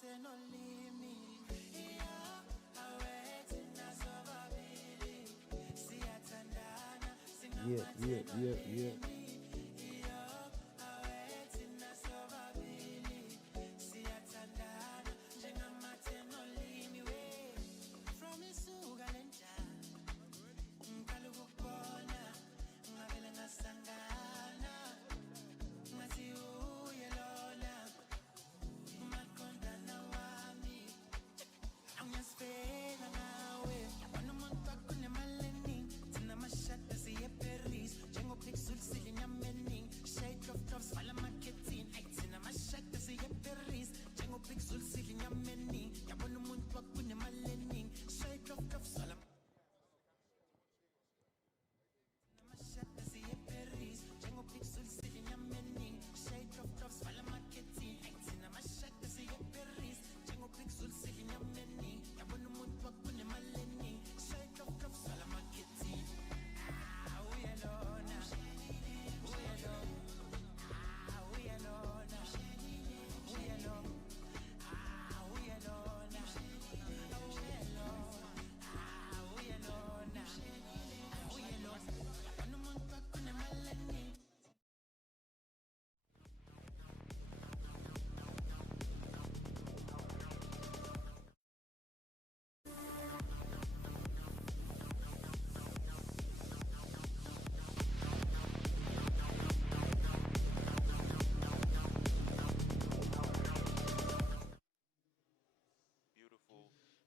Yeah.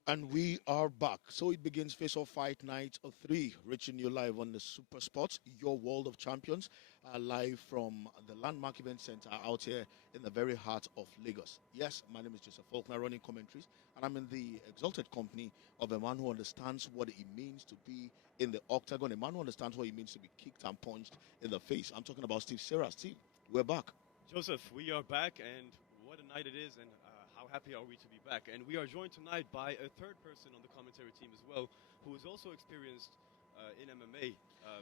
And we are back. So it begins Face Off Fight Night 3, reaching you live on the Super Sports, your world of champions, live from the Landmark Event Center out here in the very heart of Lagos. Yes, my name is Joseph Faulkner, running commentaries, and I'm in the exalted company of a man who understands what it means to be in the octagon, a man who understands what it means to be kicked and punched in the face. I'm talking about Steve Serra. Steve, we're back. Joseph, we are back, and what a night it is, and how happy are we to be back. And we are joined tonight by a third person on the commentary team as well, who is also experienced in MMA,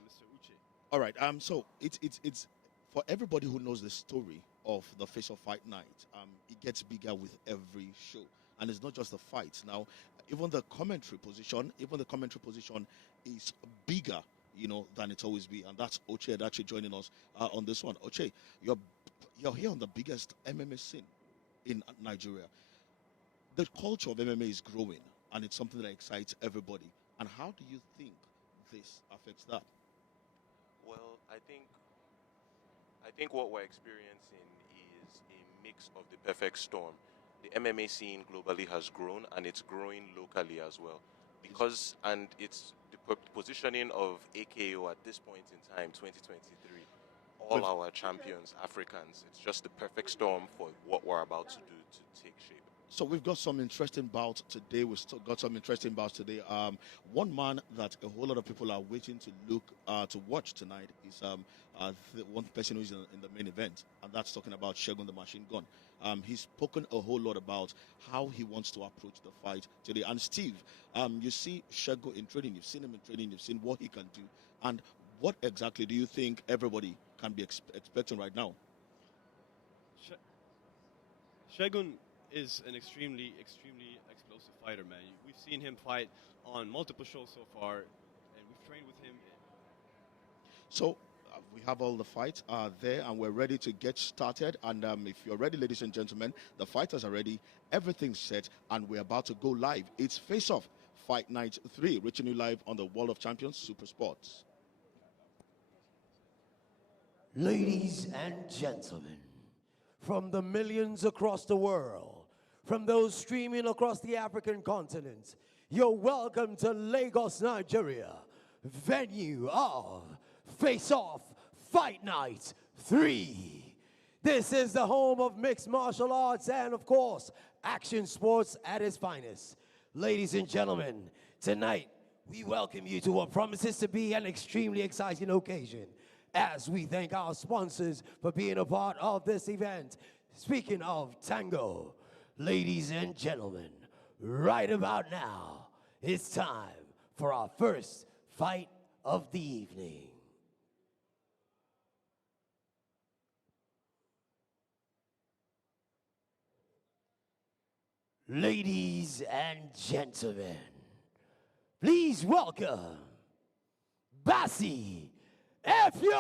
Mr. Uche. All right, so it's for everybody who knows the story of the Face Off Fight Night, it gets bigger with every show. And it's not just the fights. Now, even the commentary position is bigger, than it's always been. And that's Oche actually joining us on this one. Oche, you're here on the biggest MMA scene in Nigeria. The culture of MMA is growing, and it's something that excites everybody. And how do you think this affects that? Well, I think what we're experiencing is a mix of the perfect storm. The MMA scene globally has grown, and it's growing locally as well. And it's the positioning of AKO at this point in time, 2023. All our champions, Africans. It's just the perfect storm for what we're about to do to take shape. So we've got some interesting bouts today. We've still got some interesting bouts today. One man that a whole lot of people are waiting to watch tonight is the one person who's in the main event, and that's talking about Segun the Machine Gun. He's spoken a whole lot about how he wants to approach the fight today. And Steve, you see Segun in training. You've seen him in training. You've seen what he can do. And what exactly do you think everybody can be expecting right now? Segun is an extremely explosive fighter, man. We've seen him fight on multiple shows so far, and we've trained with him. So we have all the fights there, and we're ready to get started. And if you're ready, ladies and gentlemen, the fighters are ready. Everything's set, and we're about to go live. It's Face Off Fight Night 3, reaching you live on the World of Champions Super Sports. Ladies and gentlemen, from the millions across the world, from those streaming across the African continent, you're welcome to Lagos, Nigeria, venue of Face Off Fight Night 3. This is the home of mixed martial arts and, of course, action sports at its finest. Ladies and gentlemen, tonight we welcome you to what promises to be an extremely exciting occasion, as we thank our sponsors for being a part of this event. Speaking of tango, ladies and gentlemen, right about now, it's time for our first fight of the evening. Ladies and gentlemen, please welcome Bassi Effiong!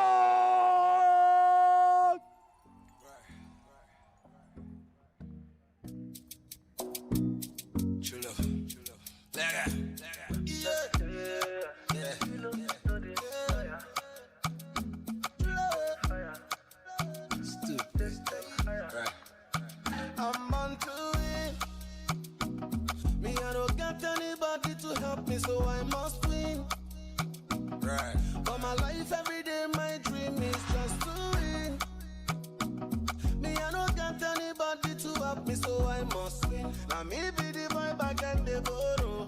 I'm on to win. Me, I don't got anybody to help me, so I must win. Right. For my life every day, my dream is just to win. Me, I don't got anybody to help me, so I must win. Now me be the boy back and the borrow.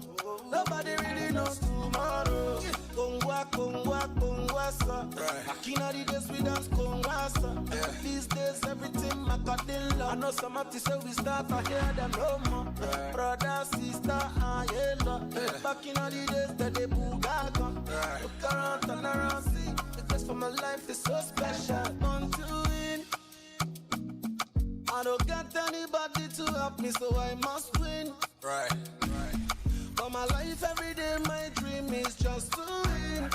Nobody really knows tomorrow. Kongwa, kongwa, kongwa, sir. Back in the days we dance kongwa, sir. These days everything I got in love. I know some have to say we start, I hear them no more. Brother, sister, I love. Back in the days that they boogaga. Look around, turn around, see. The best for my life is so special. On to win. I don't got anybody to help me, so I must win. Right. For my life every day, my dream is just to win.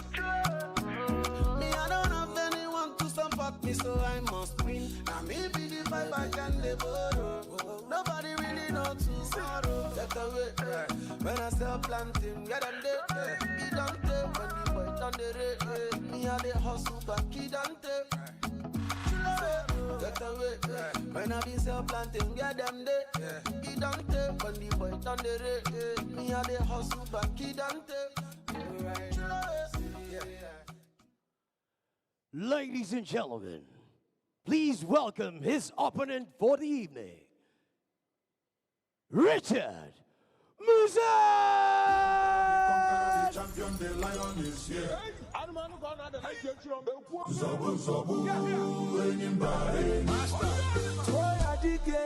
Me, I don't have anyone to support me, so I must win. Now me be the vibe I can live on. Nobody really knows tomorrow. Get away, when I sell planting, get them there. He don't take when the boy done the rate. Me, I the hustle, but he don't take. Get away, when I be sell planting, get them there. He don't take when the boy done the rate. Me, I the hustle, but he don't take. Ladies and gentlemen, please welcome his opponent for the evening, Richard Musasa! Champion, the lion is here. Zabu, zabu, anybody. Toya dike,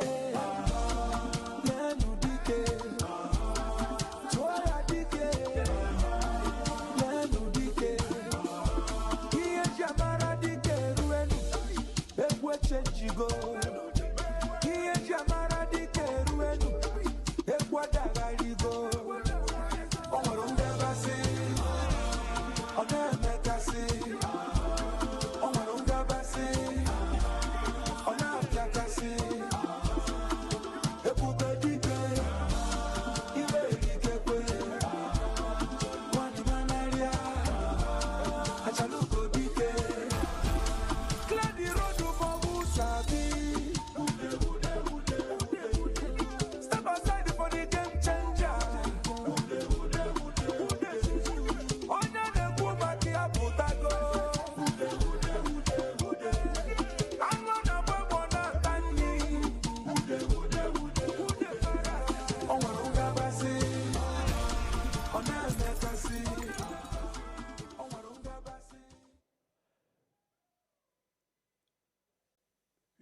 lenu dike. Toya dike, lenu dike. Kiye jamara dike ruenu, ebwe chenjigo. Kiye jamara dike ruenu, ebwe dagarigo. Omarunga basi, Emeka si.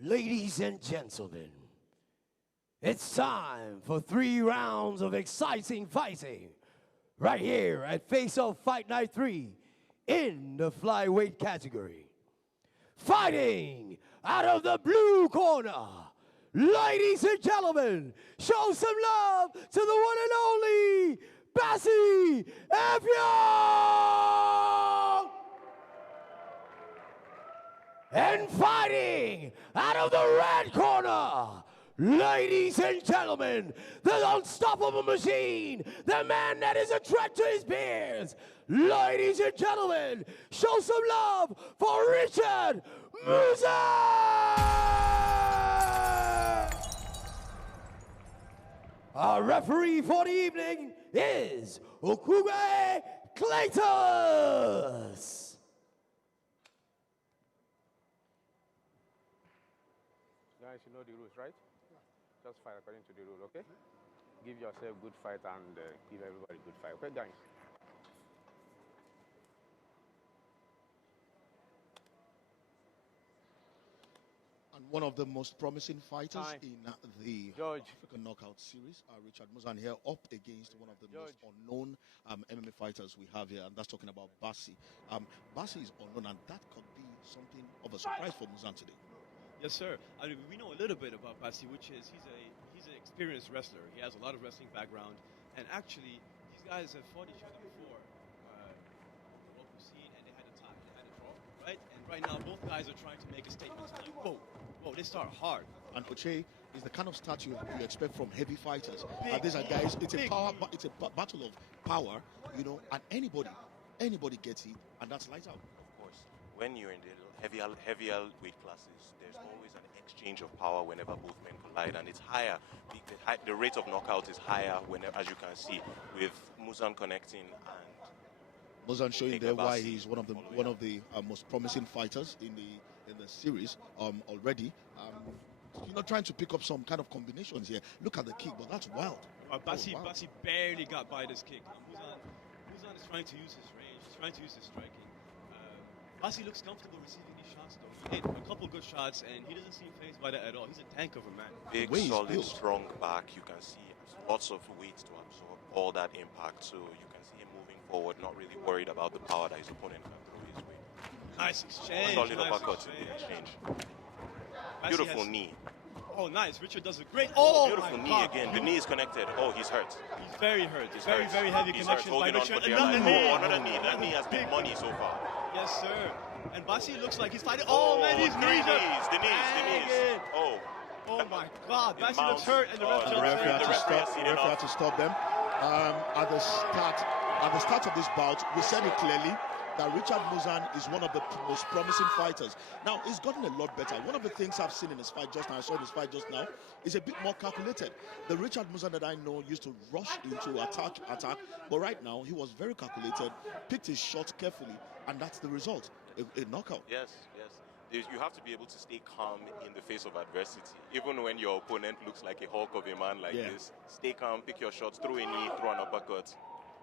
Ladies and gentlemen, it's time for 3 rounds of exciting fighting right here at Face Off Fight Night 3 in the flyweight category. Fighting out of the blue corner, ladies and gentlemen, show some love to the one and only Bassi Effiong! And fighting out of the red corner, ladies and gentlemen, the unstoppable machine, the man that is a threat to his peers. Ladies and gentlemen, show some love for Richard Musasa! Our referee for the evening is Osigwe Claytus. Guys, you know the rules, right? Just fight according to the rule, okay? Give yourself good fight and give everybody good fight, okay, guys? And one of the most promising fighters in the George. African Knockout Series, Richard Musasa, here up against one of the most unknown MMA fighters we have here, and that's talking about Bassi. Bassi is unknown, and that could be something of a surprise for Musasa today. Yes, sir. I mean, we know a little bit about Bassi, which is he's an experienced wrestler. He has a lot of wrestling background, and actually, these guys have fought each other before. What we've seen, and they had a tie, they had a draw, right? And right now, both guys are trying to make a statement tonight. Whoa, they start hard. And Oche is the kind of start you expect from heavy fighters. Big, These are guys. It's big. It's a battle of power, you know. And anybody gets it, and that's lights out. Of course, when you're in the heavier weight classes, there's always an exchange of power whenever both men collide, and it's higher. The rate of knockout is higher whenever, as you can see, with Muzan connecting and Muzan showing Omega there why Bassi he's one of the most promising fighters in the series already. You're not trying to pick up some kind of combinations here. Look at the kick, but that's wild. Bassi wow. barely got by this kick. Muzan is trying to use his range. He's trying to use his striking. Bassi looks comfortable receiving these shots, though. He hit a couple good shots, and he doesn't seem phased by that at all. He's a tank of a man. big, solid, strong back. You can see lots of weight to absorb all that impact. So you can see him moving forward, not really worried about the power that his opponent can throw his way. Nice exchange. Solid nice uppercut in the exchange. Bassi Beautiful has- knee. Oh, nice. Richard does a great. Oh, Beautiful my knee God. again. The knee is connected. Oh, he's hurt. He's very hurt. He's very, hurt. very heavy He's hurt. connections by Holding on Richard. for dear Another life. knee. Oh, another knee. That knee has been Big- money so far. Yes, sir. And Bassi looks like he's fighting. Oh, man, his three knees are the knees. banging. Oh, Oh, my God. It Bassi looks mounts. hurt, and the ref Oh, The jumps referee in. had The to referee stop. has seen The referee enough. had to stop them. At the start of this bout, we said it clearly that Richard Muzan is one of the most promising fighters. Now, he's gotten a lot better. One of the things I've seen in his fight just now, I saw in his fight just now, is a bit more calculated. The Richard Muzan that I know used to rush into attack, but right now he was very calculated, picked his shot carefully, and that's the result, a knockout. yes. You have to be able to stay calm in the face of adversity. Even when your opponent looks like a hulk of a man like this, stay calm, pick your shots, throw a knee, throw an uppercut,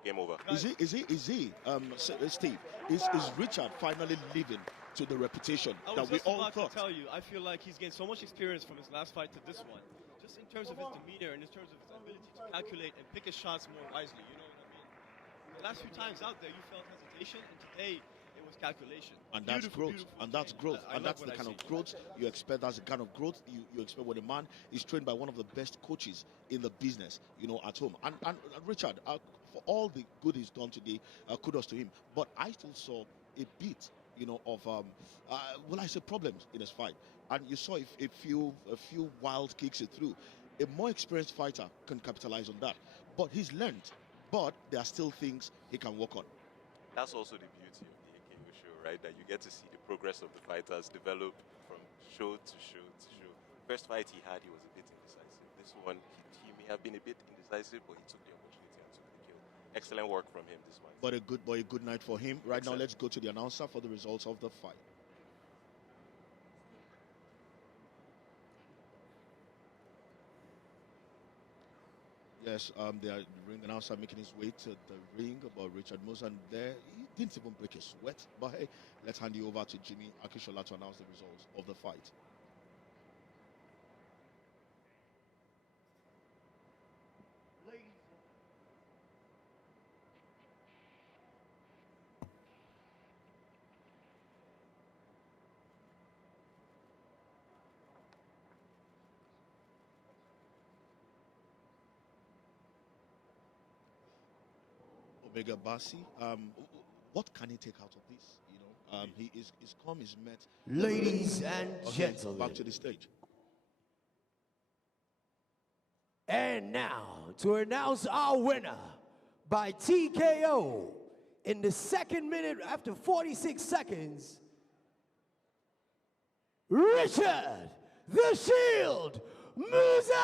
game over. Is he, Steve, is Richard finally living to the reputation I that was we just all about thought? to tell you, I feel like he's gained so much experience from his last fight to this one. Just in terms of his demeanor and in terms of his ability to calculate and pick his shots more wisely, you know what I mean? The last few times out there, you felt hesitation, and today it was calculation. And that's Beautiful, growth. beautiful And that's exchange. growth. I And love that's the what I kind of see. growth you expect. That's the kind of growth you expect when a man is trained by one of the best coaches in the business, you know, at home. And Richard, for all the good he's done today, kudos to him. But I still saw a bit, you know, of I say problems in his fight. And you saw a few wild kicks he threw. A more experienced fighter can capitalize on that. But he's learned. But there are still things he can work on. That's also the beauty of the AKO show, right? That you get to see the progress of the fighters develop from show to show to show. First fight he had, he was a bit indecisive. This one, he may have been a bit indecisive, but he took the opportunity and took the kill. Excellent work from him this fight. But a good night for him. Right Excellent. now, let's go to the announcer for the results of the fight. Yes, the ring announcer making his way to the ring, but Richard Muzan there, he didn't even break a sweat. But hey, let's hand you over to Jimmy Akishola to announce the results of the fight. Omega Bassi, what can he take out of this? You know, his calm is met. Ladies and Okay, gentlemen, back to the stage. and now to announce our winner by TKO in the second minute after 46 seconds, Richard the Shield Musa!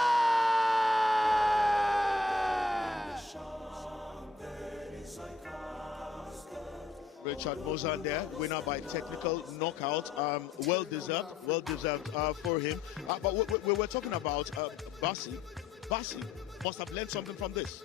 Richard Muzan there, winner by technical knockout. Well deserved for him. But we were talking about Bassi. Bassi must have learned something from this.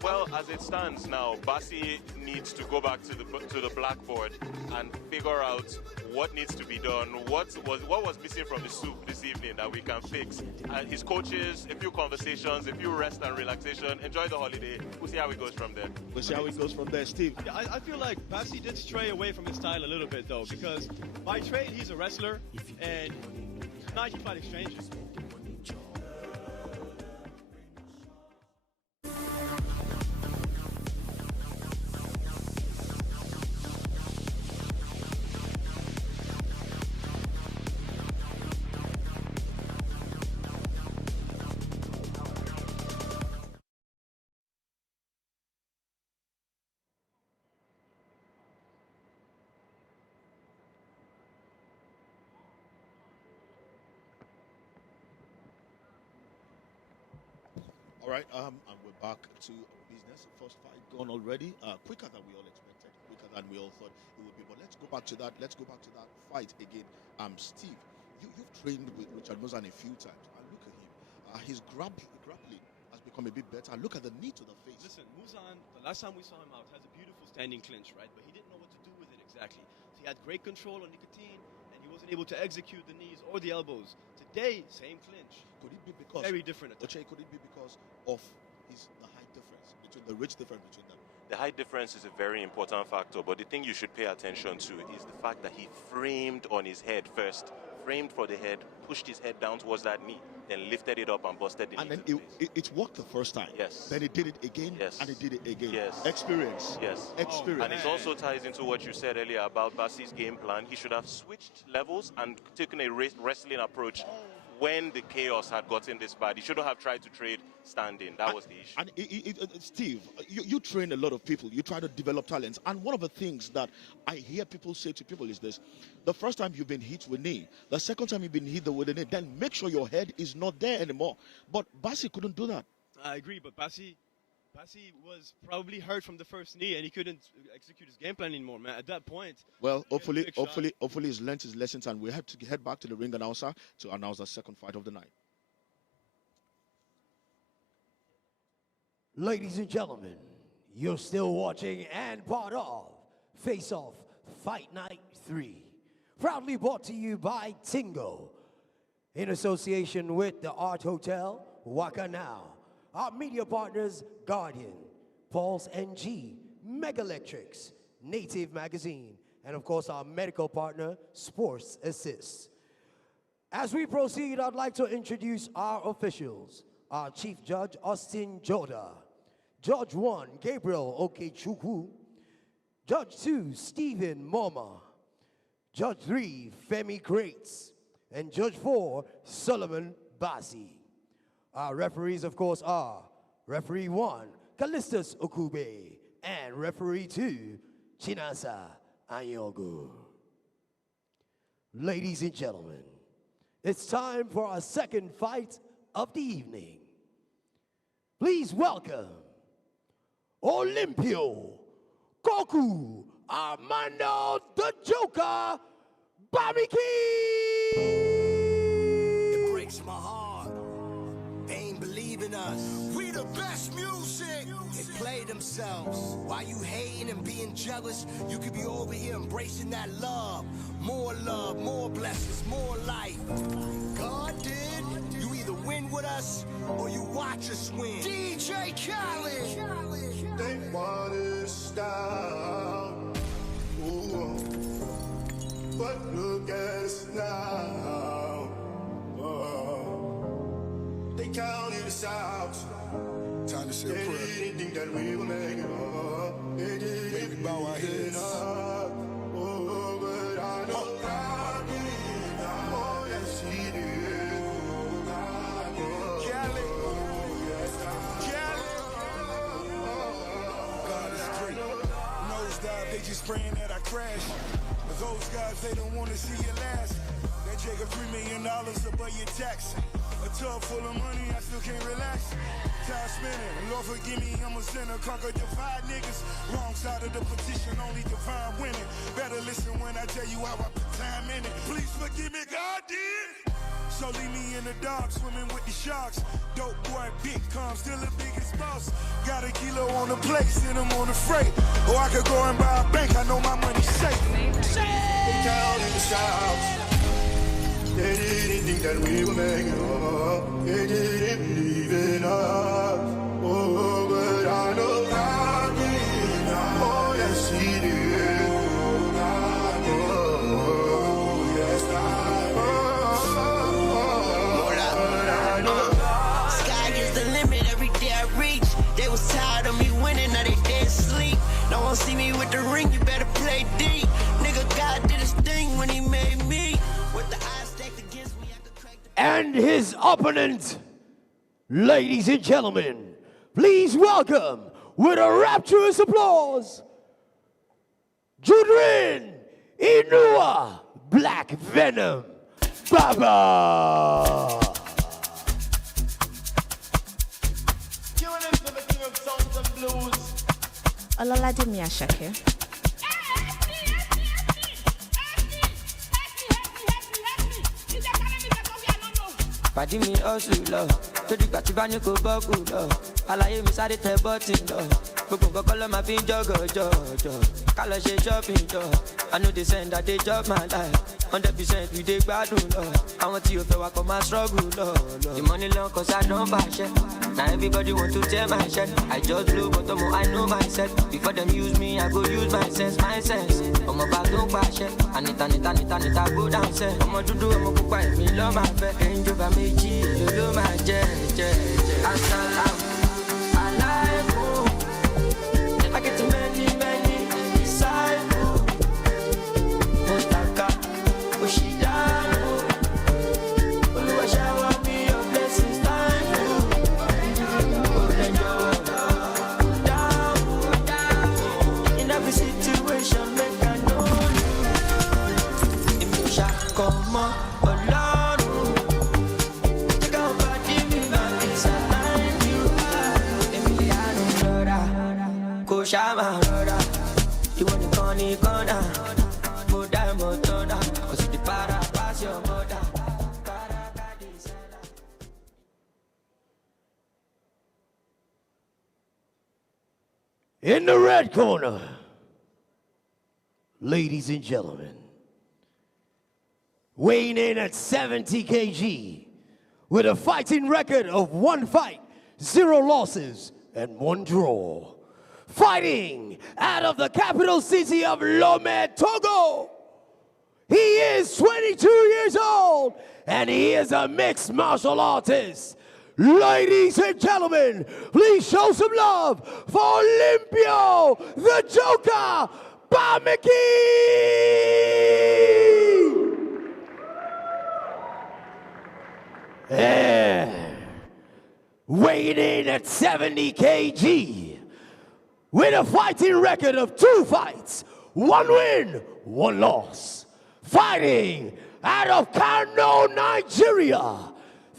Well, as it stands now, Bassi needs to go back to the blackboard and figure out what needs to be done, what was missing from the soup this evening that we can fix. His coaches, a few conversations, a few rest and relaxation. Enjoy the holiday. We'll see how it goes from there. We'll see how it goes from there, Steve. Yeah, I feel like Bassi did stray away from his style a little bit, though, because by trade, he's a wrestler, and tonight he fought exchanges. All right, and we're back to business. First fight gone already. Quicker than we all expected, quicker than we all thought it would be. But let's go back to that. Let's go back to that fight again. Steve, you've trained with Richard Muzan a few times, and look at him. His grappling has become a bit better. And look at the knee to the face. Listen, Muzan, the last time we saw him out, has a beautiful standing clinch, right? But he didn't know what to do with it exactly. So he had great control on nicotine, and he wasn't able to execute the knees or the elbows. Today, same clinch. Could it be because very different? Could it be because of the height difference between the reach difference between them? The height difference is a very important factor, but the thing you should pay attention to is the fact that he framed on his head first, framed for the head, pushed his head down towards that knee, then lifted it up and busted the knee. And then it worked the first time. Yes. Then he did it again. Yes. And he did it again. Yes. Experience. Yes. Experience. And it also ties into what you said earlier about Basi's game plan. He should have switched levels and taken a wrestling approach when the chaos had gotten this bad. He shouldn't have tried to trade standing. That was the issue. And Steve, you train a lot of people. You try to develop talents. And one of the things that I hear people say to people is this: the first time you've been hit with knee, the second time you've been hit with a knee, then make sure your head is not there anymore. But Basi couldn't do that. I agree, but Basi was probably hurt from the first knee, and he couldn't execute his game plan anymore, man. At that point, well, hopefully he's learned his lessons, and we have to head back to the ring announcer to announce the second fight of the night. Ladies and gentlemen, you're still watching and part of Face Off Fight Night 3. Proudly brought to you by Tingo, in association with the Art Hotel, Waka Now. Our media partners, Guardian, Pulse NG, Mega Electrics, Native Magazine, and of course our medical partner, Sports Assist. As we proceed, I'd like to introduce our officials. Our Chief Judge, Austin Joda. Judge 1, Gabriel Okechukwu. Judge 2, Stephen Moma. Judge 3, Femi Crates. And Judge 4, Solomon Basi. Our referees, of course, are Referee 1, Callistus Okube, and Referee 2, Chinasa Anyogu. Ladies and gentlemen, it's time for our second fight of the evening. Please welcome Olympio, Koku, Armando the Joker, Barbecue! It breaks my heart. They ain't believe in us. We the best music. They play themselves. While you hating and being jealous, you could be over here embracing that love, more blessings, more life. God did. You either win with us or you watch us win. DJ Khaled. They want us down. Ooh. But look at us now. Oh. They counted us out. Time to say a They prayer. didn't think that we would make it up. They didn't Baby, bow our heads. Oh, but I know God did. Oh, yes, He did. Oh, God did. Khaled. Oh, yes, God is great. Nosedive, they just praying that I crash. But those guys, they don't want to see you last. That Jacob $3 million above your tax. A tub full of money, I still can't relax. Time spinning, Lord forgive me, I'm a sinner. Conquer, divide niggas. Wrong side of the petition, only divine winning. Better listen when I tell you how I put time in it. Please forgive me, God did. So leave me in the dark, swimming with the sharks. Dope boy, big calm, still the biggest boss. Got a kilo on the plate, send them on the freight. Or I could go and buy a bank, I know my money's safe. They counted us out. They didn't think that we would make it up. They didn't believe in us. Oh, but I know God did. Oh, yes, He did. Oh, God did. Oh, yes, God did. Oh, Sky is the limit every day I reach. They was tired of me winning, now they dead sleep. No one see me with the ring, you better play D. Nigga, God did his thing when he made me. With the eyes stacked against me, I could crack the... And his opponent, ladies and gentlemen, please welcome, with a rapturous applause, Jibrin Inua Black Venom Baba. blues. Ololade Miyashake. Pàdí mi hustle lọ, tó dìgbà tí bá ní kò bọ́ọ̀kù lọ. Àlàyé mi sáré tẹ bọ́tì lọ. Gbogbo nǹkan kọ́ ló máa fi ń jọ́gọ̀jọ̀. Ká lọ ṣe shopping jọ. I know they send that they job my life. 100% we dey gbádùn lọ. Àwọn tí o fẹ́ wa kọ́ máa struggle lọ. The money long cause I don't fashion. Now everybody want to tear my shirt. I just blow but I know myself. Before them use me, I go use my sense. Ọmọ bá tó ń pàṣẹ. Anita go down sẹ́. Ọmọ dúdú ọmọ pupa èmi lọ́ máa fẹ́. Ẹ̀ńjọba méjì ló máa jẹ́. Asalamu alaikum. I get many disciples. Mostaka, Oshidano. Oluwa shower me your blessings time. In every situation, make I know you. If you shall come on, Alonu. Take out body, me my peace, I thank you. Emiliano, Lora, Koshama, Lora. You want the corner, Moda, cause the para pass your mother. In the red corner, ladies and gentlemen, weighing in at 70 kg, with a fighting record of 1 fight, 0 losses, and 1 draw. Fighting out of the capital city of Lomé, Togo. He is 22 years old, and he is a mixed martial artist. Ladies and gentlemen, please show some love for Olympio, the Joker, Pamilerin. Yeah. Weighing in at 70 kg, with a fighting record of 2 fights, 1 win, 1 loss. Fighting out of Kano, Nigeria,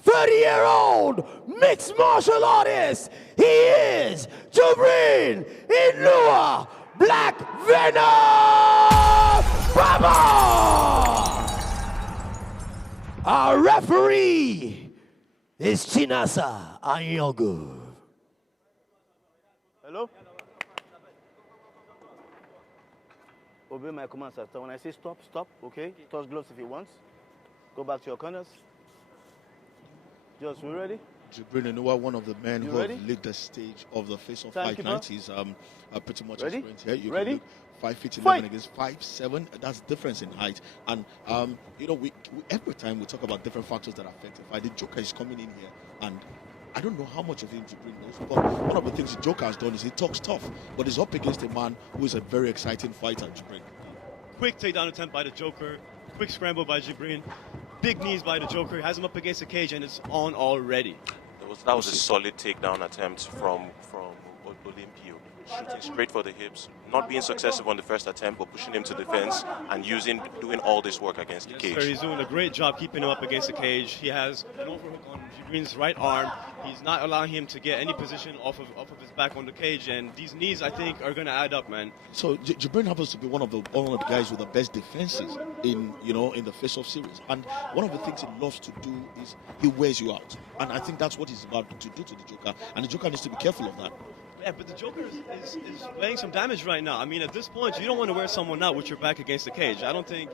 30-year-old mixed martial artist. He is Jibrin Inua Black Venom Baba. Our referee is Chinasa Anyogu. Hello? Obey my commands, sir. So when I say stop, stop, okay? Touch gloves if you want. Go back to your corners. Just, we ready? Jibrin Inua, one of the men You who ready? have lit the stage of the Face-Off Time Fight keeper. Night. He's pretty much Ready? experienced here. You Ready? can look 5 feet 11 Fight! against 5'7". That's difference in height. And you know, we every time we talk about different factors that affect the fight, the Joker is coming in here, and I don't know how much of him Jibrin knows, but one of the things the Joker has done is he talks tough, but he's up against a man who is a very exciting fighter, Jibrin. Quick takedown attempt by the Joker. Quick scramble by Jibrin. Big knees by the Joker. He has him up against the cage, and it's on already. That was a solid takedown attempt from Olympio. Shooting straight for the hips, not being successful on the first attempt, but pushing him to the fence and doing all this work against the cage. Sir, he's doing a great job keeping him up against the cage. He has an overhook on Jibrin's right arm. He's not allowing him to get any position off of his back on the cage, and these knees, I think, are going to add up, man. So Jibrin happens to be one of the guys with the best defenses in the face-off series, and one of the things he loves to do is he wears you out, and I think that's what he's about to do to the Joker, and the Joker needs to be careful of that. Yeah, but the Joker is laying some damage right now. I mean, at this point, you don't want to wear someone out with your back against the cage. I don't think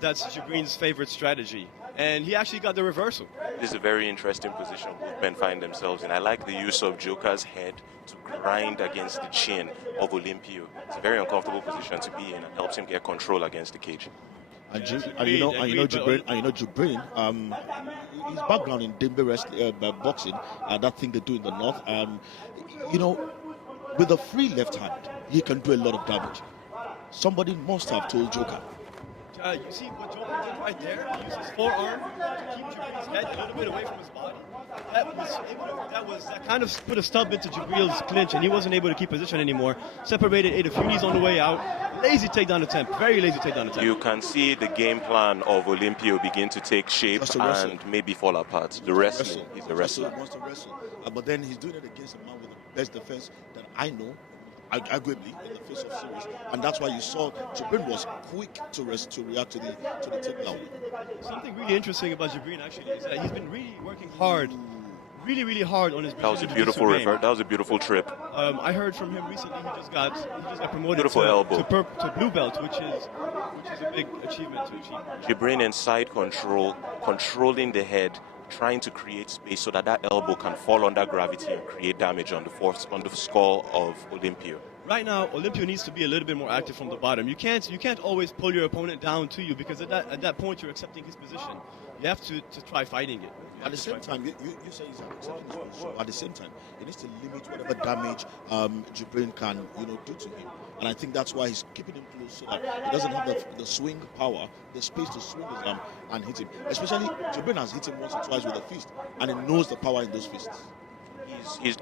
that's Jibrin's favorite strategy. And he actually got the reversal. This is a very interesting position both men find themselves in. I like the use of Joker's head to grind against the chin of Olympio. It's a very uncomfortable position to be in and helps him get control against the cage. And Jibrin, his background in Dembe wrestling, boxing, that thing they do in the north, with a free left hand, he can do a lot of damage. Somebody must have told Joker. You see what Joker did right there? He used his forearm to keep Jibrin's head a little bit away from his body. That kind of put a stub into Jibril's clinch, and he wasn't able to keep position anymore. Separated, ate a few knees on the way out. Lazy takedown attempt, very lazy takedown attempt. You can see the game plan of Olympio begin to take shape and maybe fall apart. The wrestling, he's a wrestler. He wants to wrestle, but then he's doing it against a man with the best defense that I know, arguably, in the face of series. And that's why you saw Jibrin was quick to react to the takedown. Something really interesting about Jibrin, actually, is that he's been really working hard. Really hard on his. That was a beautiful revert. That was a beautiful trip. I heard from him recently. He just got promoted to blue belt, which is a big achievement to achieve. Jibrin in side control, controlling the head, trying to create space so that elbow can fall under gravity and create damage on the skull of Olympio. Right now, Olympio needs to be a little bit more active from the bottom. You can't always pull your opponent down to you, because at that point you're accepting his position. You have to try fighting it. At the same time, you say he's accepting his position. At the same time, he needs to limit whatever damage Jibrin can do to him. And I think that's why he's keeping him close, so that he doesn't have the swing power, the space to swing his arm and hit him. Especially Jibrin has hit him once or twice with a fist, and he knows the power in those fists.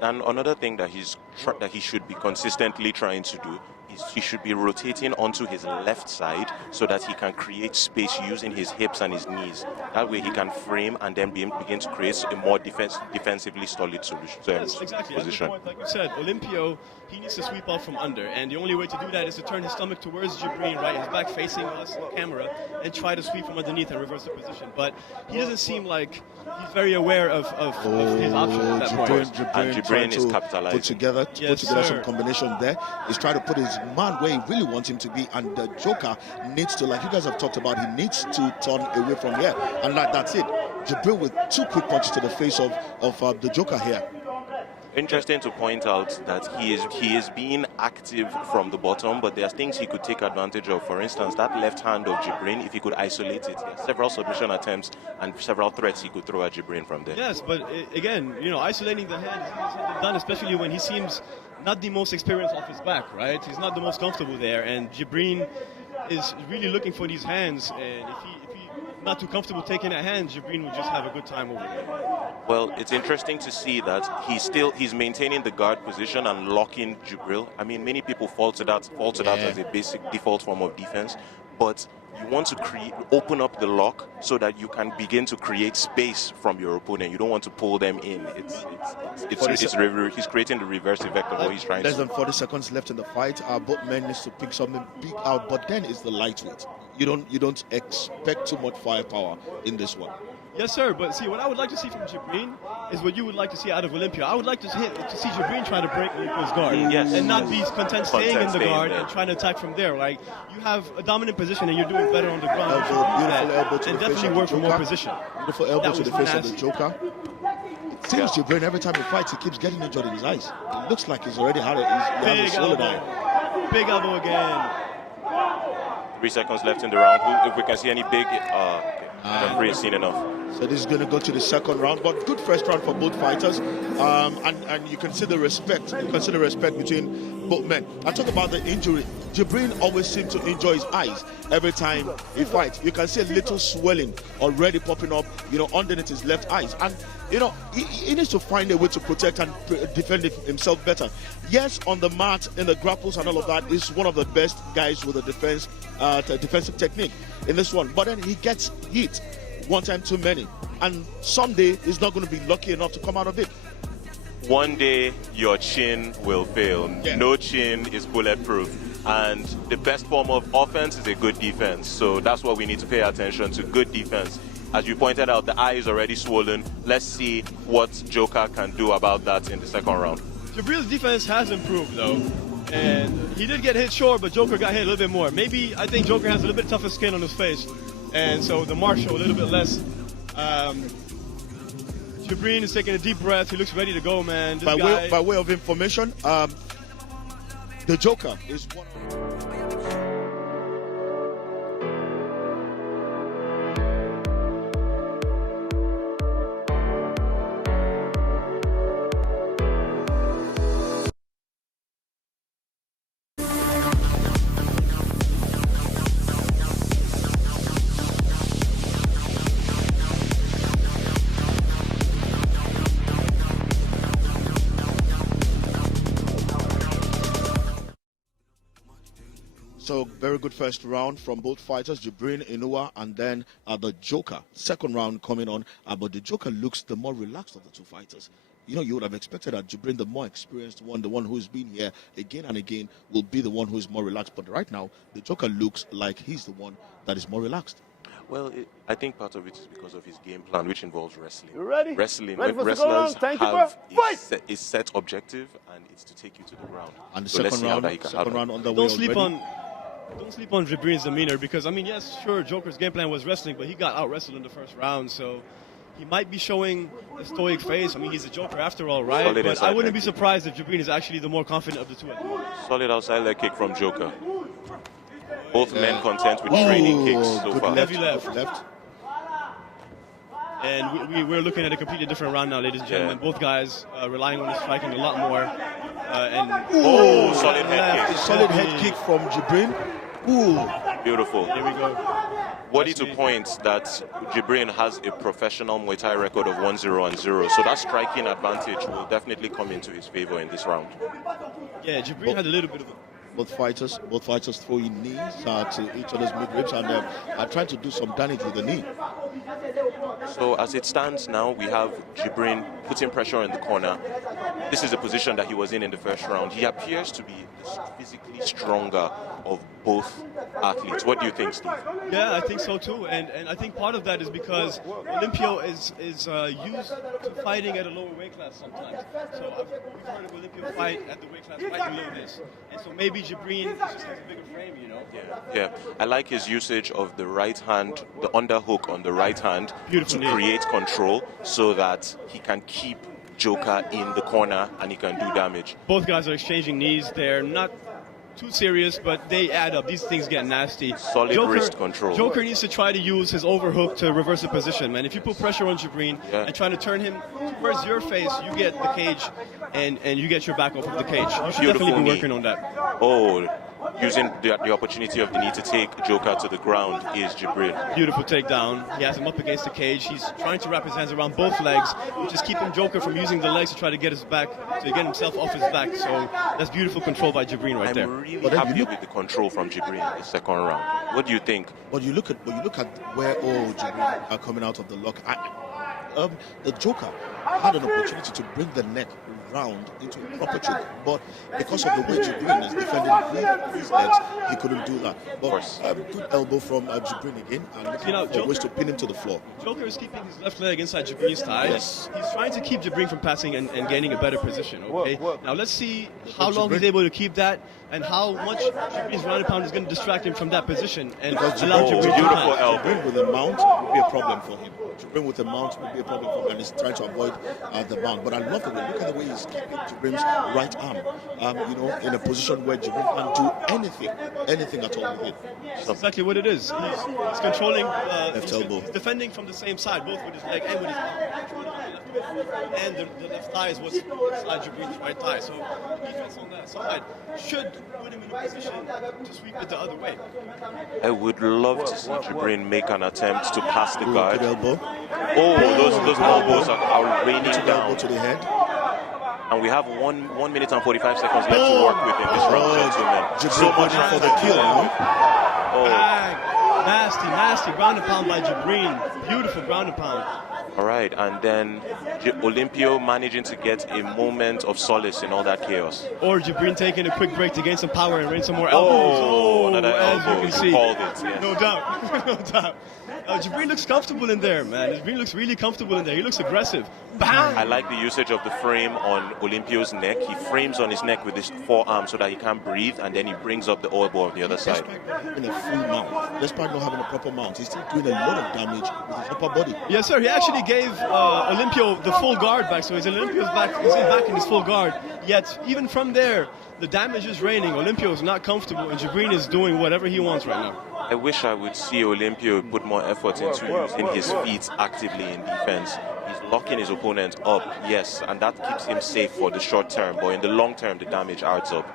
And another thing that he should be consistently trying to do is he should be rotating onto his left side so that he can create space using his hips and his knees. That way he can frame and then begin to create a more defensively solid solution. Yes, exactly. Position. Point, like you said, Olympio, he needs to sweep off from under, and the only way to do that is to turn his stomach towards Jibrin, right, his back facing us, the camera, and try to sweep from underneath and reverse the position. But he doesn't seem like he's very aware of his options at that point. Jibrin is capitalizing. Put together some combination there. He's trying to put his man where he really wants him to be, and the Joker needs to, like you guys have talked about, he needs to turn away from here, and that's it. Jibrin with 2 quick punches to the face of the Joker here. Interesting to point out that he is being active from the bottom, but there's things he could take advantage of. For instance, that left hand of Jibrin, if he could isolate it, there are several submission attempts and several threats he could throw at Jibrin from there. Yes, but again, isolating the hand is done, especially when he seems not the most experienced off his back, right? He's not the most comfortable there, and Jibrin is really looking for these hands, and if he's not too comfortable taking that hand, Jibrin would just have a good time over there. Well, it's interesting to see that he's maintaining the guard position and locking Jibrin. I mean, many people fault it out as a basic default form of defense, but you want to open up the lock so that you can begin to create space from your opponent. You don't want to pull them in. He's creating the reverse effect of what he's trying to do. Less than 40 seconds left in the fight. Both men needs to pick something big out, but then it's the lightweight. You don't expect too much firepower in this one. Yes, sir. But see, what I would like to see from Jibrin is what you would like to see out of Olympio. I would like to see Jibrin trying to break Olympio's guard, and not be content staying in the guard and trying to attack from there. Like, you have a dominant position and you're doing better on the ground. Beautiful elbow to and the face definitely of work the for more Joker. position. Beautiful elbow to the face of the Joker. It seems Jibrin, every time he fights, he keeps getting injured in his eyes. It looks like he's already had a solid eye. Big elbow again. 3 seconds left in the round. If we can see any big, referee has seen enough. So this is going to go to the second round, but good first round for both fighters, and you can see the respect. You can see the respect between both men. I talk about the injury. Jibrin always seems to injure his eyes every time he fights. You can see a little swelling already popping up, underneath his left eyes, and he needs to find a way to protect and defend himself better. Yes, on the mat, in the grapples and all of that, he's one of the best guys with a defensive technique in this one. But then he gets hit one time too many, and someday he's not going to be lucky enough to come out of it. One day your chin will fail. Yeah. No chin is bulletproof, and the best form of offense is a good defense. So that's what we need to pay attention to, good defense. As you pointed out, the eye is already swollen. Let's see what Joker can do about that in the second round. Jibrin's defense has improved, though. And he did get hit short, but Joker got hit a little bit more. I think Joker has a little bit tougher skin on his face. And so the marks show a little bit less. Jibrin is taking a deep breath. He looks ready to go, man. By way of information, the Joker is one of... So very good first round from both fighters, Jibrin, Inua, and then the Joker. Second round coming on, but the Joker looks the more relaxed of the two fighters. you would have expected that Jibrin, the more experienced one, the one who's been here again and again, will be the one who is more relaxed. But right now, the Joker looks like he's the one that is more relaxed. Well, I think part of it is because of his game plan, which involves wrestling. You ready? Wrestling. Ready for Wrestlers Thank you, have bro. a set objective, and it's to take you to the ground. And the So let's second see how round, that he can second handle. round on the way Don't sleep already. Don't sleep on Jibrin's demeanor because, I mean, yes, sure, Joker's game plan was wrestling, but he got out-wrestled in the first round, so he might be showing a stoic face. I mean, he's a Joker after all, right? Solid But inside I wouldn't leg be kick. surprised if Jibrin is actually the more confident of the two at the moment. Solid outside leg kick from Joker. Both men content with training kicks so good far. left, Heavy left. good left. And we're looking at a completely different round now, ladies and gentlemen. Both guys relying on his striking a lot more. Solid head kick. Solid head kick from Jibrin. Ooh. Beautiful. Here we go. Worthy to point that Jibrin has a professional Muay Thai record of 1-0-0, so that striking advantage will definitely come into his favor in this round. Yeah, Jibrin had a little bit of Both fighters throwing knees to each other's midribs and are trying to do some damage with the knee. So as it stands now, we have Jibrin putting pressure in the corner. This is the position that he was in the first round. He appears to be physically stronger of both athletes. What do you think, Steve? Yeah, I think so too, and I think part of that is because Olympio is used to fighting at a lower weight class sometimes. So we've heard of Olympio fight at the weight class right below this, and so maybe Jibrin just has a bigger frame, Yeah. I like his usage of the right hand, the underhook on the right hand, Beautiful to knee. create control so that he can keep Joker in the corner and he can do damage. Both guys are exchanging knees. They're not too serious, but they add up. These things get nasty. Solid wrist control. Joker needs to try to use his overhook to reverse the position, man. If you put pressure on Jibrin and try to turn him towards your face, you get the cage and you get your back off of the cage. You should Beautiful definitely be knee. working on that. Oh, using the opportunity of the knee to take Joker to the ground is Jibrin. Beautiful takedown. He has him up against the cage. He's trying to wrap his hands around both legs, which is keeping Joker from using the legs to try to get his back, to get himself off his back. So that's beautiful control by Jibrin right there. I'm really happy with the control from Jibrin in the second round. What do you think? But you look at where Jibrin are coming out of the lock. The Joker had an opportunity to bring the neck round into a proper choke, but because of the way Jibrin is defending his legs, he couldn't do that. But good elbow from Jibrin again, and looking for ways to pin him to the floor. Joker is keeping his left leg inside Jibrin's thighs. Yes. He's trying to keep Jibrin from passing and gaining a better position. Okay. Now let's see how long he's able to keep that, and how much Jibrin's ground and pound is going to distract him from that position and allow Jibrin to beautiful pass. elbow. Jibrin with a mount would be a problem for him. Jibrin with a mount would be a problem for him, and he's trying to avoid the mount. But I love the way. Look at the way he's keeping Jibrin's right arm, in a position where Jibrin can't do anything at all with it. That's exactly what it is. He's controlling. Left elbow. He's defending from the same side, both with his leg and with his arm. And the left thigh is what's inside Jibrin's right thigh. So the defense on that side should put him in a position to sweep it the other way. I would love to see Jibrin make an attempt to pass the guard. Good elbow. Oh, those elbows are raining Elbow down. to the head. And we have 1 minute and 45 seconds left to work with in this round, gentlemen. Jibrin going for the kill now. Oh, Nasty ground and pound by Jibrin. Beautiful ground and pound. all right. And then Olympio managing to get a moment of solace in all that chaos. Or Jibrin taking a quick break to gain some power and rain some more elbows. Oh, another as elbow. you can see. Called it, yes. No doubt. No doubt. Jibrin looks comfortable in there, man. Jibrin looks really comfortable in there. He looks aggressive. Bang! I like the usage of the frame on Olympio's neck. He frames on his neck with his forearm so that he can't breathe, and then he brings up the elbow on the other side. In a full mount. Despite not having a proper mount, he's still doing a lot of damage with his upper body. Yes, sir. He actually gave Olympio the full guard back, so his Olympio's back. He's back in his full guard. Yet, even from there, the damage is raining. Olympio is not comfortable, and Jibrin is doing whatever he wants right now. I wish I would see Olympio put more effort into using his feet actively in defense. He's locking his opponent up, yes, and that keeps him safe for the short term, but in the long term, the damage adds up.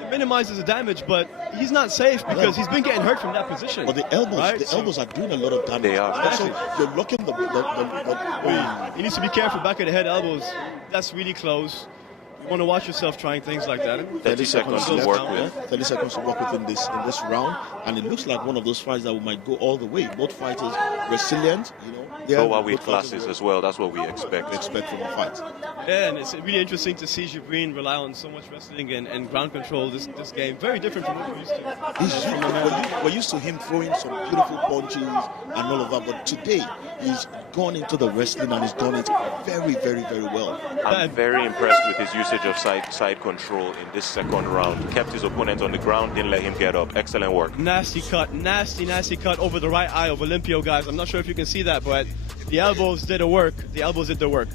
It minimizes the damage, but he's not safe because he's been getting hurt from that position. But the elbows, right? the elbows are doing a lot of damage. They are. Also, you're locking the He needs to be careful. Back of the head elbows, that's really close. You want to watch yourself trying things like that. 30 seconds to left work now, with. yeah? 30 seconds to work with in this round, and it looks like one of those fights that we might go all the way. Both fighters resilient, Lower weight classes as well. That's what we expect. From a fight. Yeah, and it's really interesting to see Jibrin rely on so much wrestling and ground control this game. Very different from what we're used to. We're used to him throwing some beautiful punches and all of that, but today he's gone into the wrestling and he's done it very, very, very well. I'm very impressed with his usage of side control in this second round. Kept his opponent on the ground, didn't let him get up. Excellent work. Nasty cut over the right eye of Olympio, guys. I'm not sure if you can see that, but the elbows did the work.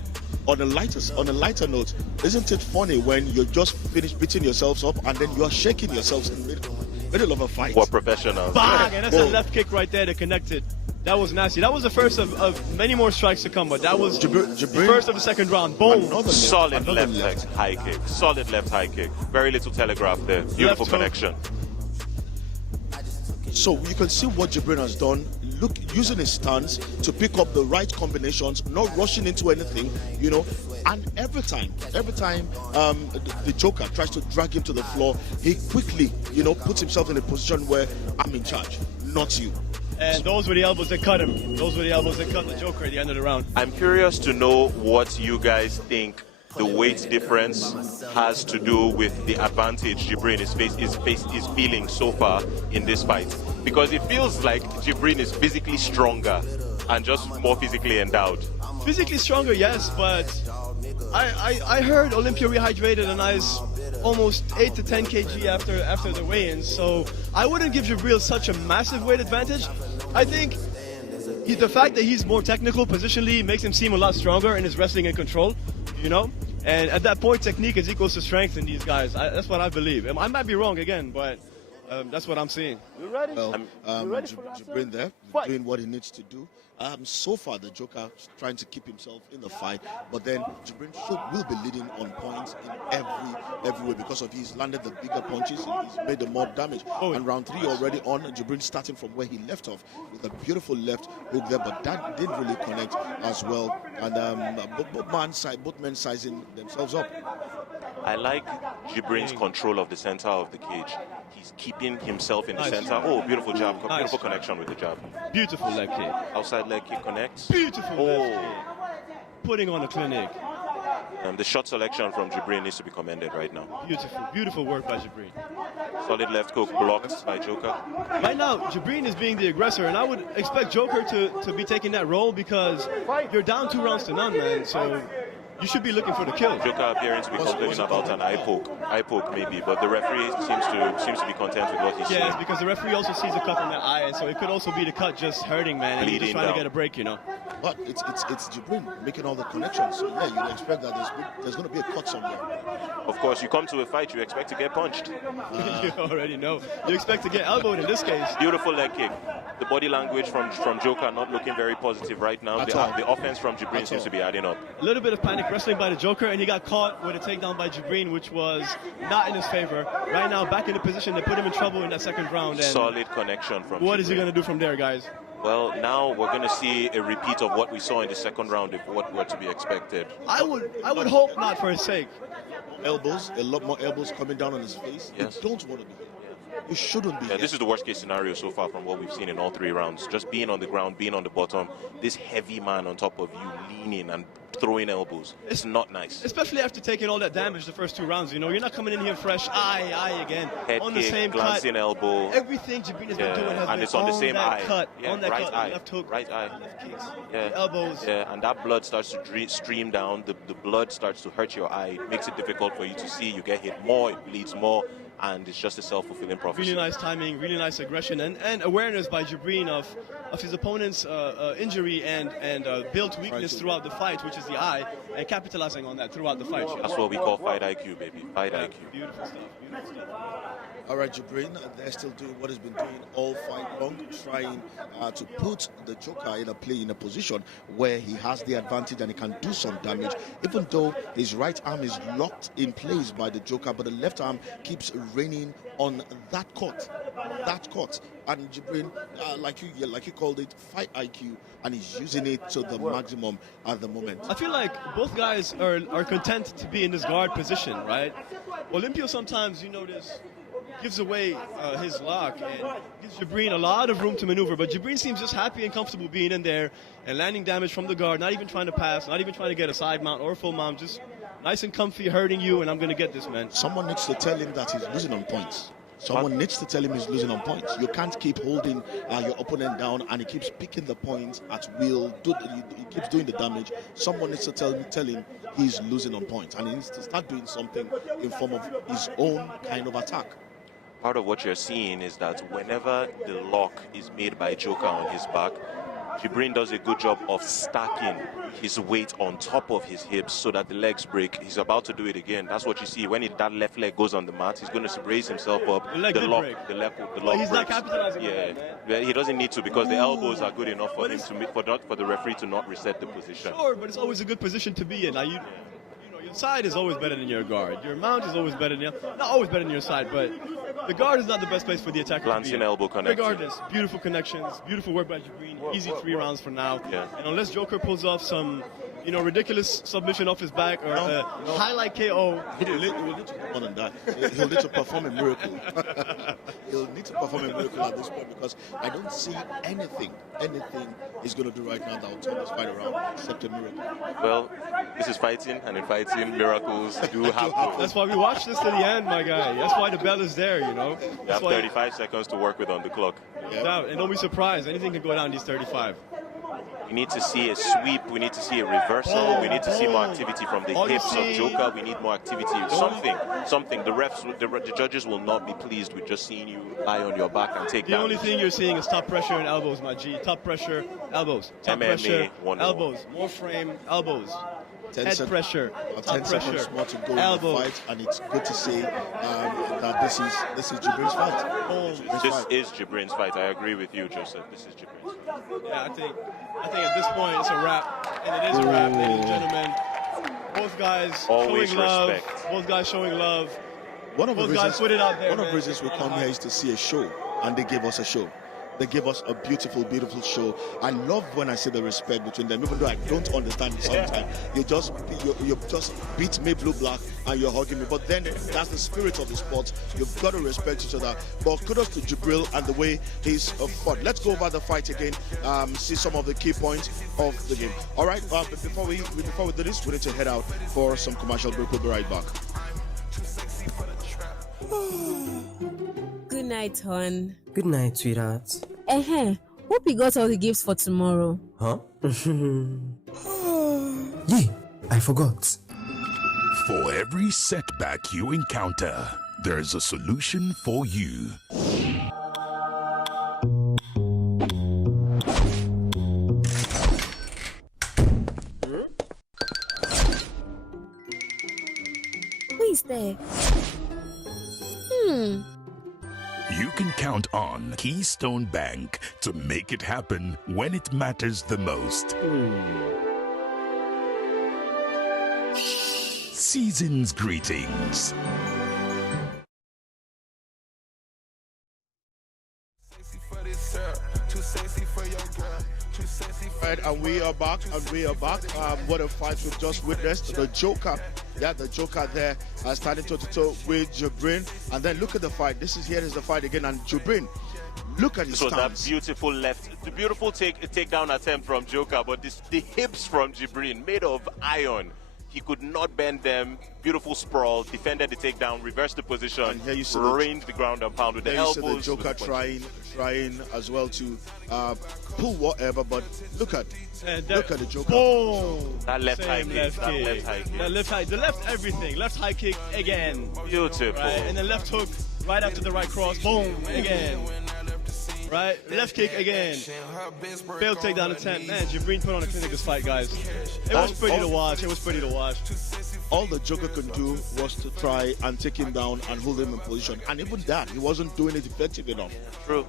On a lighter note, isn't it funny when you just finished beating yourselves up and then you are shaking yourselves in the middle of a fight? What professionals. Bang! And that's a left kick right there that connected. That was nasty. That was the first of many more strikes to come, but that was the first of the second round. Boom! Solid left high kick. Solid left high kick. Very little telegraph there. Beautiful connection. So you can see what Jibrin has done. Look, using his stance to pick up the right combinations, not rushing into anything, you know. And every time the Joker tries to drag him to the floor, he quickly, you know, puts himself in a position where I'm in charge, not you. And those were the elbows that cut him. Those were the elbows that cut the Joker at the end of the round. I'm curious to know what you guys think the weight difference has to do with the advantage Jibrin is feeling so far in this fight. Because it feels like Jibrin is physically stronger and just more physically endowed. Physically stronger, yes, but I heard Olympio rehydrated a nice almost 8 to 10 kg after the weigh-in, so I wouldn't give Jibrin such a massive weight advantage. I think the fact that he's more technical positionally makes him seem a lot stronger in his wrestling and control, you know? And at that point, technique is equals to strength in these guys. That's what I believe. I might be wrong again, but that's what I'm seeing. You ready? Well, you ready for Jibrin there, doing what he needs to do. So far, the Joker trying to keep himself in the fight, but then Jibrin will be leading on points in every way because of he's landed the bigger punches and he's made the more damage. And round 3 already on, Jibrin starting from where he left off with a beautiful left hook there, but that didn't really connect as well. And both men sizing themselves up. I like Jibrin's control of the center of the cage. He's keeping himself in the center. Oh, beautiful jab. Beautiful connection with the jab. Beautiful leg kick. Outside leg kick connects. Beautiful leg kick. Putting on a clinic. The shot selection from Jibrin needs to be commended right now. Beautiful work by Jibrin. Solid left hook blocked by Joker. Right now, Jibrin is being the aggressor, and I would expect Joker to be taking that role because you're down 2 rounds to none, man. So you should be looking for the kill. Joker appearing to be complaining about an eye poke maybe, but the referee seems to be content with what he's saying. Yes, because the referee also sees a cut in the eye, and so it could also be the cut just hurting, man. And he's just trying to get a break, you know. But it's Jibrin making all the connections. So yeah, you'd expect that there's going to be a cut somewhere. Of course, you come to a fight, you expect to get punched. You already know. You expect to get elbowed in this case. Beautiful leg kick. The body language from Joker not looking very positive right now. The offense from Jibrin seems to be adding up. A little bit of panic wrestling by the Joker, and he got caught with a takedown by Jibrin, which was not in his favor. Right now, back in the position that put him in trouble in that second round. And solid connection from What Jibrin. is he going to do from there, guys? Well, now we're going to see a repeat of what we saw in the second round, if what were to be expected. I would hope not, for his sake. Elbows, a lot more elbows coming down on his face. Yes. You don't want to be here. You shouldn't be here. This is the worst case scenario so far from what we've seen in all 3 rounds. Just being on the ground, being on the bottom, this heavy man on top of you leaning and throwing elbows. It's not nice. Especially after taking all that damage the first 2 rounds, you know. You're not coming in here fresh, eye again. Head on kick, the same glancing cut. elbow. Everything Jibrin has been doing has and been it's on the same eye. Cut, yeah, on that right cut, eye. left hook, right eye. left kicks, yeah. elbows. Yeah, and that blood starts to stream down. The blood starts to hurt your eye. It makes it difficult for you to see. You get hit more, it bleeds more, and it's just a self-fulfilling prophecy. Really nice timing, really nice aggression, and awareness by Jibrin of his opponent's injury and built weakness throughout the fight, which is the eye, and capitalizing on that throughout the fight. That's what we call fight IQ, baby. Fight IQ. Beautiful stuff. All right, Jibrin, they're still doing what he's been doing all fight long, trying to put the Joker in a position where he has the advantage and he can do some damage, even though his right arm is locked in place by the Joker, but the left arm keeps raining on that cut. And Jibrin, like you called it, fight IQ, and he's using it to the maximum at the moment. I feel like both guys are content to be in this guard position, right? Olympio sometimes, you notice, gives away his lock and gives Jibrin a lot of room to maneuver, but Jibrin seems just happy and comfortable being in there and landing damage from the guard, not even trying to pass, not even trying to get a side mount or a full mount, just nice and comfy, hurting you, and I'm going to get this, man. Someone needs to tell him that he's losing on points. Someone needs to tell him he's losing on points. You can't keep holding your opponent down and he keeps picking the points at will. He keeps doing the damage. Someone needs to tell him he's losing on points, and he needs to start doing something in form of his own kind of attack. Part of what you're seeing is that whenever the lock is made by Joker on his back, Jibrin does a good job of stacking his weight on top of his hips so that the legs break. He's about to do it again. That's what you see. When that left leg goes on the mat, he's going to raise himself up. The lock breaks. He's not capitalizing. Yeah, he doesn't need to because the elbows are good enough for him for the referee to not reset the position. Sure, but it's always a good position to be in. Now, your side is always better than your guard. Your mount is always better than not always better than your side, but the guard is not the best place for the attacker. Glancing elbow connection. Regardless, beautiful connections, beautiful work by Jibrin. Easy 3 rounds for now. Yeah. And unless Joker pulls off some, ridiculous submission off his back or highlight KO, He'll need to do more than that. He'll need to perform a miracle. He'll need to perform a miracle at this point because I don't see anything he's going to do right now that will turn this fight around except a miracle. Well, this is fighting, and in fighting, miracles do happen. That's why we watch this to the end, my guy. That's why the bell is there, You have 35 seconds to work with on the clock. Yeah, and don't be surprised. Anything can go down these 35. We need to see a sweep. We need to see a reversal. We need to see more activity from the hips of Joker. We need more activity. Something. The refs, the judges will not be pleased with just seeing you lie on your back and take The down. only thing you're seeing is top pressure and elbows, my G. Top pressure, elbows. Top MMA pressure, 101. elbows. More frame, elbows. Head pressure, top 10 pressure, seconds more to go elbows. in the fight, and it's good to see that this is Jibrin's fight. This is Jibrin's fight. I agree with you, Joseph. This is Jibrin's fight. Yeah, I think at this point it's a wrap, and it is a wrap, ladies and gentlemen. Both guys Always showing love. respect. Both guys showing love. One of the One reasons we come here is to see a show, and they gave us a show. They gave us a beautiful, beautiful show. I love when I see the respect between them, even though I don't understand it sometimes. You just beat me blue black and you're hugging me. But then that's the spirit of the sport. You've got to respect each other. But kudos to Jibril and the way he's fought. Let's go over the fight again. See some of the key points of the game. All right. But before we do this, we need to head out for some commercial break. We'll be right back. Good night, hon. Good night, sweetheart. Hope you got all the gifts for tomorrow. Huh? Yeah, I forgot. For every setback you encounter, there's a solution for you. Who is there? You can count on Keystone Bank to make it happen when it matters the most. Season's greetings. Right, and we are back. What a fight we've just witnessed. The Joker there starting toe-to-toe with Jibrin. And then look at the fight. Here is the fight again. And Jibrin, look at his stance. That beautiful the beautiful takedown attempt from Joker, but the hips from Jibrin made of iron. He could not bend them. Beautiful sprawl, defended the takedown, reversed the position, and here you see rained the ground and pound with the elbows. You see the Joker trying as well to pull whatever, but look at the Joker. Boom! That left high kick. The left everything. Left high kick again. Beautiful. Right, and then left hook right after the right cross. Boom! Again. Right, left kick again. Failed takedown attempt. Man, Jibrin put on a clinic this fight, guys. It was pretty to watch. All the Joker could do was to try and take him down and hold him in position. And even that, he wasn't doing it effective enough. True.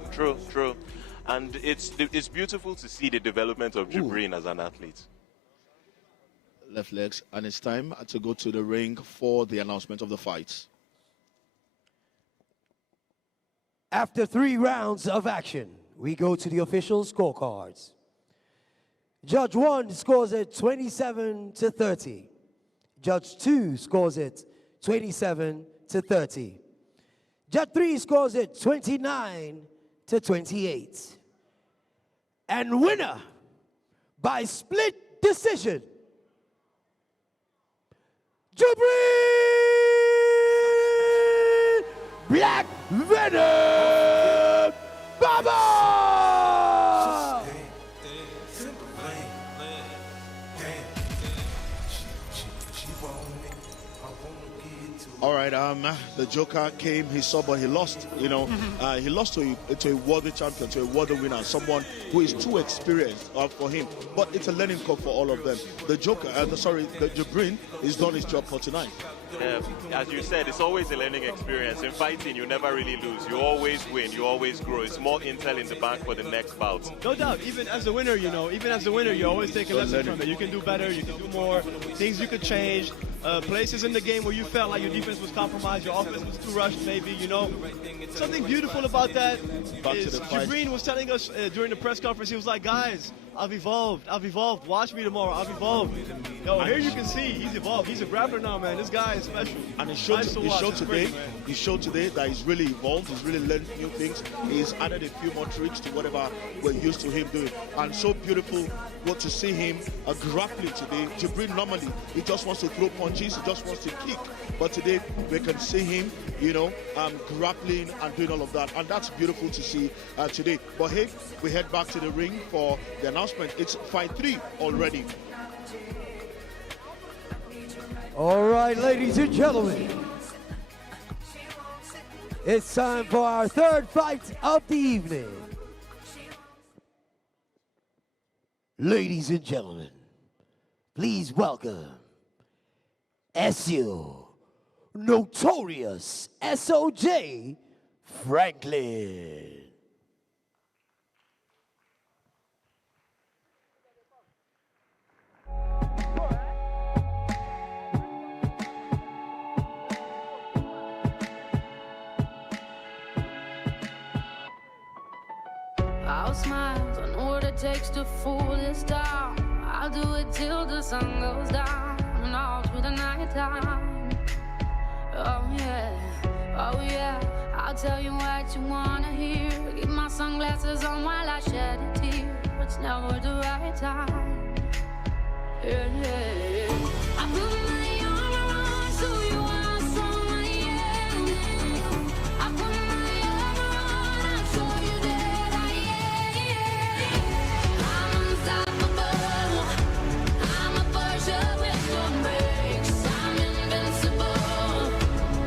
And it's beautiful to see the development of Jibrin as an athlete. Left legs, and it's time to go to the ring for the announcement of the fights. After 3 rounds of action, we go to the official scorecards. Judge 1 scores it 27-30. Judge 2 scores it 27-30. Judge 3 scores it 29-28. And winner by split decision, Jibrin! Black Venom! Baba! All right, the Joker came, he saw, but he lost. You know, he lost to a worthy champion, to a worthy winner, someone who is too experienced for him. But it's a learning curve for all of them. The Joker, the Jibrin, is done his job for tonight. Yeah, as you said, it's always a learning experience. In fighting, you never really lose. You always win. You always grow. It's more intel in the bank for the next bout. No doubt. Even as a winner, you always take a lesson from it. You can do better. You can do more. Things you could change. Places in the game where you felt like your defense was compromised, your offense was too rushed, maybe, Something beautiful about that is Jibrin was telling us during the press conference, he was like, guys, I've evolved. Watch me tomorrow. I've evolved. Here you can see he's evolved. He's a grappler now, man. This guy is special. And he showed today that he's really evolved. He's really learned new things. He's added a few more tricks to whatever we're used to him doing. And so beautiful to see him grappling today. Jibrin normally, he just wants to throw punches. He just wants to kick. But today, we can see him, grappling and doing all of that. And that's beautiful to see today. But hey, we head back to the ring for the announcement. It's fight 3 already. All right, ladies and gentlemen. It's time for our third fight of the evening. Ladies and gentlemen, please welcome SU Notorious SOJ Franklin. I'll smile, I know what it takes to fool this town. I'll do it till the sun goes down and all through the night time. Oh yeah, I'll tell you what you wanna hear. Keep my sunglasses on while I shed a tear. It's never the right time. Yeah. I put my armor on so you are strong I am. I put my armor on, I'll show you that I am. I'm unstoppable. I'm a Porsche with no brakes. I'm invincible.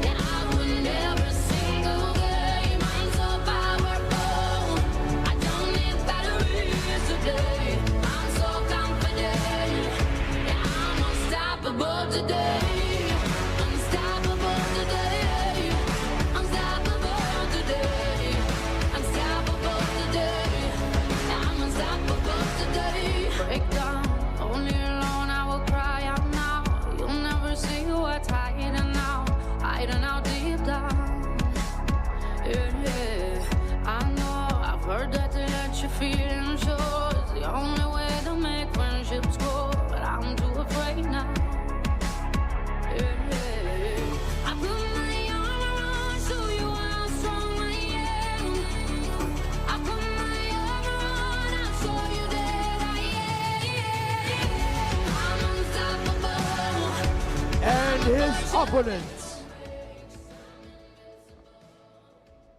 And I win every single game. I'm so powerful. I don't need batteries today. I'm so confident. Yeah, I'm unstoppable today. Unstoppable today. Unstoppable today. Unstoppable today. Yeah, I'm unstoppable today. Break down, only alone I will cry out now. You'll never see what's hiding out deep down. Yeah, I know, I've heard that to let you feel and show is the only way to make friendships grow, but I'm too afraid now. Yeah, I put my armor on so you how strong I am. I put my armor on, I'll show you that I am. I'm unstoppable. And his opponent,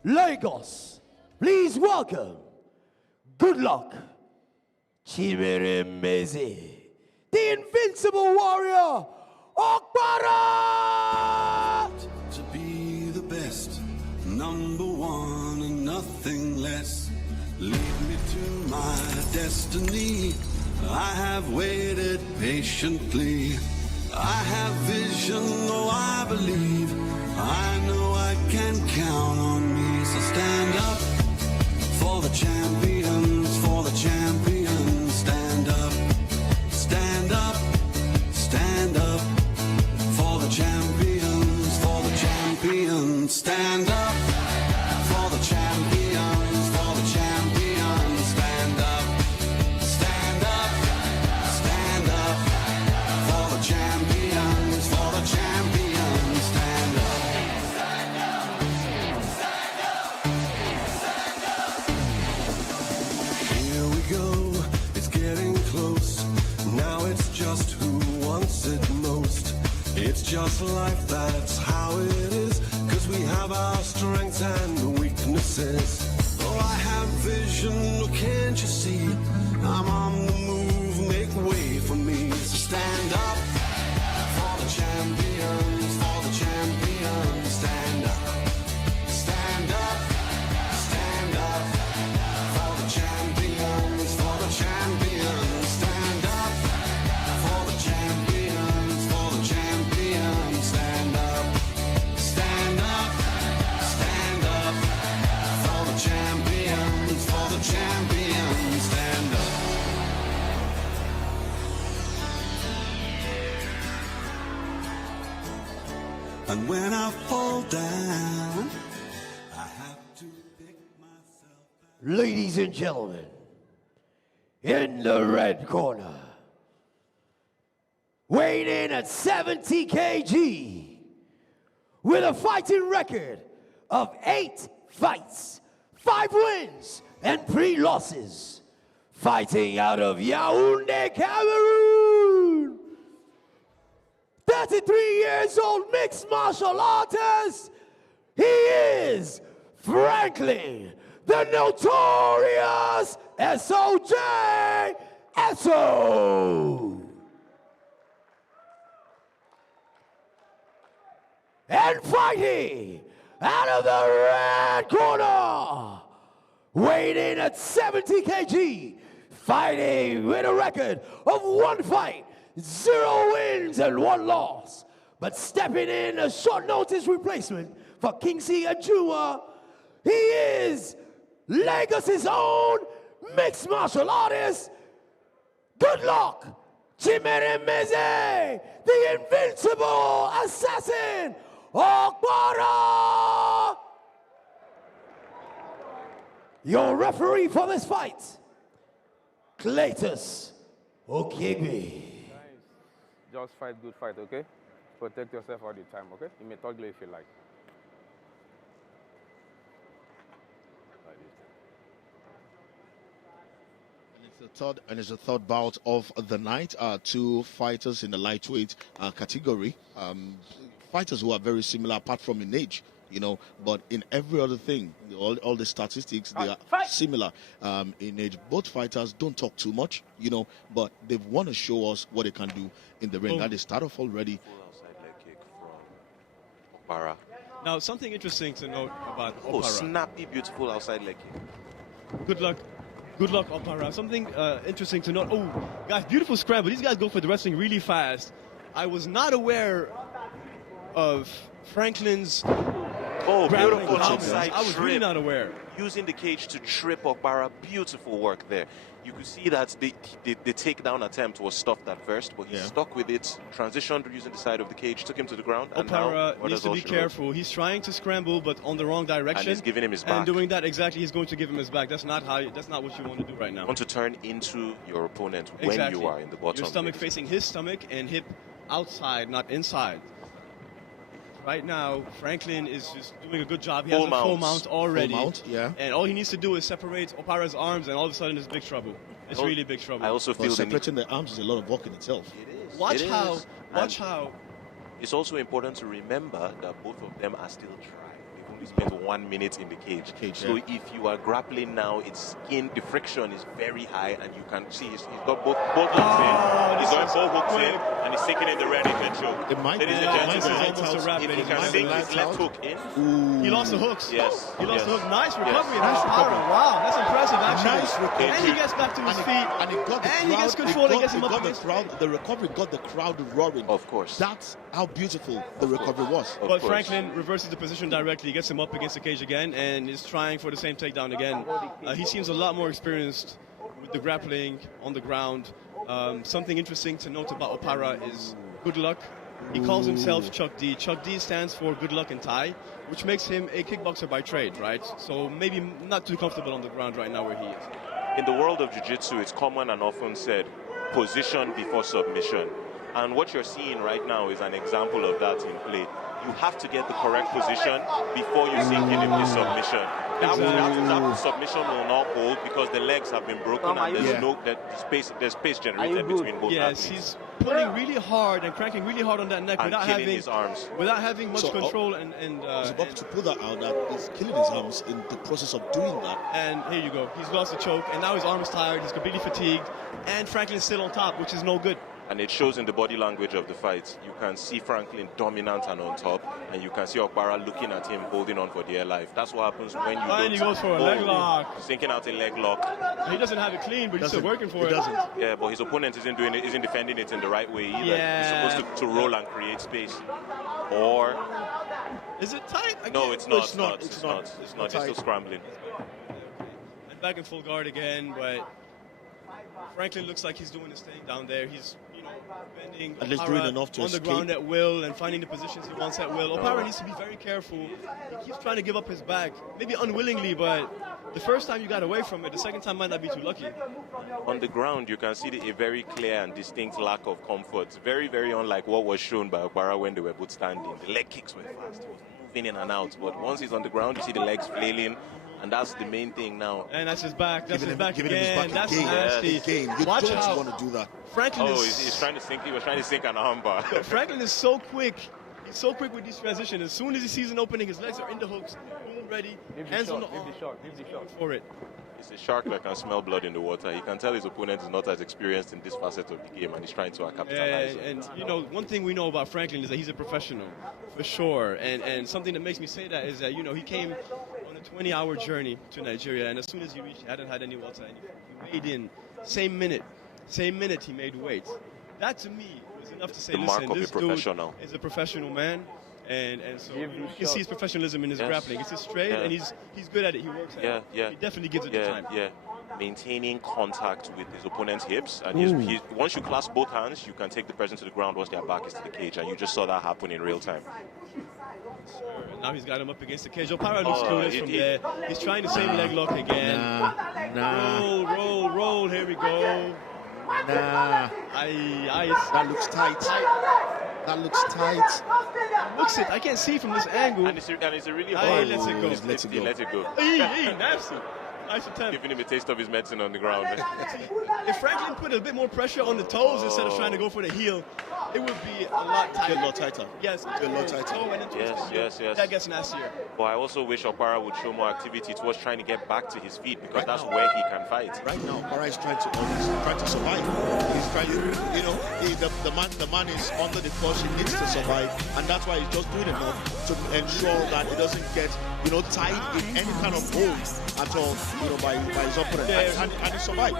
Lagos. Please welcome, good luck, Jibrin, the invincible warrior, Opara! To be the best, number one and nothing less. Lead me to my destiny. I have waited patiently. I have vision, oh I believe. I know I can count on me. So stand up for the champions, for the champions. Stand up, stand up, stand up for the champions, for the champions. Stand up for the champions, for the champions. Stand up, stand up, stand up for the champions, for the champions. Stand up. just life, that's how it is. Cause we have our strengths and weaknesses. Oh, I have vision, oh, can't you see? I'm on the move, make way for me. So stand up for the champions, for the champions. Stand up, stand up, stand up for the champions, for the champions. Stand up for the champions, for the champions. Stand up, stand up, stand up for the champions, for the champions. Stand up. And when I fall down, I have to pick myself up. Ladies and gentlemen, in the red corner, weighing in at 70 kg, with a fighting record of 8 fights, 5 wins, and 3 losses, fighting out of Yaoundé, Cameroon. 33 years old mixed martial artist, he is Franklin, the notorious SOJ Esso. And fighting out of the red corner, weighing in at 70 kg, fighting with a record of 1 fight, 0 wins and 1 loss, but stepping in a short notice replacement for Kingsley Ajua, he is Lagos's own mixed martial artist. Good luck, Jibrin, the invincible assassin, Opara. Your referee for this fight, Cletus Okigwe. Just fight, good fight, okay? Protect yourself all the time, okay? You may toggle if you like. It's the third bout of the night. 2 fighters in the lightweight category. Fighters who are very similar, apart from in age, you know, but in every other thing, all the statistics, they are similar in age. Both fighters don't talk too much, you know, but they want to show us what they can do in the ring. And they start off already. Outside leg kick from Opara. Now, something interesting to note about Opara. Oh, snappy, beautiful outside leg kick. Good luck. Good luck, Opara. Something interesting to note. Oh, guys, beautiful scramble. These guys go for the wrestling really fast. I was not aware of Franklin's beautiful outside I was trip. really not aware. Using the cage to trip Opara. Beautiful work there. You could see that the takedown attempt was stuffed at first, but he stuck with it, transitioned using the side of the cage, took him to the ground. And Opara needs to be careful. He's trying to scramble, but on the wrong direction. And he's giving him his back. And doing that, exactly, he's going to give him his back. That's not what you want to do right now. You want to turn into your opponent exactly. when you are in the bottom. Your stomach facing his stomach and hip outside, not inside. Right now, Franklin is just doing a good job. He has a full mount already. Full mount, yeah. And all he needs to do is separate Opara's arms, and all of a sudden, it's big trouble. It's really big trouble. I also feel separating the arms is a lot of work in itself. It is. Watch how. It's also important to remember that both of them are still trying. They've only spent 1 minute in the cage. So if you are grappling now, its skin, the friction is very high, and you can see he's got both hooks in. He's got both hooks in, and he's taking in the rear naked choke. It might Ladies and gentlemen, if he can sink his left hook in. He lost the hooks. Yes. He lost the hook. Nice recovery. Nice recovery. Wow, that's impressive, actually. Nice recovery. And he gets back to his feet. And he got the crowd. He gets control and gets him up against the recovery got the crowd roaring. Of course. That's how beautiful the recovery was. But Franklin reverses the position directly, gets him up against the cage again, and is trying for the same takedown again. He seems a lot more experienced with the grappling on the ground. Something interesting to note about Opara is good luck. He calls himself Chuck D. Chuck D stands for good luck in Thai, which makes him a kickboxer by trade, right? So maybe not too comfortable on the ground right now where he is. In the world of jiu-jitsu, it's common and often said, position before submission. And what you're seeing right now is an example of that in play. You have to get the correct position before you sink in the submission. That submission will not hold because the legs have been broken and there's there's space generated between both athletes. He's pulling really hard and cranking really hard on that neck And without killing having his arms. without having much So, control I was about to put that out that he's killing his arms in the process of doing that. And here you go. He's lost the choke, and now his arm is tired. He's completely fatigued, and Franklin's still on top, which is no good. And it shows in the body language of the fight. You can see Franklin dominant and on top, and you can see Opara looking at him, holding on for dear life. That's what happens when you And he goes for a leg lock. He's thinking out a leg lock. He doesn't have it clean, but he's still working for it. Yeah, but his opponent isn't defending it in the right way either. Yeah. He's supposed to roll and create space. Or is it tight? No, it's not. It's not. It's not. They're still scrambling. And back in full guard again, but Franklin looks like he's doing his thing down there. He's bending At least Opara doing enough to on the escape. ground at will and finding the positions he wants at will. Opara needs to be very careful. He keeps trying to give up his back, maybe unwillingly, but the first time you got away from it, the second time might not be too lucky. On the ground, you can see a very clear and distinct lack of comfort. Very, very unlike what was shown by Opara when they were both standing. The leg kicks were fast. He was moving in and out. But once he's on the ground, you see the legs flailing. And that's the main thing now. And that's his back. That's his back Giving him again. his back That's again. nasty. Again. You Watch don't out. want to do that. Franklin is... He's trying to sink. He was trying to sink an armbar. Franklin is so quick. He's so quick with these transitions. As soon as he sees an opening, his legs are in the hooks, boom, ready, hands on the arm. For it. It's a shark that can smell blood in the water. He can tell his opponent is not as experienced in this facet of the game, and he's trying to capitalize. And you know, one thing we know about Franklin is that he's a professional, for sure. And something that makes me say that is that, you know, he came on a 20-hour journey to Nigeria, and as soon as he reached, he hadn't had any water, and he weighed in. Same minute he made weight. That to me was enough to say, The mark listen, of a this dude professional. is a professional man. And so you can see his professionalism in his grappling. It's just straight, and he's good at it. He works at it. He definitely gives it the time. Maintaining contact with his opponent's hips, and once you clasp both hands, you can take the person to the ground once their back is to the cage, and you just saw that happen in real time. Now he's got him up against the cage. Opara looks clueless from there. He's trying the same leg lock again. Roll. Here we go. That looks tight. That looks tight. Looks it. I can't see from this angle. And it's a really hard. Let it go. He let it go. Nasty. Nice attempt. Giving him a taste of his medicine on the ground. If Franklin put a bit more pressure on the toes instead of trying to go for the heel, it would be a lot tighter. A lot tighter. Yes. A lot tighter. Yes. That gets nastier. But I also wish Opara would show more activity towards trying to get back to his feet, because that's where he can fight. Right now, Opara is trying to survive. He's trying to, you know, the man is under the force. He needs to survive, and that's why he's just doing enough to ensure that he doesn't get, you know, tied in any kind of hold at all, you know, by his opponent. And he survived.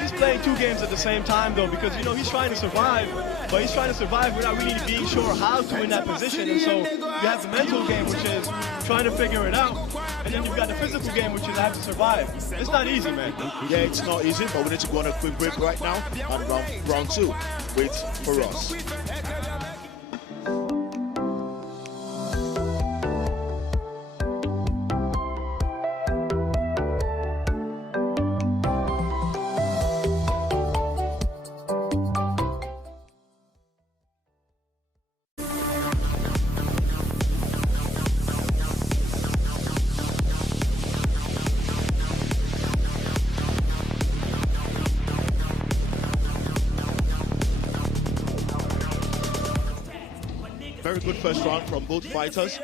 He's playing two games at the same time, though, because, you know, he's trying to survive, but he's trying to survive without really being sure how to in that position. And so you have the mental game, which is trying to figure it out, and then you've got the physical game, which is have to survive. It's not easy, man. Yeah, it's not easy, but we need to go on a quick break right now, and round two waits for us. Very good first round from both fighters.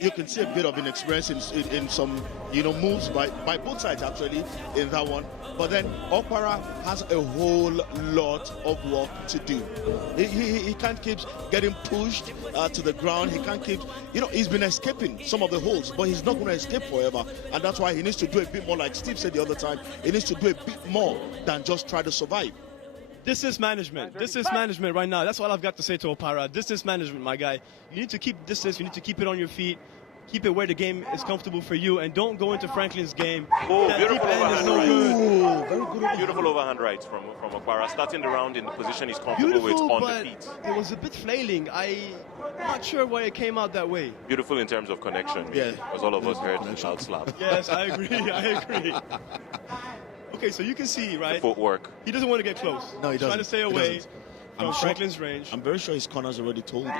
You can see a bit of inexperience in some, you know, moves by both sides actually in that one. But then Opara has a whole lot of work to do. He can't keep getting pushed to the ground. He can't keep, you know, he's been escaping some of the holds, but he's not going to escape forever. And that's why he needs to do a bit more, like Steve said the other time. He needs to do a bit more than just try to survive. Distance management. Distance management right now. That's all I've got to say to Opara. Distance management, my guy. You need to keep distance. You need to keep it on your feet. Keep it where the game is comfortable for you, and don't go into Franklin's game. That Beautiful deep end is overhand no right. good. Beautiful overhand right from Opara, starting the round in the position he's comfortable with on the feet. It was a bit flailing. I'm not sure why it came out that way. Beautiful in terms of connection. Yeah. Because all of us heard the shout slap. Yes, I agree. Okay, so you can see, right? The footwork. He doesn't want to get close. No, he He's doesn't. trying to stay away from Franklin's range. I'm very sure his corners already told him,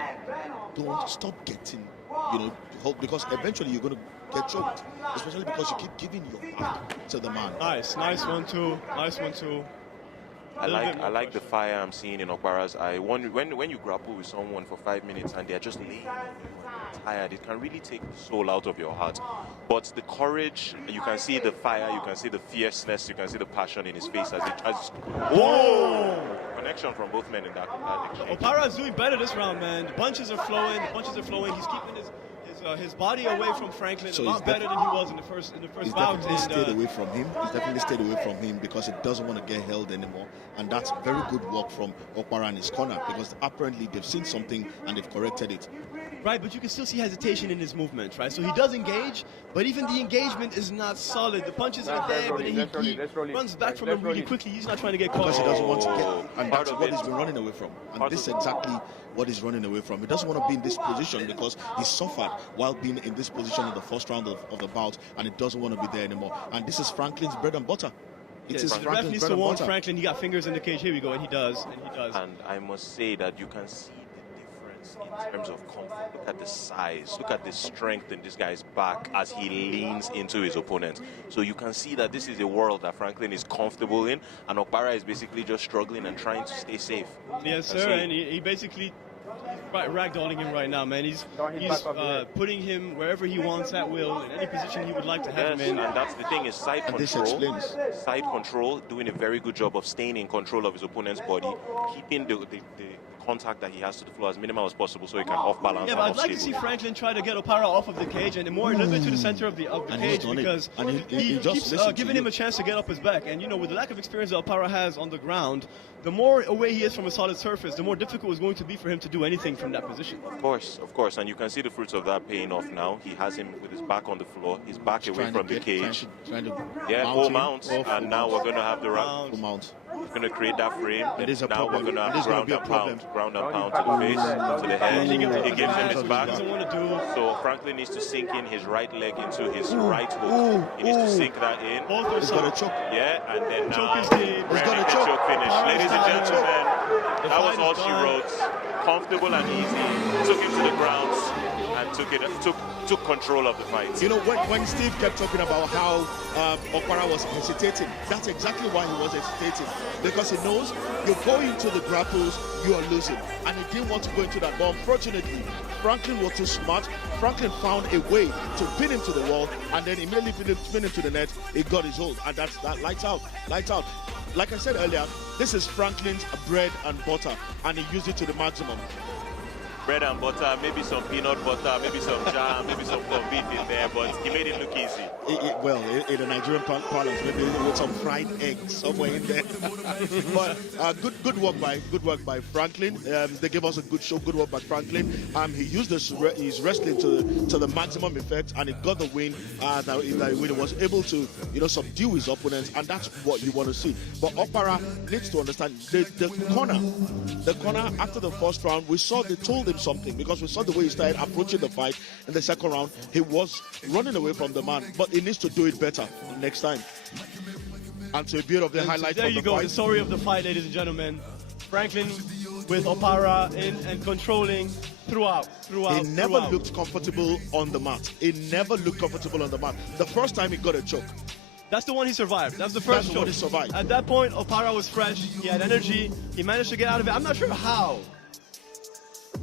don't stop getting, you know, hold, because eventually you're going to get choked, especially because you keep giving your back to the man. Nice 1-2. Nice 1-2. I like the fire I'm seeing in Opara's eye. When you grapple with someone for 5 minutes and they're just laying tired, it can really take the soul out of your heart. But the courage, you can see the fire, you can see the fierceness, you can see the passion in his face as he tries. Whoa! Connection from both men in that exchange. Opara is doing better this round, man. The punches are flowing. He's keeping his body away from Franklin a lot better than he was in the first He's bout. definitely stayed away from him. He's definitely stayed away from him because he doesn't want to get held anymore. And that's very good work from Opara and his corner, because apparently they've seen something and they've corrected it. Right, but you can still see hesitation in his movement, right? So he does engage, but even the engagement is not solid. The punches are there, but then he runs back from him really quickly. He's not trying to get caught. Because he doesn't want to get, and that's what he's been running away from. And this is exactly what he's running away from. He doesn't want to be in this position because he suffered while being in this position in the first round of the bout, and he doesn't want to be there anymore. And this is Franklin's bread and butter. It is the ref Franklin's needs bread to and warn butter. Franklin. He got fingers in the cage. Here we go, and he does. And I must say that you can see the difference in terms of comfort. Look at the size, look at the strength in this guy's back as he leans into his opponent. So you can see that this is a world that Franklin is comfortable in, and Opara is basically just struggling and trying to stay safe. Yes, sir, and he basically ragdolling him right now, man. He's putting him wherever he wants at will, in any position he would like to have him in. And that's the thing, is side control. Side control, doing a very good job of staying in control of his opponent's body, keeping the contact that he has to the floor as minimal as possible so he can off-balance. Yeah, but I'd like to see Franklin try to get Opara off of the cage and more a little bit to the center of the cage, because he keeps giving him a chance to get up his back. And, you know, with the lack of experience that Opara has on the ground, the more away he is from a solid surface, the more difficult it's going to be for him to do anything from that position. Of course, and you can see the fruits of that paying off now. He has him with his back on the floor, his back away from the cage. Full mount, and now we're going to have the round. Full mount. We're going to create that frame. Now we're going to have ground and pound to the face, to the head. He gives him his back. So Franklin needs to sink in his right leg into his right hook. He needs to sink that in. He's got a choke. Yeah, and then now he's got a choke finish. Ladies and gentlemen, that was all she wrote. Comfortable and easy. Took him to the ground and took control of the fight. You know, when Steve kept talking about how Opara was hesitating, that's exactly why he was hesitating. Because he knows you go into the grapples, you are losing. And he didn't want to go into that. But unfortunately, Franklin was too smart. Franklin found a way to pin him to the wall, and then immediately pin him to the net. He got his hold, and that's that. Lights out. Like I said earlier, this is Franklin's bread and butter, and he used it to the maximum. Bread and butter, maybe some peanut butter, maybe some jam, maybe some corned beef in there, but he made it look easy. In the Nigerian parlance, maybe with some fried eggs somewhere in there. But good work by Franklin. They gave us a good show. Good work by Franklin. He used his wrestling to the maximum effect, and he got the win. And he was able to, subdue his opponents, and that's what you want to see. But Opara needs to understand the corner after the first round. We saw they told him something, because we saw the way he started approaching the fight in the second round. He was running away from the man, but he needs to do it better next time. And to a bit of the highlight there of you the go, fight. the story of the fight, ladies and gentlemen. Franklin with Opara in and controlling throughout. He never looked comfortable on the mat. The first time he got a choke. That's the one he survived. That's the first one he survived. At that point, Opara was fresh. He had energy. He managed to get out of it. I'm not sure how.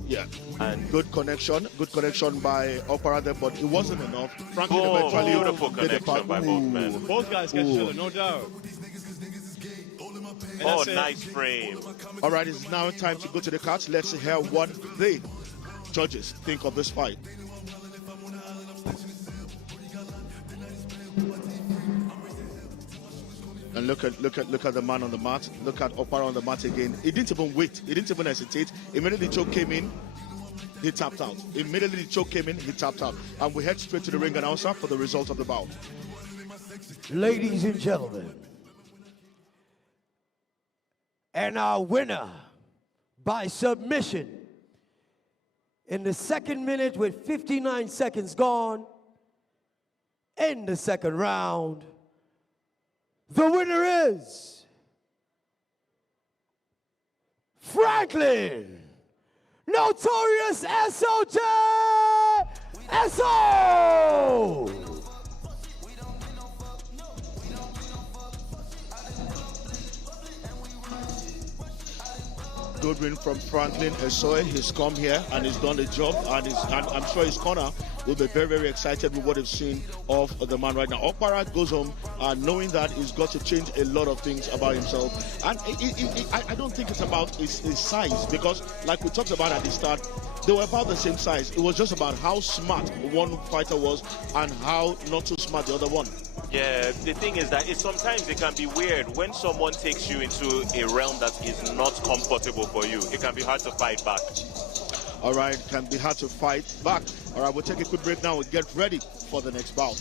Yeah, and good connection by Opara there, but it wasn't enough. Franklin eventually beautiful connection by both men. Both guys catch each other, no doubt. Nice frame. All right, it's now time to go to the cards. Let's hear what the judges think of this fight. And look at the man on the mat. Look at Opara on the mat again. He didn't even wait. He didn't even hesitate. Immediately the choke came in, he tapped out. And we head straight to the ring announcer for the result of the bout. Ladies and gentlemen, and our winner by submission in the second minute with 59 seconds gone in the second round, the winner is Franklin, Notorious SOJ SO! good win from Franklin Esoe. He's come here and he's done the job, and I'm sure his corner will be very, very excited with what they've seen of the man right now. Opara goes home knowing that he's got to change a lot of things about himself. And I don't think it's about his size, because like we talked about at the start, they were about the same size. It was just about how smart one fighter was and how not so smart the other one. Yeah, the thing is that sometimes it can be weird when someone takes you into a realm that is not comfortable for you. It can be hard to fight back. All right, can be hard to fight back. All right, we'll take a quick break now and get ready for the next bout.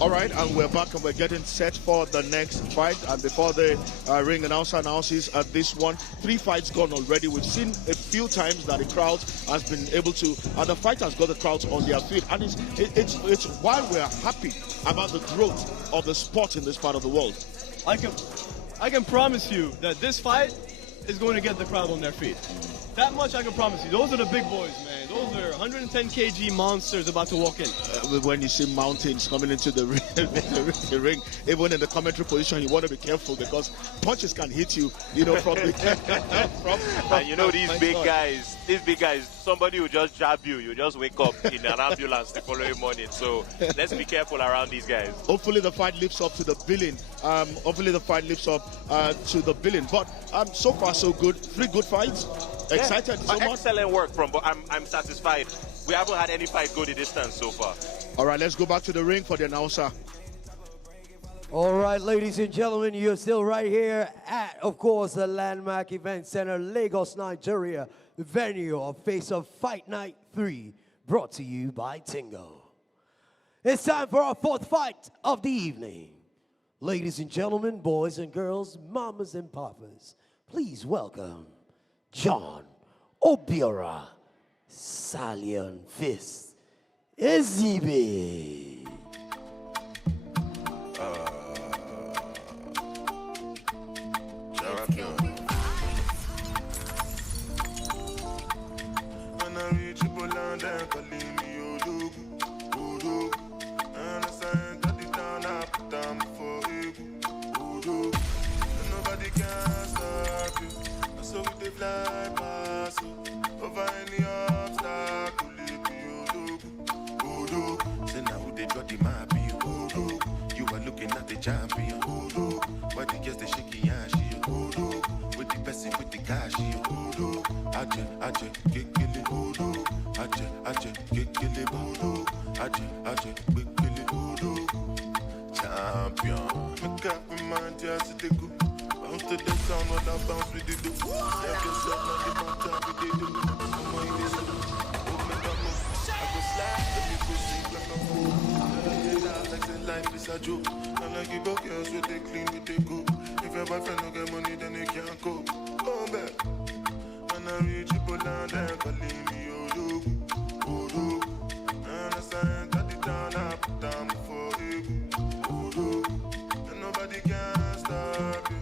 All right, and we're back and we're getting set for the next fight. And before the ring announcer announces this one, 3 fights gone already. We've seen a few times that the crowd has been able to, the fighters got the crowds on their feet. And it's why we're happy about the growth of the sport in this part of the world. I can promise you that this fight is going to get the crowd on their feet. That much I can promise you. Those are the big boys, man. Those are 110 kg monsters about to walk in. When you see mountains coming into the ring, even in the commentary position, you want to be careful because punches can hit you, from the... And you know these big guys, somebody will just jab you. You just wake up in an ambulance the following morning. So let's be careful around these guys. Hopefully the fight lives up to the billing. But so far so good. 3 good fights. Excited so much. Excellent work but I'm satisfied. We haven't had any fight go the distance so far. All right, let's go back to the ring for the announcer. All right, ladies and gentlemen, you're still right here at, of course, the Landmark Event Center, Lagos, Nigeria, the venue of Face of Fight Night 3, brought to you by Tingo. It's time for our 4th fight of the evening. Ladies and gentlemen, boys and girls, mamas and papas, please welcome John Obiora Stallion Fist Ezeibe. When I reach Poland, they're calling me Odu. And I sang that it down, I put down for Odu. And nobody can stop you. So we they fly past over any obstacle. Odu. Say now who they draw the map, Odu. You are looking at the champion. Odu. Why the girls they shaking yashi? Odu. With the person with the cash, Odu. Aje, kekele. Odu. Aje, kekele. Odu. Aje, kekele. Odu. Champion. Make up my mind, just to go. Bounce to the sound when I bounce with the do. Step yourself on the mountain with the do. I'm on this do. Oh, make a move. I go slide, let me go sing like a fool. Like the life is a joke. And I give up girls with they clean, with they go. If your boyfriend don't get money, then they can't go. Come back. When I reach Poland, they're calling me Odu. And I sang that it down, I put down for Odu. And nobody can stop you.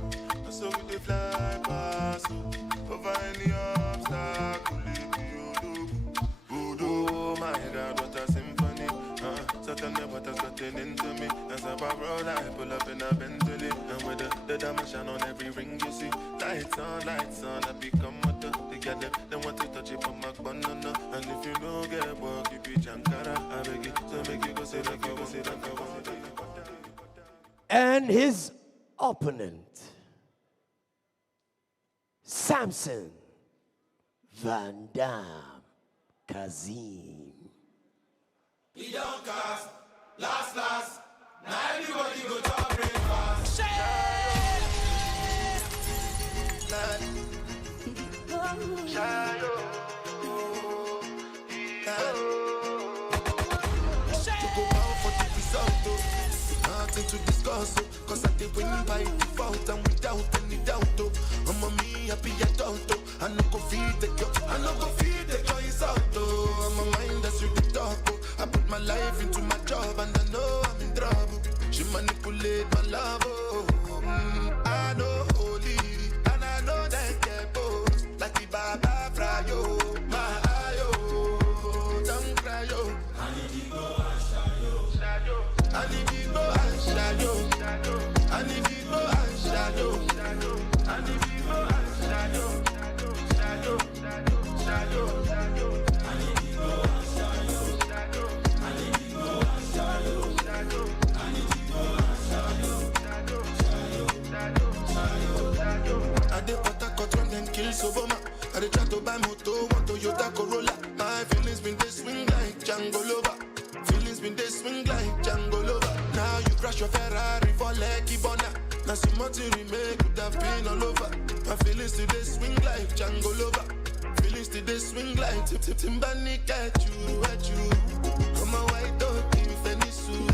So we they fly past over any obstacle. Odu, my God, what a symphony. Certainly what has gotten into me. As I roll, I pull up in a Bentley. And with the diamond shine on every ring you see. Lights on, I become what they get them. They want to touch it from my banana. And if you don't get work, you be Jankara. I beg you, so make you go say that, go say that. And his opponent, Samson Van Dam Kazeem. He don't cast, last, now everybody go to breakfast. Chukwu bound for the result. hustle. Cause I did win by default and without any doubt. Oh, I'm a me happy adult. Oh, I no go feed the girl, I no go feed the girl out. Oh, I'm a mind that's you the talk. Oh, I put my life into my job and I know I'm in trouble. She manipulate my love. Oh, I know holy and I know that get both. Like the Baba Frayo, my ayo, don't cry yo. I need to go and shadow. I need to go and shadow. I need to go and shadow. I need to go and shadow. Shadow, shadow, shadow. I need to go and shadow. I need to go and shadow. I need to go and shadow. Shadow. I did Patagot when them kill Soboma. I did try to buy moto, want Toyota Corolla. My feelings been they swing like Django Lover. Feelings been they swing like Django Lover. Now you crash your Ferrari for Lucky Bona. Now some more to remake could have been all over. My feelings today swing like Django Lover. Feelings today swing like Timbani at you. Come on, white dog, if any suit.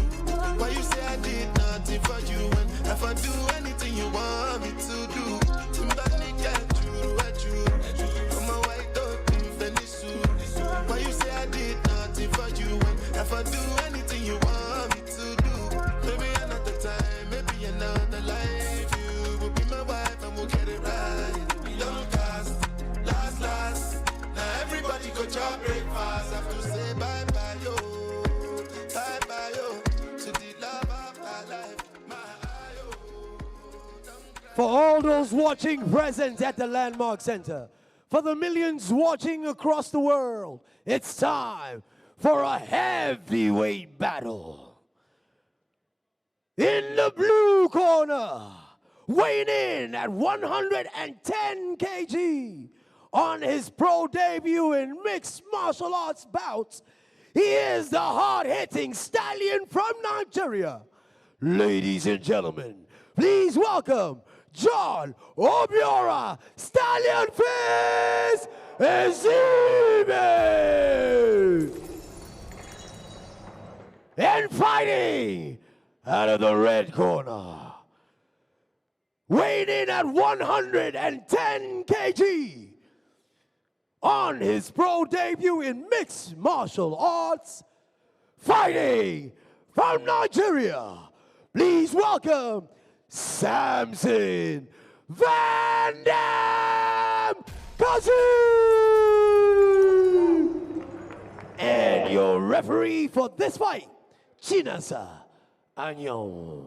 Why you say I did nothing for you? And if I do anything you want me to do, Timbani at you. Come on, white dog, if any suit. Why you say I did nothing for you? And if I do anything you want me to do, maybe another time, maybe another life. You will be my wife and we'll get it right. Don't cast, last. Now everybody go to breakfast. I have to say bye-bye, yo. Bye-bye, yo. To the love of my life. For all those watching present at the Landmark Center, for the millions watching across the world, it's time for a heavyweight battle. In the blue corner, weighing in at 110 kg, on his pro debut in mixed martial arts bouts, he is the hard-hitting stallion from Nigeria. Ladies and gentlemen, please welcome John Obiora, Stallion Fist, Ezeibe. And fighting out of the red corner, weighing in at 110 kg, on his pro debut in mixed martial arts, fighting from Nigeria, please welcome Samson Van Dam Kazeem! And your referee for this fight, Chinasa Anyon.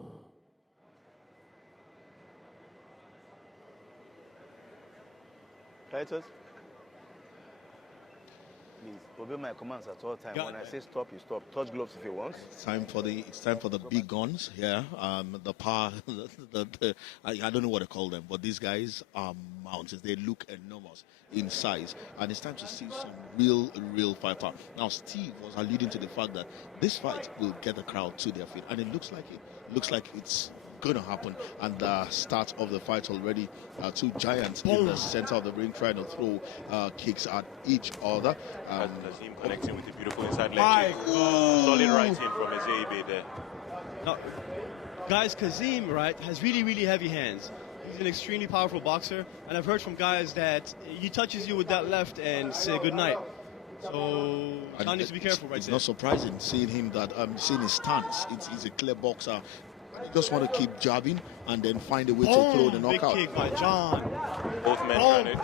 Titus, please obey my commands at all times. When I say stop, you stop. Touch gloves if you want. It's time for the big guns. Yeah, the power. I don't know what to call them, but these guys are mountains. They look enormous in size, and it's time to see some real firepower. Now, Steve was alluding to the fact that this fight will get the crowd to their feet, and it looks like it. Looks like it's going to happen. And the start of the fight already, two giants in the center of the ring trying to throw kicks at each other. Kazeem connecting with a beautiful inside leg kick. Solid right hand from Ezeibe there. Now, guys, Kazeem, right, has really heavy hands. He's an extremely powerful boxer, and I've heard from guys that he touches you with that left and say good night. So John needs to be careful It's not surprising seeing him that seeing his stance. He's a clear boxer. You just want to keep jabbing and then find a way to throw the knockout. Big kick by John. Both men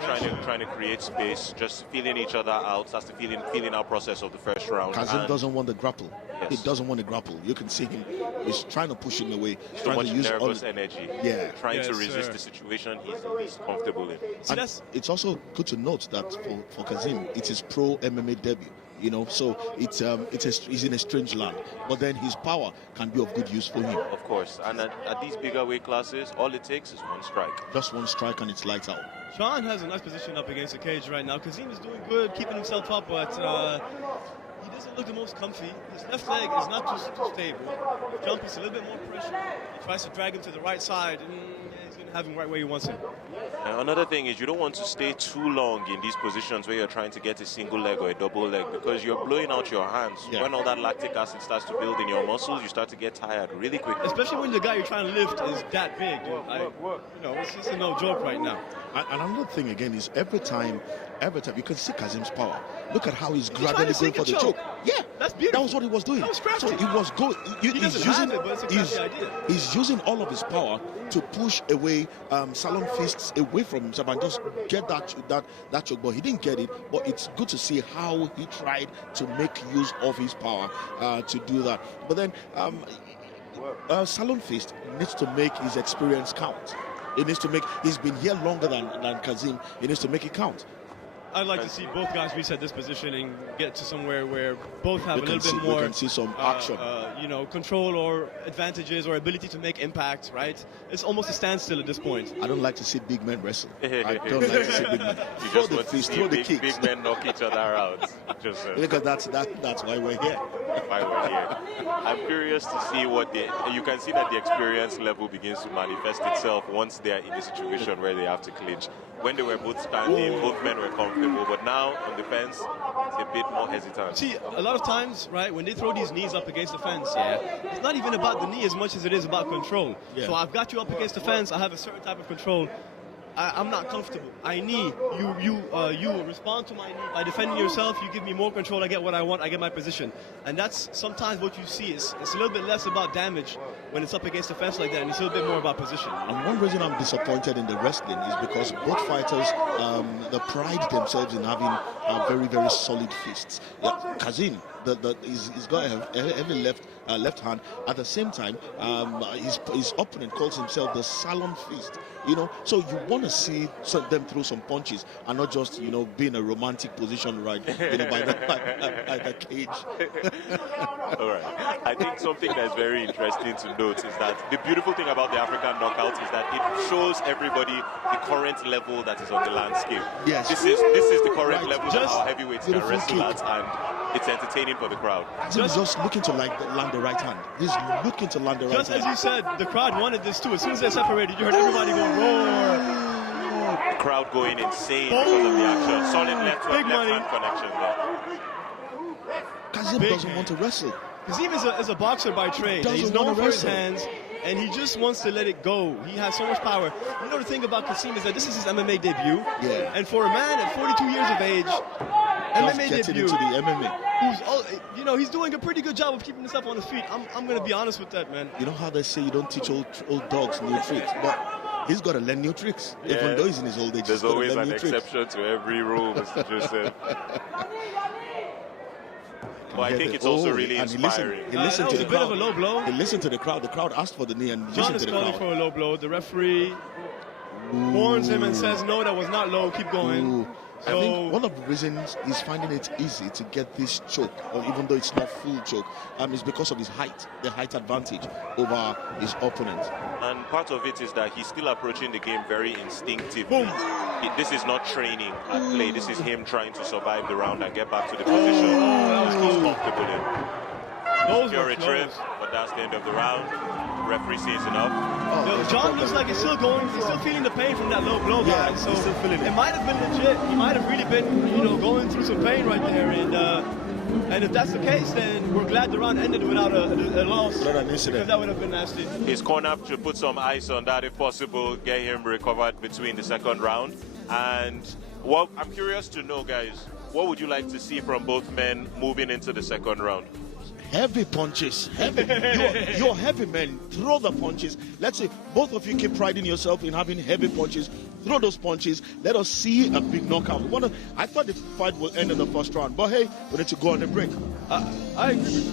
trying to create space, just feeling each other out. That's the feeling out process of the first round. Kazeem doesn't want the grapple. Yes. He doesn't want to grapple. You can see him. He's trying to push him away. He's so trying much to use nervous energy. Yeah. Trying to resist the situation he's least comfortable in. And it's also good to note that for Kazeem, it's his pro MMA debut. You know, so he's in a strange land, but then his power can be of good use for him. Of course, and at these bigger weight classes, all it takes is one strike. Just one strike and it's lights out. John has a nice position up against the cage right now. Kazeem is doing good, keeping himself up, but he doesn't look the most comfy. His left leg is not too stable. The jump is a little bit more pressure. He tries to drag him to the right side, and he's going to have him right where he wants him. Another thing is you don't want to stay too long in these positions where you're trying to get a single leg or a double leg because you're blowing out your hands. Yeah. When all that lactic acid starts to build in your muscles, you start to get tired really quickly. Especially when the guy you're trying to lift is that big, dude. It's no joke right now. And another thing again is every time you can see Kazeem's power. Look at how he's trying gradually to going sink for a the choke. Yeah, that's beautiful. That was what he was doing. That was crafty. So he was going. He doesn't have it, but it's exactly the idea. He's using all of his power to push away Salon fists away from himself and just get that choke. But he didn't get it. But it's good to see how he tried to make use of his power to do that. But then Salon fist needs to make his experience count. He's been here longer than Kazeem. He needs to make it count. I'd like to see both guys reset this position and get to somewhere where both have a little bit more. We can see some action. Control or advantages or ability to make impact, right? It's almost a standstill at this point. I don't like to see big men wrestle. I don't like to see big men. You Throw just the want to fist, see throw the kicks. big men knock each other out. Because that's why we're here. Why we're here. I'm curious to see you can see that the experience level begins to manifest itself once they're in a situation where they have to clinch. When they were both standing, both men were comfortable, but now on the fence, it's a bit more hesitant. See, a lot of times, right, when they throw these knees up against the fence, it's not even about the knee as much as it is about control. Yeah. So I've got you up against the fence, I have a certain type of control. I'm not comfortable. I knee. You respond to my knee by defending yourself. You give me more control. I get what I want. I get my position. And that's sometimes what you see. It's a little bit less about damage when it's up against the fence like that, and it's a little bit more about position. And one reason I'm disappointed in the wrestling is because both fighters they pride themselves in having very, very solid fists. Kazeem, he's got a heavy left hand. At the same time, his opponent calls himself the Salon Fist. So you want to see them throw some punches and not just be in a romantic position by the cage. All right. I think something that's very interesting to note is that the beautiful thing about the African knockout is that it shows everybody the current level that is on the landscape. Yes. This is the current level that our heavyweights can wrestle at, and it's entertaining for the crowd. He's just looking to land the right hand. He's looking to land the right hand. Just as you said, the crowd wanted this too. As soon as they separated, you heard everybody go roar. The crowd going insane because of the action. Solid left-hand connection there. Kazeem doesn't want to wrestle. Kazeem is a boxer by trade. He's known for his hands, and he just wants to let it go. He has so much power. The thing about Kazeem is that this is his MMA debut. Yeah. And for a man at 42 years of age, MMA debut. Into the MMA. He's doing a pretty good job of keeping himself on his feet. I'm going to be honest with that, man. You know how they say you don't teach old dogs new tricks, but he's got to learn new tricks. Yeah. Even though he's in his old age, there's always an exception to every rule, Mr. Joseph. But I think it's also really inspiring. He listened to the crowd. That was a bit of a low blow. He listened to the crowd. The crowd asked for the knee and John listened is to the calling crowd. for a low blow. The referee warns him and says, no, that was not low. Keep going. I think one of the reasons he's finding it easy to get this choke, or even though it's not full choke, is because of his height, the height advantage over his opponent. And part of it is that he's still approaching the game very instinctively. This is not training at play. This is him trying to survive the round and get back to the position he's comfortable in. Pure retrieve, but that's the end of the round. Referee says enough. John looks like he's still going. He's still feeling the pain from that low blow, guys. So it might have been legit. He might have really been, going through some pain right there. And if that's the case, then we're glad the round ended without a loss. Without an incident. Because that would have been nasty. His corner should put some ice on that if possible, get him recovered between the second round. And what I'm curious to know, guys, what would you like to see from both men moving into the second round? Heavy punches. You're heavy men. Throw the punches. Let's say both of you keep priding yourself in having heavy punches. Throw those punches. Let us see a big knockout. I thought the fight will end in the first round, but hey, we need to go on a break. I agree.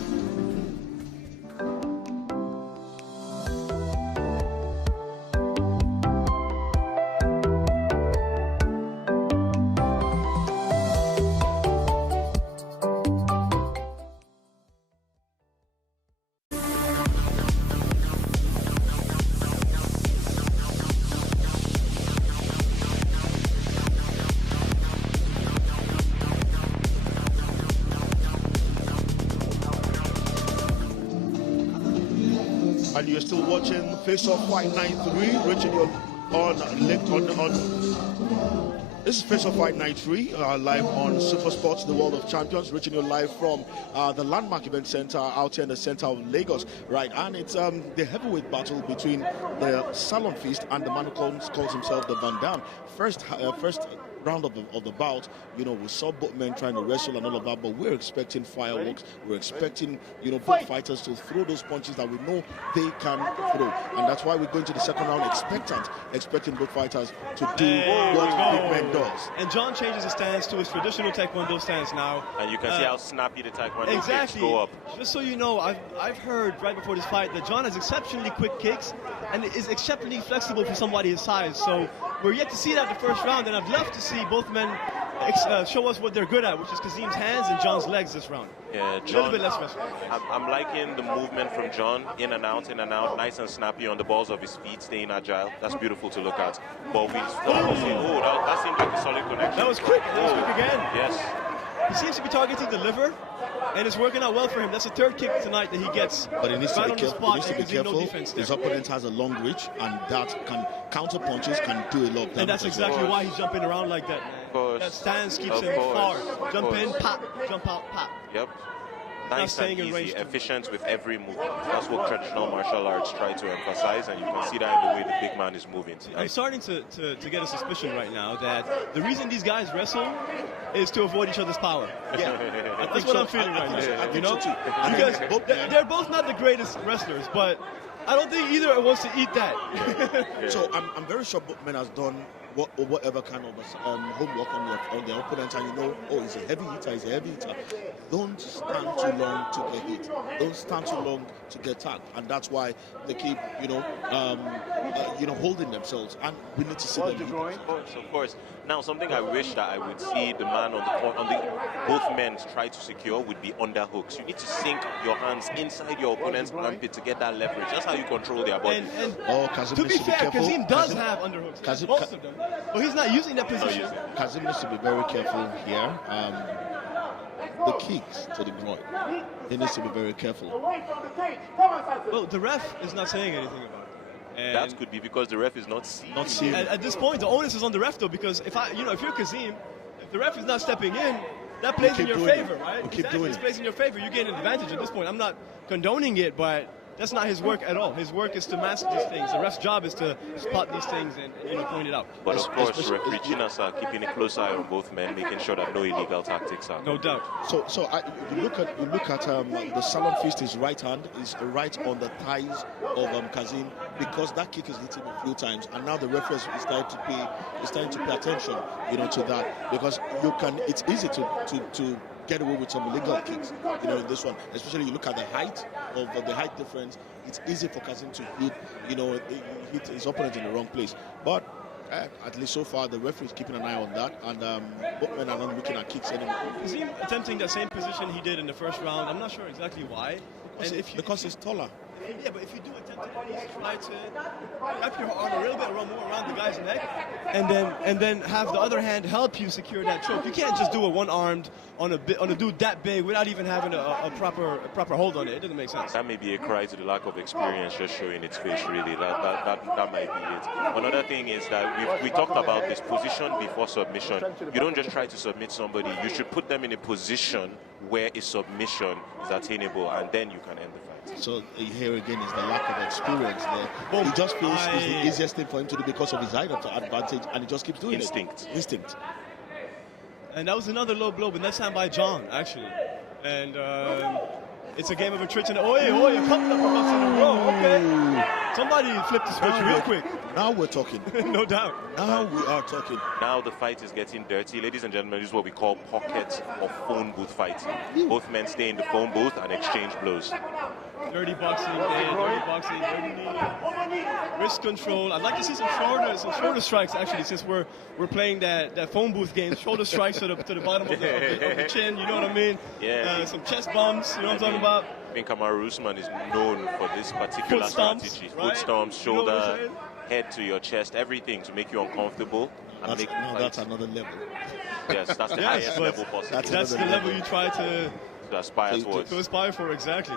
And you're still watching Face Off Fight 93, reaching your This is Face of Fight Night 3, live on Super Sports, the World of Champions, reaching you live from the Landmark Event Center out here in the center of Lagos, right? And it's the heavyweight battle between the Salon Feast and the man who calls himself the Van Dam. First round of the bout, you know, we saw both men trying to wrestle and all of that, but we're expecting fireworks. We're expecting, you know, both fighters to throw those punches that we know they can throw, and that's why we're going to the second round expecting both fighters to do what big men does. And John changes his stance to his traditional Taekwondo stance now. And you can see how snappy the Taekwondo exactly. kicks go up. Just so you know, I've heard right before this fight that John has exceptionally quick kicks and is exceptionally flexible for somebody his size. So we're yet to see that in the first round, and I'd love to see both men show us what they're good at, which is Kazeem's hands and John's legs this round. Yeah, John, a little bit less wrestling. I'm liking the movement from John, in and out, nice and snappy on the balls of his feet, staying agile. That's beautiful to look at. But that seemed like a solid connection. That was quick. That was quick again. Yes. He seems to be targeting the liver, and it's working out well for him. That's the third kick tonight that he gets. But he needs to be careful. He needs to be careful. No defense there. His opponent has a long reach, and that can counter punches, can do a lot of damage. And that's exactly why he's jumping around like that. That stance keeps him far. Jump in, pop, jump out, pop. Yep. Nice and easy, efficient with every movement. That's what traditional martial arts try to emphasize, and you can see that in the way the big man is moving. I'm starting to get a suspicion right now that the reason these guys wrestle is to avoid each other's power. Yeah, that's what I'm feeling right now. You know, because they're both not the greatest wrestlers, but I don't think either wants to eat that. So I'm very sure both men has done whatever kind of homework on their opponent, and you know, he's a heavy hitter. Don't stand too long to get hit. Don't stand too long to get tagged, and that's why they keep, holding themselves. And we need to see them. Of course. Now, something I wish that I would see the man on the both men try to secure would be underhooks. You need to sink your hands inside your opponent's armpit to get that leverage. That's how you control their body. Kazeem to be fair, Kazeem does have underhooks. Most of them. But he's not using that position. Kazeem needs to be very careful here. The kicks to the groin. He needs to be very careful. Well, the ref is not saying anything about it. And that could be because the ref is not seeing. At this point, the onus is on the ref, though, because if you're Kazeem, if the ref is not stepping in, that plays in your favor, right? It plays in your favor. You get an advantage at this point. I'm not condoning it, but that's not his work at all. His work is to mask these things. The ref's job is to spot these things and point it out. But of course, referee Chinas are keeping a close eye on both men, making sure that no illegal tactics are. No doubt. So you look at the Salon Fist. His right hand is right on the thighs of Kazeem, because that kick has hit him a few times, and now the referee is starting to pay attention, to that, because it's easy to get away with some illegal kicks, in this one. Especially you look at the height difference. It's easy for Kazeem to hit his opponent in the wrong place. But at least so far, the referee is keeping an eye on that, and both men are not looking at kicks anymore. Kazeem attempting that same position he did in the first round. I'm not sure exactly why. Because he's taller. Yeah, but if you do attempt to try to wrap your arm a little bit more around the guy's neck, and then have the other hand help you secure that choke. You can't just do a one-armed on a dude that big without even having a proper hold on it. It doesn't make sense. That may be a cry to the lack of experience just showing its face, really. That might be it. Another thing is that we talked about this position before submission. You don't just try to submit somebody. You should put them in a position where a submission is attainable, and then you can end the fight. So here again is the lack of experience there. He just feels it's the easiest thing for him to do because of his height advantage, and he just keeps doing Instinct. And that was another low blow, but this time by John, actually. And it's a game of attrition. A couple of us in a row. Okay. Somebody flipped the switch real quick. Now we're talking. No doubt. Now we are talking. Now the fight is getting dirty. Ladies and gentlemen, this is what we call pocket or phone booth fighting. Both men stay in the phone booth and exchange blows. Dirty boxing, dirty wrist control. I'd like to see some shoulder strikes, actually, since we're playing that phone booth game. Shoulder strikes to the bottom of the chin, you know what I mean? Yeah. Some chest bumps, you know what I'm talking about? I think Kamaru Usman is known for this particular strategy. Foot stomps, shoulder, head to your chest, everything to make you uncomfortable. That's another level. Yes, that's the highest level possible. That's the level you try to to aspire towards. To aspire for, exactly.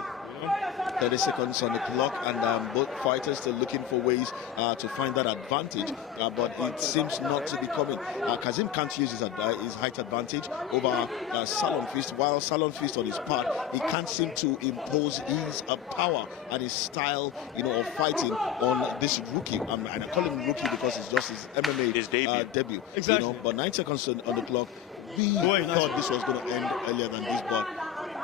30 seconds on the clock, and both fighters still looking for ways to find that advantage, but it seems not to be coming. Kazeem can't use his height advantage over Salon Fist, while Salon Fist on his part, he can't seem to impose his power and his style, of fighting on this rookie. And I call him rookie because it's just his MMA debut. Exactly. But 9 seconds on the clock. We thought this was going to end earlier than this, but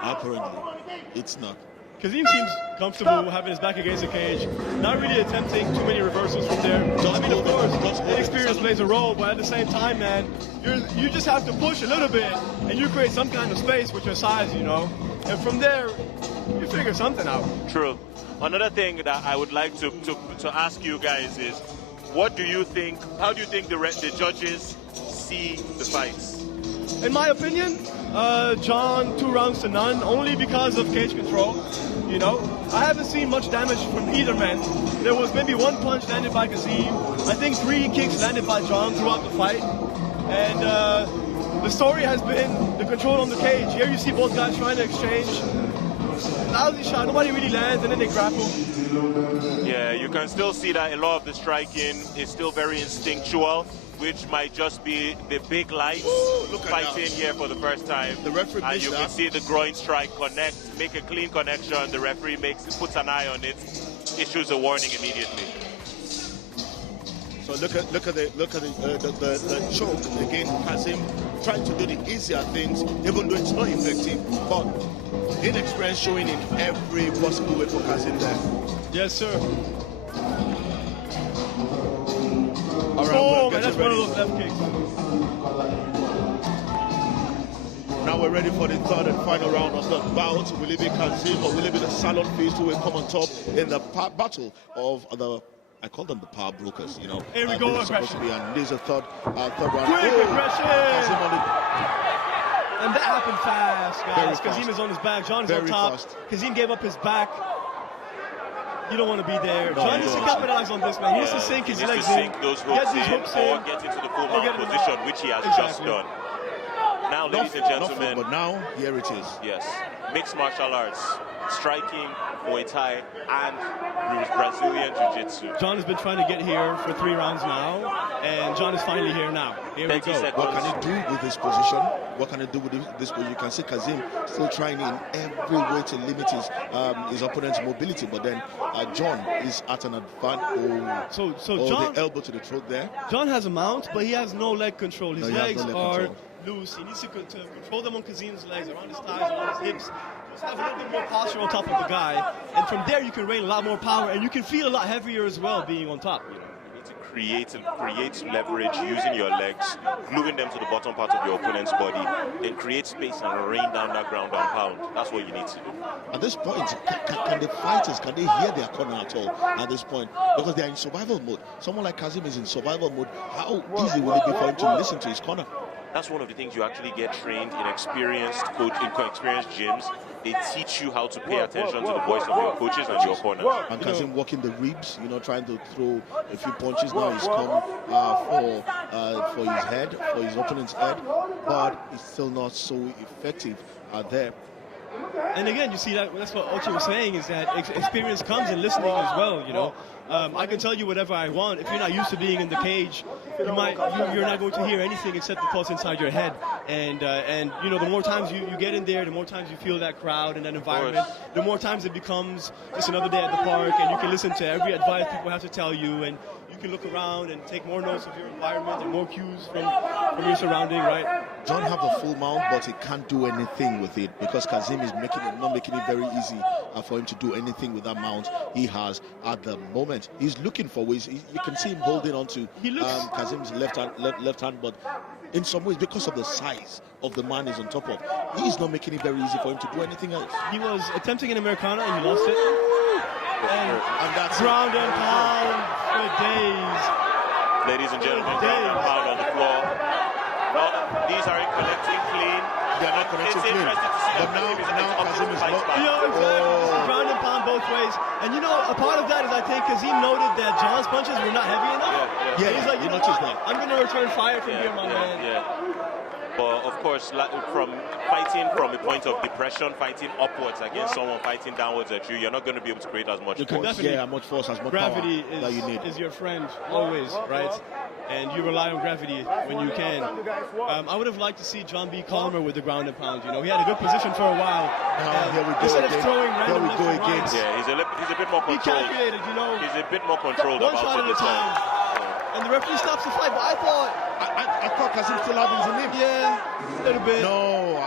apparently it's not. Kazeem seems comfortable having his back against the cage, not really attempting too many reversals from there. Of course, inexperience plays a role, but at the same time, man, you just have to push a little bit, and you create some kind of space with your size, and from there, you figure something out. True. Another thing that I would like to ask you guys is, what do you think? How do you think the judges see the fights? In my opinion, John 2 rounds to none, only because of cage control. I haven't seen much damage from either man. There was maybe one punch landed by Kazeem. I think 3 kicks landed by John throughout the fight. And the story has been the control on the cage. Here you see both guys trying to exchange. Lousy shot, nobody really lands, and then they grapple. Yeah, you can still see that a lot of the striking is still very instinctual, which might just be the big lights fighting here for the first time. The referee and you can see the groin strike connect, make a clean connection. The referee puts an eye on it, issues a warning immediately. So look at the choke again. Kazeem trying to do the easier things, even though it's not effective, but inexperience showing in every possible way for Kazeem there. Yes, sir. All right, man, that's one of those left kicks. Now we're ready for the third and final round of the bout. Will it be Kazeem or will it be the Salon Fist who will come on top in the battle of the... I call them the power brokers, Here we go, aggression. And there's a third round. Quick aggression! Kazeem and that happened fast, guys. Kazeem is on his back. John is on top. Fast. Kazeem gave up his back. You don't want to be there. John needs to capitalize on this, man. He needs to sink his legs in. Sink those hooks in, or get into the full mount position, which he has just done. Now, ladies and gentlemen. But now, here it is. Yes. Mixed martial arts. Striking, Muay Thai, and Brazilian Jiu-Jitsu. John has been trying to get here for 3 rounds now, and John is finally here now. Here we go. Seconds. What can he do with this position? What can he do with this position? You can see Kazeem still trying in every way to limit his opponent's mobility, but then John is at an advantage. So John, the elbow to the throat there. John has a mount, but he has no leg control. His legs are loose. He needs to control them on Kazeem's legs, around his thighs, around his hips. Just have a little bit more posture on top of the guy, and from there you can rain a lot more power, and you can feel a lot heavier as well being on top. You need to create leverage using your legs, gluing them to the bottom part of your opponent's body, then create space and rain down that ground and pound. That's what you need to do. At this point, can the fighters, can they hear their corner at all at this point? Because they are in survival mode. Someone like Kazeem is in survival mode. How easy will it be for him to listen to his corner? That's one of the things you actually get trained in experienced gyms. They teach you how to pay attention to the voice of your coaches and your corners. And Kazeem working the ribs, trying to throw a few punches. Now he's come for his head, for his opponent's head, but it's still not so effective there. And again, you see that's what Ochi was saying, is that experience comes in listening as well. I can tell you whatever I want. If you're not used to being in the cage, you're not going to hear anything except the thoughts inside your head. And the more times you get in there, the more times you feel that crowd and that environment, the more times it becomes just another day at the park, and you can listen to every advice people have to tell you, and you can look around and take more notes of your environment and more cues from your surrounding, right? John have a full mount, but he can't do anything with it because Kazeem is not making it very easy for him to do anything with that mount he has at the moment. He's looking for ways. You can see him holding on to Kazeem's left hand, but in some ways, because of the size of the man he's on top of, he's not making it very easy for him to do anything else. He was attempting an Americana and he lost it. And that's ground and pound for days. Ladies and gentlemen, ground and pound on the floor. These are connecting clean. They are not connecting clean. But now Kazeem is not. Exactly. Ground and pound both ways. And a part of that is I think Kazeem noted that John's punches were not heavy enough. Yeah, he's like, you noticed that. I'm going to return fire from here, my man. But of course, from fighting from a point of depression, fighting upwards against someone fighting downwards at you, you're not going to be able to create as much force. Much force, as much Gravity power that you need. is your friend always, right? And you rely on gravity when you can. I would have liked to see John be calmer with the ground and pound. You know, he had a good position for a while. Here we go Instead again. of throwing random Here we go left and again. rights, Yeah, he's a bit more he controlled. calculated, you know. He's a bit more controlled One about shot it at a this time. time. And the referee stops the fight, but I thought... I thought Kazeem still had it in him. Yeah, a little bit. No,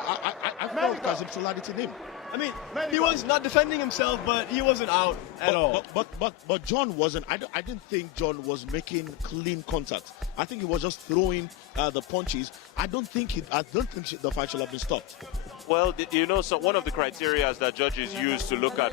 I thought Kazeem still had it in him. I mean, he was not defending himself, but he wasn't out at all. But John wasn't. I didn't think John was making clean contact. I think he was just throwing the punches. I don't think the fight should have been stopped. Well, you know, so one of the criteria that judges use to look at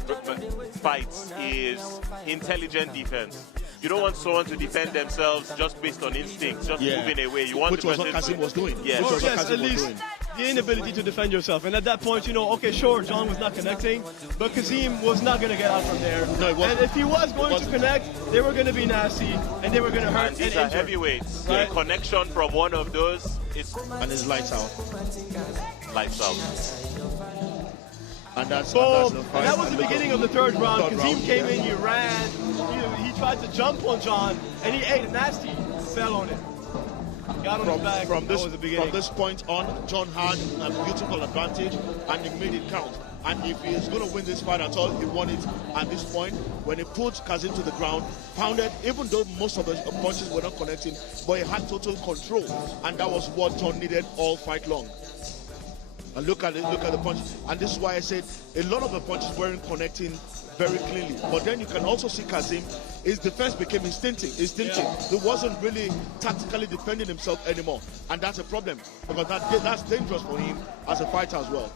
fights is intelligent defense. You don't want someone to defend themselves just based on instinct, just moving away. You want Which the was what person Kazeem was doing. Yes. Which was what Yes, Kazeem at was least doing. the inability to defend yourself. And at that point, you know, okay, sure, John was not connecting, but Kazeem was not going to get out from there. No, it wasn't. And if he was going to connect, they were going to be nasty, and they were going to hurt And these and are injure. heavyweights. Right. The connection from one of those is And it's lights out. lights out. And that's Boom. the And fight. that was the beginning of the third round. Third Kazeem round, came yeah. in, he ran, he tried to jump on John, and he ate a nasty, fell on it. Got on his back. From That was the beginning. this point on, John had a beautiful advantage, and he made it count. And if he is going to win this fight at all, he won it at this point. When he put Kazeem to the ground, pounded, even though most of the punches were not connecting, but he had total control, and that was what John needed all fight long. And look at the punches. And this is why I said a lot of the punches weren't connecting very cleanly. But then you can also see Kazeem, his defense became instinctive. He wasn't really tactically defending himself anymore. And that's a problem, because that's dangerous for him as a fighter as well.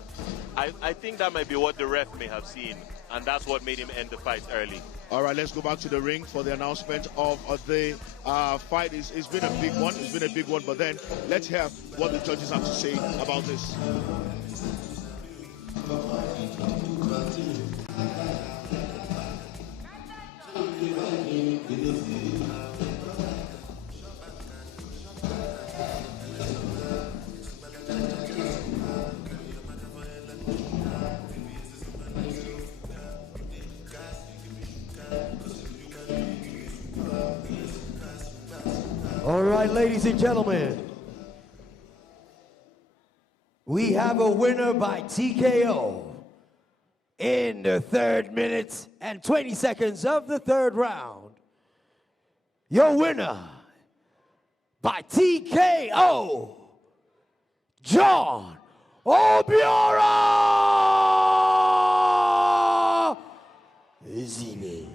I think that might be what the ref may have seen, and that's what made him end the fight early. All right, let's go back to the ring for the announcement of the fight. It's been a big one. It's been a big one. But then let's hear what the judges have to say about this. All right, ladies and gentlemen, we have a winner by TKO in the 3rd minute and 20 seconds of the 3rd round. Your winner by TKO, John Opara Ezeibe.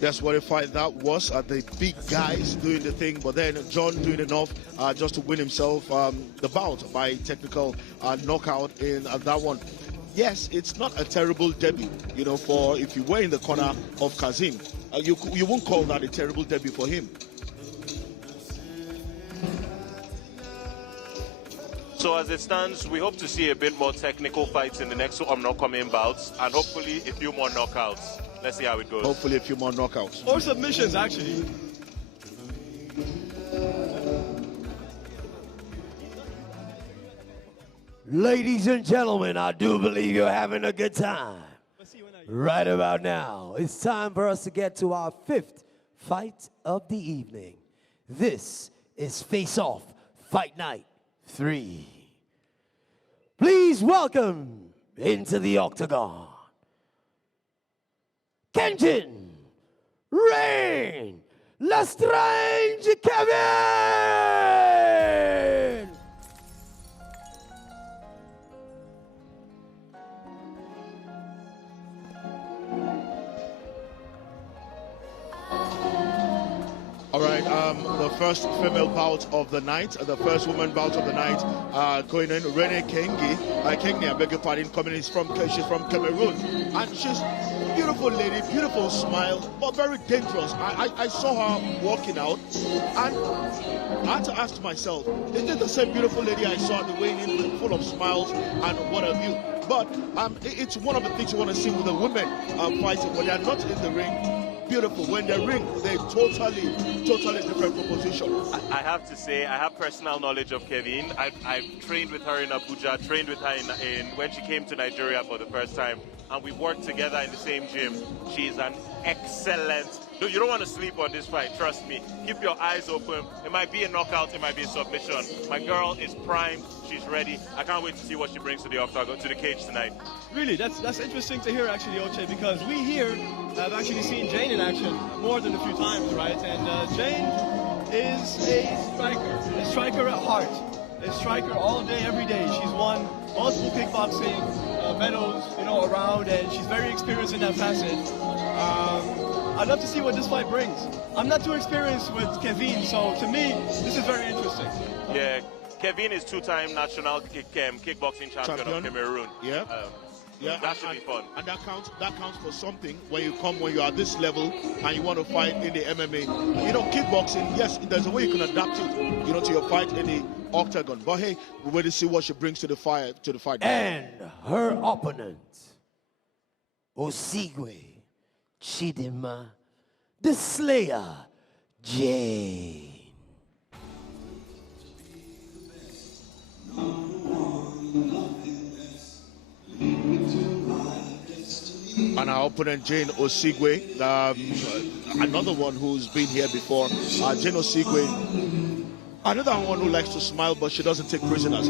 That's what a fight that was. The big guys doing the thing, but then John doing enough just to win himself the bout by technical knockout in that one. Yes, it's not a terrible debut, you know, for if you were in the corner of Kazeem. You won't call that a terrible debut for him. So as it stands, we hope to see a bit more technical fights in the next upcoming bouts, and hopefully a few more knockouts. Let's see how it goes. Hopefully a few more knockouts. Or submissions, actually. Ladies and gentlemen, I do believe you're having a good time. Right about now, it's time for us to get to our 5th fight of the evening. This is Face Off Fight Night 3. Please welcome into the octagon, Kengni, Reine, Lestrange Kevin. All right, the first female bout of the night, the first woman bout of the night, going in, Reine Kengni, I beg your pardon, she's from Cameroon, and she's a beautiful lady, beautiful smile, but very dangerous. I saw her walking out, and I had to ask myself, is it the same beautiful lady I saw at the weigh-in, full of smiles and what have you? But it's one of the things you want to see with the women fighting when they're not in the ring. Beautiful. When they ring, they're totally different proposition. I have to say, I have personal knowledge of Kevin. I've trained with her in Abuja, trained with her in when she came to Nigeria for the first time, and we worked together in the same gym. She's an excellent. No, you don't want to sleep on this fight, trust me. Keep your eyes open. It might be a knockout, it might be a submission. My girl is primed, she's ready. I can't wait to see what she brings to the octagon, to the cage tonight. Really, that's interesting to hear actually, Oche, because we here have actually seen Jane in action more than a few times, right? And Jane is a striker at heart. A striker all day, every day. She's won multiple kickboxing medals, around, and she's very experienced in that facet. I'd love to see what this fight brings. I'm not too experienced with Kevin, so to me, this is very interesting. Yeah, Kevin is two-time national kickboxing champion of Cameroon. Yeah. Yeah, that should be fun. And that counts for something when you are at this level and you want to fight in the MMA. Kickboxing, yes, there's a way you can adapt it, to your fight in the octagon. But hey, we're ready to see what she brings to the fight. And her opponent, Osigwe Chidima, the Slayer, Jane. And our opponent, Jane Osigwe, another one who's been here before. Jane Osigwe, another one who likes to smile, but she doesn't take prisoners.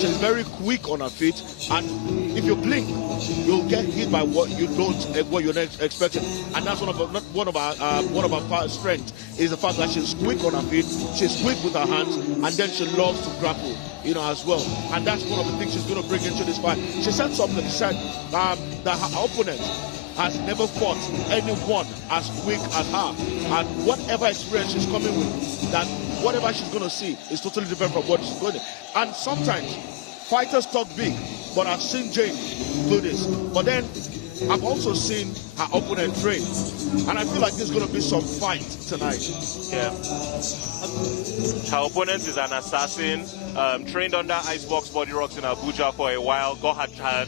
She's very quick on her feet, and if you blink, you'll get hit by what you're not expecting. And that's one of our strengths is the fact that she's quick on her feet, she's quick with her hands, and then she loves to grapple, as well. And that's one of the things she's going to bring into this fight. She said something. She said that her opponent has never fought anyone as quick as her, and whatever experience she's coming with, that whatever she's going to see is totally different from what she's going to. And sometimes fighters talk big, but I've seen Jane do this. But then I've also seen her opponent train, and I feel like there's going to be some fight tonight. Yeah. Her opponent is an assassin, trained under Icebox Body Rocks in Abuja for a while, got her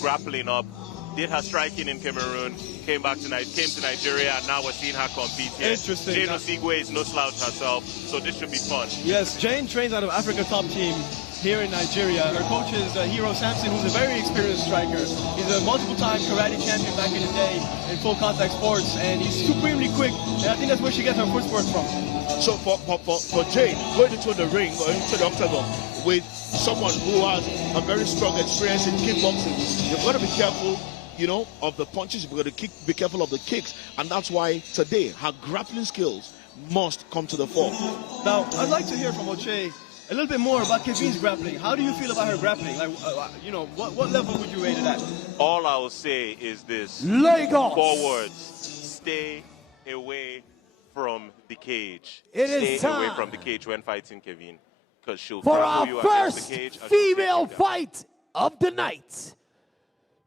grappling up, did her striking in Cameroon, came to Nigeria, and now we're seeing her compete here. Interesting. Jane Osigwe is no slouch herself, so this should be fun. Yes, Jane trains out of Africa Top Team here in Nigeria. Her coach is Hero Samson, who's a very experienced striker. He's a multiple-time karate champion back in the day in full contact sports, and he's supremely quick, and I think that's where she gets her footwork from. So for Jane, going into the ring or into the octagon with someone who has a very strong experience in kickboxing, you've got to be careful, of the punches. You've got to be careful of the kicks, and that's why today her grappling skills must come to the fore. Now, I'd like to hear from Oche a little bit more about Kevin's grappling. How do you feel about her grappling? Like, what level would you rate it at? All I will say is this: Lagos. 4 words: stay away from the cage. Stay away from the cage when fighting Kevin, because she'll for grapple our you against first the cage. female fight of the night.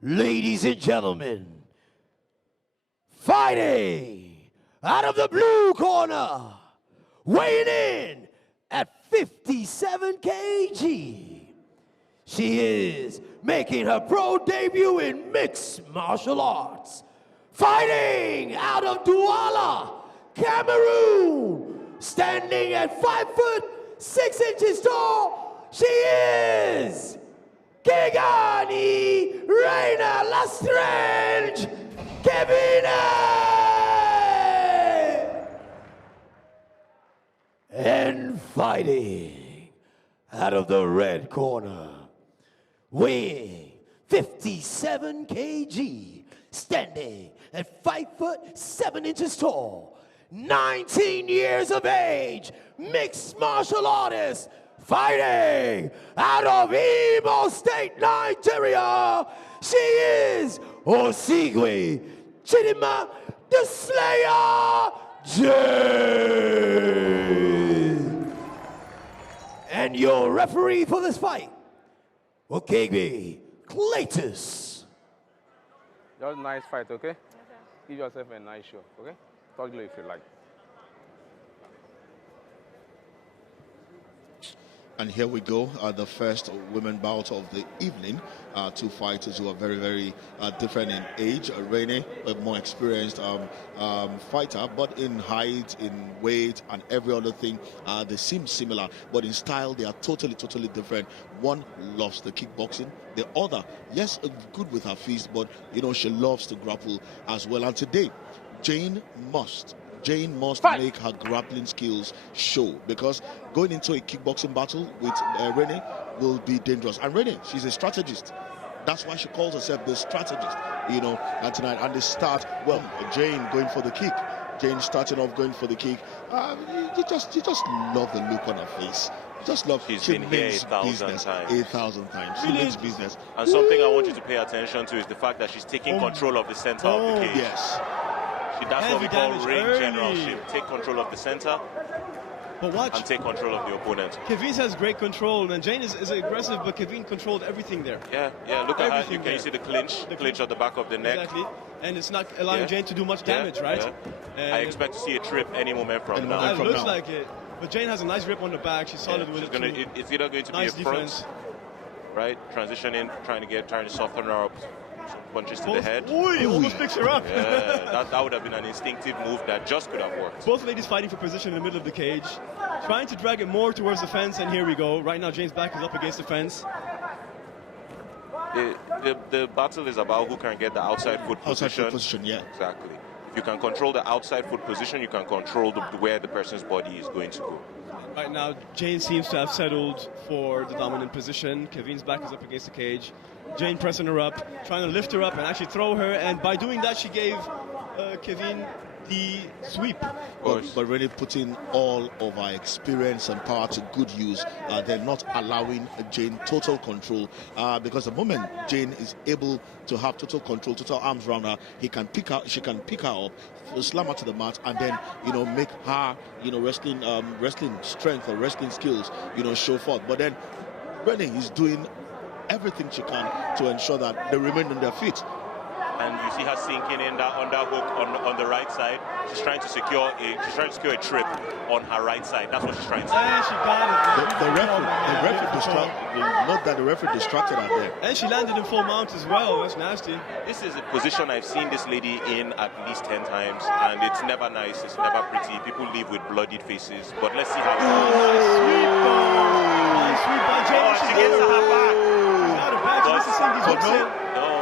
Ladies and gentlemen, fighting out of the blue corner, weighing in at 57 kg. She is making her pro debut in mixed martial arts. Fighting out of Douala, Cameroon, standing at 5'6" tall, she is Kengni Reine La Strange Kevin. And fighting out of the red corner, weighing 57 kg, standing at 5'7" tall, 19 years of age, mixed martial artist, fighting out of Imo State, Nigeria. She is Osigwe Chidima, the Slayer, Jane. And your referee for this fight, Okegbe Cletus. Just nice fight, okay? Give yourself a nice show, okay? Talk if you like. And here we go, the first women bout of the evening. Two fighters who are very, very different in age. Reine, a more experienced fighter, but in height, in weight, and every other thing, they seem similar. But in style, they are totally, totally different. One loves the kickboxing. The other, yes, good with her feet, but, you know, she loves to grapple as well. And today, Jane must make her grappling skills show, because going into a kickboxing battle with Reine will be dangerous. And Reine, she's a strategist. That's why she calls herself the strategist, you know, and tonight. And they start, well, Jane going for the kick. Jane starting off going for the kick. You just love the look on her face. Just love. She's she been here means 8,000 business. times. 8,000 times. She means business. And something I want you to pay attention to is the fact that she's taking control of the center of the cage. Yes. That's what we call ring early. generalship. Take control of the center But watch. and take control of the opponent. Kevin has great control, and Jane is aggressive, but Kevin controlled everything there. Yeah. Look at her. Everything Can you see the clinch? The clinch at the back of the neck. Exactly. And it's not allowing Jane to do much damage, right? Yeah. And I expect to see a trip any moment from now. It looks like it. But Jane has a nice grip on the back. She's solid with it. It's either going to Nice be a front, defense. right? Transitioning, trying to soften her up. Some punches to the head. Almost picks her up. Yeah, that would have been an instinctive move that just could have worked. Both ladies fighting for position in the middle of the cage, trying to drag it more towards the fence, and here we go. Right now, Jane's back is up against the fence. The battle is about who can get the outside foot position. Outside foot position, yeah. Exactly. If you can control the outside foot position, you can control where the person's body is going to go. Right now, Jane seems to have settled for the dominant position. Kevin's back is up against the cage. Jane pressing her up, trying to lift her up and actually throw her. And by doing that, she gave Kevin the sweep. But really putting all of our experience and power to good use. They're not allowing Jane total control, because the moment Jane is able to have total control, total arms around her, she can pick her up, slam her to the mat, and then, you know, make her, you know, wrestling strength or wrestling skills, you know, show forth. But then Reine is doing everything she can to ensure that they remain on their feet. And you see her sinking in that underhook on the right side. She's trying to secure a trip on her right side. That's what she's trying to do. And she got it. The referee distracted her there. And she landed in full mount as well. That's nasty. This is a position I've seen this lady in at least 10 times, and it's never nice, it's never pretty. People leave with bloodied faces, but let's see how it goes. Nice sweep by Jane. She gets her back. She's out of back. She must have seen these hooks in.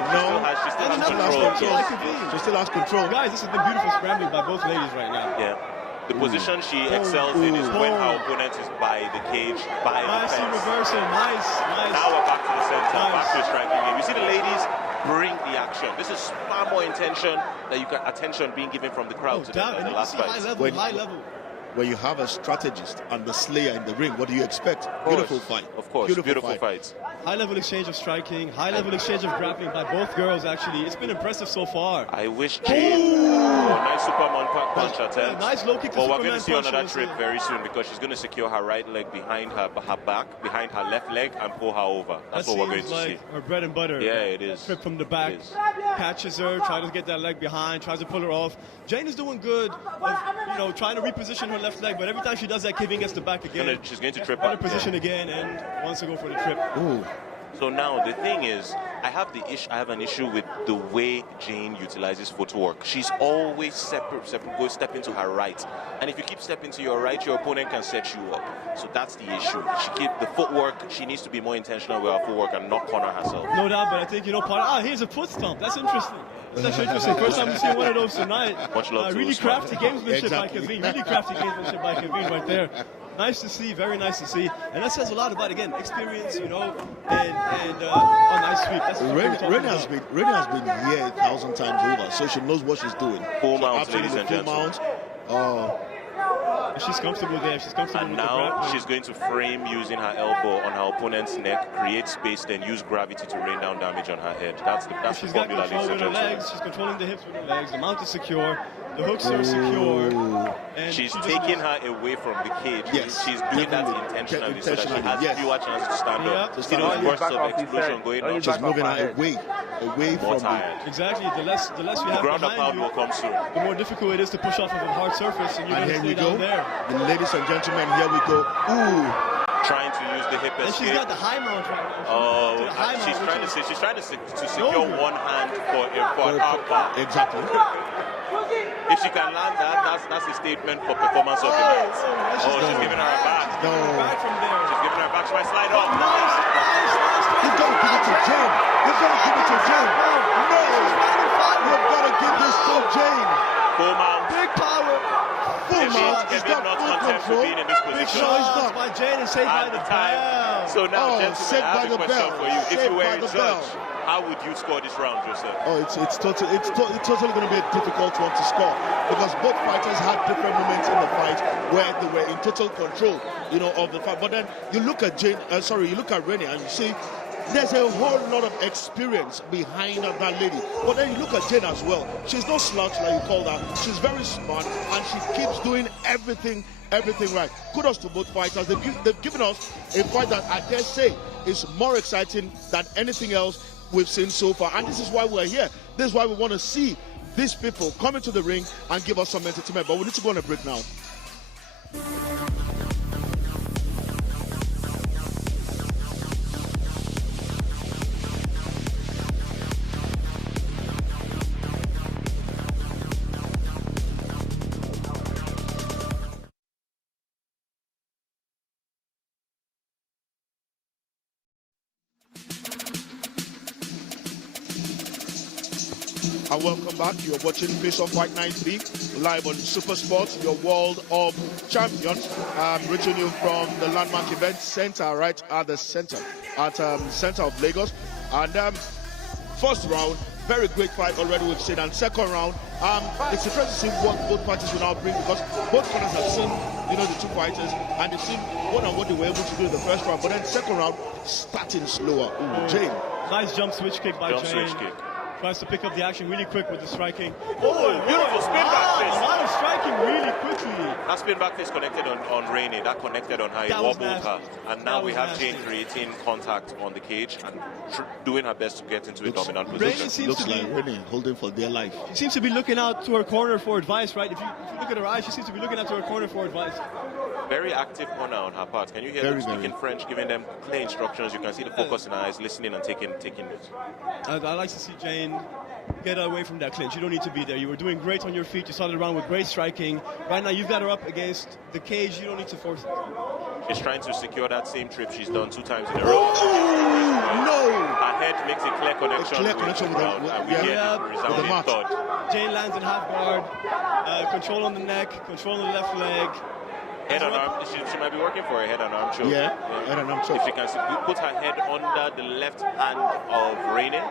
She still has control. She still has control. Guys, this has been beautiful scrambling by both ladies right now. Yeah. The position she excels in is when her opponent is by the cage, by the Nice fence. reversal. Nice. Now we're back to the center, Nice. back to the striking game. You see the ladies bring the action. This is far more attention being given from the crowd today than the last fight. High level. Where you have a strategist and the slayer in the ring, what do you expect? Beautiful fight. Of course, beautiful fights. High-level exchange of striking, high-level exchange of grappling by both girls, actually. It's been impressive so far. I wish Jane... nice Superman punch attempt. Nice low kick to But we're Superman going to see punch another was trip very soon, because she's going to secure her right leg behind her back, behind her left leg, and pull her over. That's what we're going to like see. her bread and butter. Yeah, it is. Trip from the back, catches her, tries to get that leg behind, tries to pull her off. Jane is doing good, trying to reposition her left leg, but every time she does that, Kevin gets the back again. She's going to trip Better up. position again, and wants to go for the trip. Ooh. So now the thing is, I have an issue with the way Jane utilizes footwork. She's always step into her right, and if you keep stepping to your right, your opponent can set you up. So that's the issue. The footwork. She needs to be more intentional with her footwork and not corner herself. No doubt, but I think here's a foot stomp. That's interesting. That's actually interesting. First time we've seen one of those tonight. Much love to really Usman. crafty gamesmanship by Kevin. Really crafty gamesmanship by Kevin right there. Nice to see, very nice to see, and that says a lot about, again, experience, and a nice sweep. That's Reine has been here 1,000 times over, so she knows what she's doing. Full mount, ladies and full gentlemen. mount. If she's comfortable there, if she's comfortable And with the now grappling. she's going to frame using her elbow on her opponent's neck, create space, then use gravity to rain down damage on her head. That's the She's formula, got control ladies and with her gentlemen. legs. She's controlling the hips with her legs. The mount is secure. The hooks are secure. And She's she taking her away from the cage. Yes, She's doing that intentionally so that she has fewer chances to stand up. See those bursts of explosion going on. She's moving her away More from tired. Exactly. The less you have Ground and behind pound you, will come soon. the more difficult it is to push off of a hard surface, and you're And going to here we stay go. down there. Ladies and gentlemen, here we go. Ooh. Trying to use the hip And she's escape. got the high mount right now. Oh, To the high she's mount, trying which to is secure one hand for an arm bar. Exactly. If she can land that, that's a statement for performance of the night. She's giving her a back. No. She's giving her a back. She might slide off. You've got to give it to Jane. You've got to give it to Jane. No. You've got to give this to Jane. Full mount. Big power. Full mount. She's If got not full content to control. being in this Big position. shots by Jane and saved by At the the time. bell. So now, gentlemen, saved I by have the a question bell. for you. If Saved you were by a the judge, bell. how would you score this round, Joseph? Oh, it's totally going to be a difficult one to score because both fighters had different moments in the fight where they were in total control, of the fight. But then you look at you look at Reine and you see there's a whole lot of experience behind that lady. But then you look at Jane as well. She's no slouch like you call her. She's very smart and she keeps doing everything right. Kudos to both fighters. They've given us a fight that I dare say is more exciting than anything else we've seen so far. And this is why we're here. This is why we want to see these people come into the ring and give us some entertainment. But we need to go on a break now. And welcome back. You're watching Face Off Fight 93 live on Super Sports, your world of champions. I'm reaching you from the landmark event center, right at the center, center of Lagos. And first round, very great fight already we've seen. And second round, it's interesting to see what both parties will now bring because both corners have seen, the two fighters, and they've seen what they were able to do in the first round. But then second round, starting slower. Ooh, Jane. Nice jump switch kick by Jane. Switch kick. Tries to pick up the action really quick with the striking. Beautiful spin back fist. A lot of striking really quickly. That spin back fist connected on Reine. That connected on her. That It was wobbled her. nasty. And now That we was have nasty. Jane creating contact on the cage and doing her best to get into a dominant Reine position. seems Looks to be like Reine holding for dear life. She seems to be looking out to her corner for advice, right? If you look at her eyes, she seems to be looking out to her corner for advice. Very active corner on her part. Can you hear them speaking French, giving them clear instructions? You can see the focus in her eyes, listening and taking notes. I like to see Jane get away from that clinch. You don't need to be there. You were doing great on your feet. You started around with great striking. Right now, you've got her up against the cage. You don't need to force it. She's trying to secure that same trip she's done 2 times in a row. No! Her head makes a clear connection, with the ground, and we get a resounding thud. Jane lands in half guard. Control on the neck. Control on the left leg. Head on arm. She might be working for a head on arm choke. Yeah, head on arm choke. If she can put her head under the left hand of Reine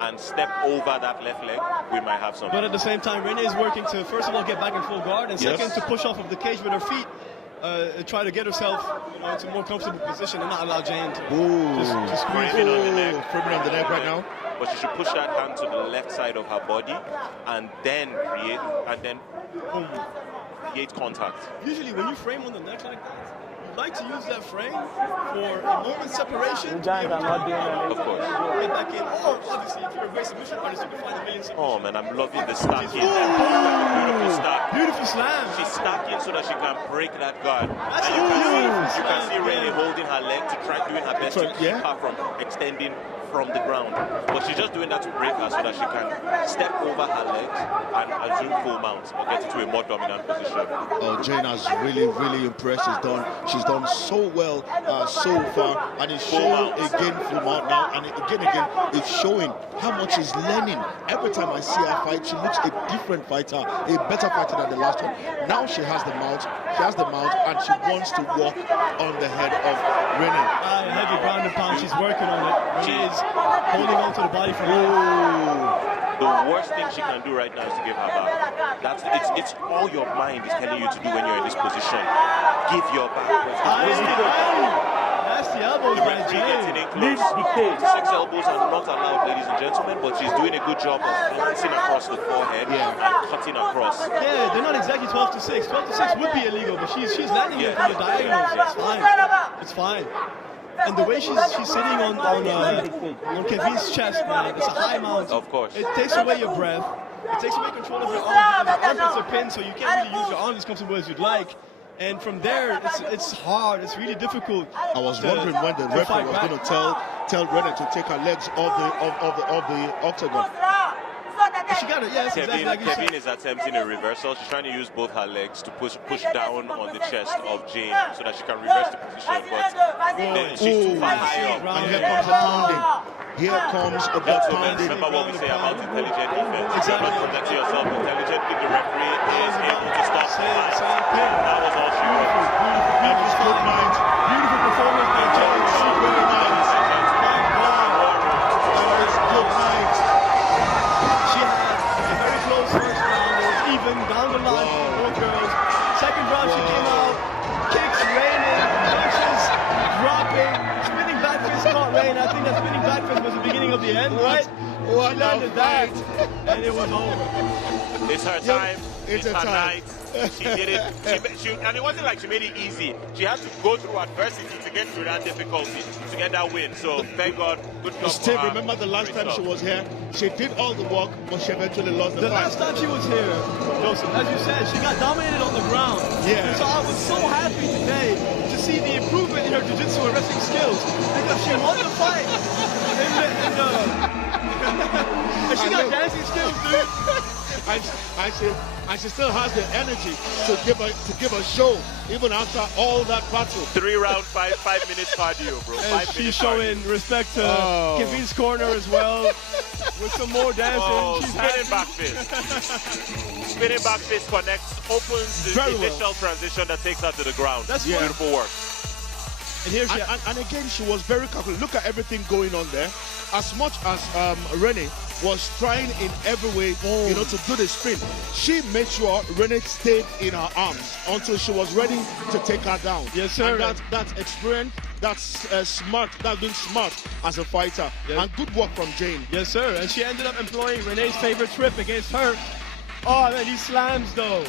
and step over that left leg, we might have something. But at the same time, Reine is working to, first of all, get back in full guard, and Yes. second, to push off of the cage with her feet, try to get herself into a more comfortable position and not allow Jane to squeeze in on the neck. Framing on the neck right now. But she should push that hand to the left side of her body and then create contact. Usually when you frame on the neck like that, you like to use that frame for a moment's separation. You giants are not doing anything. Of course. Get back in. Or obviously, if you're a great submission artist, you can find a million submissions. Oh man, I'm loving the stacking. Beautiful stack. Beautiful slam. She's stacking so that she can break that guard. That's And a beautiful you can see slam, Reine yeah. holding her leg to try doing her best to keep her from extending from the ground. But she's just doing that to break her so that she can step over her legs and assume full mount or get into a more dominant position. Oh, Jane has really impressed. She's done so well so far, and it's showing again full mount now, and again it's showing how much she's learning. Every time I see her fight, she looks a different fighter, a better fighter than the last one. Now she has the mount, and she wants to walk on the head of Reine. Heavy ground and pound, she's working on it. She is holding on to the body for her. The worst thing she can do right now is to give her back. It's all your mind is telling you to do when you're in this position. Give your back. Nasty elbows by Jane. Leave the cage. 6 elbows are not allowed, ladies and gentlemen, but she's doing a good job of glancing across the forehead and cutting across. Yeah, they're not exactly 12 to 6. 12 to 6 would be illegal, but she's landing it from the diagonals. It's fine. It's fine. And the way she's sitting on Kevin's chest, man, it's a high mount. Of course. It takes away your breath. It takes away control of your arms. Because your armpits are pinned, so you can't really use your arms as comfortable as you'd like. And from there, it's hard. It's really difficult. I was wondering when the referee was going to tell Reine to take her legs off the octagon. She got it, yes. Kevin is attempting a reversal. She's trying to use both her legs to push down on the chest of Jane so that she can reverse the position. But she's too far high up. And here comes the pounding. Here comes the pounding. Remember what we say about intelligent defense. Exactly. If you're not protecting yourself intelligently, the referee is able to stop the fight. That was all she was. Beautiful mind. Beautiful performance by Jane. Very nice. Good night. She had a very close first round. It was even down the line for both girls. Second round, she came out, kicks, raining, punches, dropping, spinning back fist caught Reine. I think that spinning back fist was the beginning of the end, right? She landed that, and it was over. It's her time. It's her night. She did it. And it wasn't like she made it easy. She had to go through adversity to get through that difficulty to get that win. So thank God, good job Still, for her. remember the last time she was here? She did all the work, but she eventually lost the fight. Last time she was here, Joseph, as you said, she got dominated on the ground. Yeah. And so I was so happy today to see the improvement in her jiu-jitsu and wrestling skills because she won the fight. And she got dancing skills, dude. And she still has the energy to give a show even after all that battle. 3 round, 5 minutes cardio, bro. And she's showing respect to Kevin's corner as well with some more dancing. Oh, she's spinning back fist. Spinning back fist connects, opens the initial transition that takes her to the ground. That's beautiful work. And here and again, she was very calculated. Look at everything going on there. As much as Reine was trying in every way, to do the spin, she made sure Reine stayed in her arms until she was ready to take her down. Yes, sir. And that's experience. That's smart. That's being smart as a fighter. Yes. And good work from Jane. Yes, sir. And she ended up employing Reine's favorite trip against her. Oh man, these slams though.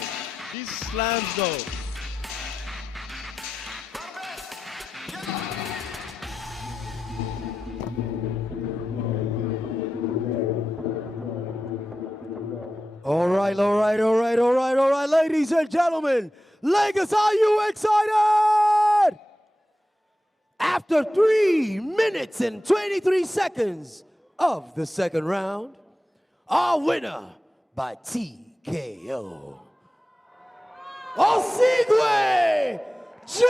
All right, ladies and gentlemen, Lagos, are you excited? After 3 minutes and 23 seconds of the second round, our winner by TKO, Osigwe J.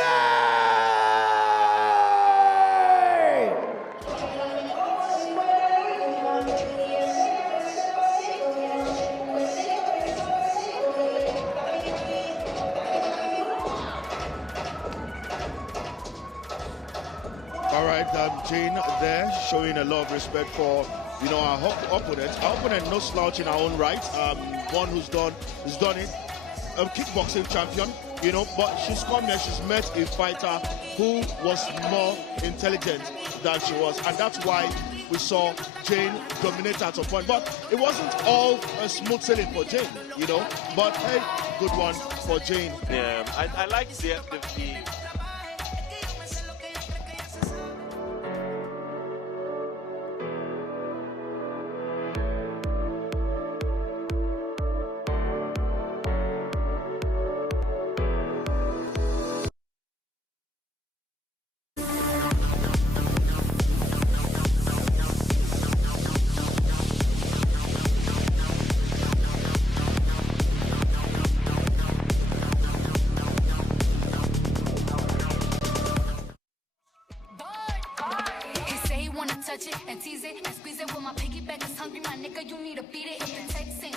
All right, Jane there showing a lot of respect for our opponent. Our opponent, no slouch in our own right. One who's done it. A kickboxing champion, but she's come here. She's met a fighter who was more intelligent than she was, and that's why we saw Jane dominate at some point. But it wasn't all smooth sailing for Jane, But hey, good one for Jane. Yeah, I like the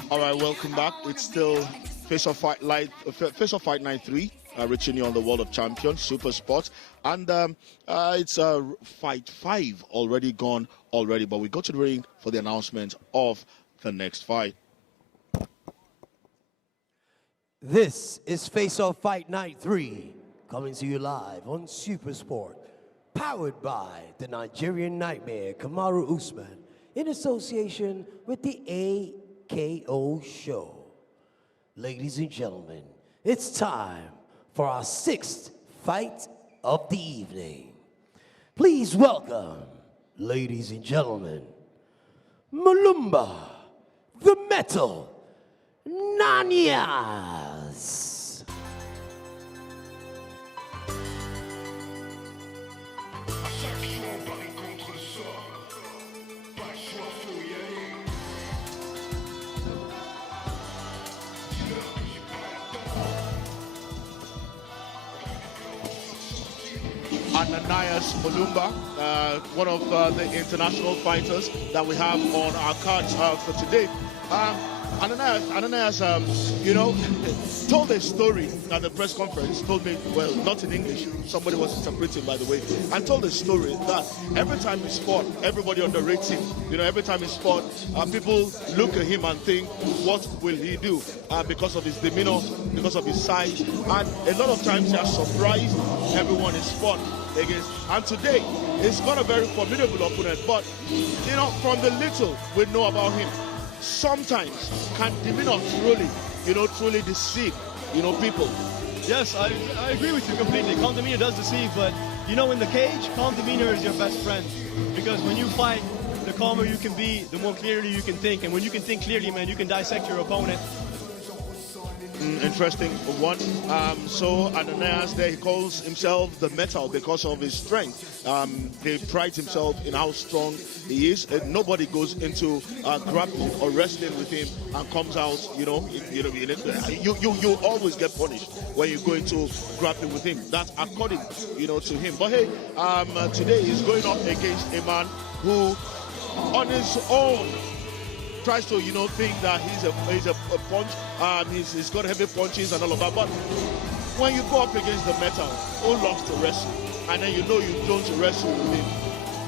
All right, welcome back. It's still Face of Fight Night 3, reaching you on the World of Champions, Super Sports. And it's Fight 5 already gone already, but we go to the ring for the announcement of the next fight. This is Face Off Fight Night 3, coming to you live on Super Sport, powered by the Nigerian Nightmare, Kamaru Usman, in association with the AKO Show. Ladies and gentlemen, it's time for our 6th fight of the evening. Please welcome, ladies and gentlemen, Mulumba, the Metal, Ananias. Ananias Mulumba, one of the international fighters that we have on our cards for today. Ananias, told a story at the press conference, told me, well, not in English, somebody was interpreting, by the way, and told a story that every time he's fought, everybody underrates him. Every time he's fought, people look at him and think, what will he do? Because of his demeanor, because of his size, and a lot of times he has surprised everyone he's fought against. And today, he's got a very formidable opponent, but, from the little we know about him, sometimes can demeanor truly deceive, people. Yes, I agree with you completely. Calm demeanor does deceive, but in the cage, calm demeanor is your best friend. Because when you fight, the calmer you can be, the more clearly you can think. And when you can think clearly, man, you can dissect your opponent. Interesting one. So Ananias there, he calls himself the Metal because of his strength. He prides himself in how strong he is. Nobody goes into grappling or wrestling with him and comes out, you always get punished when you go into grappling with him. That's according, to him. But hey, today he's going up against a man who, on his own, tries to, think that he's a punch, he's got heavy punches and all of that. But when you go up against the Metal, who loves to wrestle, and then you don't wrestle with him,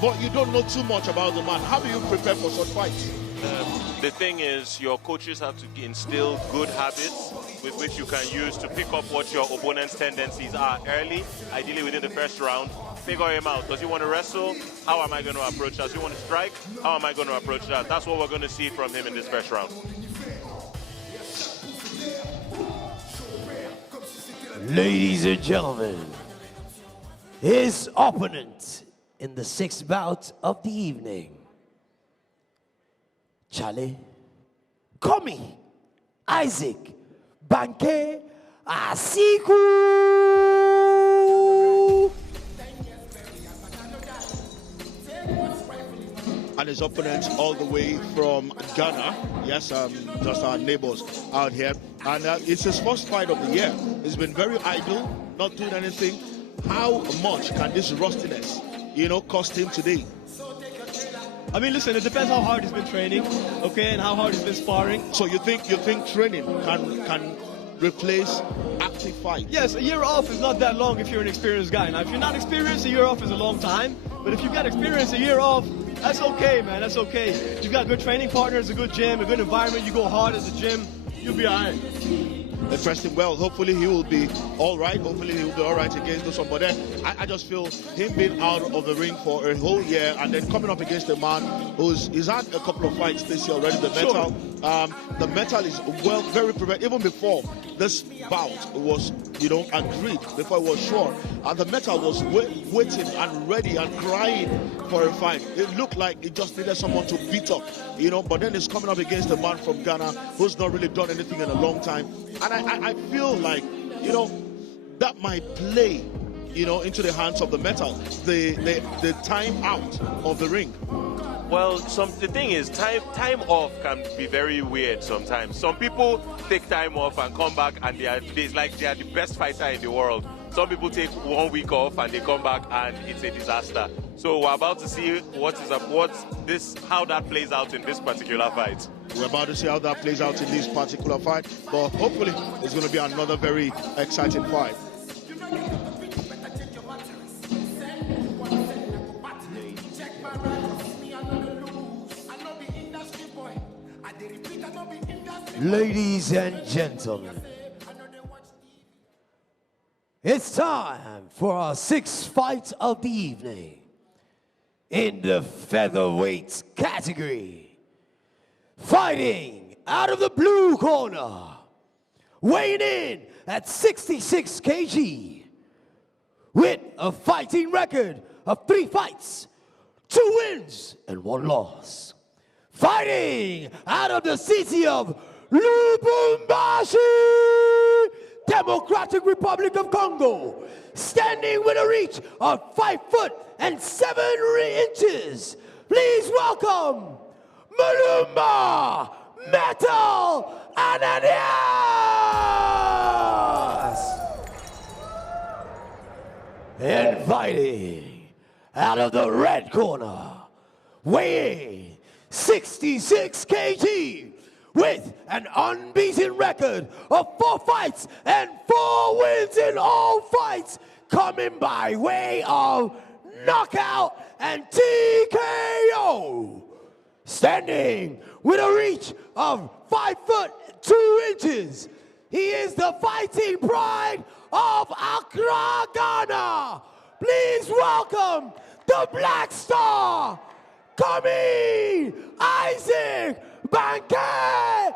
but you don't know too much about the man, how do you prepare for such fights? The thing is, your coaches have to instill good habits with which you can use to pick up what your opponent's tendencies are early, ideally within the first round. Figure him out. Does he want to wrestle? How am I going to approach that? Does he want to strike? How am I going to approach that? That's what we're going to see from him in this first round. Ladies and gentlemen, his opponent in the 6th bout of the evening, Charlie, Commey, Isaac, Banke, Asiku. And his opponents all the way from Ghana. Yes, just our neighbors out here. And it's his first fight of the year. He's been very idle, not doing anything. How much can this rustiness, cost him today? I mean, listen, it depends how hard he's been training, okay, and how hard he's been sparring. So you think training can replace active fight? Yes, a year off is not that long if you're an experienced guy. Now, if you're not experienced, a year off is a long time. But if you've got experience, a year off, that's okay, man. That's okay. You've got good training partners, a good gym, a good environment. You go hard at the gym, you'll be all right. Interesting. Well, hopefully he will be all right. Hopefully he will be all right against this one. But then I just feel him being out of the ring for a whole year and then coming up against a man he's had a couple of fights this year already. The Metal, the Metal is very prepared. Even before this bout was, agreed, before it was sure, and the Metal was waiting and ready and crying for a fight. It looked like it just needed someone to beat up, But then it's coming up against a man from Ghana who's not really done anything in a long time. And I feel like, that might play, into the hands of the Metal, the time out of the ring. Well, the thing is, time off can be very weird sometimes. Some people take time off and come back and it's like they are the best fighter in the world. Some people take 1 week off and they come back and it's a disaster. So we're about to see how that plays out in this particular fight. We're about to see how that plays out in this particular fight, but hopefully it's going to be another very exciting fight. Ladies and gentlemen, it's time for our sixth fight of the evening in the featherweight category. Fighting out of the blue corner, weighing in at 66 kg, with a fighting record of 3 fights, 2 wins, and 1 loss. Fighting out of the city of Lubumbashi, Democratic Republic of Congo, standing with a reach of 5 foot and 7 inches. Please welcome Mulumba Metal Ananias. And fighting out of the red corner, weighing 66 kg, with an unbeaten record of 4 fights and 4 wins in all fights, coming by way of knockout and TKO. Standing with a reach of 5 foot 2 inches, he is the fighting pride of Accra, Ghana. Please welcome the Black Star, Commey Isaac Banke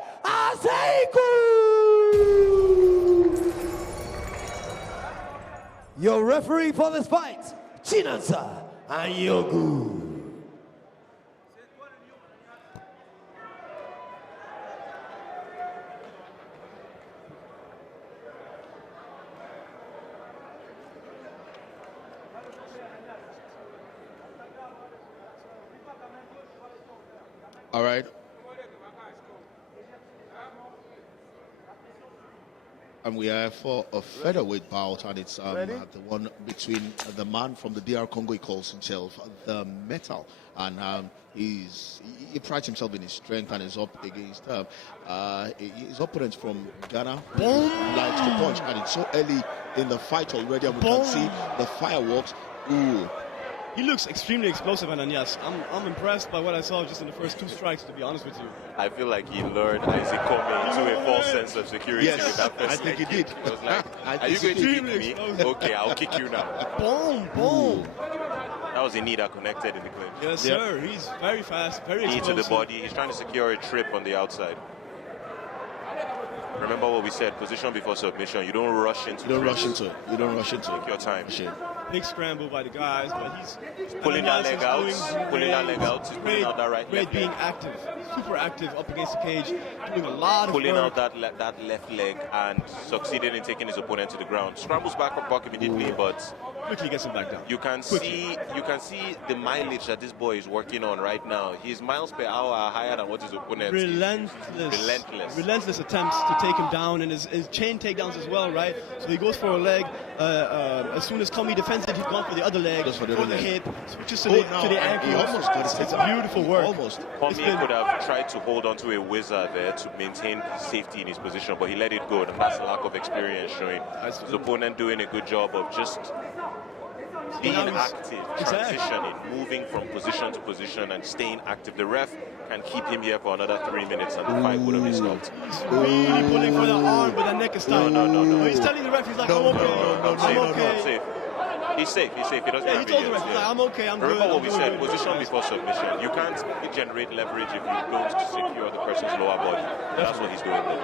Segun. Your referee for this fight, Chinansa and Yogu. All right. And we are for a featherweight bout, and it's the one between the man from the DR Congo. He calls himself the Metal, and he prides himself in his strength and is up against his opponents from Ghana. Likes to punch, and it's so early in the fight already, and we can see the fireworks. Ooh. He looks extremely explosive, Ananias. I'm impressed by what I saw just in the first 2 strikes, to be honest with you. I feel like he lured Isaac Commey into a false sense of security with that first I think he did. It was like, are you going to kick me? Okay, I'll kick you now. Boom, boom. That was a knee that connected in the clinch. Yes, sir. He's very fast, very knee explosive. to the body. He's trying to secure a trip on the outside. Remember what we said, position before submission. You don't rush into it. You don't rush into it. Take your time. Big scramble by the guys, but he's pulling that leg out, pulling out that right leg. Being active, super active up against the cage, doing a lot of pulling work. out that left leg and succeeding in taking his opponent to the ground. Scrambles back immediately, but quickly gets him back down. You can see the mileage that this boy is working on right now. His miles per hour are higher than what his opponent is. Relentless attempts to take him down, and his chain takedowns as well, right? So he goes for a leg. As soon as Commey defends it, he's gone for the other leg, for the hip, switches to the ankle. He almost got it. It's beautiful work. Commey could have tried to hold on to a wizard there to maintain safety in his position, but he let it go, and that's a lack of experience showing. His opponent doing a good job of just being active, transitioning, moving from position to position and staying active. The ref can keep him here for another 3 minutes and the fight would have been stopped. He's really pulling for the arm, but the neck is tight. No. He's telling the ref, he's like, I'm okay. He's safe. He doesn't have he told the ref, he's like, I'm okay, I'm good. Remember what we said, position before submission. You can't generate leverage if you don't secure the person's lower body. That's what he's doing there.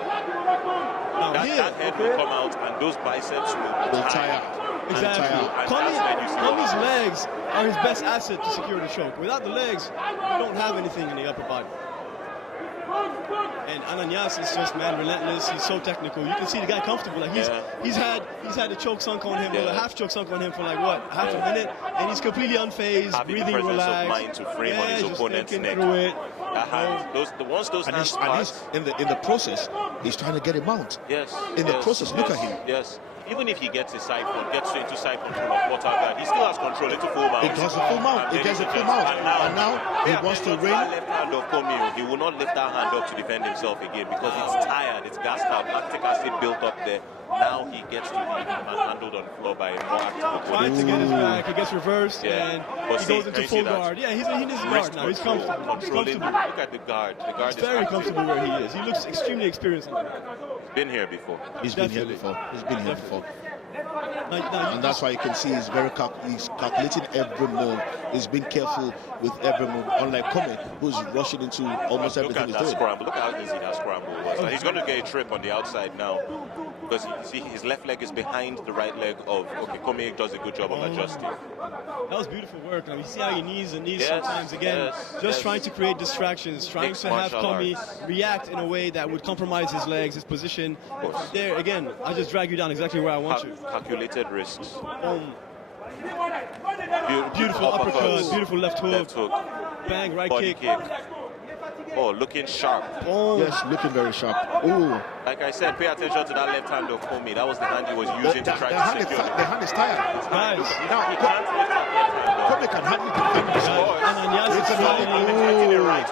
That head will come out and those biceps will tire. Exactly. Commey's legs are his best asset to secure the choke. Without the legs, you don't have anything in the upper body. And Ananias is just, man, relentless. He's so technical. You can see the guy comfortable. Like he's had a choke sunk on him, or a half choke sunk on him for like what, half a minute, and he's completely unfazed, breathing relaxed. Of mind to frame on his opponent's neck. Once those hands in the process, he's trying to get him out. Yes. In the process, look at him. Yes. Even if he gets into side control of water guard, he still has control into full mount. He does a full mount. And now he wants to ring. That left hand of Commey, he will not lift that hand up to defend himself again because it's tired, it's gassed out, lactic acid built up there. now he gets to be handled on the floor by a more active Trying to get his back, he gets reversed, and But he see, goes into can you see full that? guard. Yeah, he needs a guard now. He's comfortable. He's Controlling. comfortable. Look at the guard. The guard He's is very active. comfortable where he is. He looks extremely experienced. He's been here before. He's been here before. He's been here before. Now, And that's why you can see he's very he's calculating every move. He's been careful with every move, unlike Commey, who's rushing into almost Look everything at he's that doing. scramble. Look how easy that scramble was. And he's going to get a trip on the outside now. Because you see his left leg is behind the right leg of Commey does a good job of adjusting. that was beautiful work. Now you see how he knees and knees Yes, sometimes again, yes, just yes. trying to create distractions, trying Mixed to have martial Commey arts. react in a way that would compromise his legs, his position. There again, I just drag you down exactly where I want you. Calculated risks. Beautiful uppercut, uppercuts. beautiful left hook, Left hook. bang, right Body kick. Oh, looking sharp. Yes, looking very sharp. Ooh. Like I said, pay attention to that left hand of Commey. That was the hand he was using to try to secure The hand is tired. Guys, Now, Commey can hardly defend this. Ananias is fighting. A right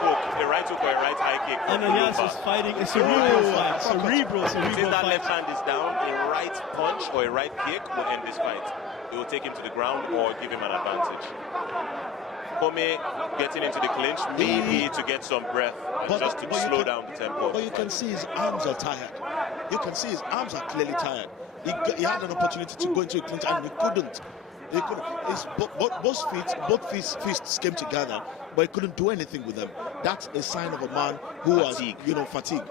hook or a right high kick. Ananias is fighting a cerebral fight. Cerebral Since that fight. left hand is down, a right punch or a right kick will end this fight. It will take him to the ground or give him an advantage. Commey getting into the clinch, maybe to get some breath and just to slow down the tempo. But you can see his arms are tired. You can see his arms are clearly tired. He had an opportunity to go into a clinch and he couldn't. Both fists came together, but he couldn't do anything with them. That's a sign of a man who has, fatigue.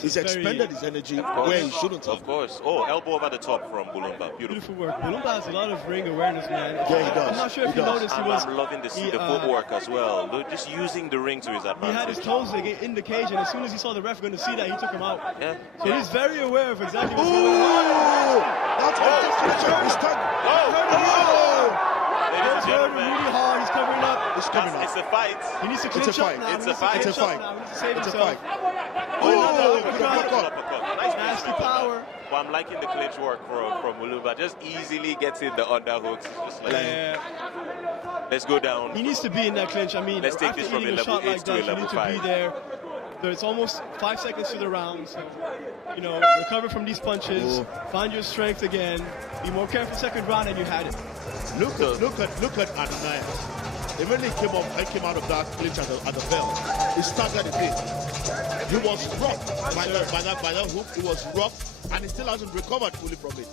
He's expended his energy where he shouldn't have. Of course. Oh, elbow over the top from Mulumba. Beautiful work. Mulumba has a lot of ring awareness, man. Yeah, he does. I'm not sure if you noticed, I'm loving the footwork as well. Just using the ring to his advantage. He had his toes in the cage, and as soon as he saw the ref going to see that, he took him out. Yeah. So he's very aware of exactly what's going on. That's a definition. He's stuck. He's hurt really hard. He's covering up. It's coming up. It's a fight. He needs to It's a clinch fight. up now. It's a fight. It's a fight. He needs to save It's a himself. fight. Oh, good uppercut. Nice nasty power. Well, I'm liking the clinch work from Mulumba. Just easily gets in the underhooks. Just like, let's go down. He needs to be in that clinch. I mean, Let's take after this from eating a level shot 8 like to a that, you level need to 5. be there. It's almost 5 seconds to the round. So, recover from these punches. Find your strength again. Be more careful second round, and you had it. Look at Ananias. Even he came out of that clinch at the bell. He staggered a bit. He was rocked by that hook. He was rocked, and he still hasn't recovered fully from it.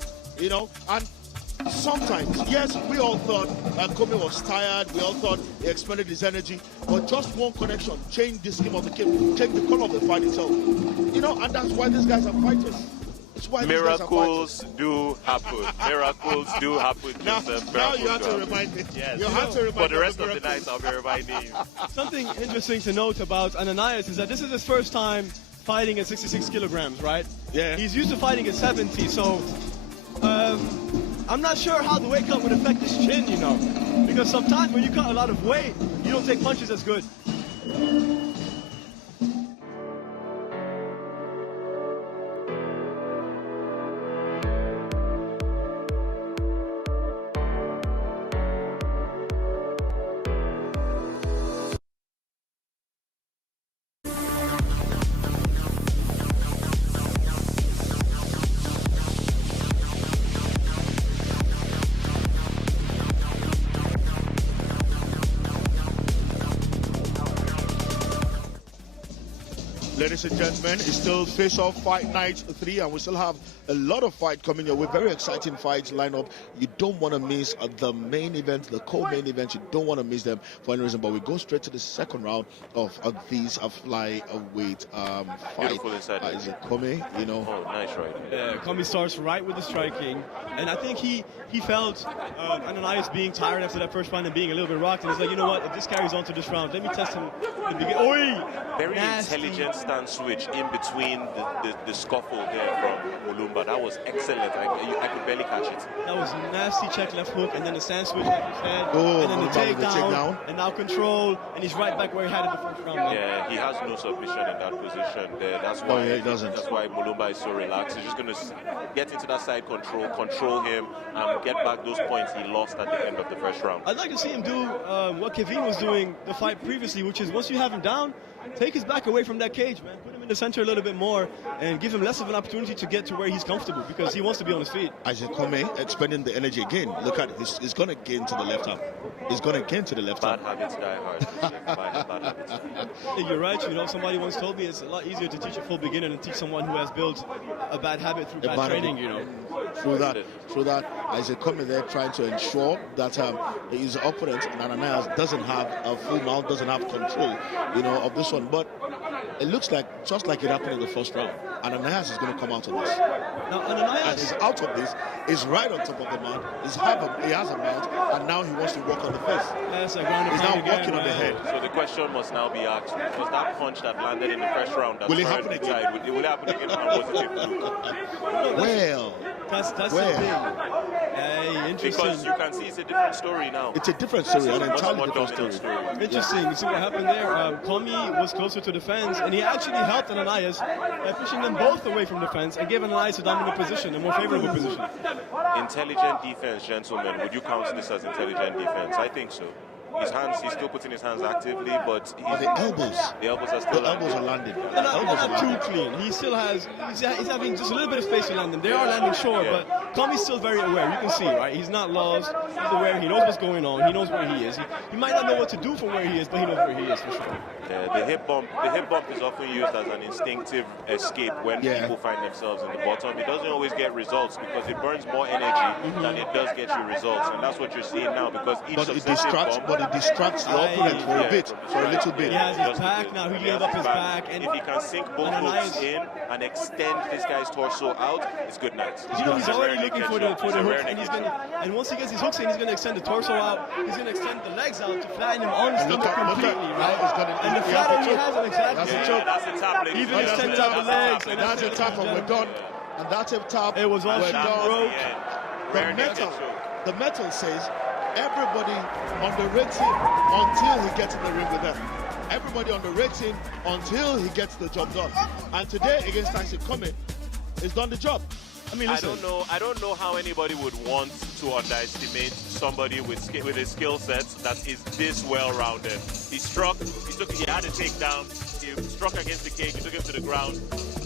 And sometimes, yes, we all thought Commey was tired. We all thought he expended his energy, but just one connection changed the scheme of the game, changed the color of the fight itself. And that's why these guys are fighters. Miracles do happen. Miracles do happen, Joseph. Now you have to remind me. Yes. You have to remind me. For the rest of the night, I'll be reminding you. Something interesting to note about Ananias is that this is his first time fighting at 66 kilograms, right? Yeah. He's used to fighting at 70, so I'm not sure how the weight cut would affect his chin, because sometimes when you cut a lot of weight, you don't take punches as good. Ladies and gentlemen, it's still face-off fight night 3, and we still have a lot of fight coming your way. Very exciting fights lined up. You don't want to miss the main event, the co-main event. You don't want to miss them for any reason. But we go straight to the second round of these flyweight fight. Beautiful inside. Is it Commey? Oh, nice right. Yeah, Commey starts right with the striking, and I think he felt Ananias being tired after that first round and being a little bit rocked, and he's like, you know what? If this carries on to this round, let me test him in the beginning. Very nasty. intelligent stance switch in between the scuffle there from Mulumba. That was excellent. I could barely catch it. That was a nasty check left hook, and then the stand switch like you said, Oh, and then the Mulumba with the takedown, takedown. and now control, and he's right back where he had in the first round. Yeah, he has no submission in that position there. That's why he doesn't. That's why Mulumba is so relaxed. He's just going to get into that side control him, and get back those points he lost at the end of the first round. I'd like to see him do what Kevin was doing the fight previously, which is once you have him down, take his back away from that cage, man. Put him in the center a little bit more and give him less of an opportunity to get to where he's comfortable because he wants to be on his feet. Commey expending the energy again. Look at it. He's going to gain to the left arm. He's going to gain to the left arm. Bad habits die hard. Bad habits. Yeah, you're right. You know, somebody once told me it's a lot easier to teach a full beginner than teach someone who has built a bad habit through bad training, you know. Through that, Commey there trying to ensure that his opponent, Ananias, doesn't have a full mount, doesn't have control, you know, of this one. But it looks like, just like it happened in the first round, Ananias is going to come out of this. Now, Ananias... And he's out of this. He's right on top of the mount. He has a mount, and now he wants to work on the face. That's a ground he's now working on the head. So the question must now be asked, was that punch that landed in the first round that will it happen again? Will it happen again? Or was it a fluke? Well... That's the thing. Hey, interesting. Because you can see it's a different story now. It's a different story, an entirely different story. Interesting. You see what happened there? Commey was closer to the fence, and he actually helped Ananias by pushing them both away from the fence and gave Ananias a dominant position, a more favorable position. Intelligent defense, gentlemen. Would you count this as intelligent defense? I think so. His hands, he's still putting his hands actively, but the elbows are still landing. They're not too clean. He still has, he's having just a little bit of space to land them. They are landing short, but Commey's still very aware. You can see, right? He's not lost. He's aware. He knows what's going on. He knows where he is. He might not know what to do from where he is, but he knows where he is for sure. Yeah, the hip bump is often used as an instinctive escape when people find themselves in the bottom. It doesn't always get results because it burns more energy than it does get you results, and that's what you're seeing now because it distracts the opponent for a bit, for a little bit. He has his back now. He gave up his back, and if he can sink both hooks in and extend this guy's torso out, it's good night. You know, he's already looking for the hooks, and once he gets his hooks in, he's going to extend the torso out. He's going to extend the legs out to flatten him on his stomach completely, right? And the flatter he has him exactly. That's a tap, ladies. Even extended out the legs. And that's a tap, and we're done. And that's a tap. It was all broke. The metal says everybody on the rating until he gets in the ring with them. Everybody on the rating until he gets the job done. And today against Tyson Commey, he's done the job. I mean, listen. I don't know how anybody would want to underestimate somebody with a skill set that is this well-rounded. He had a takedown, he struck against the cage, he took him to the ground.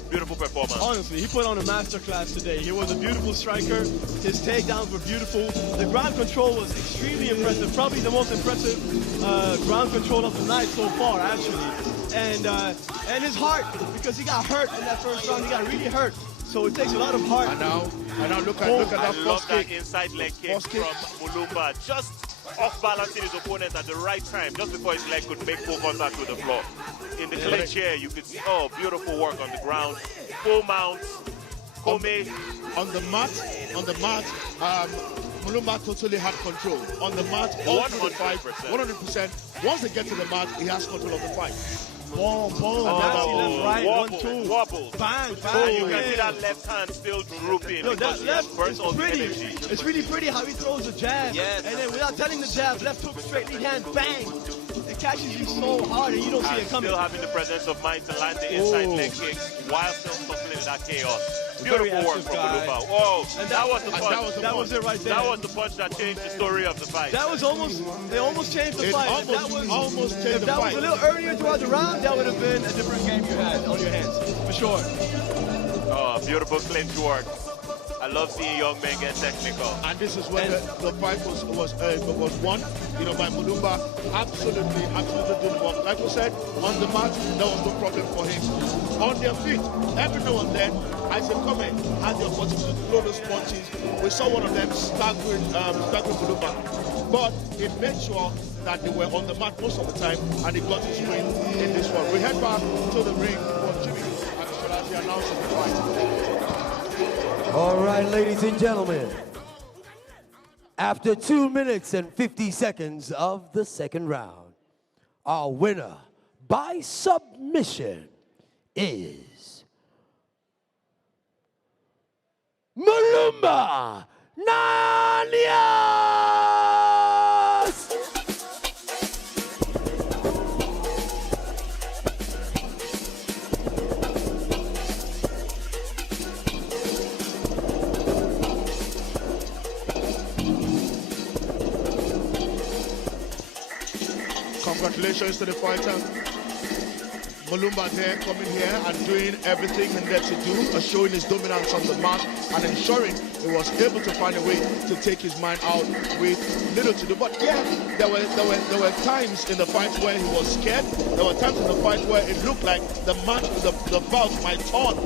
Beautiful performance. Honestly, he put on a masterclass today. He was a beautiful striker. His takedowns were beautiful. The ground control was extremely impressive. Probably the most impressive ground control of the night so far, actually. And his heart, because he got hurt in that first round. He got really hurt. So it takes a lot of heart. And now look at that first kick. That inside leg kick from Mulumba. Just off-balancing his opponent at the right time, just before his leg could make full contact with the floor. In the clay chair, you could see, beautiful work on the ground. Full mount. Commey. On the mat, Mulumba totally had control. On the mat, all through the fight, 100%. Once they get to the mat, he has control of the fight. Boom, left, right, wobbles, 1, 2. Wobbles. Bang. You can see that left hand still drooping. No, that left is pretty. Energy. It's really pretty how he throws a jab. Yes. And then without telling the jab, left hook, straight lead hand, bang. It catches you so hard and you don't see it coming. Still having the presence of mind to land the inside leg kick while still suffering that chaos. Beautiful work from Mulumba. Whoa, and that was the punch. That was it right there. That was the punch that changed the story of the fight. They almost changed the fight. If that was a little earlier throughout the round, that would have been a different game you had on your hands, for sure. Oh, beautiful clinch work. I love seeing young men get technical. And this is when the fight was won, by Mulumba. Absolutely didn't work. Like we said, on the mat, there was no problem for him. On their feet, every now and then, Commey had the opportunity to throw those punches. We saw one of them staggering Mulumba. But it made sure that they were on the mat most of the time, and he got his win in this one. We head back to the ring for Jibrin as he announces the fight. All right, ladies and gentlemen, after 2 minutes and 50 seconds of the second round, our winner by submission is Mulumba Ananias! Congratulations to the fighter. Mulumba there coming here and doing everything he needed to do, showing his dominance on the mat and ensuring he was able to find a way to take his mind out with little to do. But yeah, there were times in the fight where he was scared. There were times in the fight where it looked like the match, the bout might turn,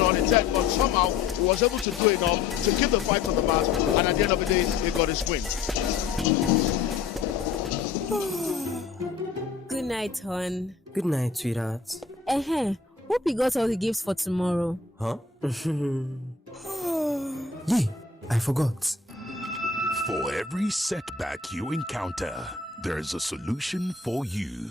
on its head. But somehow he was able to do enough to keep the fight on the mat, and at the end of the day, he got his win. Good night, hon. Good night, sweetheart. Hope you got all the gifts for tomorrow. Huh? Yeah, I forgot. For every setback you encounter, there's a solution for you.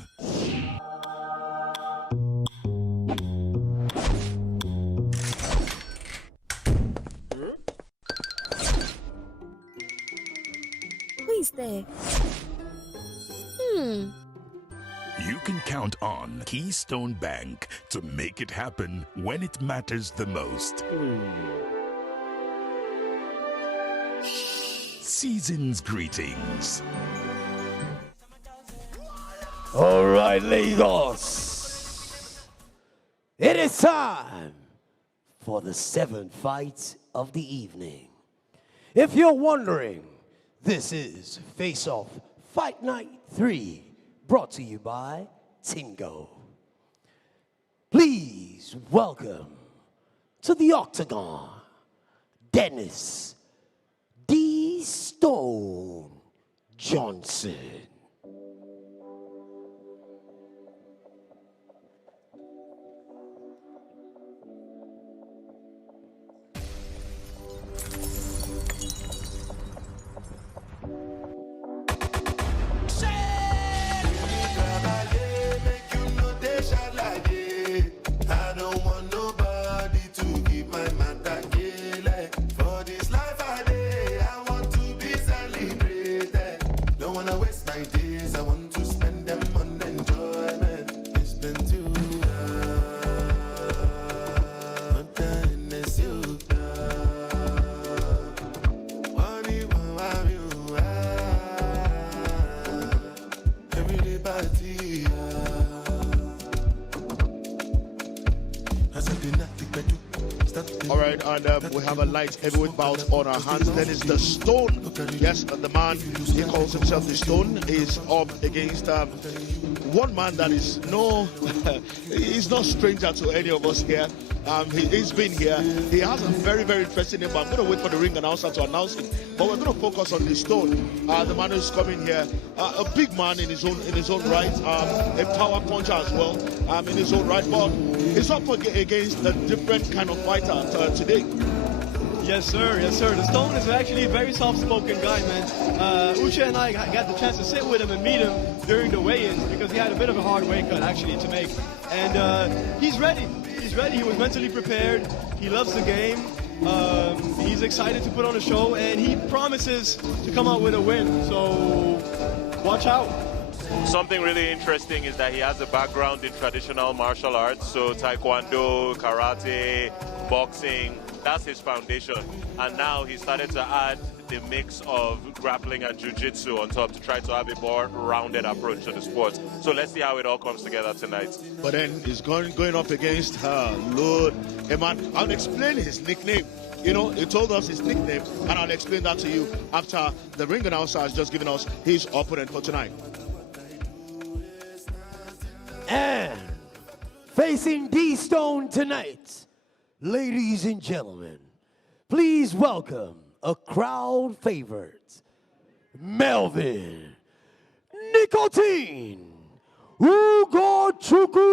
Who is there? You can count on Keystone Bank to make it happen when it matters the most. Season's greetings. All right, Lagos. It is time for the 7th fight of the evening. If you're wondering, this is Face Off Fight Night 3, brought to you by Tingo. Please welcome to the Octagon, Dennis D. Stone Johnson. I don't want nobody to keep my matter killing. For this life I live, I want to be celebrated. Don't wanna waste my days, I want to spend them on enjoyment. It's been too long, time is you. Every party. All right, and we have a light heavyweight bout on our hands. Then it's the Stone. Yes, the man, he calls himself the Stone, is up against one man that is he's no stranger to any of us here. He's been here. He has a very, very interesting name, but I'm going to wait for the ring announcer to announce it. But we're going to focus on the Stone. The man who's coming here, a big man in his own right, a power puncher as well, in his own right. But he's up against a different kind of fighter today. Yes, sir. Yes, sir. The Stone is actually a very soft-spoken guy, man. Uche and I got the chance to sit with him and meet him during the weigh-ins because he had a bit of a hard weight cut, actually, to make. And he's ready. He's ready. He was mentally prepared. He loves the game. He's excited to put on a show, and he promises to come out with a win. So watch out. Something really interesting is that he has a background in traditional martial arts, so taekwondo, karate, boxing. That's his foundation. And now he started to add the mix of grappling and jiu-jitsu on top to try to have a more rounded approach to the sport. So let's see how it all comes together tonight. But then he's going up against Lord Emmanuel. I'll explain his nickname. He told us his nickname, and I'll explain that to you after the ring announcer has just given us his opponent for tonight. And facing D Stone tonight, ladies and gentlemen, please welcome a crowd favorite, Melvin Nicotine Ugochukwu.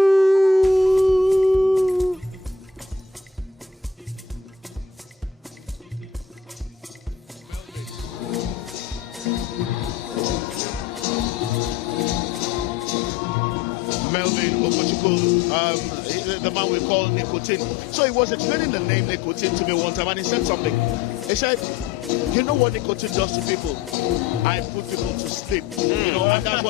Melvin Ogunnoiki, the man we call Nicotine. So he was explaining the name Nicotine to me one time, and he said something. He said, "You know what nicotine does to people? I put people to sleep." You know, and that's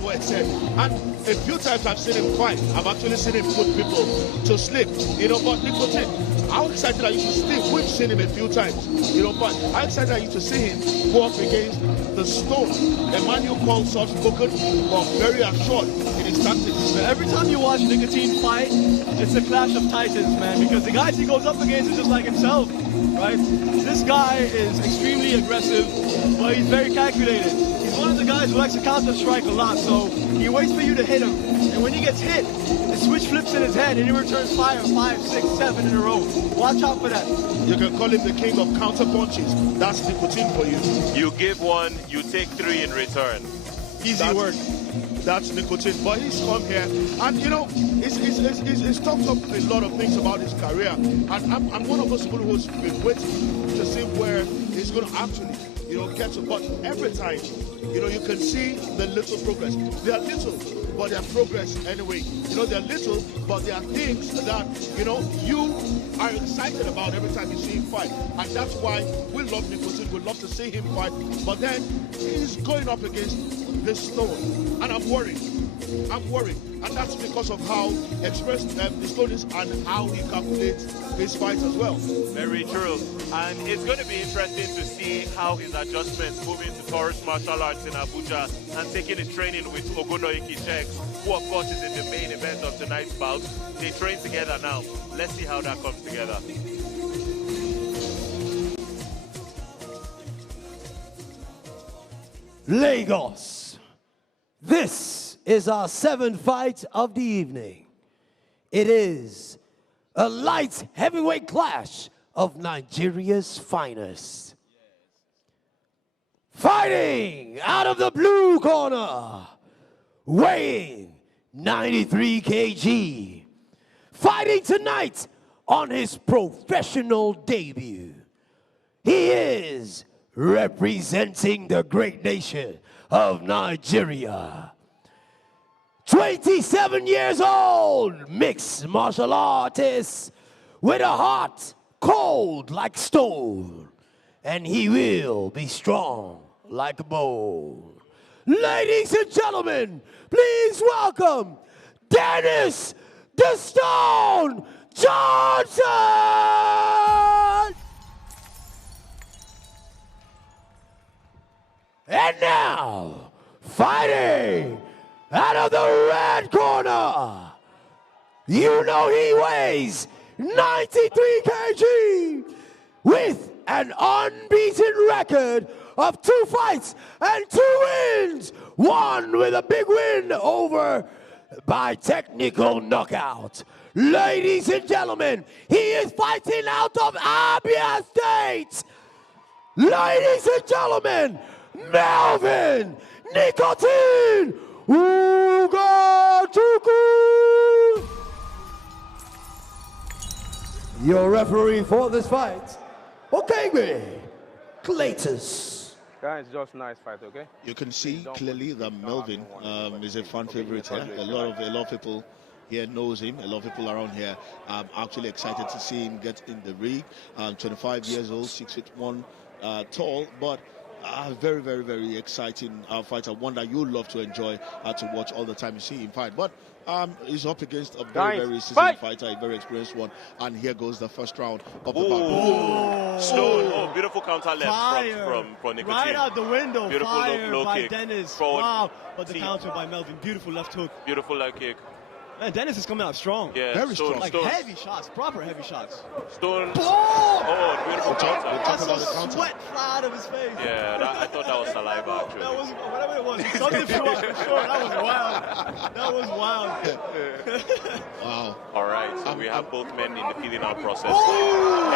what he said. And a few times I've seen him fight. I've actually seen him put people to sleep. You know, but Nicotine, how excited are you to sleep? We've seen him a few times. You know, but how excited are you to see him go up against the stone? Emmanuel called soft-spoken, but very assured in his tactics. Every time you watch Nicotine fight, it's a clash of titans, man, because the guys he goes up against are just like himself, right? This guy is extremely aggressive, but he's very calculated. He's one of the guys who likes to counter-strike a lot, so he waits for you to hit him, and when he gets hit, the switch flips in his head, and he returns fire 5, 6, 7 in a row. Watch out for that. You can call him the king of counter punches. That's Nicotine for you. You give one, you take 3 in return. Easy work. That's Nicotine. But he's come here, and you know, he's talked up a lot of things about his career. And I'm one of those people who's been waiting to see where he's going to actually, you know, get to. But every time, you know, you can see the little progress. They are little, but they are progress anyway. You know, they're little, but they are things that, you know, you are excited about every time you see him fight. And that's why we love Nicotine. We love to see him fight. But then he's going up against this stone. And I'm worried. I'm worried. And that's because of how expressed the stone is and how he calculates his fights as well. Very true. And it's going to be interesting to see how his adjustments moving to Taurus Martial Arts in Abuja and taking his training with Ogunnoiki Czechs, who of course is in the main event of tonight's bout. They train together now. Let's see how that comes together. Lagos. This is our 7th fight of the evening. It is a light heavyweight clash of Nigeria's finest. Fighting out of the blue corner, weighing 93 kg. Fighting tonight on his professional debut. He is representing the great nation of Nigeria. 27 years old, mixed martial artist with a heart cold like stone, and he will be strong like a bone. Ladies and gentlemen, please welcome Dennis the Stone Johnson! And now, fighting out of the red corner, you know he weighs 93 kg with an unbeaten record of 2 fights and 2 wins. One with a big win over by technical knockout. Ladies and gentlemen, he is fighting out of Abia State. Ladies and gentlemen, Melvin Nicotine Ugochukwu. Your referee for this fight, Kengni Cletus. Guys, just nice fight, okay? You can see clearly that Melvin is a fan favorite here. A lot of people here knows him. A lot of people around here are actually excited to see him get in the ring. 25 years old, 6'1" tall, but very, very, very exciting fighter. One that you love to enjoy to watch all the time you see him fight. But he's up against a very, very seasoned fighter, a very experienced one. And here goes the first round of the fight. Stone. Oh, beautiful counter left from Nicotine. Right out the window. Beautiful low by kick. Dennis. Forward. Wow. But the counter by Melvin. Beautiful left hook. Beautiful leg kick. Man, Dennis is coming out strong. Yeah, very strong. Like heavy shots, proper heavy shots. Stone. Oh, beautiful counter. That's a sweat fly out of his face. Yeah, I thought that was saliva actually. That was, whatever it was, something flew out for sure. That was wild. That was wild. Wow. All right, so we have both men in the feeling out process. Oh!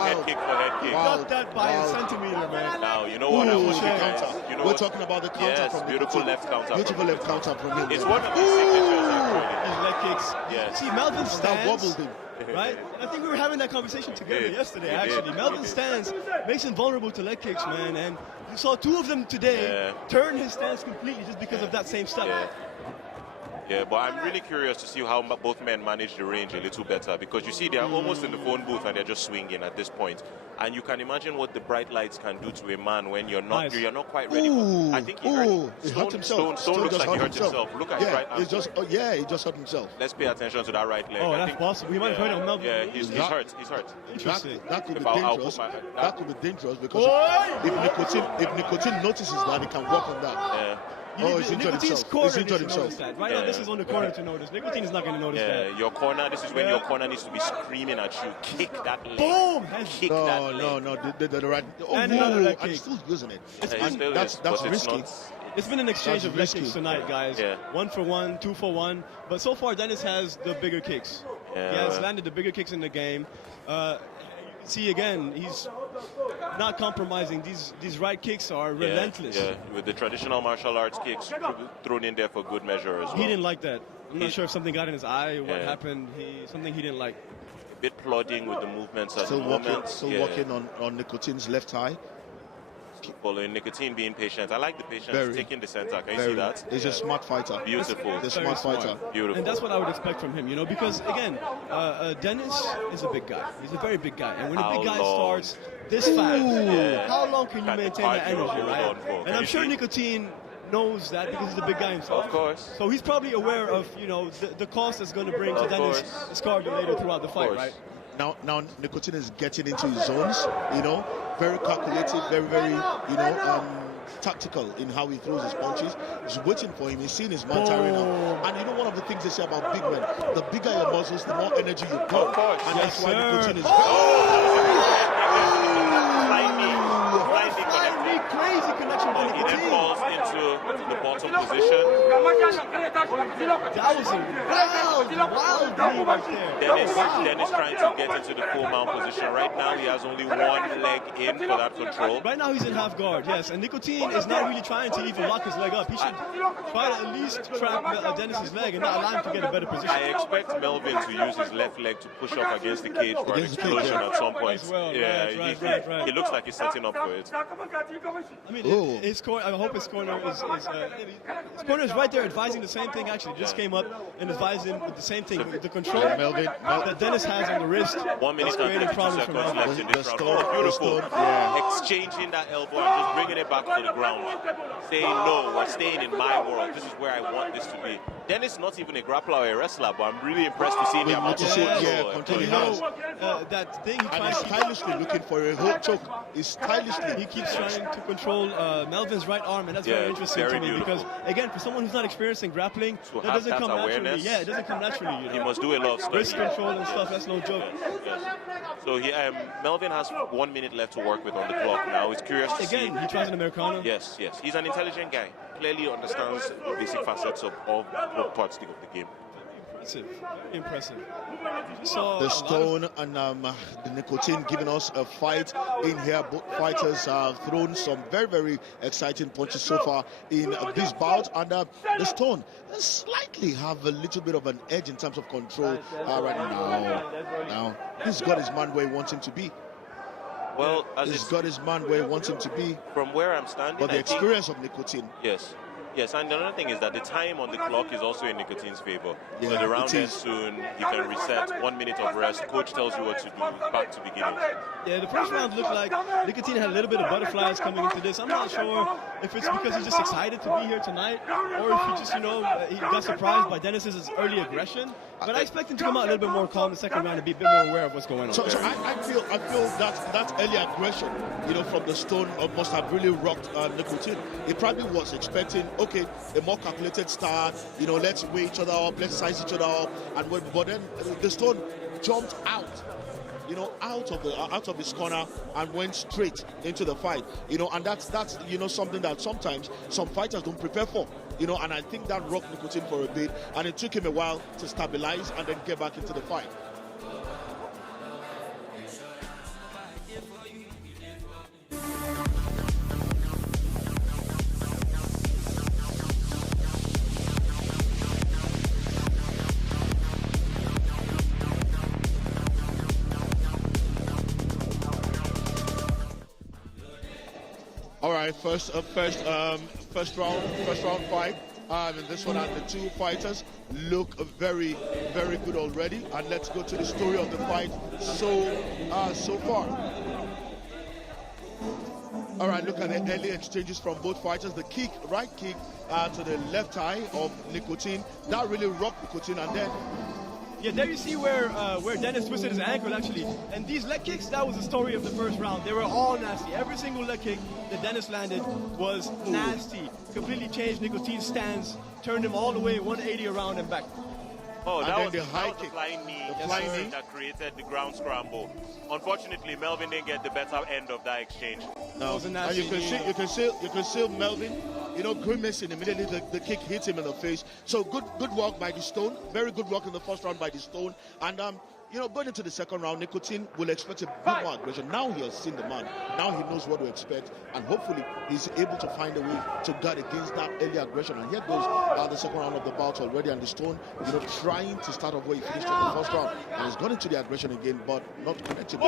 Head kick for head kick. Got that by a centimeter, man. Now, you know what I want you guys. You know We're talking about the counter yes, from beautiful Nicotine. left counter. Beautiful left counter from him. It's one of his signatures actually. His leg kicks. Yes. See, Melvin That stands, wobbled him. right? And I think we were having that conversation together yesterday, actually. Melvin stance makes him vulnerable to leg kicks, man. And you saw 2 of them today turn his stance completely just because of that same step. Yeah, but I'm really curious to see how both men manage the range a little better, because you see they are almost in the phone booth and they're just swinging at this point. And you can imagine what the bright lights can do to a man when you're not quite ready. I think he hurt himself. Stone looks like he hurt himself. Look at his right hand. He just hurt himself. Let's pay attention to that right leg. Oh, that's possible. We might have hurt him. Yeah, he's hurt. He's hurt. Interesting. That could be dangerous. That could be dangerous because if nicotine notices that, he can work on that. Yeah. He's injured himself. He's injured himself. Right now, this is on the corner to notice. Nicotine is not going to notice that. Your corner. This is when your corner needs to be screaming at you. Kick that leg. Boom! Kick that leg. No. The right. And another leg I'm kick. still using it. That's risky. It's been an exchange of leg kicks tonight, guys. Yeah. 1 for 1, 2 for 1. But so far, Dennis has the bigger kicks. Yeah. He has landed the bigger kicks in the game. You can see again, he's not compromising. These right kicks are relentless. Yeah, with the traditional martial arts kicks thrown in there for good measure as well. He didn't like that. I'm not sure if something got in his eye or what happened. Something he didn't like. A bit plodding with the movements at Still the moment. working on Nicotine's left eye. Following Nicotine being patient. I like the patience, taking the center. Can you see that? He's a smart fighter. Beautiful. He's a smart fighter. Beautiful. And that's what I would expect from him, because again, Dennis is a big guy. He's a very big guy. And when a big guy starts this fast, how long can you maintain that energy, right? And I'm sure Nicotine knows that because he's a big guy himself. Of course. So he's probably aware of, the cost that's going to bring to Dennis' cardio later throughout the fight, right? Now Nicotine is getting into his zones, very calculated, very, tactical in how he throws his punches. He's waiting for him. He's seeing his man tiring out. And one of the things they say about big men, the bigger your muscles, the more energy you got. Of course. And that's why Nicotine is crazy connection by He then falls into the bottom position. That was a wild move right there. Dennis trying to get into the full mount position. Right now, he has only one leg in for that control. Right now, he's in half guard, yes. And Nicotine is not really trying to even lock his leg up. He should try to at least trap Dennis's leg and not allow him to get a better position. I expect Melvin to use his left leg to push up against the cage for an explosion at some point. Right. He looks like he's setting up for it. I mean, I hope his corner is his corner is right there advising the same thing. Actually, just came up and advising with the same thing. The control that Dennis has on the wrist. 1 minute and 52 seconds left in this round. Beautiful. Exchanging that elbow and just bringing it back to the ground. Saying, no, we're staying in my world. This is where I want this to be. Dennis is not even a grappler or a wrestler, but I'm really impressed to see the amount of control he has. That thing he tries stylishly looking for a hook choke. He keeps trying to control Melvin's right arm, and that's very interesting to me because, again, for someone who's not experienced in grappling, that doesn't come naturally. Yeah, it doesn't come naturally. He must do a lot of study. Wrist control and stuff, that's no joke. So Melvin has 1 minute left to work with on the clock now. He's curious to see. Again, he tries an Americano. Yes. He's an intelligent guy. Clearly understands the basic facets of all parts of the game. Impressive. The Stone and the Nicotine giving us a fight in here. Both fighters have thrown some very, very exciting punches so far in this bout. And the Stone slightly have a little bit of an edge in terms of control right now. He's got his man where he wants him to be. Well, he's got his man where he wants him to be. From where I'm standing, but the experience of Nicotine. Yes, and another thing is that the time on the clock is also in Nicotine's favor. So the round ends soon, you can reset, 1 minute of rest, coach tells you what to do, back to beginning. Yeah, the first round looked like Nicotine had a little bit of butterflies coming into this. I'm not sure if it's because he's just excited to be here tonight, or if he just, he got surprised by Dennis's early aggression. But I expect him to come out a little bit more calm in the second round and be a bit more aware of what's going on. So I feel that early aggression, from the Stone must have really rocked Nicotine. He probably was expecting, okay, a more calculated start, let's weigh each other up, let's size each other up, but then the Stone jumped out of his corner and went straight into the fight, and that's something that sometimes some fighters don't prepare for, and I think that rocked Nicotine for a bit, and it took him a while to stabilize and then get back into the fight. All right, first round fight. in this one, and the two fighters look very, very good already. And let's go to the story of the fight so far. All right, look at the early exchanges from both fighters. The kick, right kick to the left eye of Nicotine. That really rocked Nicotine, and then... Yeah, there you see where Dennis twisted his ankle, actually. And these leg kicks, that was the story of the first round. They were all nasty. Every single leg kick that Dennis landed was nasty. Completely changed Nicotine's stance, turned him all the way 180 around and back. Oh, that was the high the kick. flying knee, knee that created the ground scramble. Unfortunately, Melvin didn't get the better end of that exchange. No, and you can see Melvin, grimacing immediately. The kick hit him in the face. So good work by the Stone. Very good work in the first round by the Stone. And going into the second round, Nicotine will expect a bit more aggression. Now he has seen the man. Now he knows what to expect, and hopefully he's able to find a way to guard against that early aggression. And here goes the second round of the bout already, and the Stone, trying to start off where he finished in the first round, and he's gone into the aggression again, but not connected.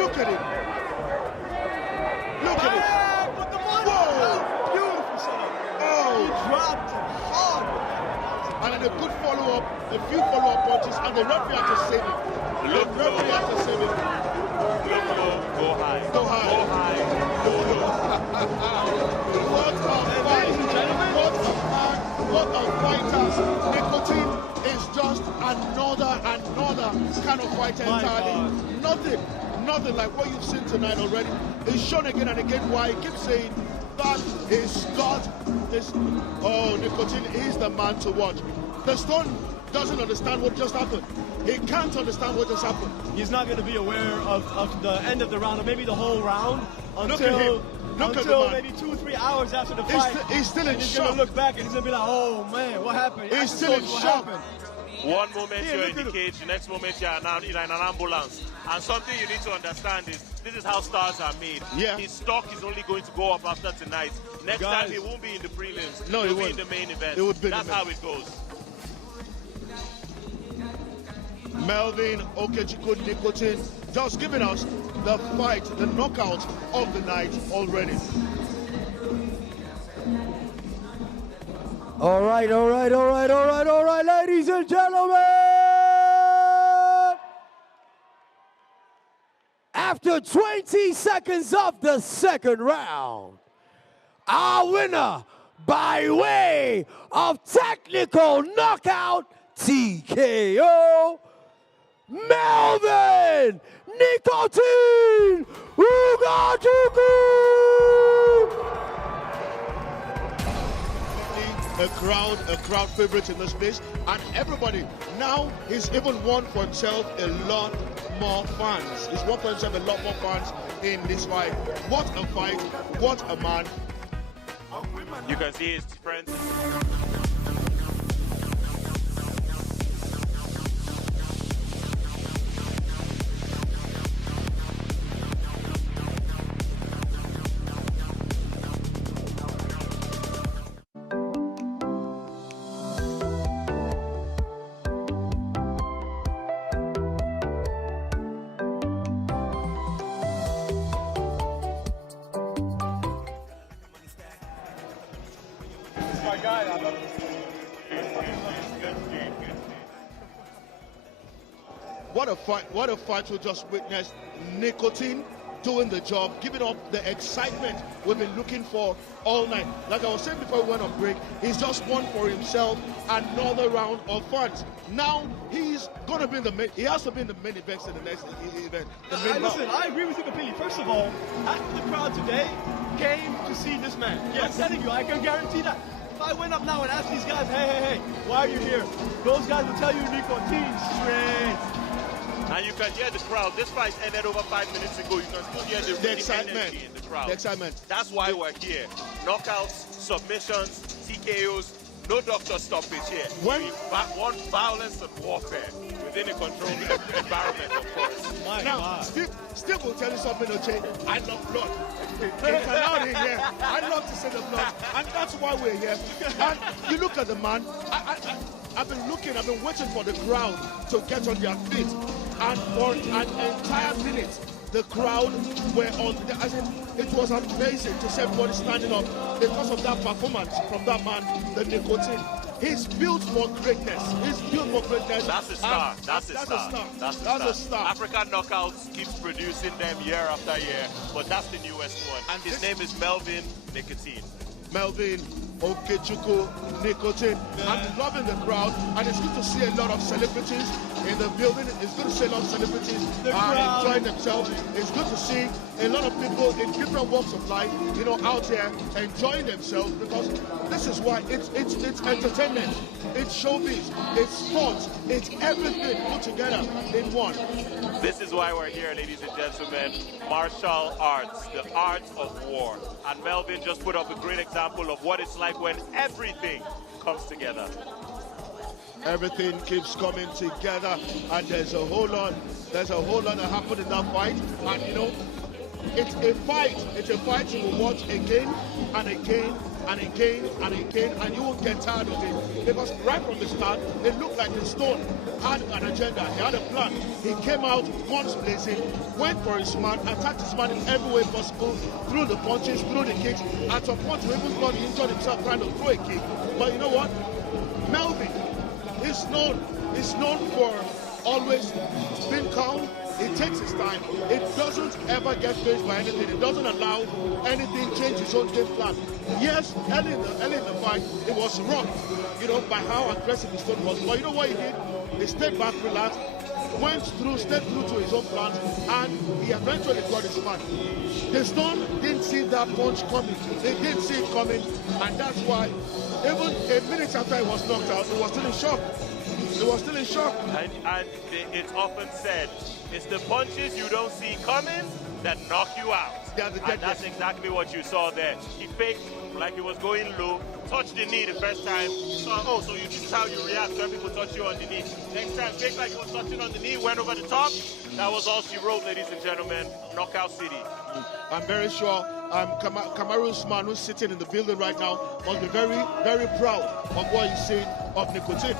Look at it. Look at it. Whoa! Beautiful setup. Oh! He dropped hard. And then a good follow-up, a few follow-up punches, and the referee had to save it. The referee had to save it. Look low, go high. Go high. Go high. Go low. What a fight. What a fighters. Nicotine is just another kind of fighter entirely. Nothing like what you've seen tonight already. It's shown again and again why I keep saying that is got this. Oh, Nicotine is the man to watch. The Stone doesn't understand what just happened. He can't understand what just happened. He's not going to be aware of the end of the round, or maybe the whole round, until maybe 2 or 3 hours after the fight. He's still in shock. He's going to look back and he's going to be like, oh man, what happened? He's still in shock. One moment you're in the cage, the next moment you're in an ambulance. And something you need to understand is this is how stars are made. Yeah. His stock is only going to go up after tonight. Next time he won't be in the prelims. No, he'll be in the main event. That's how it goes. Melvin, Ogunnoiki, Nicotine, just giving us the fight, the knockout of the night already. All right, ladies and gentlemen. After 20 seconds of the second round, our winner by way of technical knockout TKO, Melvin Nicotine Ugochukwu. A crowd favorite in this place, and everybody now he's even won for himself a lot more fans. He's won for himself a lot more fans in this fight. What a fight! What a man! You can see his friends. What a fight we just witnessed. Nicotine doing the job, giving up the excitement we've been looking for all night. Like I was saying before we went on break, he's just won for himself another round of fights. Now he's gonna be in the main. He has to be in the main event in the next event. Listen, I agree with you completely. First of all, after the crowd today came to see this man. Yes. I'm telling you, I can guarantee that. If I went up now and asked these guys, hey, why are you here? Those guys will tell you Nicotine straight. And you can hear the crowd. This fight ended over 5 minutes ago. You can still hear the excitement energy in the crowd. The excitement. That's why we're here. Knockouts, submissions, TKOs. No doctor stoppage here. One violence and warfare within a controlled environment, of course. Now, Steve will tell you something, Oche. I love blood. It's allowed in here. I love to see the blood. And that's why we're here. And you look at the man. I've been waiting for the crowd to get on their feet. And for an entire minute, the crowd were on. It was amazing to see everybody standing up because of that performance from that man, the nicotine. He's built for greatness. That's a star. That's a star. African Knockouts keeps producing them year after year, but that's the newest one. And his name is Melvin Nicotine. Melvin, Ogunnoiki, Nicotine. I'm loving the crowd, and it's good to see a lot of celebrities in the building. It's good to see a lot of celebrities enjoying themselves. It's good to see a lot of people in different walks of life, out there enjoying themselves, because this is why it's entertainment, it's showbiz, it's sports, it's everything put together in one. This is why we're here, ladies and gentlemen. Martial arts, the art of war. And Melvin just put up a great example of what it's like when everything comes together. Everything keeps coming together, and there's a whole lot that happened in that fight. And it's a fight you will watch again and again and again and again, and you won't get tired of it, because right from the start it looked like the Stone had an agenda. He had a plan. He came out guns blazing, went for his man, attacked his man in every way possible, threw the punches, threw the kicks. At some point he even got injured himself trying to throw a kick. But you know what, Melvin is known for always being calm. It takes his time. It doesn't ever get faced by anything. It doesn't allow anything change his own game plan. Yes, early in the fight, it was rough, by how aggressive his Stone was. But you know what he did? He stayed back, relaxed, stayed through to his own plans, and he eventually got his man. The Stone didn't see that punch coming. They didn't see it coming, and that's why even a minute after he was knocked out, he was still in shock. And it's often said, it's the punches you don't see coming that knock you out. And that's exactly what you saw there. He faked like he was going low, touched the knee the first time. So this is how you react when people touch you on the knee. Next time, fake like he was touching on the knee, went over the top. That was all she wrote, ladies and gentlemen. Knockout City. I'm very sure Cameroon's man who's sitting in the building right now must be very, very proud of what he's seen of Nicotine.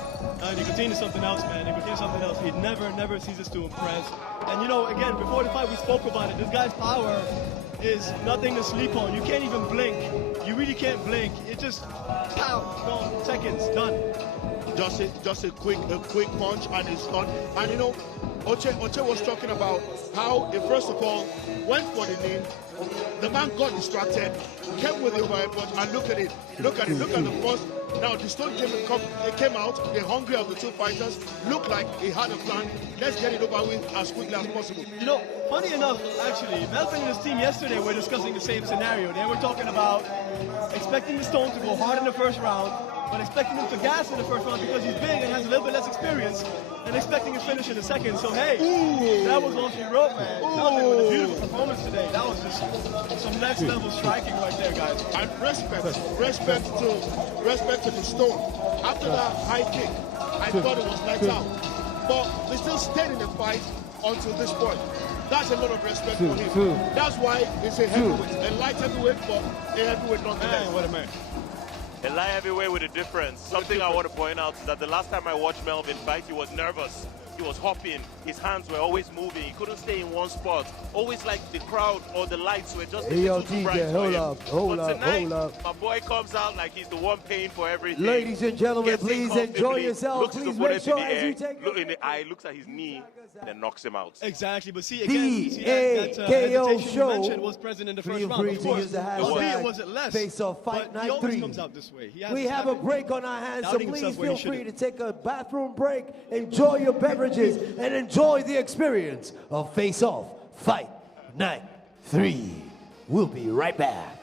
Nicotine is something else, man. Nicotine is something else. He never ceases to impress. And again, before the fight we spoke about it. This guy's power is nothing to sleep on. You can't even blink. You really can't blink. It just, pow, gone, seconds, done. Just a quick punch and it's done. And Oche was talking about how he first of all went for the knee. The man got distracted, kept with the right punch, and look at it. Look at the first. Now the Stone came out, the hungry of the two fighters, looked like he had a plan. Let's get it over with as quickly as possible. Funny enough, actually, Melvin and his team yesterday were discussing the same scenario. They were talking about expecting the Stone to go hard in the first round, but expecting him to gas in the first round because he's big and has a little bit less experience, and expecting a finish in the second. So hey, that was all she wrote, man. Melvin with a beautiful performance today. That was just some next level striking right there, guys. And respect to the Stone. After that high kick, I thought it was lights out, but they still stayed in the fight until this point. That's a lot of respect for him. That's why it's a heavyweight, a light heavyweight, but a heavyweight nonetheless. What a man. A light heavyweight with a difference. Something I want to point out is that the last time I watched Melvin fight, he was nervous. He was hopping. His hands were always moving. He couldn't stay in one spot. Always like the crowd or the lights were just a little too bright for him. But tonight, my boy comes out like he's the one paying for everything. Ladies and gentlemen, please enjoy yourself. Looks Please his make opponent sure in the as you air, take look in the eye, looks at his knee, and then knocks him out. Exactly, but see again, that KO hesitation show. you mentioned was present in the first round. Free Of to course, use the albeit was it less. Face Off Fight but Night he always 3. comes out this way. We have a break on our hands, so doubting please himself where he feel free to shouldn't. take a bathroom break, enjoy your beverages, and enjoy the experience of Face Off Fight Night 3. We'll be right back.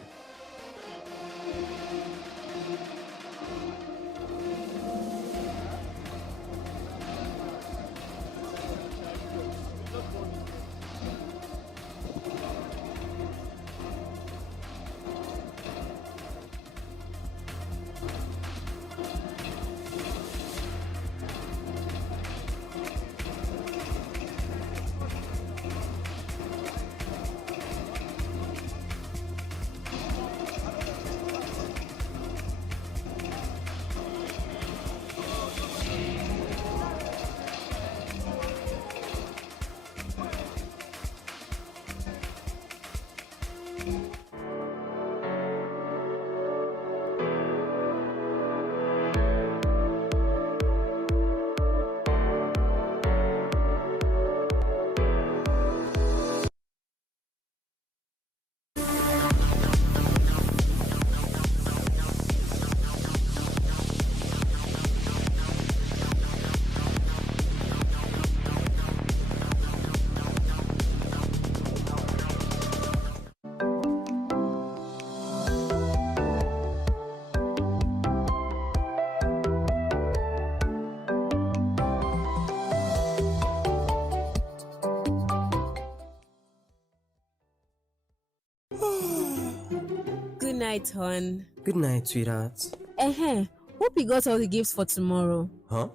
night, hon. Good night, sweetheart. Hope you got all the gifts for tomorrow. Huh?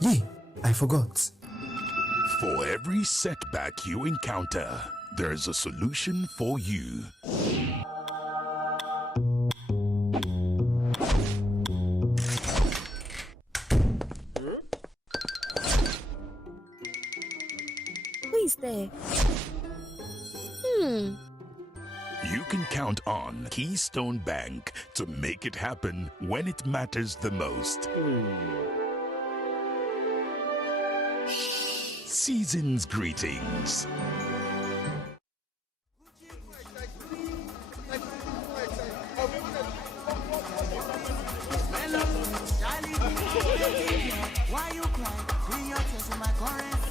Yeah, I forgot. For every setback you encounter, there's a solution for you. Who is there? You can count on Keystone Bank to make it happen when it matters the most. Season's greetings. Why you cry? Bring your tears to my currency.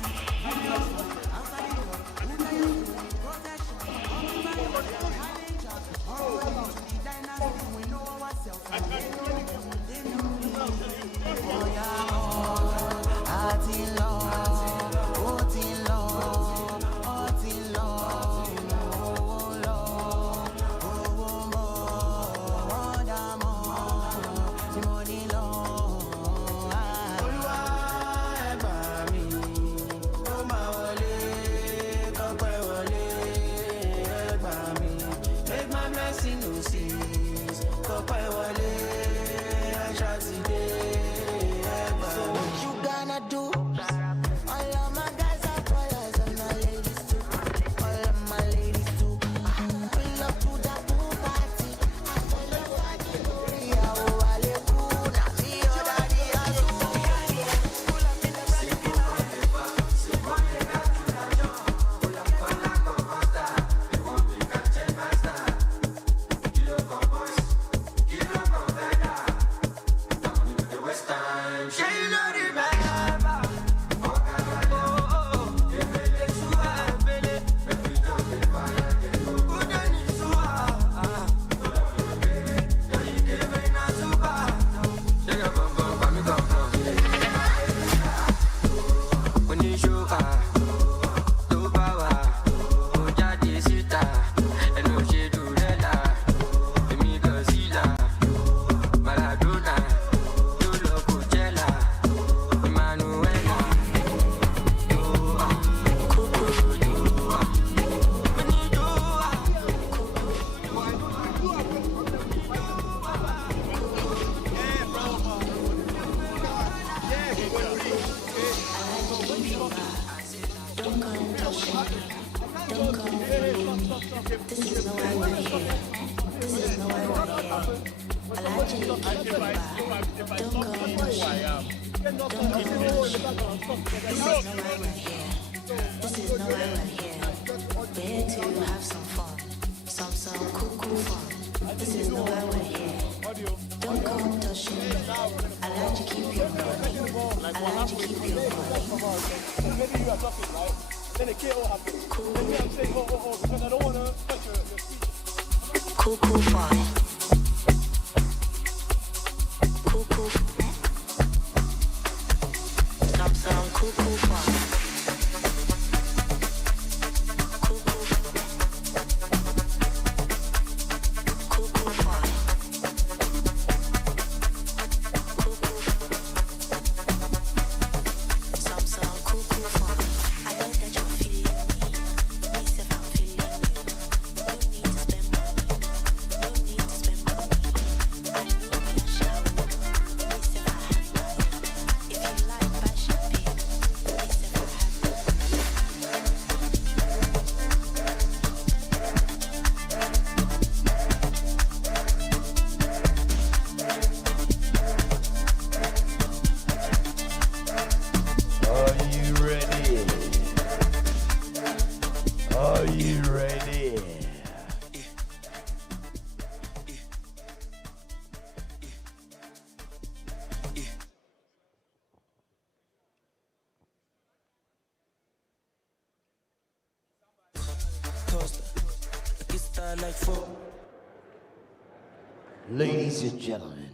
Ladies and gentlemen,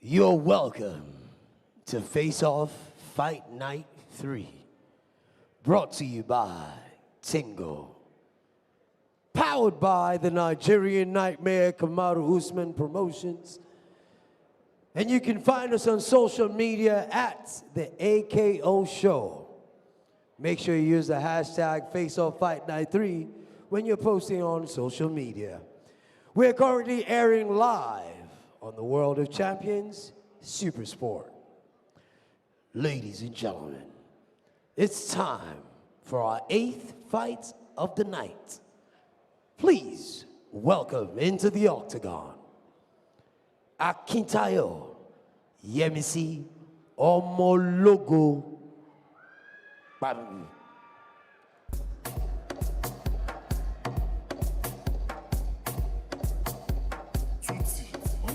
you're welcome to Face Off Fight Night 3, brought to you by Tingo, Powered by the Nigerian Nightmare Kamaru Usman Promotions. And you can find us on social media at the AKO Show. Make sure you use the hashtag FaceOffFightNight3 when you're posting on social media. We're currently airing live on the World of Champions Super Sport. Ladies and gentlemen, it's time for our 8th fight of the night. Please welcome into the octagon, Akintayo Yemisi Omologo. Bam.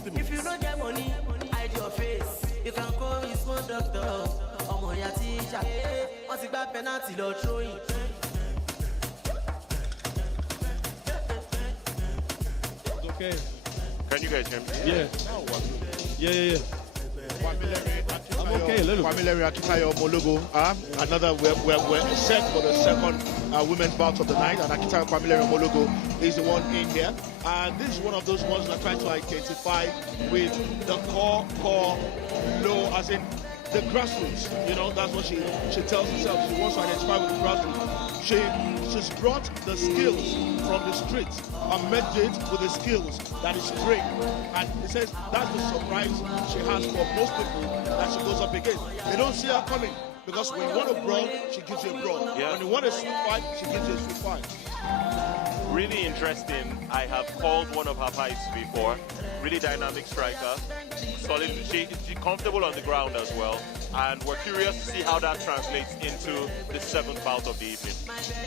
If you don't get money, hide your face. You can call his phone doctor. Omo ya teacher. Once you got penalty, they'll throw it. Okay. Can you guys hear me? Yeah. Yeah. I'm okay, a little. Pamilerin Akintayo Omologo. Another, we're set for the second women's bout of the night, and Akintayo Pamilerin Omologo is the one in here. And this is one of those ones that trying to identify with the core, low, as in the grassroots. You know, that's what she tells herself. She wants to identify with the grassroots. She's brought the skills from the streets and merged it with the skills that is trained. And it says that's the surprise she has for most people that she goes up against. They don't see her coming, because when you want a brawl, she gives you a brawl. Yeah. When you want a sweet fight, she gives you a sweet fight. Really interesting. I have called one of her fights before. Really dynamic striker. Solid. She comfortable on the ground as well. And we're curious to see how that translates into the 7th bout of the evening.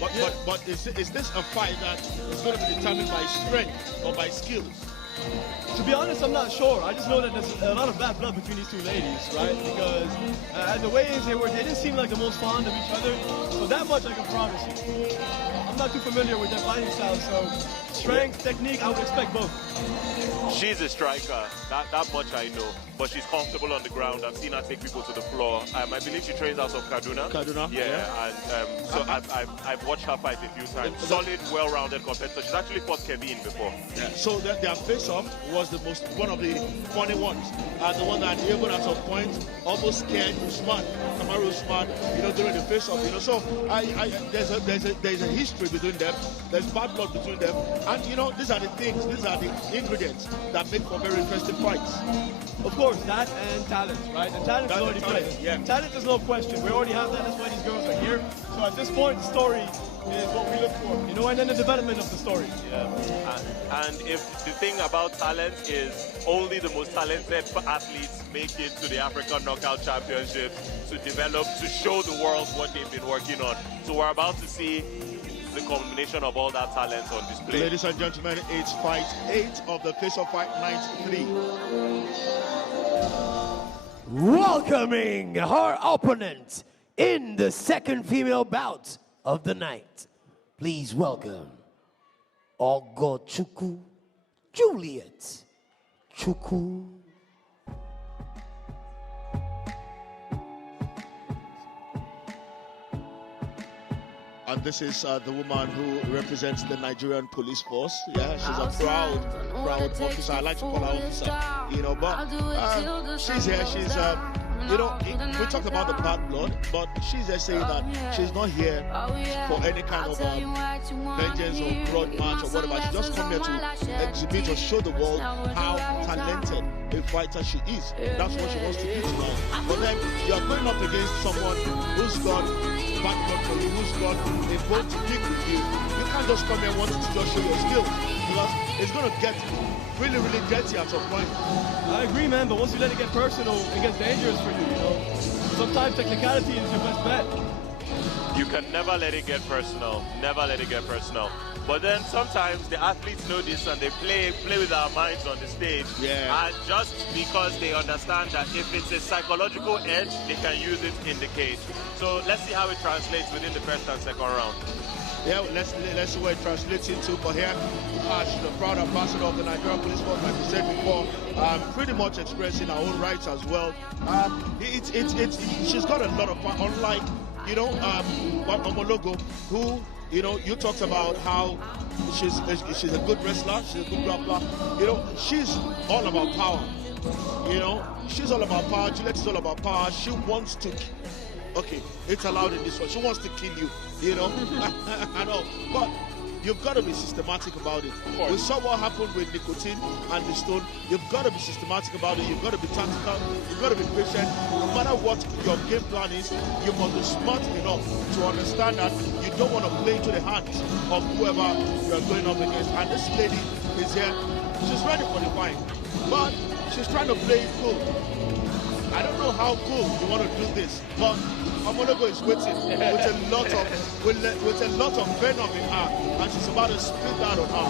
But is this a fight that is going to be determined by strength or by skills? To be honest, I'm not sure. I just know that there's a lot of bad blood between these two ladies, right? Because the way they didn't seem like the most fond of each other. So that much I can promise you. I'm not too familiar with their fighting styles, so strength, technique, I would expect both. She's a striker, that much I know, but she's comfortable on the ground. I've seen her take people to the floor. I believe she trains out of Kaduna. Yeah. And so I've watched her fight a few times. Solid, well-rounded competitor. She's actually fought Kevin before. Yeah. So their face-off was one of the funny ones. The one that even at some point almost scared Usman, Kamaru Usman, during the face-off. So there's a history between them. There's bad blood between them, and these are the things, these are the ingredients that make for very interesting fights. Of course, that and talent, right? And talent is already played. Yeah. Talent is no question. We already have that. That's why these girls are here. So at this point, the story is what we look for, and then the development of the story. Yeah. And if the thing about talent is only the most talented athletes make it to the African Knockout Championships to develop, to show the world what they've been working on. So we're about to see the combination of all that talent on display. Ladies and gentlemen, it's fight 8 of the Face-Off Fight Night 3. Welcoming her opponent in the second female bout of the night. Please welcome Ugochukwu, Juliett, Chukwu. And this is the woman who represents the Nigerian police force. Yeah, she's a proud officer. I like to call her officer, but she's here. She's, we talked about the bad blood, but she's just saying that she's not here for any kind of vengeance or broad match or whatever. She just come here to exhibit or show the world how talented a fighter she is. That's what she wants to do tonight. But then you're going up against someone who's got bad blood for you, who's got a bone to pick with you. You can't just come here and want to just show your skills, because it's going to get really, really dirty at some point. I agree, man, but once you let it get personal, it gets dangerous for you, Sometimes technicality is your best bet. You can never let it get personal. Never let it get personal. But then sometimes the athletes know this and they play with our minds on the stage. Yeah. And just because they understand that if it's a psychological edge, they can use it in the cage. So let's see how it translates within the first and second round. Yeah, let's see what it translates into. But here, she's a proud ambassador of the Nigerian Police Force, like we said before, pretty much expressing her own rights as well. She's got a lot of fun, unlike Omologo, who You know, you talked about how she's a good wrestler, she's a good grappler. You know, she's all about power. You know, she's all about power. Juliett is all about power. She wants to. Okay, it's allowed in this one. She wants to kill you. You know, I know, but you've got to be systematic about it. We saw what happened with nicotine and the stone. You've got to be systematic about it. You've got to be tactical. You've got to be patient. No matter what your game plan is, you must be smart enough to understand that you don't want to play into the hands of whoever you're going up against. And this lady is here. She's ready for the fight, but she's trying to play it cool. I don't know how cool you want to do this, but Ogunnoiki is waiting with a lot of venom in her, and she's about to spit that on her.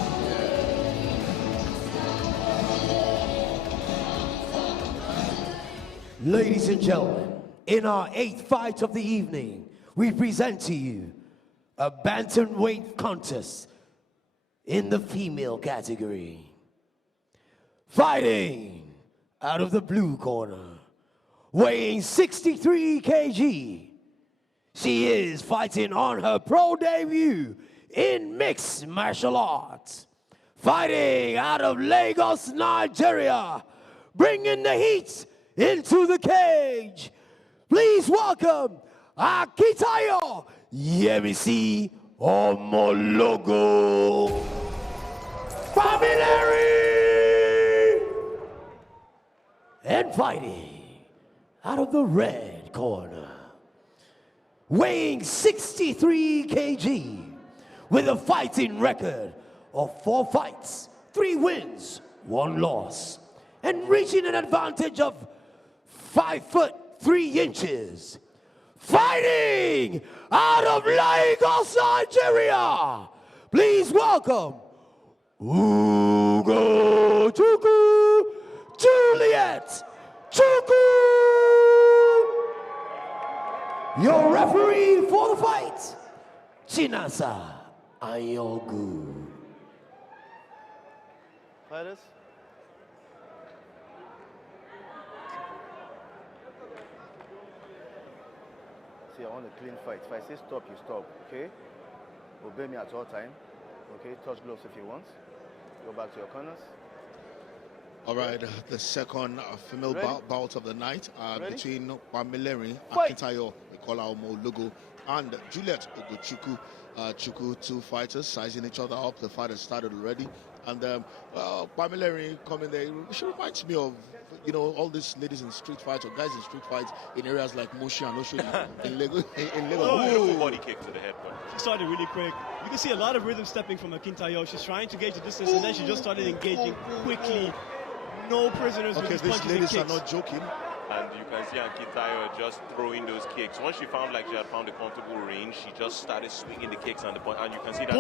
Ladies and gentlemen, in our 8th fight of the evening, we present to you a bantamweight contest in the female category. Fighting out of the blue corner, weighing 63 kg. She is fighting on her pro debut in mixed martial arts. Fighting out of Lagos, Nigeria, bringing the heat into the cage. Please welcome Akintayo Yemisi Omologo. Pamilerin! And fighting out of the red corner, weighing 63 kg, with a fighting record of 4 fights, 3 wins, 1 loss, and reaching an advantage of 5 foot 3 inches. Fighting out of Lagos, Nigeria, please welcome Ugochukwu, Juliett, Chukwu. Your referee for the fight, Chinasa Ayogu. Fighters. See, I want a clean fight. If I say stop, you stop, okay? Obey me at all time, okay? Touch gloves if you want. Go back to your corners. All right, the second female bout of the night between Pamilerin, Fight. Akintayo, we call our Omologo, and Juliett Ogunnoiki. Chukwu, 2 fighters sizing each other up. The fight has started already. And Pamilerin coming there, she reminds me of, you know, all these ladies in street fights or guys in street fights in areas like Moshi and Oshodi in Lagos. Beautiful body kick to the head. She started really quick. You can see a lot of rhythm stepping from Akintayo. She's trying to gauge the distance, and then she just started engaging quickly. No prisoners with these punches and kicks. These ladies are not joking. And you can see Akintayo just throwing those kicks. Once she found like she had found a comfortable range, she just started swinging the kicks and the point, and you can see that.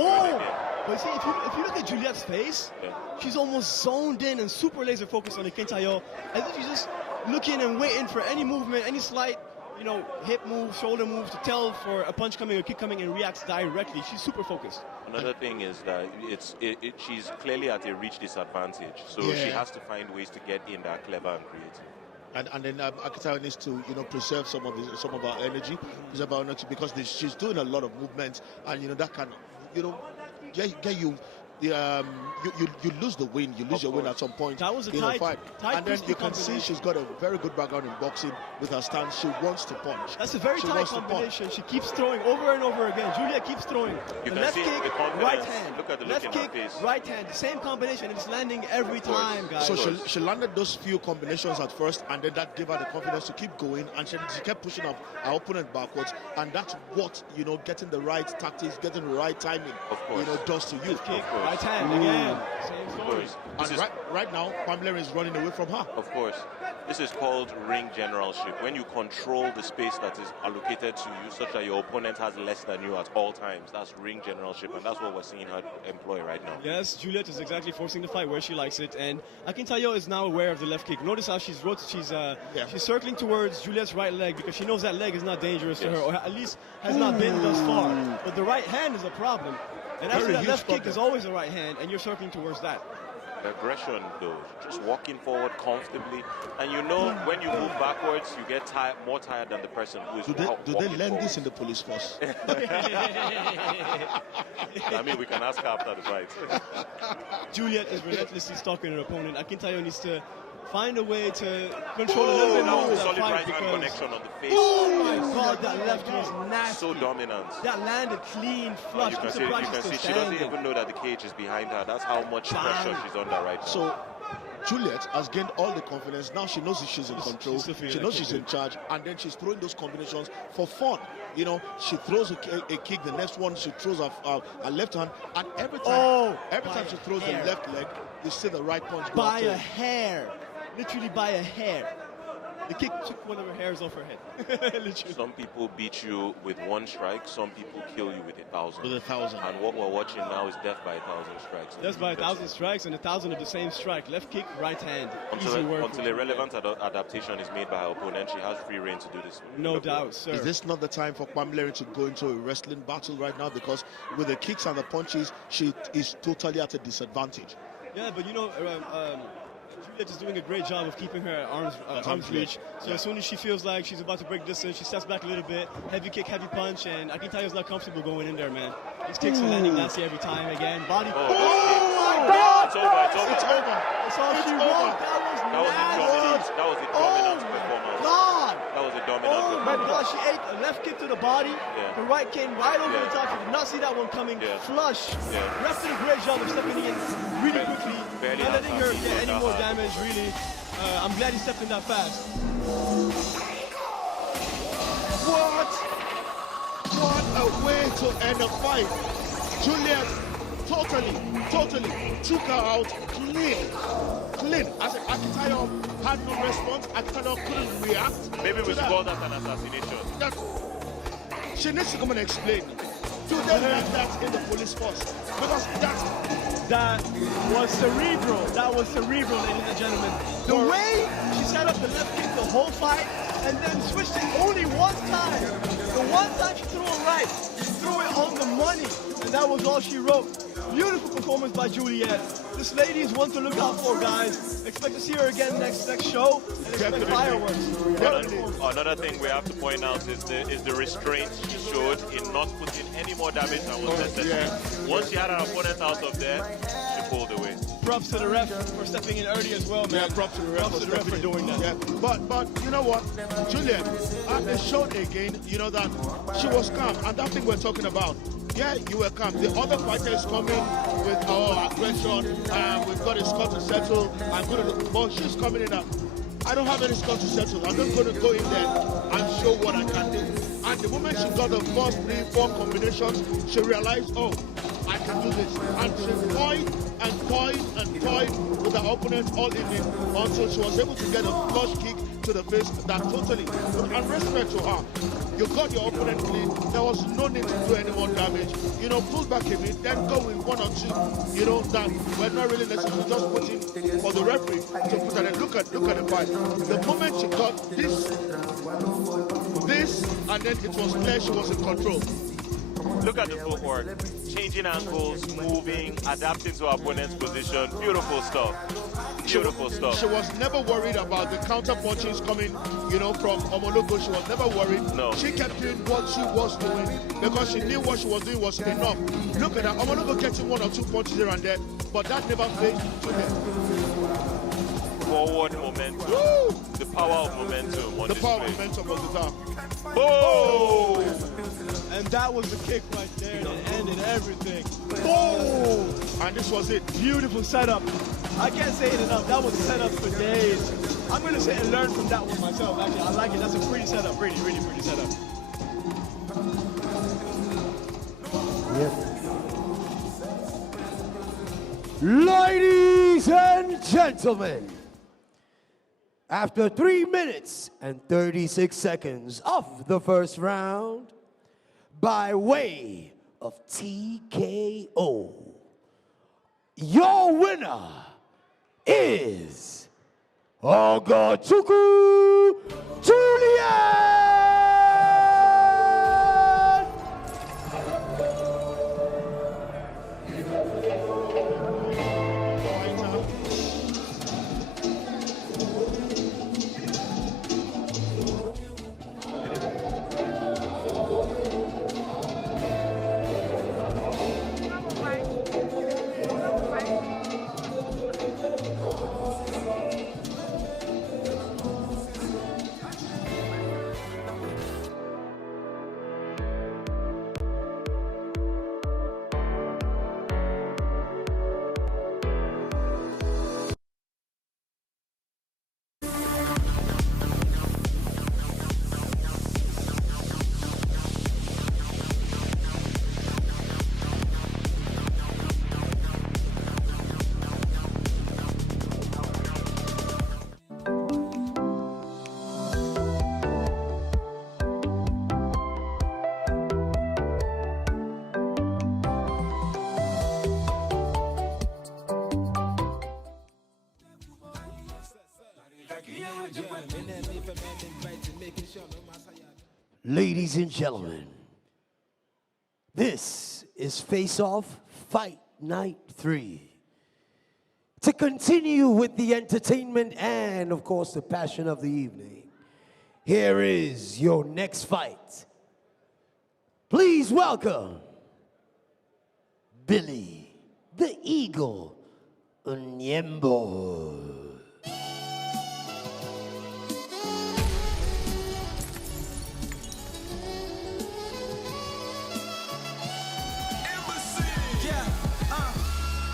But see, if you look at Juliett's face, she's almost zoned in and super laser focused on Akintayo. I think she's just looking and waiting for any movement, any slight, you know, hip move, shoulder move to tell for a punch coming or kick coming, and reacts directly. She's super focused. Another thing is that she's clearly at a reach disadvantage, so she has to find ways to get in that clever and creative. And then Akintayo needs to, you know, preserve some of our energy, preserve our energy, because she's doing a lot of movement, and you know that can, you know, get you. You lose the win. You lose your win at some point. That was a in tight, a fight. tight and then you can see she's got a very good background in boxing with her stance. She wants to punch. That's a very tight combination. She keeps throwing over and over again. Juliett keeps throwing. You the can left see kick, the confidence. right hand. Look at the left look in kick, her face. right hand. The same combination. It's landing every time, guys. So she landed those few combinations at first, and then that gave her the confidence to keep going, and she kept pushing her opponent backwards, and that's what, you know, getting the right tactics, getting the right timing, you know, does to you. Left kick, right hand again. Same story. And right now, Pamilerin is running away from her. Of course. This is called ring generalship. When you control the space that is allocated to you, such that your opponent has less than you at all times, that's ring generalship, and that's what we're seeing her employ right now. Yes, Juliett is exactly forcing the fight where she likes it, and Akintayo is now aware of the left kick. Notice how she's circling towards Juliett's right leg, because she knows that leg is not dangerous to her, or at least has not been thus far. But the right hand is a problem. And actually, that left kick is always a right hand, and you're circling towards that. Aggression, though, just walking forward comfortably, and you know when you move backwards, you get more tired than the person who is Do they walking learn forward. this in the police force? I mean, we can ask her after the fight. Juliett is relentlessly stalking her opponent. Akintayo needs to find a way to control a little bit more of that Solid fight right hand because... connection on the face. Oh my God, that left was nasty. So dominant. That landed clean, flush. You I'm can see, surprised she's she still doesn't standing. even know that the cage is behind her. That's how much pressure she's under right now. So Juliett has gained all the confidence. Now she knows she's in control. She knows she's in charge, and then she's throwing those combinations for fun. You know, she throws a kick. The next one she throws a left hand, and every time she throws the left leg, you see the right punch go By after a it. hair, literally by a hair. The kick took one of her hairs off her head. Literally. Some people beat you with one strike. Some people kill you with 1,000. With 1,000. And what we're watching now is death by 1,000 strikes. That's by 1,000 strikes and 1,000 of the same strike. Left kick, right hand. Easy work. Until a relevant adaptation is made by her opponent, she has free reign to do this. No doubt, sir. Is this not the time for Pamilerin to go into a wrestling battle right now? Because with the kicks and the punches, she is totally at a disadvantage. Yeah, but you know, Juliett is doing a great job of keeping her arms reach. So as soon as she feels like she's about to break distance, she steps back a little bit. Heavy kick, heavy punch, and Akintayo's not comfortable going in there, man. These kicks are landing nasty every time. Again, body. Oh my God! It's over. That's all she wrote. That was nasty. That was a dominant performance. God! That was a dominant Oh my performance. God, she ate a left kick to the body. The right came right over the top. She did not see that one coming. Flush. Ref did a great job of stepping in really quickly. Not letting her get any more damage, really. I'm glad he stepped in that fast. What a way to end a fight. Juliett totally took her out clean. As Akintayo had no response, Akintayo couldn't react. Maybe we should call that an assassination. She needs to come and explain. Do they like that in the police force? Because that was cerebral. That was cerebral, ladies and gentlemen. The way she set up the left kick the whole fight and then switched it only one time. The one time she threw it right, she threw it on the money, and that was all she wrote. Beautiful performance by Juliett. This lady is one to look out for, guys. Expect to see her again next show, and expect fireworks. Another thing we have to point out is the restraint she showed in not putting any more damage than was necessary. Once she had her opponent out of there, she pulled away. Props to the ref for stepping in early as well, man. Yeah, props to the ref for doing that. Yeah. But you know what, Juliett, it showed again, you know, that she was calm, and that thing we're talking about. Yeah, you were calm. The other fighter is coming with our aggression, we've got a score to settle, but she's coming in that. I don't have any score to settle. I'm just going to go in there and show what I can do. And the moment she got the first 3-4 combinations, she realized, oh, I can do this. And she toyed with her opponent all evening until she was able to get a flush kick to the face that totally, and respect to her. You got your opponent clean. There was no need to do any more damage. You know, pull back a bit, then go with 1 or 2. You know, that we're not really necessary. Just put in for the referee to put her in. Look at the fight. The moment she got this, and then it was clear she was in control. Look at the footwork. Changing angles, moving, adapting to her opponent's position. Beautiful stuff. Beautiful stuff. She was never worried about the counter punches coming, you know, from Ogunnoiki. She was never worried. No. She kept doing what she was doing because she knew what she was doing was enough. Look at her. Ogunnoiki getting 1 or 2 punches here and there, but that never fazed Juliett. Forward momentum. Woo! The power of momentum. The power of momentum was the top. Oh! And that was the kick right there that ended everything. Boom! And this was it. Beautiful setup. I can't say it enough. That was a setup for days. I'm going to sit and learn from that one myself. Actually, I like it. That's a pretty setup. Really, really pretty setup. Ladies and gentlemen, after 3 minutes and 36 seconds of the first round, by way of TKO, your winner is Ogunnoiki Juliett! Ladies and gentlemen, this is Face Off Fight Night 3. To continue with the entertainment and, of course, the passion of the evening, here is your next fight. Please welcome Billy the Eagle Nyembo.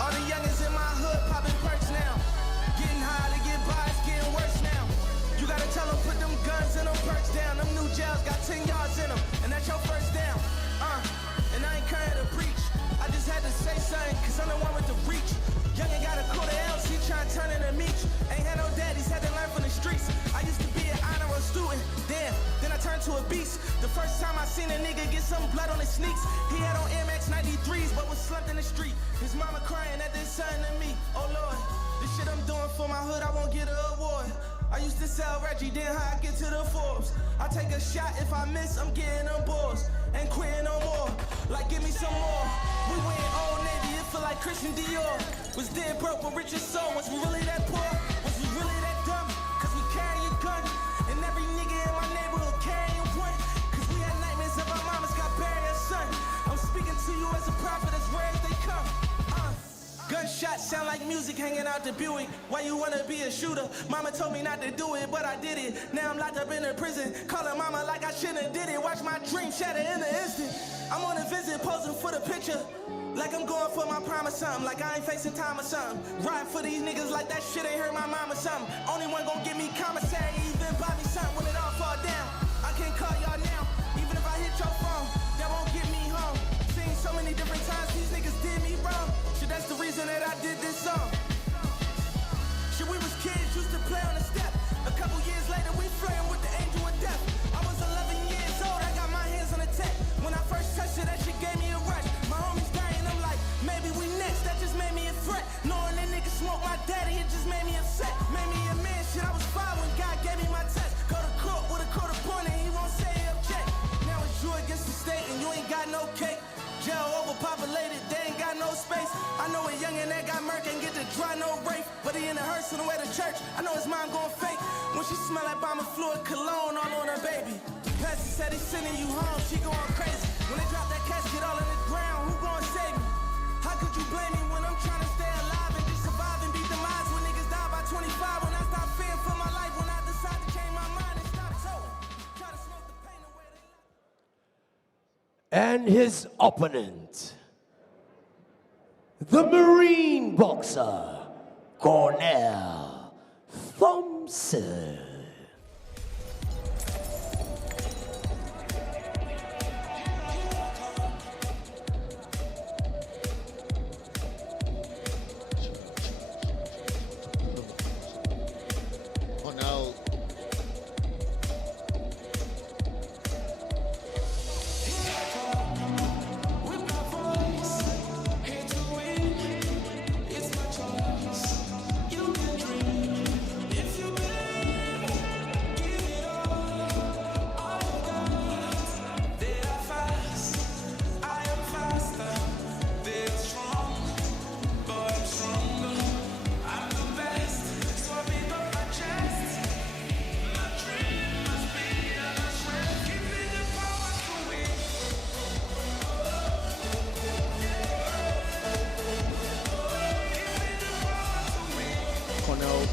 All the youngins in my hood popping perks now. Getting high to get by, it's getting worse now. You gotta tell them put them guns and them perks down. Them new jails got 10 yards in them, and that's your first down. And I ain't carrying to preach. I just had to say something, cause I'm the one with the reach. Youngin' got a quarter ounce, he tryna turn into meat. Ain't had no daddies, had to learn from the streets. I used to be an honor student, damn, then I turned to a beast. The first time I seen a nigga get some blood on his sneaks, he had on MX 93s, but was slumped in the street. His mama crying that did something to me. Oh Lord, this shit I'm doing for my hood, I won't get an award. I used to sell Reggie, then how I get to the Forbes. I take a shot, if I miss, I'm getting them balls. Ain't quitting no more, like give me some more. We went Old Navy, it feel like Christian Dior. Was dead broke, but rich as soul. Was we really that poor? Was we really that dumb? Cause we carry a gun, and every nigga in my neighborhood carrying one. Cause we had nightmares of our mamas got buried as son. I'm speaking to you as a prophet, as rare as they come. Gunshots sound like music hanging out the Buick. Why you wanna be a shooter? Mama told me not to do it, but I did it. Now I'm locked up in a prison, calling mama like I shouldn't have did it. Watch my dream shatter in an instant. I'm on a visit, posing for the picture, like I'm going for my prime or something, like I ain't facing time or something. Riding for these niggas like that shit ain't hurt my mom or something. Only one gon' give me commissary, even buy me something when it all fall down. I can't call y'all now, even if I hit your phone, that won't get me home. Seen so many different times these niggas did me wrong. Shit, that's the reason that I did this song. Shit, we was kids, used to play on the step. A couple years later, we flirting with the angel of death. I was 11 years old, I got my hands on the tech. When I first touched it, that shit gave me a rush. My homies dying, I'm like, maybe we next. That just made me a threat. Knowing that nigga smoked my daddy, it just made me upset. Made me a man, shit, I was 5 when God gave me my test. Go to court with a quarter point and he won't say object. Now it's you against the state and you ain't got no cake. Jail overpopulated, they ain't got no space. I know a youngin' that got murked and get to dry no rape, but he in the hearse on the way to church. I know his mom going fake when she smell like bomber fluid cologne all on her baby. Pastor said he's sending you home, she going crazy. When they drop that casket all in the ground, who gonna save me? How could you blame me when I'm trying to stay alive and just survive and beat demise? When niggas die by 25, when I stop fearing for my life, when I decide to change my mind and stop towing. Try to smoke the pain away. And his opponent, the Marine boxer, Cornel Thompson. Cornel.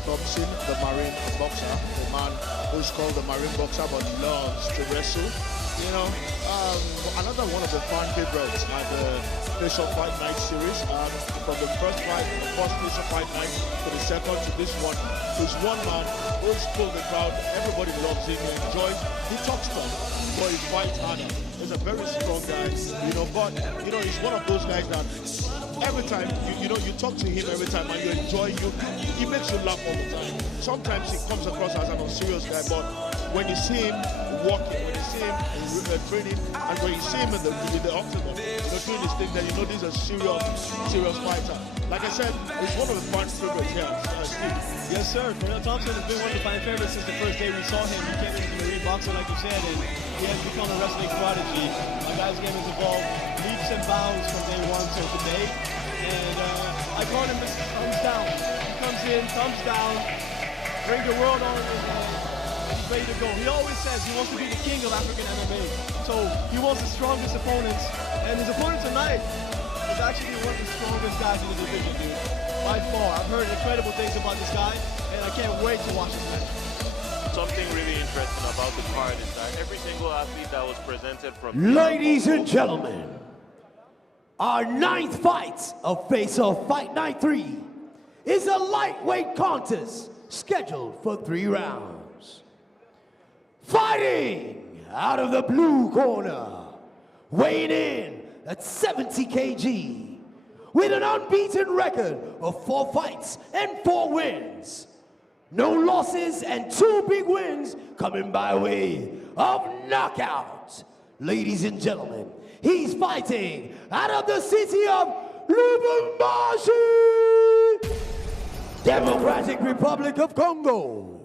Thompson, the Marine boxer, the man who's called the Marine boxer but loves to wrestle. You know, another one of the fan favorites at the Face Off Fight Night series. From the first Face Off Fight Night to the second to this one, he's one man who's pulled the crowd. Everybody loves him. He enjoys. He talks tough, but he fights harder. He's a very strong guy. You know, but you know, he's one of those guys that every time you talk to him every time and you enjoy he makes you laugh all the time. Sometimes he comes across as an unserious guy, but when you see him walking, when you see him training, and when you see him in the octagon, doing his thing, then you know this is a serious fighter. Like I said, it's one of the fan favorites here, Steve. Yes, sir. Cornel Thompson has been one of the fan favorites since the first day we saw him. He came into the marine boxer, like you said, and he has become a wrestling prodigy. My guy's game has evolved leaps and bounds from day one till today. And I call him Mr. Thumbs Down. He comes in, thumbs down, bring the world on, and he's ready to go. He always says he wants to be the king of African MMA. So he wants the strongest opponents. And his opponent tonight is actually one of the strongest guys in the division, dude. By far. I've heard incredible things about this guy, and I can't wait to watch this match. Something really interesting about the card is that every single athlete that was presented from... Ladies and gentlemen, our 9th fight of Face-Off Fight Night 3 is a lightweight contest scheduled for 3 rounds. Fighting out of the blue corner, weighing in at 70 kg, with an unbeaten record of 4 fights and 4 wins. No losses and 2 big wins coming by way of knockout. Ladies and gentlemen, he's fighting out of the city of Lubumbashi, Democratic Republic of Congo.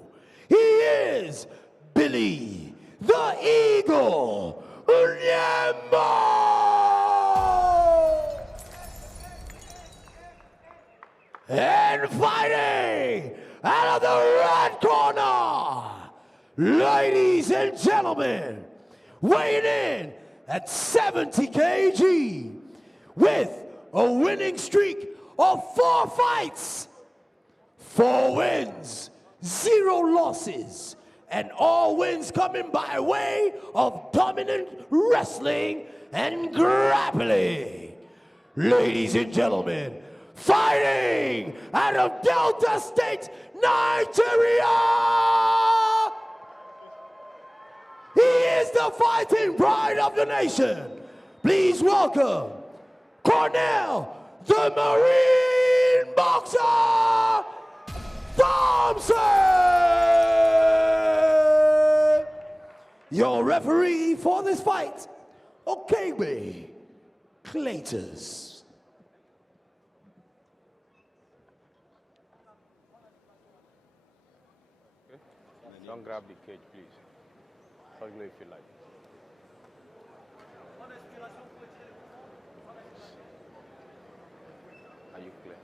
He is Billy the Eagle Nyembo. And fighting out of the red corner, ladies and gentlemen, weighing in at 70 kg with a winning streak of 4 fights, 4 wins, 0 losses, and all wins coming by way of dominant wrestling and grappling. Ladies and gentlemen, fighting out of Delta State, Nigeria, he is the fighting pride of the nation. Please welcome Cornel, the Marine Boxer, Thompson. Your referee for this fight, Osigwe Claytus. Don't grab the cage, please. Hug me if you like. Are you clear?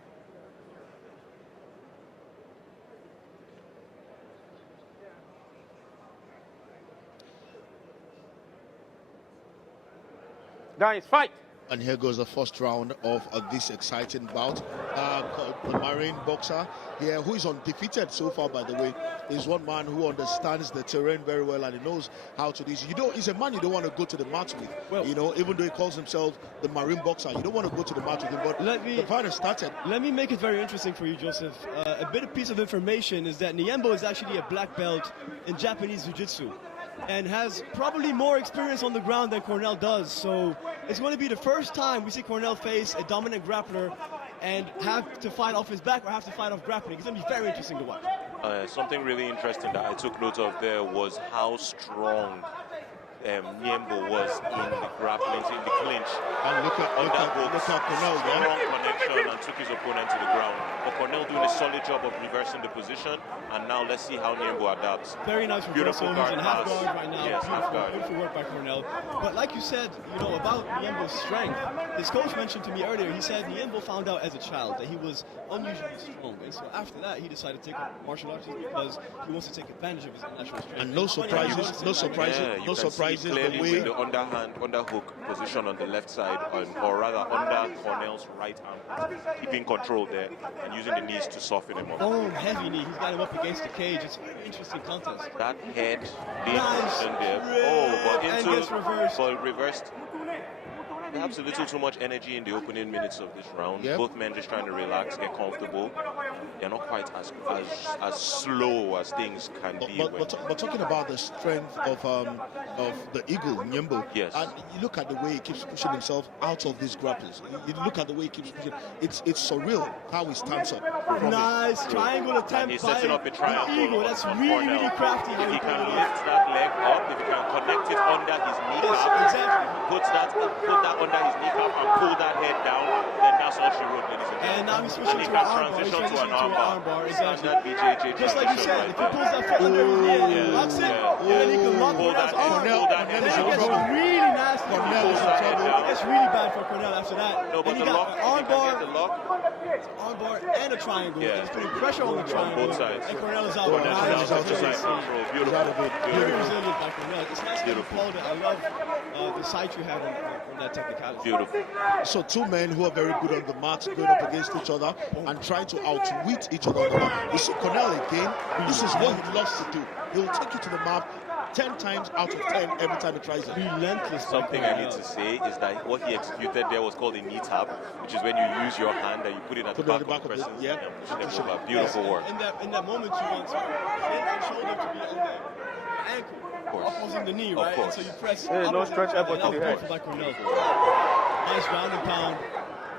Guys, fight! And here goes the first round of this exciting bout. The Marine boxer here, who is undefeated so far, by the way, is one man who understands the terrain very well, and he knows how to do this. He's a man you don't want to go to the match with. Well, you know, even though he calls himself the Marine boxer, you don't want to go to the match with him. But the fight has started. Let me make it very interesting for you, Joseph. A piece of information is that Nyembo is actually a black belt in Japanese Jiu-Jitsu, and has probably more experience on the ground than Cornel does. So it's going to be the first time we see Cornel face a dominant grappler and have to fight off his back or have to fight off grappling. It's going to be very interesting to watch. Something really interesting that I took note of there was how strong Nyembo was in the grappling, in the clinch. And look at Cornel there. Strong connection and took his opponent to the ground. But Cornel doing a solid job of reversing the position. And now let's see how Nyembo adapts. Very nice reversal. He's in half guard right now. Yes, half guard. Beautiful work by Cornel. But like you said, you know, about Nyembo's strength, his coach mentioned to me earlier, he said Nyembo found out as a child that he was unusually strong. And so after that, he decided to take up martial arts because he wants to take advantage of his natural strength. And no surprises, no surprises. Clearly with the underhook position on the left side, or rather under Cornel's right arm, keeping control there and using the knees to soften him up. Oh, heavy knee. He's got him up against the cage. It's a very interesting contest. That head being positioned there. Oh, but reversed. Perhaps a little too much energy in the opening minutes of this round. Yep. Both men just trying to relax, get comfortable. they're not quite as slow as things can be. But talking about the strength of the Eagle, Nyembo, yes. And you look at the way he keeps pushing himself out of these grapples. You look at the way he keeps pushing. It's surreal how he stands up. Nice triangle attempt. And he's setting up a triangle. Eagle. That's really, really crafty. If he can lift that leg up, if he can connect it under his kneecap, exactly. put that under his kneecap and pull that head down, then that's all she wrote, ladies and gentlemen. And now he's switching and he to can an armbar. transition to an armbar. Exactly. That BJJ just like you said, if he pulls that foot under his knee and locks it, then he can lock Cornel's arm. Then it gets really nasty. Cornel is in trouble. It gets really bad for Cornel after that. No, but then he got an armbar and a triangle. Yeah. He's putting pressure on the triangle. Both sides. And Cornel is out. Cornel is out to side control. Beautiful. Very resilient by Cornel. It's nice that you called it. I love the sight you had on that technicality. Beautiful. So two men who are very good on the mat going up against each other and trying to outwit each other on the mat. You see Cornel again, this is what he loves to do. He will take you to the mat 10 times out of 10 every time he tries it. Relentless. Something I need to say is that what he executed there was called a knee tap, which is when you use your hand and you put it at the back of the person and push them over. Beautiful work. In that moment, you want chin and shoulder to be on the ankle, opposing the knee, right? And so you press. No stretch elbow to the head. Nice ground and pound.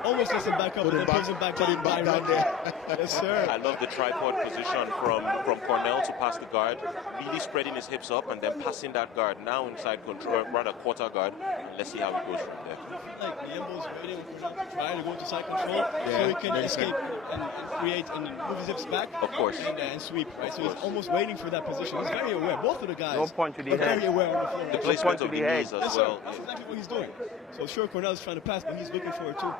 Almost lets him back up, and then pulls him back down there. Yes, sir. I love the tripod position from Cornel to pass the guard, really spreading his hips up and then passing that guard now inside control, rather quarter guard. Let's see how it goes from there. Like Nyembo's waiting for Cornel to try to go to side control so he can escape and create and move his hips back. Of course. And sweep. Right? So he's almost waiting for that position. He's very aware. Both of the guys No point to the are head. very aware on the floor. The placement of the knees as well. That's exactly what he's doing. So sure, Cornel's trying to pass, but he's looking for it too.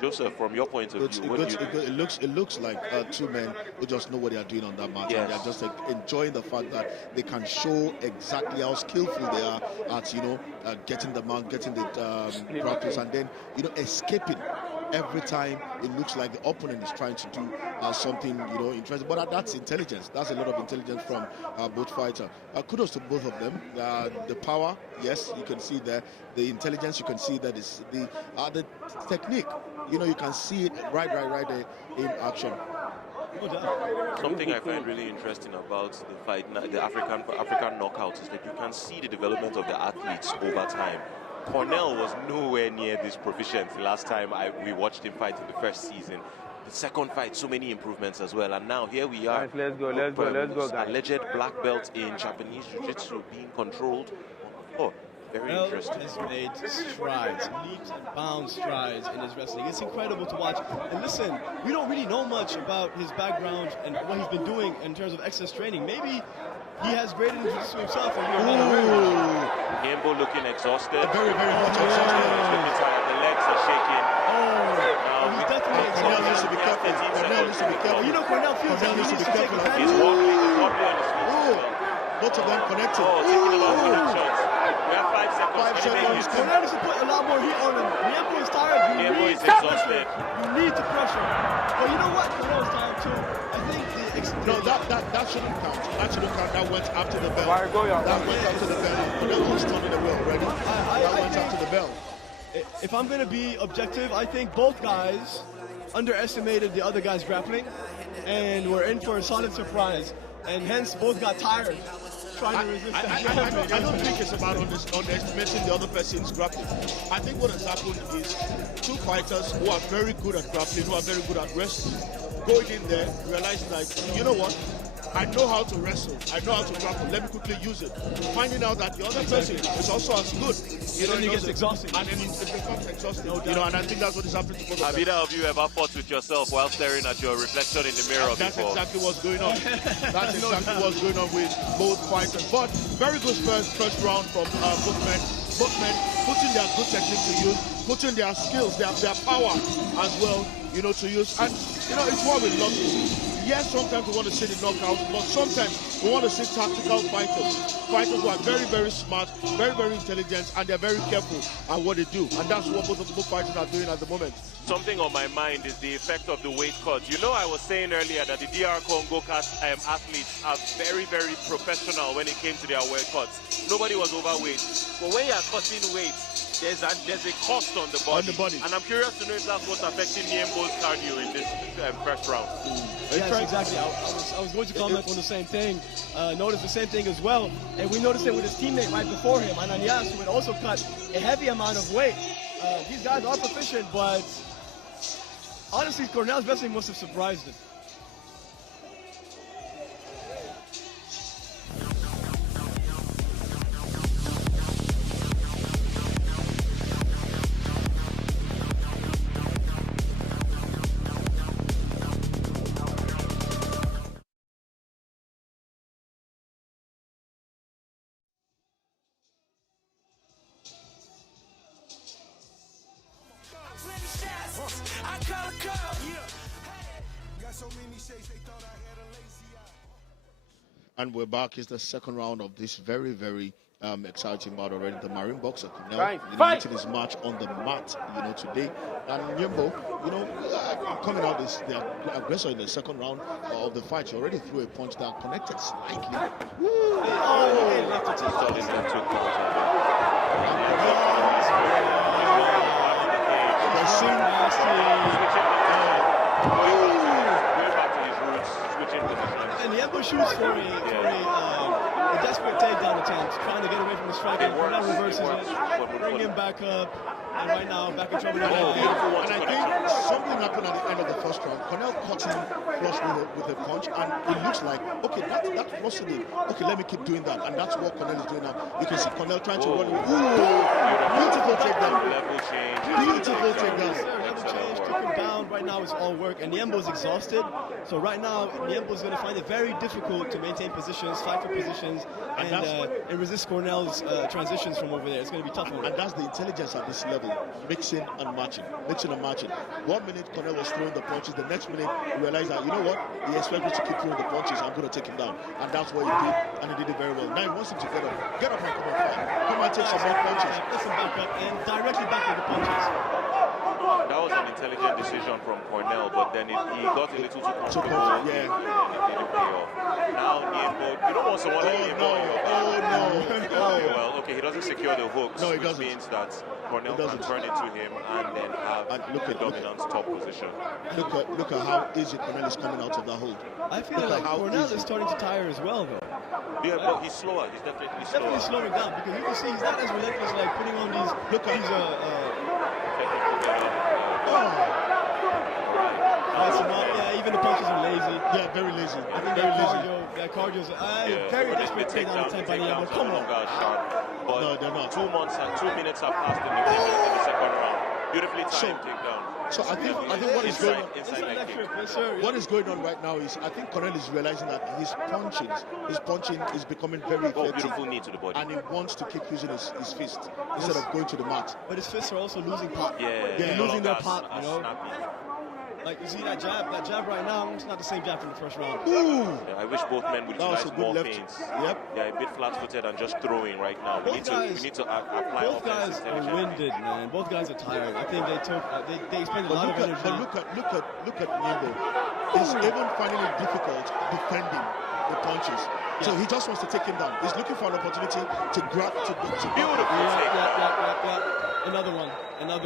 Joseph, from your point of view, it looks like two men who just know what they are doing on that mat. Yes. And they are just enjoying the fact that they can show exactly how skillful they are at getting the mount, getting the grapples, and then escaping every time it looks like the opponent is trying to do something interesting. But that's intelligence. That's a lot of intelligence from both fighters. Kudos to both of them. The power, yes, you can see there. The intelligence, you can see that is the technique. You can see it right there in action. Something I find really interesting about the fight, the African knockout, is that you can see the development of the athletes over time. Cornel was nowhere near this proficient last time we watched him fight in the first season. The second fight, so many improvements as well. And now here we are. Let's go, guys. Alleged black belt in Japanese Jiu-Jitsu being controlled. Very interesting. Has made strides, leaps and bound strides in his wrestling. It's incredible to watch. And listen, we don't really know much about his background and what he's been doing in terms of excess training. Maybe he has graded jiu-jitsu himself. Nyembo looking exhausted. Very much exhausted. He's looking tired. The legs are shaking. He's definitely Cornel needs to be careful. Cornel needs to be careful. Cornel feels Cornel needs to be careful. He's wobbling on his feet. Both of them connected. Taking about 2 shots. We have 5 seconds. 5 seconds. Cornel needs to put a lot more heat on him. Nyembo is tired. Nyembo is exhausted. You need to pressure. But you know what? Cornel is tired too. I think that shouldn't count. That shouldn't count. That went after the bell. That went after the bell. Cornel was turning the wheel already. That went after the bell. If I'm going to be objective, I think both guys underestimated the other guy's grappling and were in for a solid surprise. And hence, both got tired trying to resist that. I don't think it's about underestimating the other person's grappling. I think what has happened is two fighters who are very good at grappling, who are very good at wrestling, going in there, realizing that, you know what? I know how to wrestle. I know how to grapple. Let me quickly use it. Finding out that the other person is also as good. Then he gets exhausted. And then it becomes exhausting. And I think that's what is happening to both of them. Have either of you ever fought with yourself while staring at your reflection in the mirror That's before? exactly what's going on. That's exactly what's going on with both fighters. But very good first round from both men. Both men putting their good technique to use, putting their skills, their power as well, to use. And, it's what we love to see. Yes, sometimes we want to see the knockouts, but sometimes we want to see tactical fighters. Fighters who are very, very smart, very, very intelligent, and they're very careful at what they do. And that's what both fighters are doing at the moment. Something on my mind is the effect of the weight cut. I was saying earlier that the DR Congo athletes are very, very professional when it came to their weight cuts. Nobody was overweight. But when you are cutting weight, there's a cost on the body. And I'm curious to know if that's what's affecting Nyembo's cardio in this first round. Yes, exactly. I was going to comment on the same thing. Noticed the same thing as well. And we noticed it with his teammate right before him, Ananias, who had also cut a heavy amount of weight. These guys are proficient, but honestly, Cornel's wrestling must have surprised him. And we're back. It's the second round of this very, very exciting bout already. The Marine boxer Cornel making his match on the mat, today. And Nyembo, coming out the aggressor in the second round of the fight. He already threw a punch that connected slightly. And Nyembo shoots for a desperate takedown attempt, trying to get away from the striker. Cornel reverses it, bring him back up, and right now back in trouble. And I think something happened at the end of the first round. Cornel caught him flush with a punch, and it looks like, okay, that flushed him. Okay, let me keep doing that, and that's what Cornel is doing now. You can see Cornel trying to run. Beautiful takedown. Beautiful takedown. Level change, took him down. Right now it's all work, and Nyembo's exhausted. So right now Nyembo's going to find it very difficult to maintain positions, fight for positions, and resist Cornel's transitions from over there. It's going to be tough on him. And that's the intelligence at this level, mixing and matching. 1 minute Cornel was throwing the punches, the next minute he realized that, you know what, he expects me to keep throwing the punches, I'm going to take him down. And that's what he did, and he did it very well. Now he wants him to get up and come and fight. Come and take some more punches. Listen back up and directly back with the punches. That was an intelligent decision from Cornel, but then he got a little too comfortable. It didn't pay off. Now Nyembo, you don't want someone like Nyembo. Well, okay, he doesn't secure the hooks, which means that Cornel can turn into him and then have a dominant top position. Look at how easy Cornel is coming out of that hold. I feel like Cornel is starting to tire as well, though. Yeah, but he's slower. He's definitely slower. Definitely slowing down, because you can see he's not as relentless, like putting on these. Even the punches are lazy. Yeah, very lazy. I think very lazy. Cardio's very desperate takedown attempt by Nyembo. Come on. But no, they're not. 2 months and 2 minutes have passed in the second round. Beautifully timed takedown. So I think what is going on. What is going on right now is I think Cornel is realizing that his punching is becoming very effective. Beautiful knee to the body. And he wants to keep using his fist instead of going to the mat. But his fists are also losing pop. They're losing their pop, Like, you see that jab right now, it's not the same jab from the first round. Yeah, I wish both men would utilize more feints. Yep. They're a bit flat-footed and just throwing right now. We need to apply both guys are winded, man. Both guys are tired. I think they spend a lot of energy. But look at Nyembo. He's even finding it difficult defending the punches. So he just wants to take him down. He's looking for an opportunity to grab beautiful takedown. Another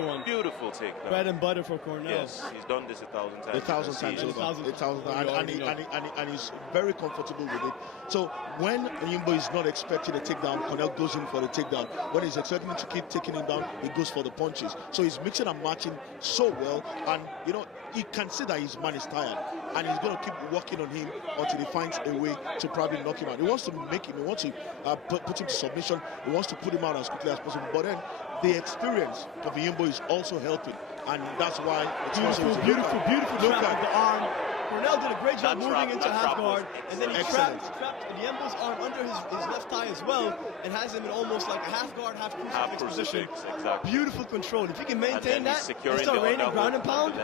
one. Beautiful takedown. Bread and butter for Cornel. Yes, he's done this 1,000 times. 1,000 times over. And he's very comfortable with it. So when Nyembo is not expecting a takedown, Cornel goes in for the takedown. When he's expecting to keep taking him down, he goes for the punches. So he's mixing and matching so well, and he can see that his man is tired, and he's going to keep working on him until he finds a way to probably knock him out. He wants to make him, he wants to put him to submission, he wants to put him out as quickly as possible, but then the experience of Nyembo is also helping, and that's why it's beautiful trap with the arm. Cornel did a great job moving into half guard, and then he trapped Nyembo's arm under his left thigh as well, and has him in almost like a half guard, half crucifix position. Exactly. Beautiful control. If he can maintain that and start raining ground and pound,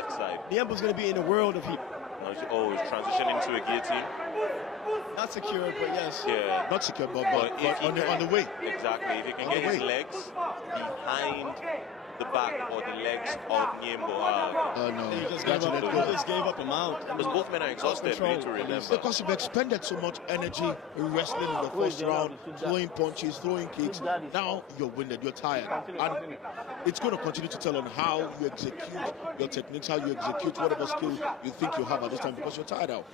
Nyembo's going to be in a world of heat. He's transitioning to a guillotine. Not secured, but yes. Yeah. Not secured, but on the way. Exactly. If he can get his legs behind the back or the legs of Nyembo. No, He just gave up a mount. Because both men are exhausted, we need to remember. Because you've expended so much energy wrestling in the first round, throwing punches, throwing kicks. Now you're winded, you're tired. And it's going to continue to tell on how you execute your techniques, how you execute whatever skill you think you have at this time, because you're tired out.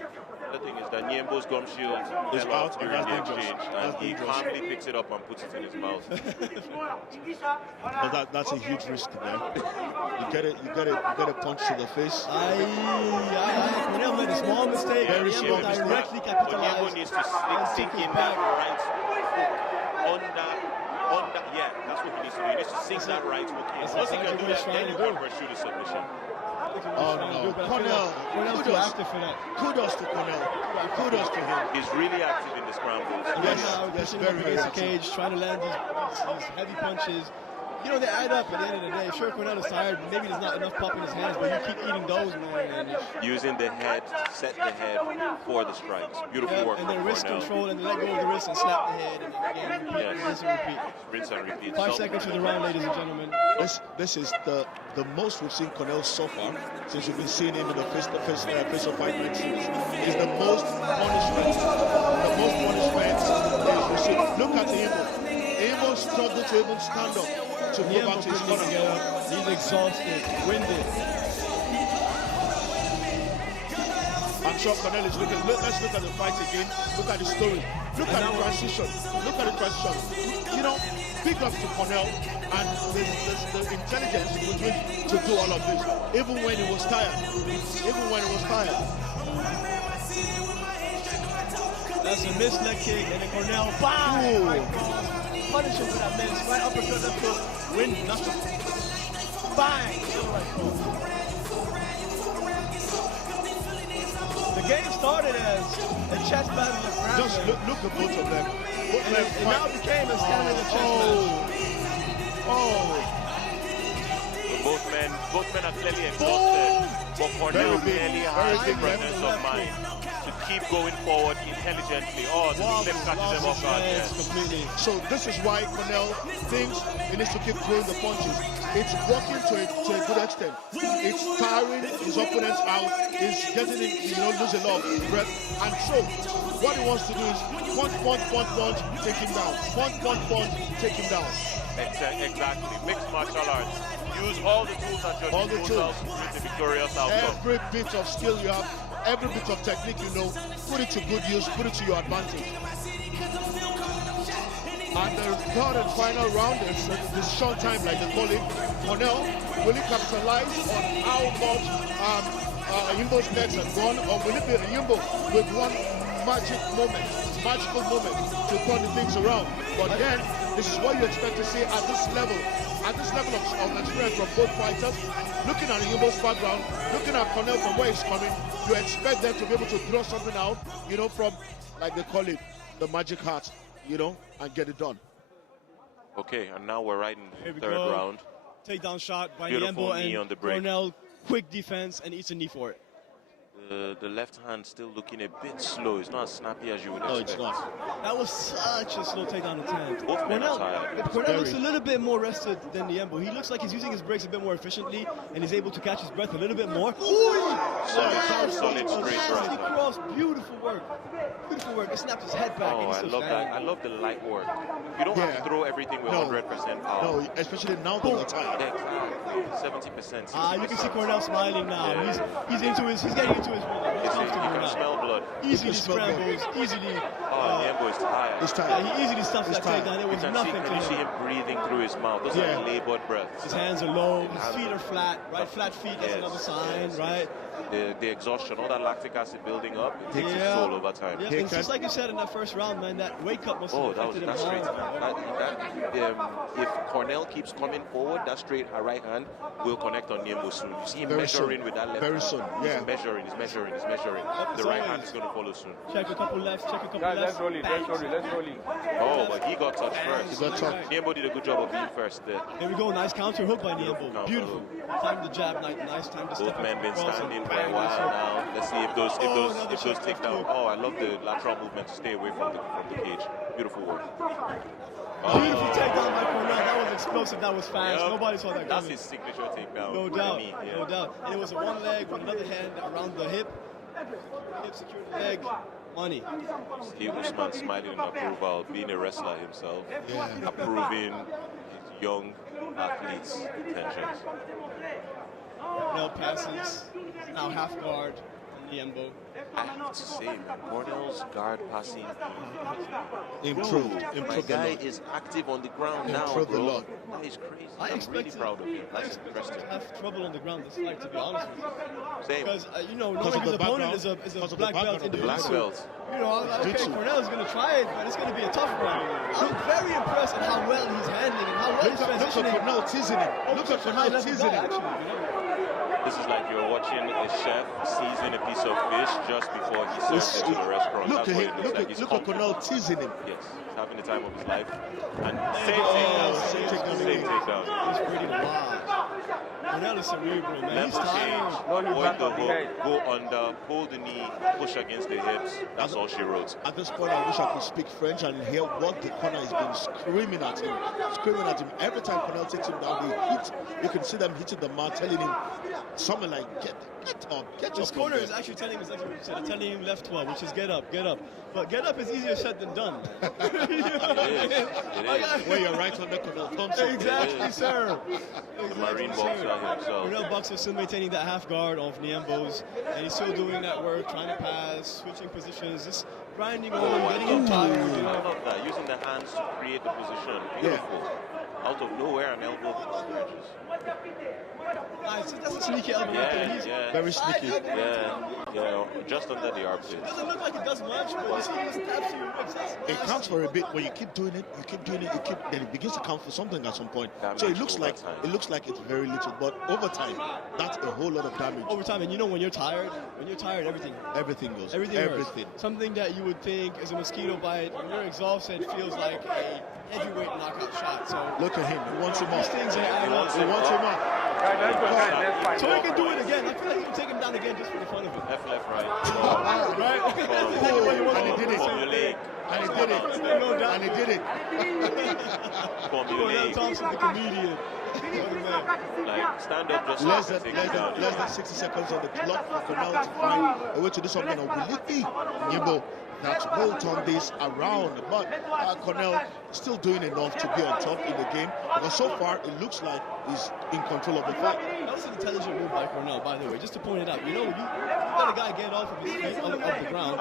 The thing is that Nyembo's gum shield is out during the exchange, and he calmly picks it up and puts it in his mouth. But that's a huge risk there. You get a punch to the face. Cornel made a small mistake. Very small mistake. Directly Nyembo capitalized. needs to sink in that right hook under. Yeah, that's what he needs to do. He needs to sink that right hook in. Once he can do that, then you can pursue the submission. Oh no, Cornel, kudos to Cornel, kudos to him. He's really active in the scrambles. Yes, very against the cage, trying to land these heavy punches. You know, they add up at the end of the day. Sure, Cornel is tired. Maybe there's not enough pop in his hands, but you keep eating those, man. Using the head, set the head for the strikes. Beautiful work and from then wrist Cornel. control, and then let go of the wrist and snap the head, and then again, repeat, rinse and repeat. Rinse and repeat. 5 seconds to the round, ladies and gentlemen. This is the most we've seen Cornel so far since we've been seeing him in the face of fight night series. Is the most punishment. The most punishment is received. Look at Nyembo. Nyembo struggled to even stand up to go back to his corner. He's exhausted, winded. I'm sure Cornel is looking. Let's look at the fight again. Look at the story. Look at the transition. Look at the transition. You know, big ups to Cornel and the intelligence between to do all of this. Even when he was tired. That's a missed leg kick, and then Cornel, bam! Right cross. Punish him for that miss. Right uppercut, left hook. Win, nothing. Bang! Right cross. The game started as a chest battle of grappling. Just look at both of them. It now became a standard of chest match. Both men are clearly exhausted. But Cornel clearly has the presence of mind to keep going forward intelligently. The slip catches them off guard. So this is why Cornel thinks he needs to keep throwing the punches. It's working to a good extent. It's tiring his opponents out. It's getting him, lose a lot of breath. And so what he wants to do is punch, take him down. Punch, take him down. Exactly. Mixed martial arts. Use all the tools at your disposal to bring the victorious outcome. Every bit of skill you have, every bit of technique you know, put it to good use, put it to your advantage. And the third and final round is this short time, like they call it. Cornel, will he capitalize on how much Nyembo's legs have gone, or will it be Nyembo with one magical moment to turn the things around? But then, this is what you expect to see at this level of experience from both fighters. Looking at Nyembo's background, looking at Cornel from where he's coming, you expect them to be able to throw something out, from, like they call it, the magic hat, and get it done. Okay, and now we're right in the third round. Takedown shot by Beautiful Nyembo, knee and on the break. Cornel, quick defense, and eats a knee for it. The left hand still looking a bit slow. It's not as snappy as you would expect. It's not. That was such a slow takedown attempt. Both men are tired. Cornel looks a little bit more rested than Nyembo. He looks like he's using his brakes a bit more efficiently, and he's able to catch his breath a little bit more. Solid straight He crossed. Beautiful work. He snapped his head back. I love that. I love the light work. You don't have to throw everything with 100% power. No, especially now that you're tired. Exactly. 70%. You can see Cornel smiling now. Yeah. He's getting into his rhythm. He's comfortable you can now. smell blood. Easily scrambles, easily. Nyembo is tired. He's tired. He easily stuffs that takedown. It was nothing to him. You see him breathing through his mouth. Those are labored breaths. His hands are low. His feet are flat. Right, flat feet. That's another sign. Right. The exhaustion, all that lactic acid building up, it takes its toll over time. Yeah, and just like you said in that first round, man, that weight cut must have affected him. That's straight. If Cornel keeps coming forward, that straight right hand will connect on Nyembo soon. You see him measuring with that left hand. Very soon, He's measuring. The right hand is going to follow soon. Check a couple lefts, Let's roll it. Oh, but he got touched first. He got touched. Nyembo did a good job of being first there. Here we go, nice counter hook by Nyembo. Beautiful. Time to jab, nice time to step Both men been across standing and for a bang while this hook. now. Let's see if those shot take down. Oh, I love the lateral movement to stay away from the cage. Beautiful work. Beautiful takedown by Cornel. That was explosive. That was fast. Yep. Nobody saw that That's coming. his signature takedown. No for doubt. me, yeah. No doubt. And it was a one leg with another hand around the hip. Hip secured the leg. Money. Steve Usman smiling in approval, being a wrestler himself, approving his young athletes' intentions. No passes. Now half guard on Nyembo. I have to say, man, Cornel's guard passing Improved My a guy lot. is active on the ground now, Improved a bro. lot. That is crazy. I I'm expect really to- proud of him. I That's expect interesting. to have trouble on the ground this fight, to be honest with you. Same. Because, Because knowing of his the opponent background- is a because of the black belt background of the individual. Black belt. I'm like, okay, Jiu-jitsu. Cornel is going to try it, but it's going to be a tough one. I'm very impressed at how well he's handling and how well he's Look at transitioning. Cornel teasing him. Look at Cornel teasing him. This is like you're watching a chef season a piece of fish just before he serves it to the restaurant. Look That's at what him. it looks like. He's Look at Cornel confident. teasing him. Yes, he's having the time of his life. And Same takedown. Same takedown. He's pretty wild. Cornel is cerebral, man. He's Level change, tired. avoid the hook, go under, hold the knee, push against the hips. That's all she wrote. At this point, I wish I could speak French and hear what the corner has been screaming at him. Screaming at him. Every time Cornel takes him down, they hit. You can see them hitting the mat, telling him something like, get up, get This up. corner is actually telling him exactly what you said. They're telling him left 12, which is get up, get up. But get up is easier said than done. It is. Where you're right under Cornel Thompson. Exactly, sir. The Marine boxer himself. Cornel Boxer still maintaining that half guard of Nyembo's, and he's still doing that work, trying to pass, switching positions, just grinding on, getting him tired. You I know? love that. Using the hands to create the position. Beautiful. Out of nowhere, an elbow stretches. Nice. That's a sneaky elbow right there. He's Very sneaky. Yeah, just under the armpit. doesn't look like it does much, but you see he just taps you. It counts for a bit, but you keep doing it, then it begins to count for something at some point. So it looks like it's very little, but over time, that's a whole lot of damage. Over time, and you know when you're tired, everything goes. Everything. Everything. Something that you would think is a mosquito bite, when you're exhausted, feels like a heavyweight knockout shot. So Look at him. He wants him these up. things are add up. He wants him up. So he can do it again. I feel like he can take him down again just for the fun of it. Left, right. Right? And he did it. Formulaic. And he did it. No doubt. And he did it. Cornel Thompson, the comedian. Like, stand up just Less so than, take less, it than, down. less than 60 seconds on the clock for Cornel to find a way to do something. Or will it be Nyembo that will turn this around? But Cornel still doing enough to be on top in the game. Because so far, it looks like he's in control of the fight. That was an intelligent move by Cornel, by the way, just to point it out. You know, you let a guy get off of his feet, off the ground.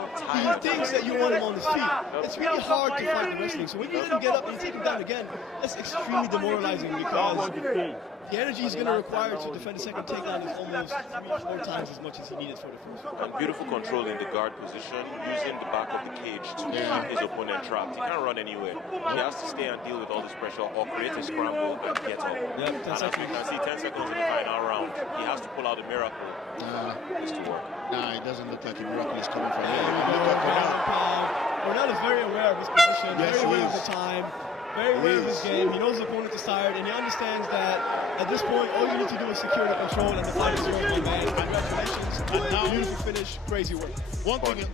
He thinks that you want him on his feet. It's really hard to fight the wrestling. So when you let him get up and you take him down again, that's extremely demoralizing because the energy he's going to require to defend a second takedown is almost 3-4 times as much as he needed for the first one. And beautiful control in the guard position, using the back of the cage to keep his opponent trapped. He can't run anywhere. He has to stay and deal with all this pressure or create a scramble and get up. Yep, 10 and as we seconds. can see, 10 seconds in the final round, he has to pull out a miracle. It's to work. Nah, it doesn't look like a miracle is coming from him. Look at Cornel. Cornel is very aware of his position, Yes, very he aware of is. the time, very aware of his game. He knows the opponent is tired, and he understands that at this point, all you need to do is secure the control, and the fight is yours, my man. Congratulations. And now, beautiful finish, crazy work.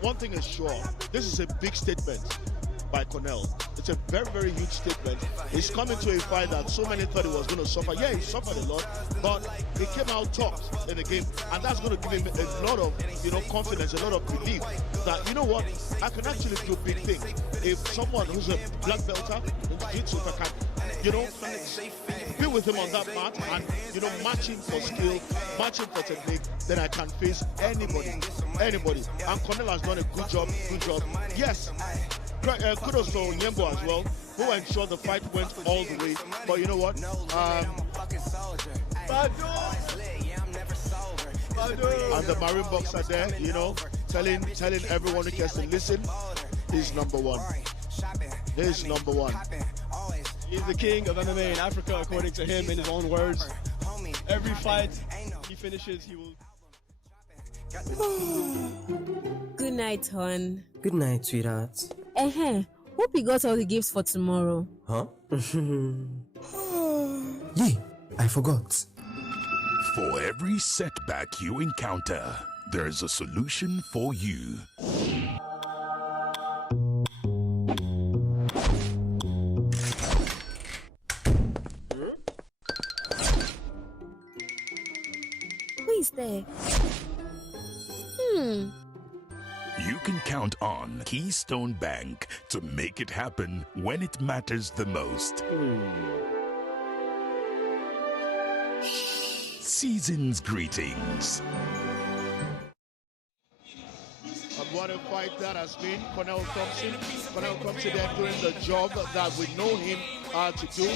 One thing is sure, this is a big statement by Cornel. It's a very, very huge statement. He's coming to a fight that so many thought he was going to suffer. Yeah, he suffered a lot, but he came out top in the game, and that's going to give him a lot of, confidence, a lot of belief that, you know what, I can actually do big things. If someone who's a black belter in jiu-jitsu can, be with him on that mat and, match him for skill, match him for technique, then I can face anybody. And Cornel has done a good job. Yes. Kudos to Nyembo as well, who ensured the fight went all the way. But you know what? And the Marine boxer there, telling everyone who cares to listen, he's number one. He's number one. He's the king of MMA in Africa, according to him, in his own words. Every fight he finishes, he will... Good night, hon. Good night, sweetheart. Hope you got all the gifts for tomorrow. Huh? Yeah, I forgot. For every setback you encounter, there's a solution for you. Who is there? You can count on Keystone Bank to make it happen when it matters the most. Season's greetings. And what a fight that has been. Cornel Thompson. Cornel Thompson there doing the job that we know him to do.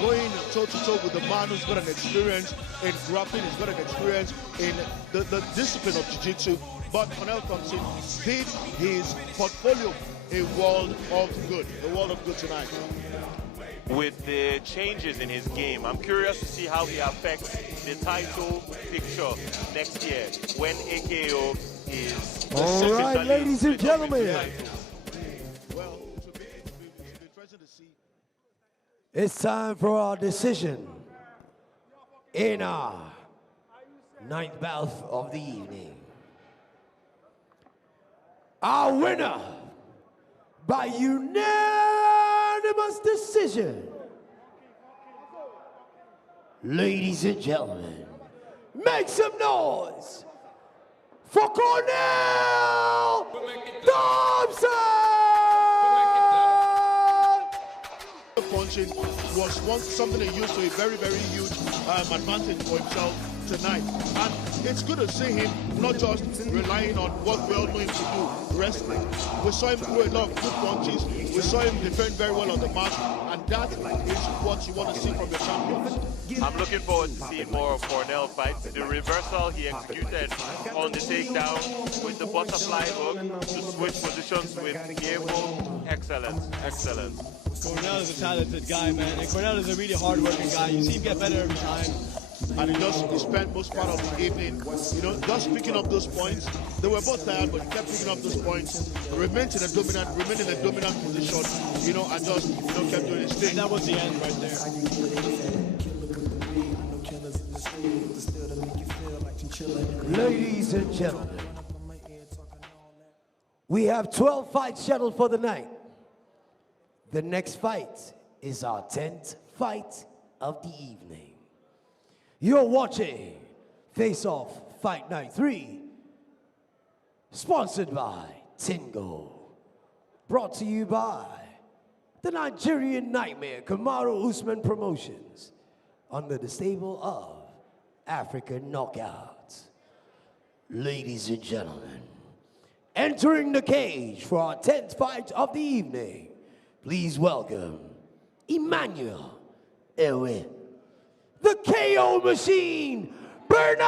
Going toe-to-toe with the man who's got an experience in grappling, he's got an experience in the discipline of jiu-jitsu. But Cornel Thompson did his portfolio a world of good. A world of good tonight. With the changes in his game, I'm curious to see how he affects the title picture next year when AKO is... All right, ladies and gentlemen. Well, it will be interesting to see. It's time for our decision in our ninth bout of the evening. Our winner by unanimous decision. Ladies and gentlemen, make some noise for Cornel Thompson! Punching was something he used to a very, very huge advantage for himself tonight. And it's good to see him not just relying on what we all know him to do, wrestling. We saw him throw a lot of good punches. We saw him defend very well on the mat. And that is what you want to see from your champions. I'm looking forward to seeing more of Cornel fights. The reversal he executed on the takedown with the butterfly hook to switch positions with Nyembo. Excellent, excellent. Cornel is a talented guy, man. And Cornel is a really hard-working guy. You see him get better every time. And he spent most part of the evening, just picking up those points. They were both tired, but he kept picking up those points, remained in a dominant position, and just, kept doing his thing. And that was the end right there. Ladies and gentlemen, we have 12 fights scheduled for the night. The next fight is our 10th fight of the evening. You're watching Face Off Fight Night 3, sponsored by Tingo, brought to you by the Nigerian Nightmare Kamaru Usman Promotions, under the stable of African Knockouts. Ladies and gentlemen, entering the cage for our 10th fight of the evening, please welcome Emmanuel Ewe, the KO Machine, Benard!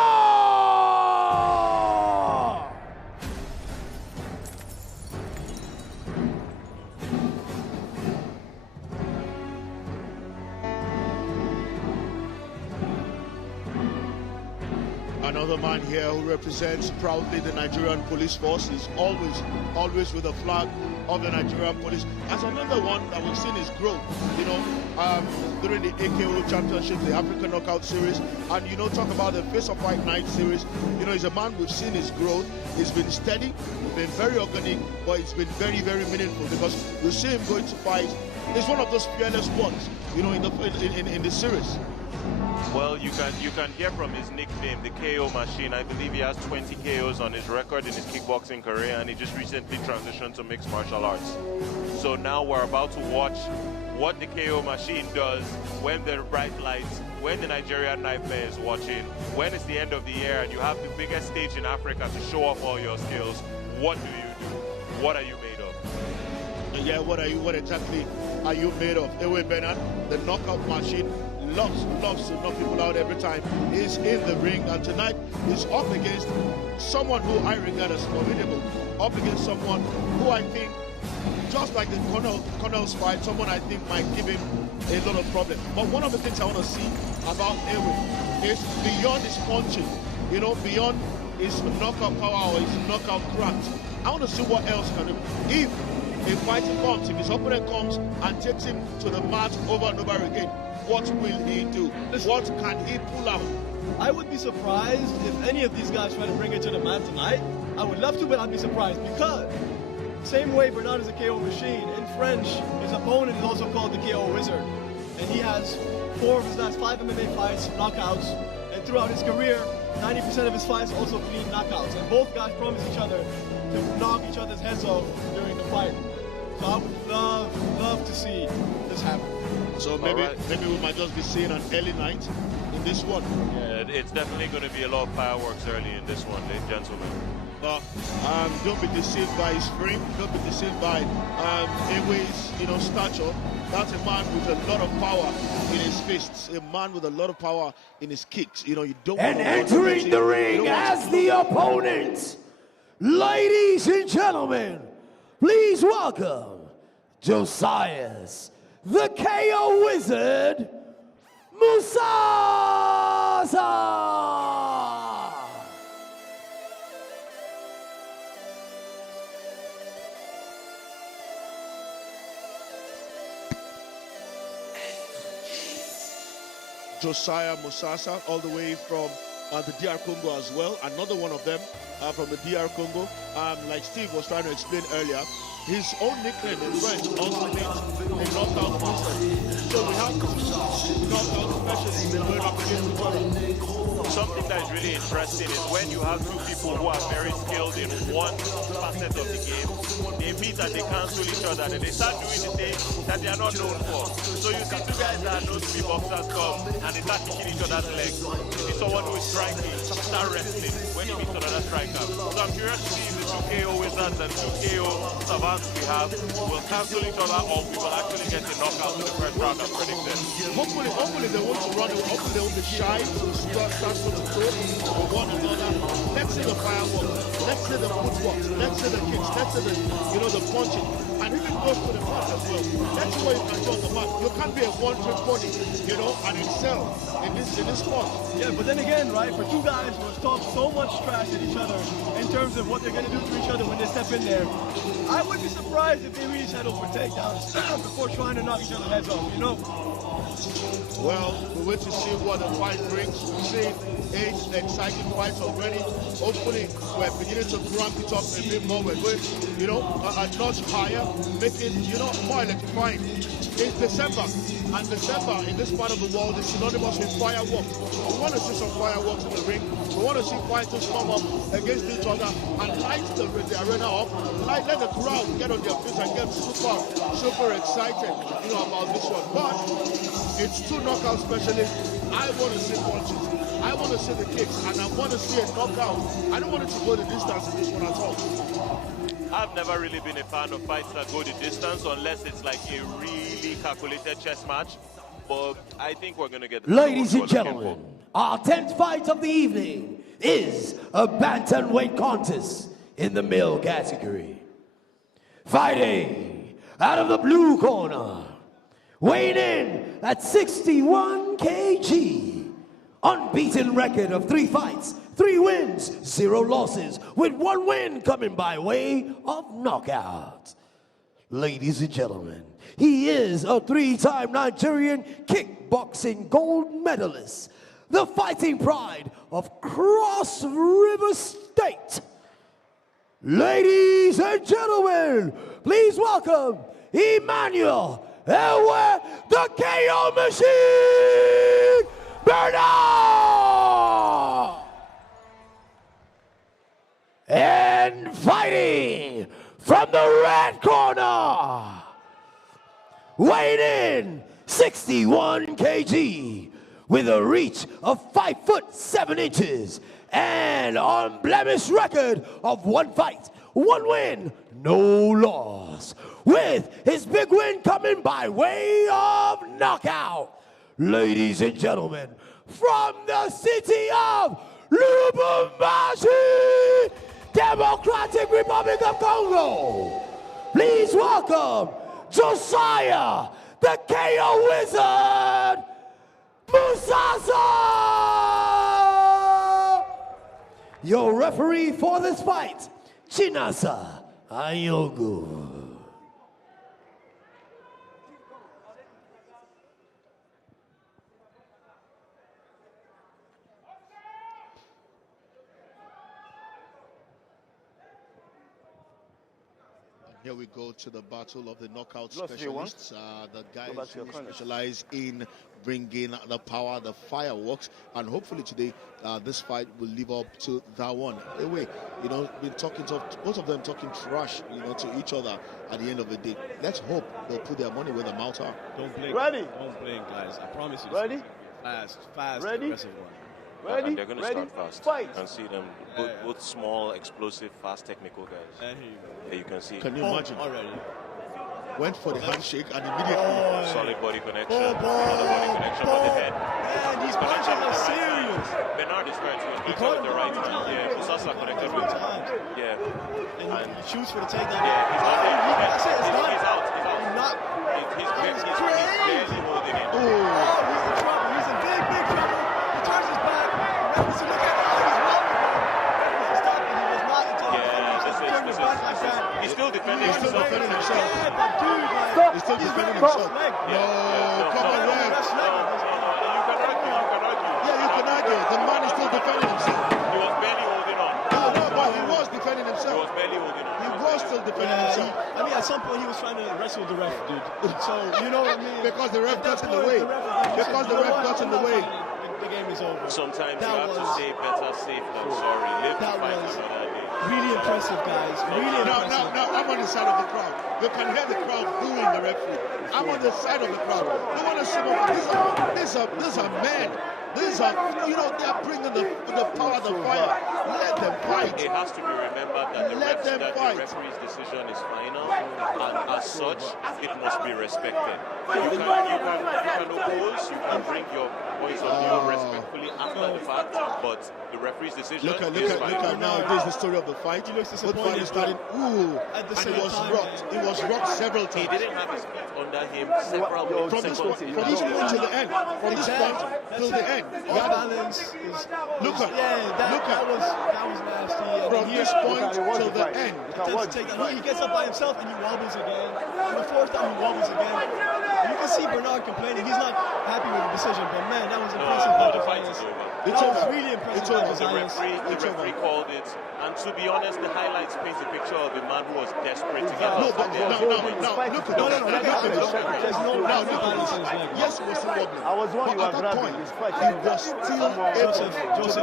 Another man here who represents proudly the Nigerian police force. Is always with the flag of the Nigerian police. As another one that we've seen his growth, during the AKO Championship, the African Knockout Series, and talk about the Face of Fight Night Series. He's a man we've seen his growth. He's been steady, he's been very organic, but it's been very, very meaningful because you see him going to fight. He's one of those fearless ones, in the series. Well, you can hear from his nickname, the KO Machine. I believe he has 20 KOs on his record in his kickboxing career, and he just recently transitioned to mixed martial arts. So now we're about to watch what the KO Machine does when the bright lights, when the Nigerian Nightmare is watching, when it's the end of the year and you have the biggest stage in Africa to show off all your skills. What do you do? What are you made of? Yeah, what exactly are you made of? Ewe Benard, the knockout machine, loves to knock people out every time he's in the ring, and tonight he's up against someone who I regard as formidable, up against someone who I think, just like the Cornel's fight, someone I think might give him a lot of problem. But one of the things I want to see about Ewe is beyond his punching, beyond his knockout power or his knockout craft. I want to see what else can do. If a fighting comes, if his opponent comes and takes him to the mat over and over again, what will he do? What can he pull out? I would be surprised if any of these guys try to bring it to the mat tonight. I would love to, but I'd be surprised because same way Benard is a KO machine, in French, his opponent is also called the KO wizard. And he has 4 of his last 5 MMA fights, knockouts, and throughout his career, 90% of his fights also clean knockouts. And both guys promise each other to knock each other's heads off during the fight. So I would love to see this happen. So maybe we might just be seeing an early night in this one. Yeah, it's definitely going to be a lot of fireworks early in this one, ladies and gentlemen. But don't be deceived by his frame. Don't be deceived by Ewe's, stature. That's a man with a lot of power in his fists. A man with a lot of power in his kicks. You don't. And entering the ring as the opponent, ladies and gentlemen, please welcome Josias, the KO Wizard, Musasa. Josiah Musasa, all the way from the DR Congo as well. Another one of them from the DR Congo. Like Steve was trying to explain earlier, his own nickname in French also means a knockout master. So we have knockout specialists going up against each other. Something that is really interesting is when you have 2 people who are very skilled in one facet of the game, they meet and they cancel each other and they start doing the things that they are not known for. So you see 2 guys that are known to be boxers come and they start kicking each other's legs. You see someone who is striking, start wrestling when he meets another striker. So I'm curious to see if the 2 KO wizards and 2 KO savants we have will cancel each other or we will actually get a knockout in the first round as predicted. Hopefully they won't run it. Hopefully they won't be shy to start to throw with one another. Let's see the fireworks. Let's see the footwork. Let's see the kicks. Let's see the punching. And if it goes to the mat as well, let's see what you can do on the mat. You can't be a one-trick pony, and excel in this sport. Yeah, but then again, right, for 2 guys who have talked so much trash at each other in terms of what they're going to do to each other when they step in there, I would be surprised if they really settle for takedowns before trying to knock each other's heads off, Well, we wait to see what the fight brings. We've seen 8 exciting fights already. Hopefully, we're beginning to ramp it up a bit more. We're going, a notch higher, making, more electrifying. It's December, and December in this part of the world is synonymous with fireworks. We want to see some fireworks in the ring. We want to see fighters come up against each other and light the arena up, let the crowd get on their feet and get super excited, about this one. But it's 2 knockout specialists. I want to see punches. I want to see the kicks, and I want to see a knockout. I don't want it to go the distance in this one at all. I've never really been a fan of fights that go the distance unless it's like a really calculated chess match. But I think we're going to get... Ladies and gentlemen, our 10th fight of the evening is a bantamweight contest in the male category. Fighting out of the blue corner, weighing in at 61 kg, unbeaten record of 3 fights, 3 wins, 0 losses, with 1 win coming by way of knockout. Ladies and gentlemen, he is a 3-time Nigerian kickboxing gold medalist, the fighting pride of Cross River State. Ladies and gentlemen, please welcome Emmanuel, the KO machine, Benard! And fighting from the red corner, weighing in 61 kg, with a reach of 5'7" and unblemished record of 1 fight, 1 win, no loss, with his big win coming by way of knockout. Ladies and gentlemen, from the city of Lubumbashi, Democratic Republic of Congo, please welcome Josiah, the KO Wizard, Musasa! Your referee for this fight, Chinasa Ayogu. Here we go to the battle of the knockout Lost if you want. specialists. The Go back guys to your who corner. specialize in bringing the power, the fireworks, and hopefully today this fight will live up to that one. Anyway, been talking to both of them talking trash, to each other at the end of the day. Let's hope they'll put their money where their mouths are. Don't blink. Ready? Don't blink, guys. I promise you. Ready? Fast, Ready? aggressive one. Ready? And they're going to Ready? start fast. Fight. You can see them, both small, explosive, fast, technical guys. Yeah, you can see. Can you imagine? Already. Went for the handshake and immediately. Solid body connection. Another body connection on the head. Man, these punches are serious. Benard is hurt. He was caught connected with the right him hand. Yeah, Musasa connected with the And he shoots for the takedown. Yeah, he's not there. That's it, it's done. He's out. He's out. Not. He's barely holding him. Oh, he's in trouble. He's in big, big trouble. He turns his back. Referee, look at how he's walking. Referee, stop it. He was not intended. Yeah, His back like that. He's still defending He's still himself. defending himself. Yeah, but dude, like, He's still he's defending ripping himself. his leg. No, come on, no, ref. Left leg. You can argue. Yeah, you can argue. The man is still defending himself. He was barely holding on. No, but he was defending He himself. was barely holding on. He was still defending himself. I mean, at some point he was trying to wrestle the ref, dude. So, you know what I mean? Because the ref At got that in the point, way. the ref was like, Because the you know ref what? got in I'm the not way. fighting. The game is over. Sometimes That you have to was- say better safe than sorry. Live to That fight was another day. really impressive, guys. Really impressive. Now, I'm on the side of the crowd. You can hear the crowd booing the referee. I'm on the side of the crowd. I want to see these are men. These are, they are bringing the power, the fire. Let them fight. It has to be remembered that the Let them fight. referee's decision is final, and as such, it must be respected. You can oppose, you can bring your points of view respectfully after the fact, but the referee's decision Look at is final. now. This is the story of the fight. He looks Both disappointed. fighters starting. At the And same he was time, rocked. He was rocked several He times. didn't have his feet under him several From this seconds. point to the end. From this point till the end. He Off had- balance is. Look at. Yeah, that was nasty. And From he- this point till the end. attempts to take that. He gets up by himself and he wobbles again. And the fourth time he wobbles again. You can see Benard complaining. He's not happy with the decision, but man, that was impressive by The fight is Josias. over. It's That was over. really impressive It's by over. Josias. The referee called it, and to be honest, the highlights paint a picture of a man who was desperate to get No, out but of there. now, look at No, look at this. There's no Now, round look balance at in his leg. Yes, he was still wobbling. I was one But you were at that grabbing. point, His fight. he was still able to Joseph,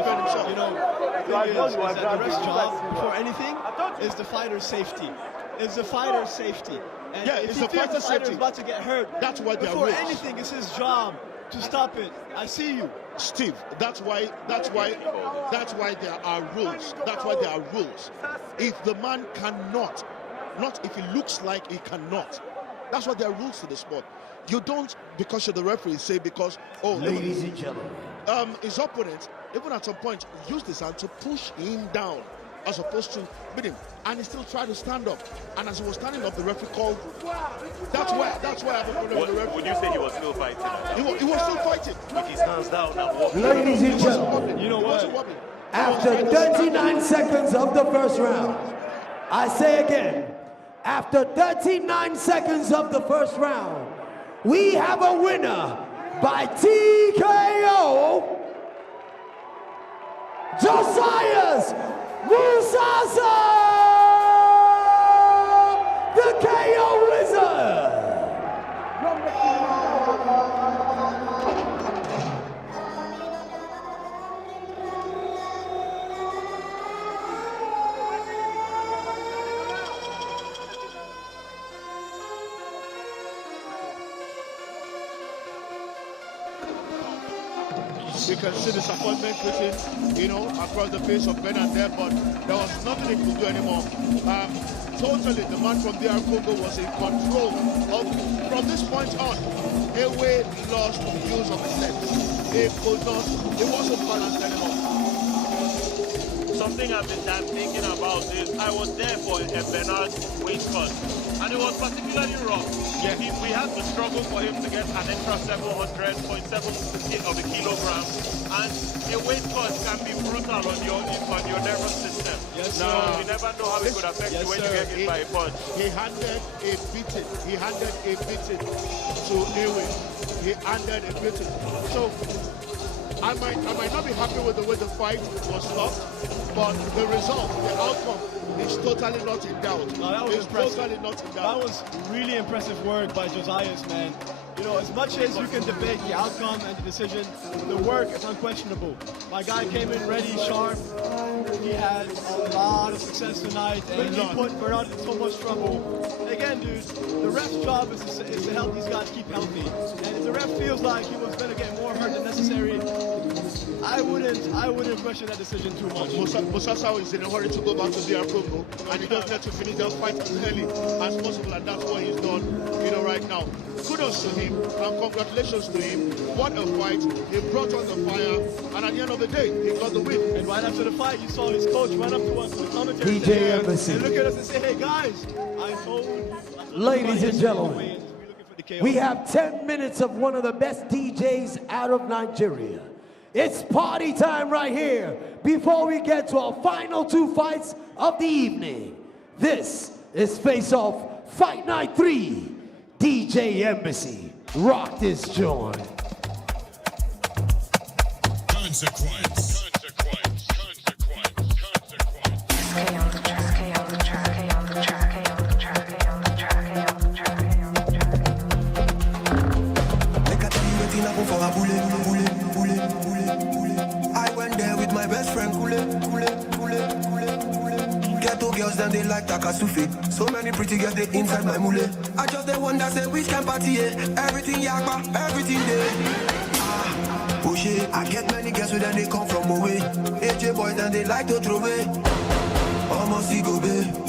defend himself. you know, the thing is that the ref's job before anything is the fighter's safety. It's the fighter's safety. And Yeah, if it's he the feels fighter's the fighter safety. is about to get hurt, That's why there are before rules. anything, it's his job to stop it. I see you. Steve, that's why there are rules. That's why there are rules. If the man cannot, not if he looks like he cannot. That's why there are rules to the sport. You don't, because you're the referee, say because Ladies and gentlemen, his opponent, even at some point, used his hand to push him down, as opposed to beat him, and he still tried to stand up. And as he was standing up, the referee called. That's why I have a problem with the referee. Would you say he was still fighting? He was still fighting. With his hands down and walking. ladies and gentlemen, You know what? after 39 seconds of the first round, I say again, after 39 seconds of the first round, we have a winner by TKO, Josias Musasa, the KO Wizard. You can see disappointment written, across the face of Benard there, but there was nothing he could do anymore. Totally, the man from DR Congo was in control from this point on. Away lost the use of his legs. It wasn't balanced anymore. Something I've been thinking about is I was there for Benard's weight cut, and it was particularly rough. Yeah. We had to struggle for him to get an extra 700.7 of the kilogram, and a weight cut can be brutal on your nervous system. Yes, Now, sir. you never know how it could affect you when you get hit by a punch. He handed a beating to Ewe. He handed a beating. So I might not be happy with the way the fight was stopped, but the result, the outcome, is totally not in doubt. No, that was impressive. Totally not in doubt. That was really impressive work by Josias, man. You know, as much as you can debate the outcome and the decision, the work is unquestionable. My guy came in ready, sharp. He had a lot of success tonight, and he put Benard in so much trouble. Again, dude, the ref's job is to help these guys keep healthy. And if the ref feels like he was going to get more hurt than necessary, I wouldn't question that decision too much. Musasa is in a hurry to go back to the Congo, and he just had to finish that fight as early as possible, and that's what he's done, right now. Kudos to him, and congratulations to him. What a fight. He brought on the fire, and at the end of the day, he got the win. And right after the fight, you saw his coach run up to us to the commentary DJ Embassy. and look at us and say, hey guys, I told you. Ladies and gentlemen, we have 10 minutes of one of the best DJs out of Nigeria. It's party time right here before we get to our final two fights of the evening. This is Face Off Fight Night 3. DJ Embassy, rock this joint. Consequence. I went there with my best friend, Ghetto girls, then they like Takasufi. So many pretty girls, they inside my mule. I just the one that say which can party, everything yakba, everything there. Push it, I get many girls so then they come from away. AJ boys, then they like to throw away. Almost go babe.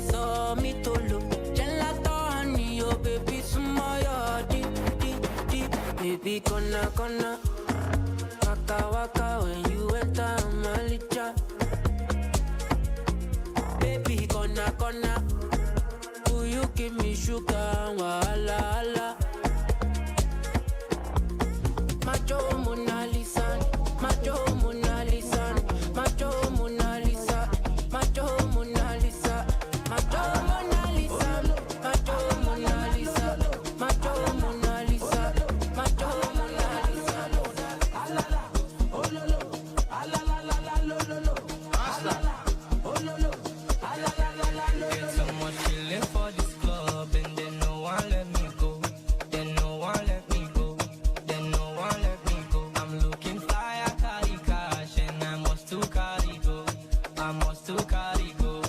I saw me to look. Gelato honey, oh baby, smile, deep, deep, deep. Baby, gonna. Waka waka when you enter my licha. Baby, gonna. Do you give me sugar? Wala. Macho Mona Lisa, Macho Mona Lisa, Macho Mona Lisa, Macho Mona Lisa, Macho Mona Lisa, Macho Mona Lisa, Macho Mona Lisa, Macho Mona Lisa. Alala, oh lolo, alala, lolo, alala, oh lolo, alala, lolo. Get so much feeling for this club and then no one let me go. Then no one let me go. Then no one let me go. I'm looking fly, I carry cash and I must to carry go. I must to carry go.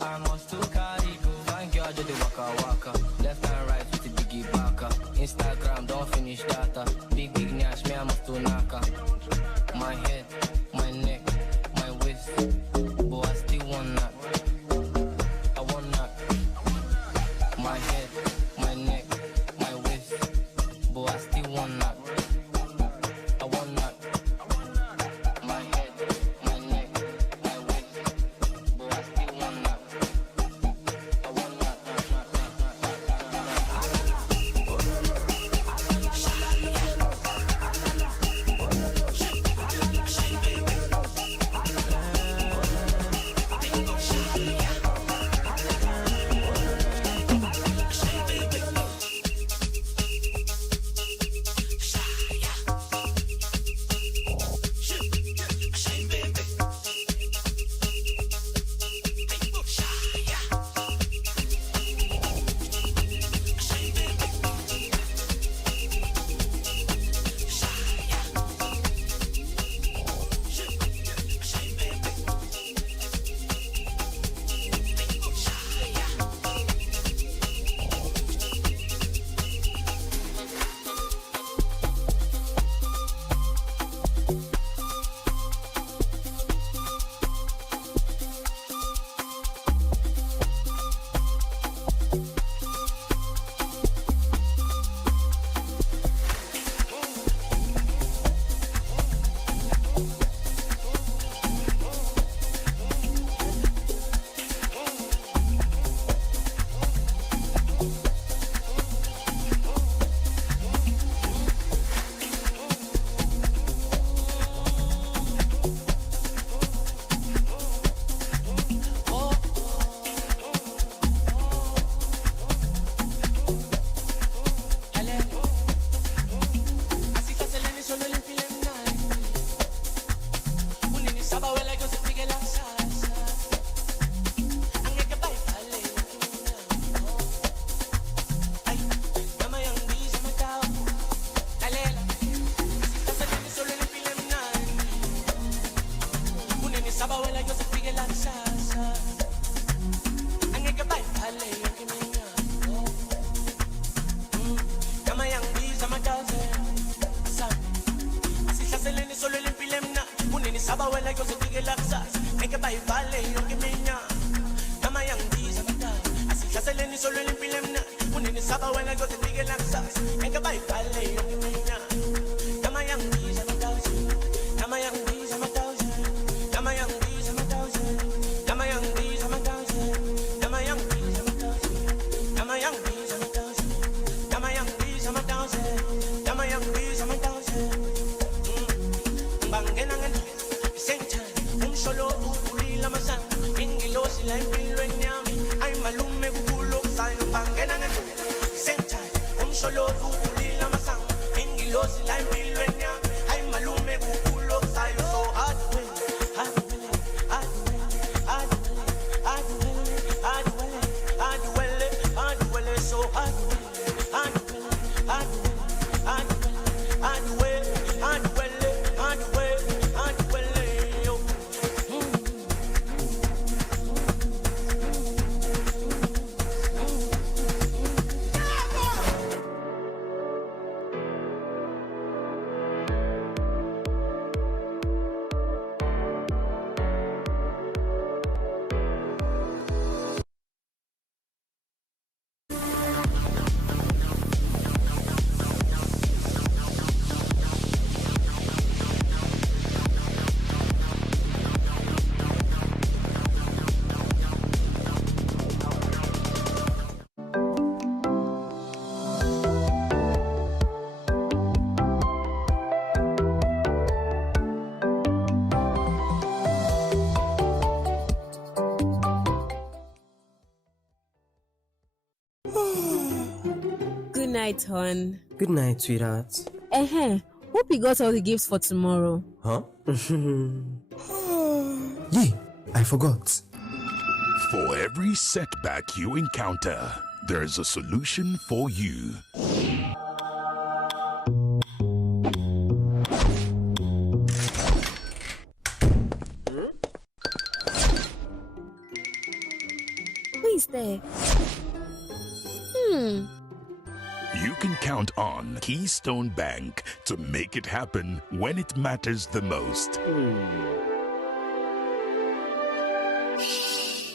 I must to carry go. Thank God to the waka. Left and right with the biggie baka. Instagram don't finish data. Big nash me I must to naka. My head, my neck, my waist. But I still want that. I want that. My head, my neck, my waist. But I still want that. I want that. My head, my neck, my waist. But I still want that. I want that. Good night, hon. Good night, sweetheart. Hope you got all the gifts for tomorrow. Huh? Yay, I forgot. For every setback you encounter, there's a solution for you. Who is there? You can count on Keystone Bank to make it happen when it matters the most.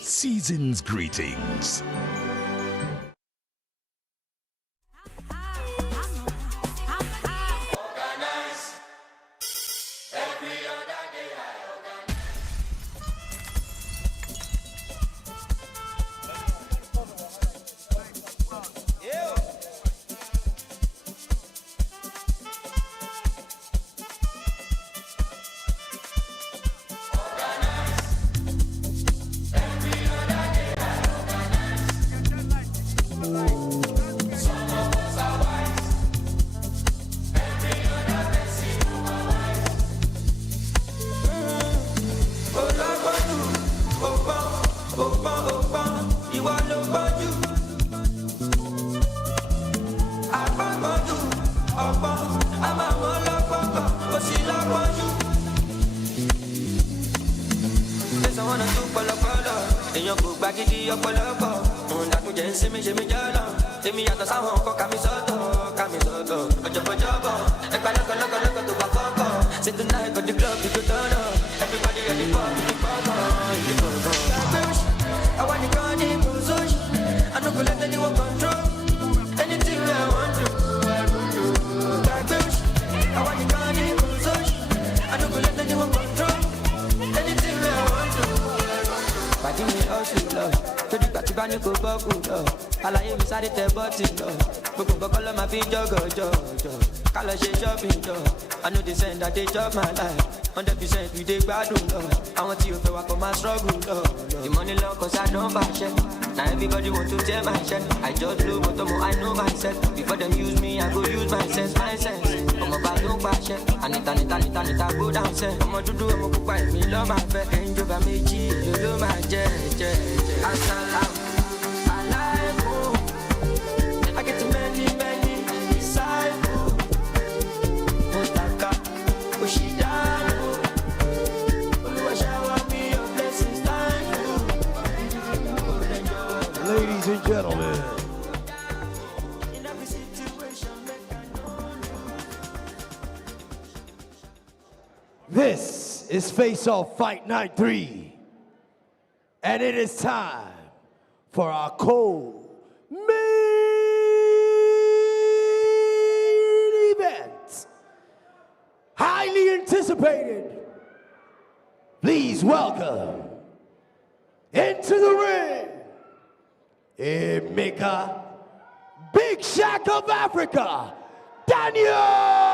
Season's greetings. I know they saying that they job my life. 100% we take bad love. I want you to work on my struggle, love. The money long cause I don't buy shit. Now everybody want to tell my shit. I just blow but I know myself. Before them use me, I go use my sense. Come on, I don't buy shit. I need to go down, say. I'm gonna do, I'm gonna go buy me, love my friend. And you got me, G, you love my jet. I stand out. I get to many disciples. Ladies and gentlemen, this is Face Off Fight Night 3, and it is time for our co-main event. Highly anticipated. Please welcome into the ring, Emeka, Big Shaq of Africa, Daniel.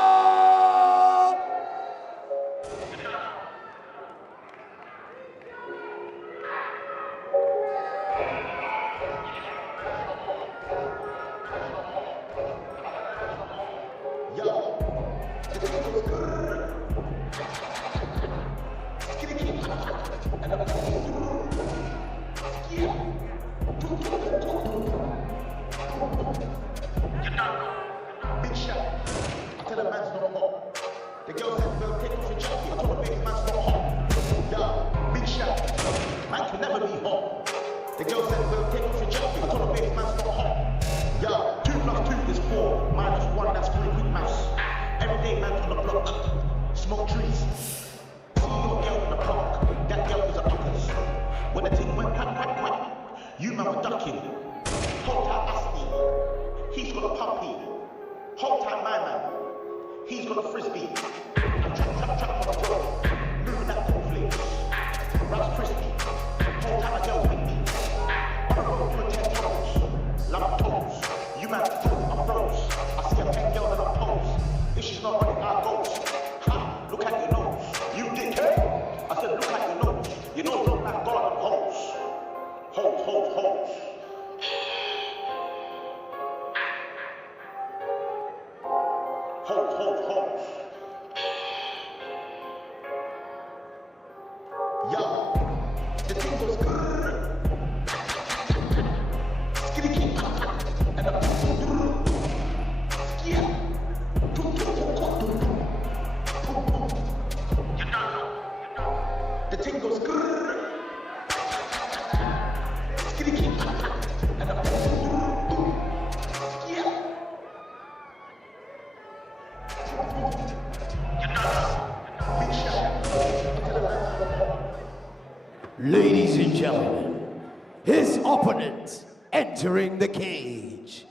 entering the cage.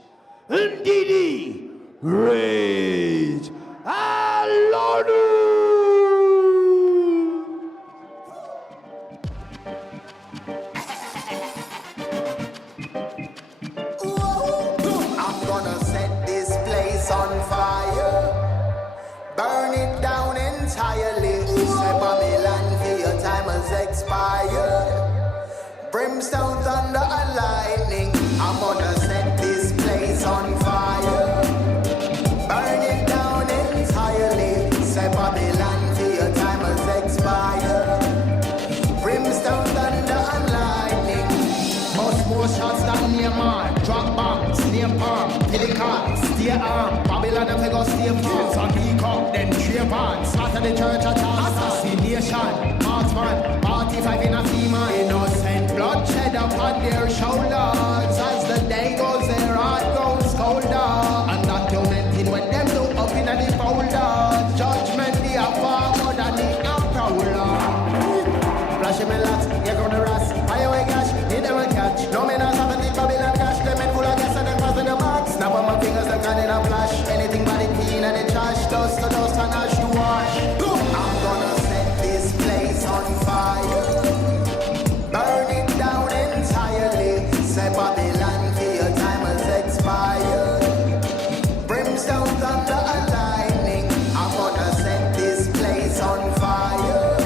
Ndidi, Rage, Alonu. I'm gonna set this place on fire, burn it down entirely. Say Babylon, for your time has expired. Brimstone, thunder, and lightning. I'm gonna set this place on fire, burn it down entirely. Say Babylon, for your time has expired. Brimstone, thunder, and lightning. Bust more shots than Nehemiah. Drop bombs, near palm, pelican, stay arm. Babylon and figure stay farm. So he come, then trip on. Slaughter the church at assassination. Marksman, 45 in a FEMA. Innocent bloodshed upon their shoulders. As the day goes, their heart goes colder. Undocumented when them look up in the folder. Judgment, they are far more than the prowler. Flash him a lot, you're gonna rust. High away cash, need them a catch. No men are having the Babylon cash. Them men full of gas and them crossing the mark. Snap on my fingers, them gun in a flash. Anything but it clean and the trash. Dust to dust and ash to wash. I'm gonna set this place on fire, burn it down entirely. Say Babylon, for your time has expired. Brimstone, thunder, and lightning. I'm gonna set this place on fire,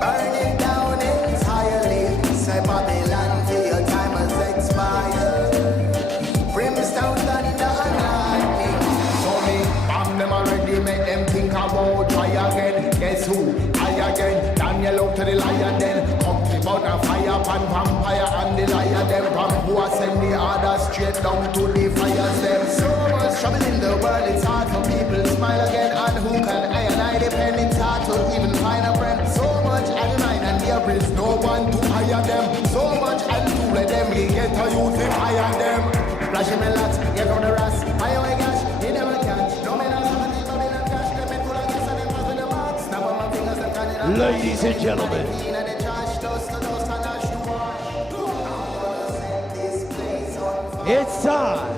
burn it down entirely. Say Babylon, for your time has expired. Brimstone, thunder, and lightning. So me, bomb them already, make them think about try again. Guess who? I again. Daniel out to the lion then. Come to a fire pan vampire and the lion them. From who I send the order straight down to the fires them. So much trouble in the world, it's hard for people to smile again. And who can I depend? It's hard to even find a friend. So much admire and there is no one to hire them. So much and to let them get a youth if hire them. Flash him a lot, get on the rust. I oh my gosh, he never catch. No man has ever been Babylon cash. Them men full of gas and them crossing the mark. Snap on my fingers, them turning up. Ladies and gentlemen, it's time.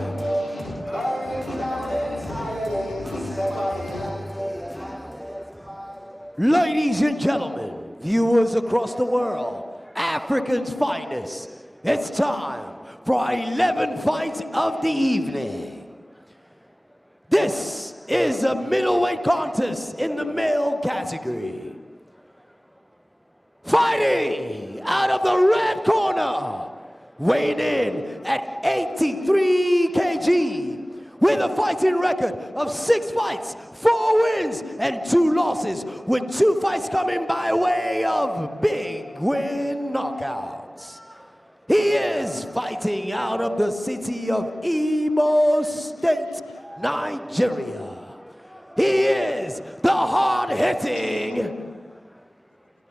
Ladies and gentlemen, viewers across the world, Africa's finest, it's time for our 11th fight of the evening. This is a middleweight contest in the male category. Fighting out of the red corner, weighing in at 83 kg, with a fighting record of 6 fights, 4 wins, and 2 losses, with 2 fights coming by way of big win knockouts. He is fighting out of the city of Imo State, Nigeria. He is the hard-hitting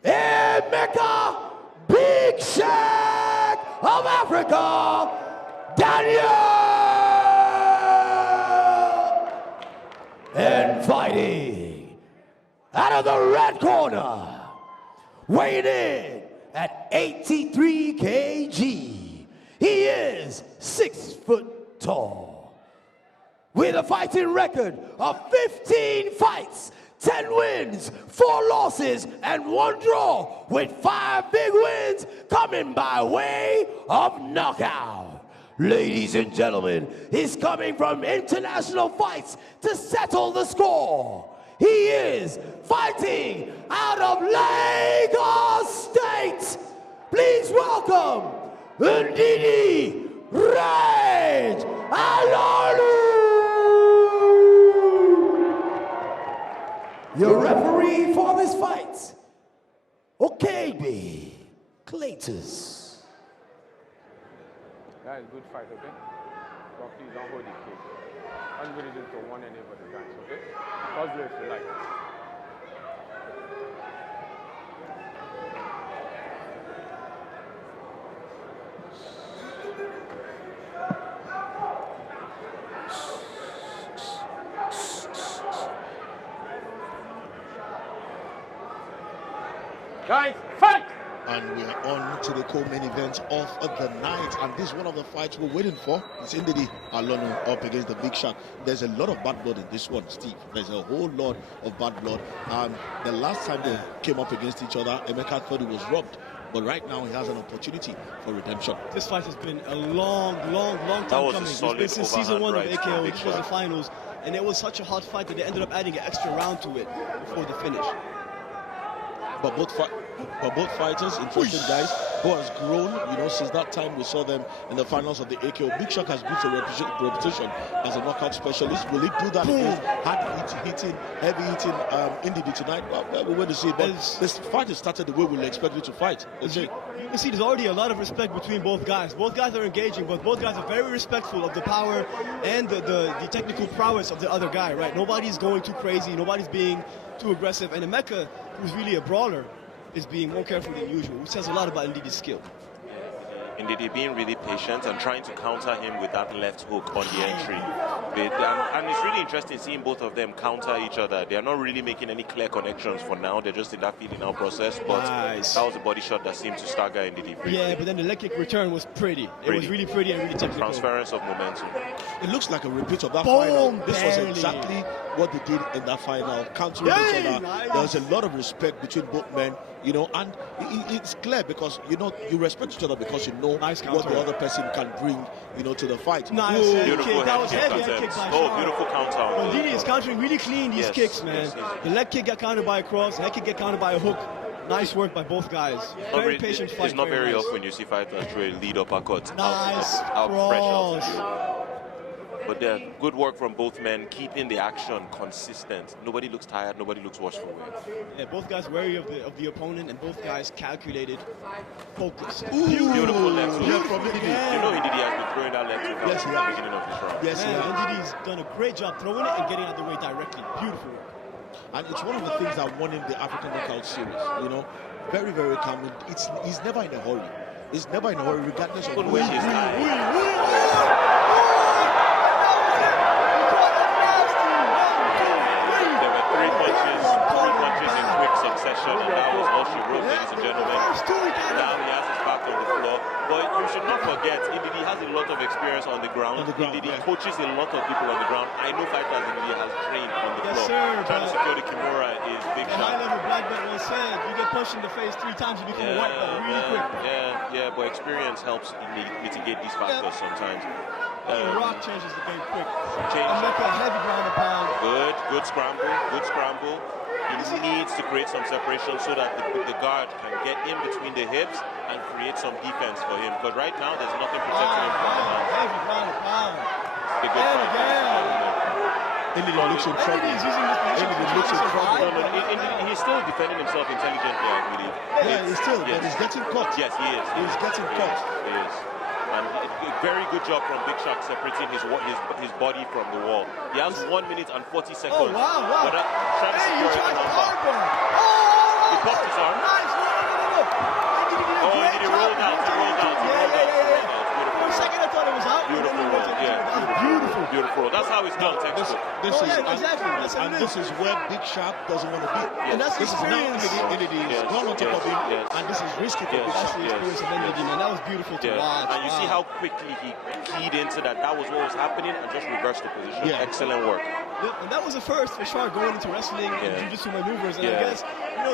Emeka, Big Shag of Africa, Daniel. And fighting out of the red corner, weighing in at 83 kg, he is 6 foot tall, with a fighting record of 15 fights, 10 wins, 4 losses, and 1 draw, with 5 big wins coming by way of knockout. Ladies and gentlemen, he's coming from international fights to settle the score. He is fighting out of Lagos State. Please welcome Ndidi, Reine, Alonu. Your referee for this fight, Okebe Cletus. That is good fight, okay? So please don't hold the cage. Don't really do it to one anybody, guys, okay? First do it if you like. Guys, fight! And we are on to the co-main event of the night, and this is one of the fights we're waiting for. It's Ndidi Alonu up against the Big Shark. There's a lot of bad blood in this one, Steve. There's a whole lot of bad blood. The last time they came up against each other, Emeka thought he was robbed. But right now, he has an opportunity for redemption. This fight has been a long time coming. It's been since season 1 of AKO. This was the finals. And it was such a hot fight that they ended up adding an extra round to it before the finish. But both fighters, interesting guys, who has grown, since that time we saw them in the finals of the AKO. Big Shark has built a reputation as a knockout specialist. Will he do that against heavy hitting Ndidi tonight? Well, we're going to see. But this fight has started the way we'll expect it to fight. Okay. You can see there's already a lot of respect between both guys. Both guys are engaging, but both guys are very respectful of the power and the technical prowess of the other guy, right? Nobody's going too crazy. Nobody's being too aggressive. And Emeka, who's really a brawler, is being more careful than usual, which says a lot about Ndidi's skill. Ndidi being really patient and trying to counter him with that left hook on the entry. And it's really interesting seeing both of them counter each other. They're not really making any clear connections for now. They're just in that feeling out process. But that was a body shot that seemed to stagger Ndidi. Yeah, but then the leg kick return was pretty. It was really pretty and really technical. Transference of momentum. It looks like a repeat of that final. This was exactly what they did in that final, countering each other. Nice. There was a lot of respect between both men, and it's clear because you respect each other because you know what the other person can bring, to the fight. Nice beautiful that was heavy head kick by Shark. Beautiful counter. Ndidi is countering really clean these kicks, man. The leg kick got countered by a cross, the head kick get countered by a hook. Nice work by both guys. Very patient fight. It's not very often you see fighters throw a lead uppercut cross. out fresh. But good work from both men, keeping the action consistent. Nobody looks tired, nobody looks washed for wear. Yeah, both guys wary of the opponent, and both guys calculated, focused. Beautiful left hook. Yeah, from Ndidi. You know Ndidi has been throwing that left hook at the beginning of this round. Yes, Ndidi's done a great job throwing it and getting out of the way directly. Beautiful work. And it's one of the things that won him the African Knockout Series. Very, very calm. He's never in a hurry. He's never in a hurry, regardless of where he is. Succession, and that was all she wrote, ladies and gentlemen. Now he has his back on the floor. But you should not forget, Ndidi has a lot of experience on the ground. Ndidi coaches a lot of people on the ground. I know fighters Ndidi has trained on the floor. Sir, trying to secure the Kimura is Big Shark. High-level black belt once said, you get punched in the face 3 times, you become a white belt really quick. Yeah, but experience helps mitigate these factors sometimes. Rock changes the game quick. Emeka, heavy ground and pound. Good scramble. He needs to create some separation so that the guard can get in between the hips and create some defense for him. Because right now, there's nothing protecting him from the hand. Heavy ground and pound. Ndidi looks in trouble. He's using this position. Looks in trouble. No, he's still defending himself intelligently, I believe. Yeah, but he's getting caught. Yes, he is. He's getting caught. He is. And a very good job from Big Shark separating his body from the wall. He has 1 minute and 40 seconds. Oh, wow. But trying to secure it on top. He popped his arm. Nice. No. He rolled out. For a second, I thought it was out. Beautiful. That's how it's done, textbook. Exactly. This is where Big Shark doesn't want to be. And that's this is now Ndidi is gone on top of him, and this is risky for Big Shark. Man, that was beautiful to watch. And you see how quickly he keyed into that. That was what was happening, and just reversed the position. Excellent work. Yep, and that was a first for Shark going into wrestling and jiu-jitsu maneuvers. And I guess,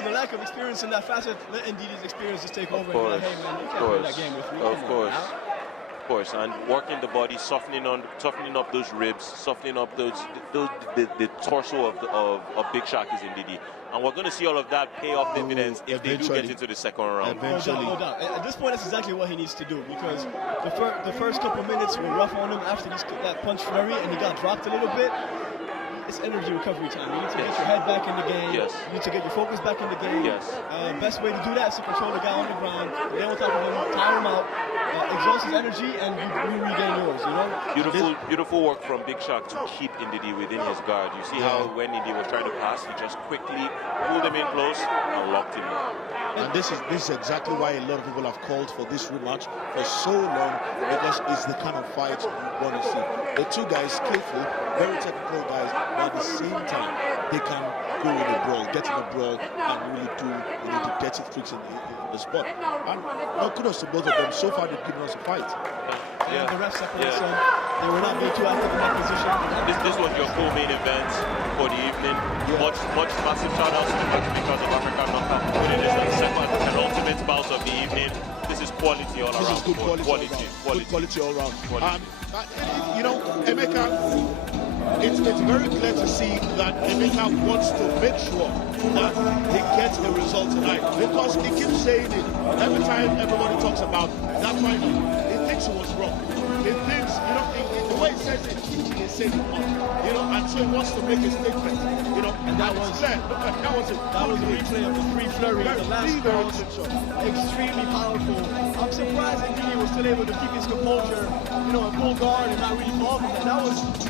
the lack of experience in that facet, let Ndidi's experience just take over. And be like, hey, man, you can't play that game with me. Of course, and working the body, softening up those ribs, softening up the torso of Big Shark is Ndidi. And we're going to see all of that pay off dividends if they do get into the second round. Eventually. No doubt. At this point, that's exactly what he needs to do, because the first couple minutes were rough on him after that punch flurry, and he got dropped a little bit. It's energy recovery time. You need to get your head back in the game. Yes. You need to get your focus back in the game. Yes. Best way to do that is to control the guy on the ground, get on top of him, tire him out, exhaust his energy, and you regain yours, Beautiful work from Big Shark to keep Ndidi within his guard. You see how when Ndidi was trying to pass, he just quickly pulled him in close and locked him down. And this is exactly why a lot of people have called for this rematch for so long, because it's the kind of fight you want to see. The two guys, skillful, very technical guys, but but at the same time, they can go with the brawl, get in the brawl, and really do dirty tricks in the spot. And kudos to both of them. So far, they've given us a fight. And the refs separated some. They were not being too active in that position. This was your co-main event for the evening. Much massive shout outs to the match because of African knockout. It is the second and ultimate bout of the evening. This is quality all around. This is good quality. Good quality all around. Emeka, it's very clear to see that Emeka wants to make sure that he gets a result tonight, because he keeps saying it every time everybody talks about that fight. He thinks he was wrong. He thinks, the way he says it, he said it wrong. And so he wants to make a statement. And that was clear. That was a replay of the free flurry. The last round, extremely powerful. I'm surprised that he was still able to keep his composure, a full guard and not really fall from that.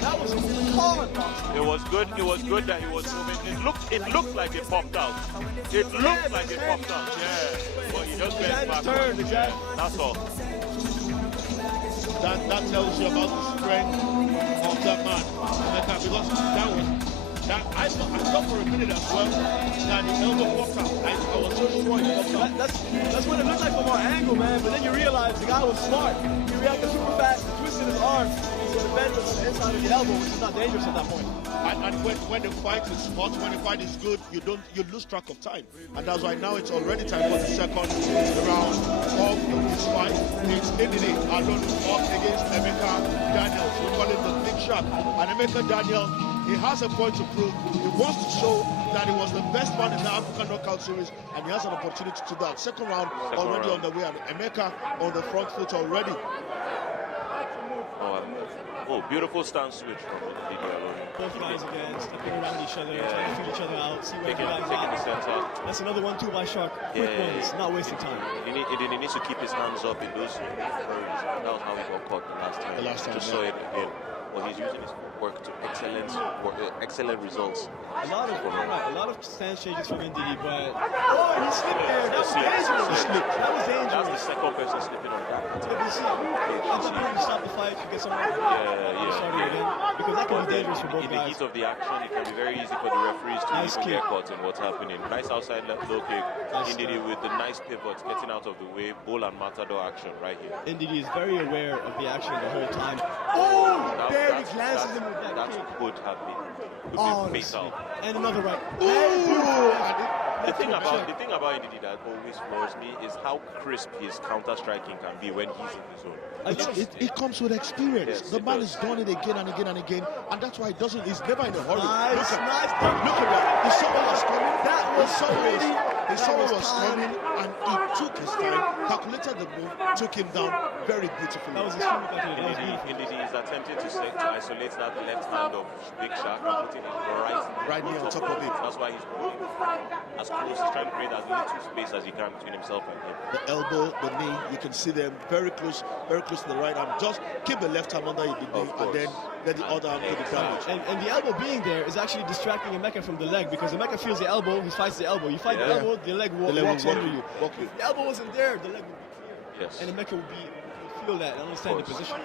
That was hard. It was good. It was good that he was moving. It looked like it popped out. It looked like it popped out. Yeah. But he just went back. Exactly. That's all. That tells you about the strength of that man, because I thought for a minute as well that the elbow popped out. I was so sure he popped out. That's what it looked like from our angle, man. But then you realize the guy was smart. He reacted super fast, twisted his arm, so the bend was on the inside of the elbow, which is not dangerous at that point. And when the fight is hot, when the fight is good, you lose track of time. And that's why now it's already time for the second round of this fight. It's Ndidi Alonu up against Emeka Daniels. We call it the big shot. And Emeka Daniel, he has a point to prove. He wants to show that he was the best man in the African Knockout Series, and he has an opportunity to do that. Second round already on the way, and Emeka on the front foot already. Beautiful stance switch from Ndidi Alonu. Both guys again, stepping around each other, trying to feel each other out, see where the guys taking the are. center. That's another 1-2 by Shark. Quick ones, not wasting time. He needs to keep his hands up in those throws. That was how he got caught the last time. Just saw it again. Well, he's using his work to excellent results. A lot of stance changes from Ndidi, but he slipped there. That was dangerous. That was dangerous. That's the second person slipping on that. I thought you stop the fight, you get someone starting again, because that can be dangerous for both guys. In the heat of the action, it can be very easy for the referees to even get caught in what's happening. Nice outside left low kick. Ndidi with the nice pivot, getting out of the way, bull and matador action right here. Ndidi is very aware of the action the whole time. Oh, barely glances him with that kick. That could have been fatal. And another right. The thing about Ndidi that always floors me is how crisp his counter striking can be when he's in the zone. It comes with experience. The man has done it again and again and again, and that's why he's never in a hurry. Look at that. He saw what was coming. He saw what was coming, and he took his time, calculated the move, took him down very beautifully. That was extremely calculated. Ndidi is attempting to isolate that left hand of Big Shark and putting it right near on top of it. That's why he's moving as close. He's trying to create as little space as he can between himself and him. The elbow, the knee, you can see them very close to the right arm. Just keep the left arm under the knee, and then let the other arm do the damage. And the elbow being there is actually distracting Emeka from the leg, because Emeka feels the elbow, he fights the elbow. You fight the elbow, the leg walks under you. If the elbow wasn't there, the leg would be clear. Yes. And Emeka would feel that and understand the position.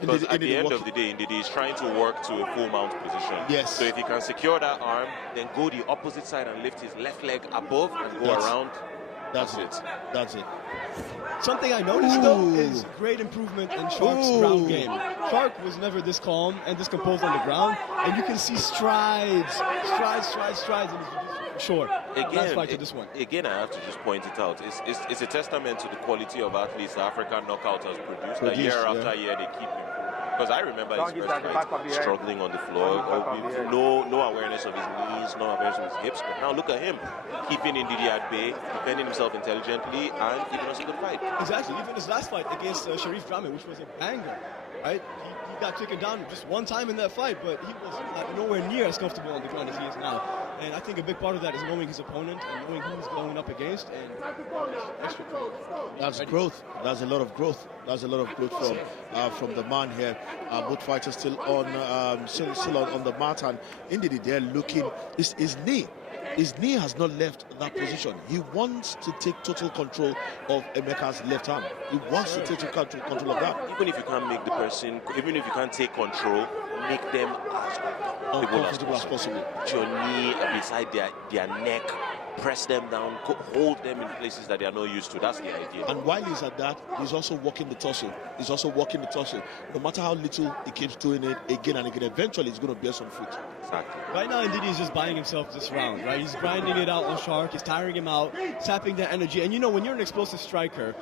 Because at the end of the day, Ndidi is trying to work to a full mount position. Yes. So if he can secure that arm, then go the opposite side and lift his left leg above and go around. That's it. Something I noticed though is great improvement in Shark's ground game. Shark was never this calm and this composed on the ground, and you can see strides, and he's short. Again, I have to just point it out. It's a testament to the quality of athletes the African Knockout has produced. That year after year they keep improving. Because I remember his first fight struggling on the floor, with no awareness of his knees, no awareness of his hips. But now look at him, keeping Ndidi at bay, defending himself intelligently, and giving us a good fight. Exactly. Even his last fight against Cherif Drame, which was a banger, right? He got taken down just one time in that fight, but he was nowhere near as comfortable on the ground as he is now. And I think a big part of that is knowing his opponent and knowing who he's going up against. And extra that's growth. That's a lot of growth. That's a lot of growth from the man here. Both fighters still on the mat, and Ndidi there looking his knee. his knee has not left that position. He wants to take total control of Emeka's left arm. He wants to take total control of that. Even if you can't make the person, even if you can't take control, make them as uncomfortable as possible. Put your knee beside their neck, press them down, hold them in places that they are not used to. That's the idea. And while he's at that, he's also working the torso. No matter how little he keeps doing it again and again, eventually he's going to bear some fruit. Exactly. Right now, Ndidi is just buying himself this round, right? He's grinding it out on Shark. He's tiring him out, sapping that energy. And you know, when you're an explosive striker,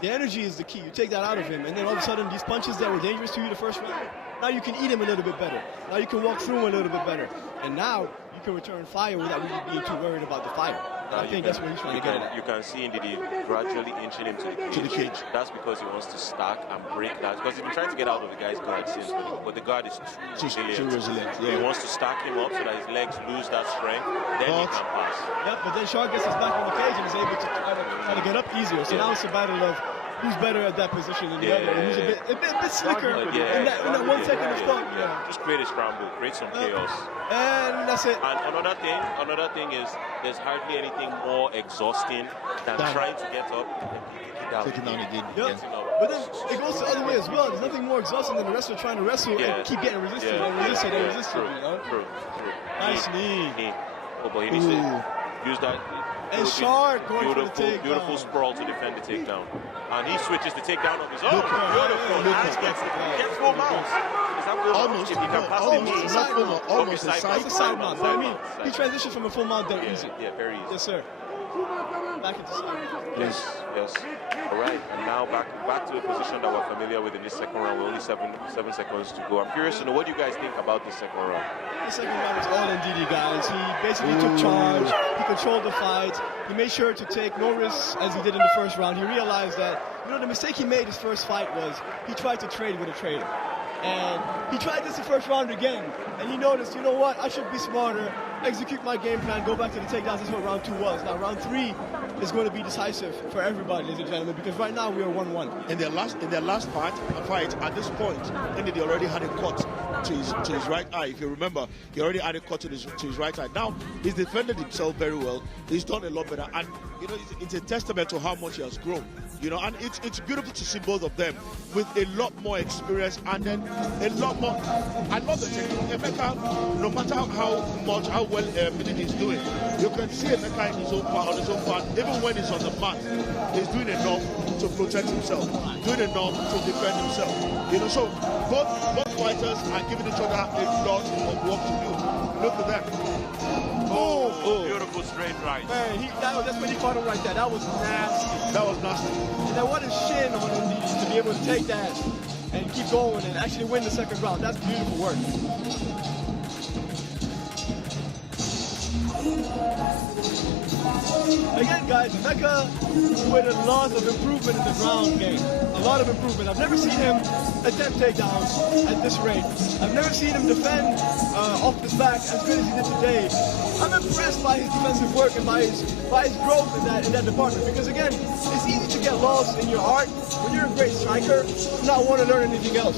the energy is the key. You take that out of him, and then all of a sudden, these punches that were dangerous to you the first round, now you can eat him a little bit better. Now you can walk through him a little bit better. And now you can return fire without really being too worried about the fire. I think that's what he's trying to get at. You can see Ndidi gradually inching him to the cage. That's because he wants to stack and break that. Because he's been trying to get out of the guy's guard since, but the guard is too resilient. Yeah. He wants to stack him up so that his legs lose that strength. Then he can pass. Yep, but then Shark gets his back in the cage and is able to try to get up easier. So now it's a battle of who's better at that position than the other, and who's a bit slicker in that 1 second of thought. Just create a scramble, create some chaos. And that's it. And another thing is there's hardly anything more exhausting than trying to get up and take it down again. Yep. But then it goes the other way as well. There's nothing more exhausting than the wrestler trying to wrestle and keep getting resisted and resisted and resisted. True. Nice knee. Oh, but he needs to use that. And Shark going for the takedown. Beautiful sprawl to defend the takedown. And he switches the takedown of his own. Beautiful. Gets full mounts. Almost. If he can pass the knee. Almost a side mount. I mean, he transitions from a full mount there easy. Yeah, very easy. Yes, sir. Back into side. Yes. All right. And now back to a position that we're familiar with in this second round. We're only seven seconds to go. I'm curious to know, what do you guys think about this second round? The second round was all Ndidi, guys. He basically took charge. He controlled the fight. He made sure to take no risks as he did in the first round. He realized that, the mistake he made his first fight was he tried to trade with a trader. And he tried this the first round again. And he noticed, you know what, I should be smarter, execute my game plan, go back to the takedowns. That's what round 2 was. Now round 3 is going to be decisive for everybody, ladies and gentlemen, because right now we are 1-1. In their last fight, at this point, Ndidi already had a cut to his right eye. If you remember, he already had a cut to his right eye. Now he's defended himself very well. He's done a lot better, and it's a testament to how much he has grown. And it's beautiful to see both of them with a lot more experience and then a lot more. I love the technique. Emeka, no matter how well Ndidi is doing, you can see Emeka on his own part, even when he's on the mat, he's doing enough to protect himself, doing enough to defend himself. So both fighters are giving each other a lot of work to do. Look at that. Oh, beautiful straight right. Man, that's when he caught him right there. That was nasty. And then what a shin on Ndidi to be able to take that and keep going and actually win the second round. That's beautiful work. Again, guys, Emeka with a lot of improvement in the ground game. A lot of improvement. I've never seen him attempt takedowns at this rate. I've never seen him defend off his back as good as he did today. I'm impressed by his defensive work and by his growth in that department. Because again, it's easy to get lost in your art when you're a great striker and not want to learn anything else.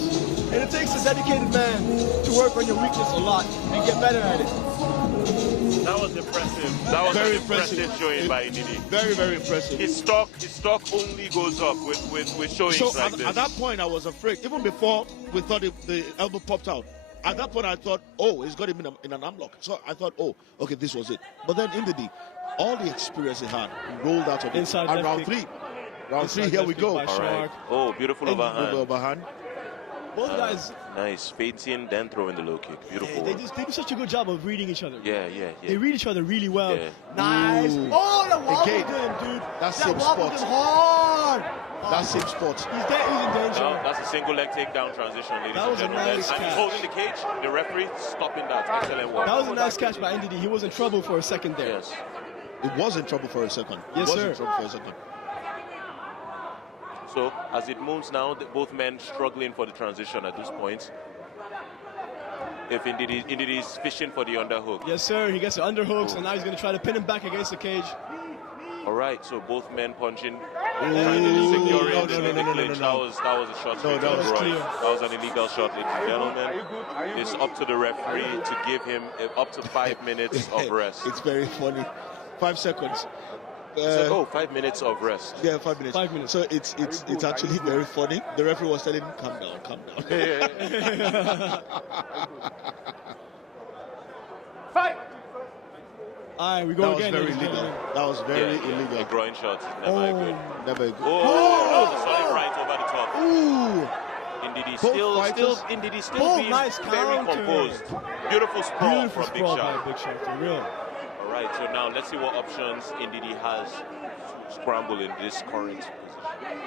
And it takes a dedicated man to work on your weakness a lot and get better at it. That was impressive. That was very impressive showing by Ndidi. Very, very impressive. His stock only goes up with showings like this. At that point, I was afraid. Even before we thought the elbow popped out, at that point I thought, he's got him in an arm lock. So I thought, okay, this was it. But then Ndidi, all the experience he had, he rolled out of it. And round 3. Round 3, here we go. All right. Oh, beautiful overhand. Both guys. Nice. Feinting, then throwing the low kick. Beautiful. They do such a good job of reading each other. Yeah. They read each other really well. Yeah. Nice. Ooh. Oh, that wobbled him, dude. That wobbled him hard. That same spot. He's in danger. No, that's a single leg takedown transition, ladies and gentlemen. Nice and he's holding the cage. The referee stopping that. Excellent work. That was a nice catch by Ndidi. He was in trouble for a second there. Yes. It was in trouble for a second. Yes, sir. So, as it moves now, both men struggling for the transition at this point. If Ndidi is fishing for the underhook. Yes, sir. He gets the underhooks, and now he's going to try to pin him back against the cage. All right, so both men punching Trying to secure no, it no, in no, the no, no, clinch. no. That was a shot No, straight that to was the groin. clear. That was an illegal shot, ladies and gentlemen. It's up to the referee to give him up to 5 minutes of rest. It's very funny. 5 seconds. So, 5 minutes of rest. Yeah, 5 minutes. 5 minutes. So it's actually very funny. The referee was telling him, calm down, calm down. Fight! All right, we go That was again. very ladies and illegal. gentlemen. That was very illegal. The groin shot is never good. Never good. Oh, solid right over the top. Ooh. Ndidi Both still Both being nice very counter. composed. Beautiful sprawl Beautiful from Big sprawl Shot. by Big Shot, for real. All right, so now let's see what options Ndidi has to scramble in this current position.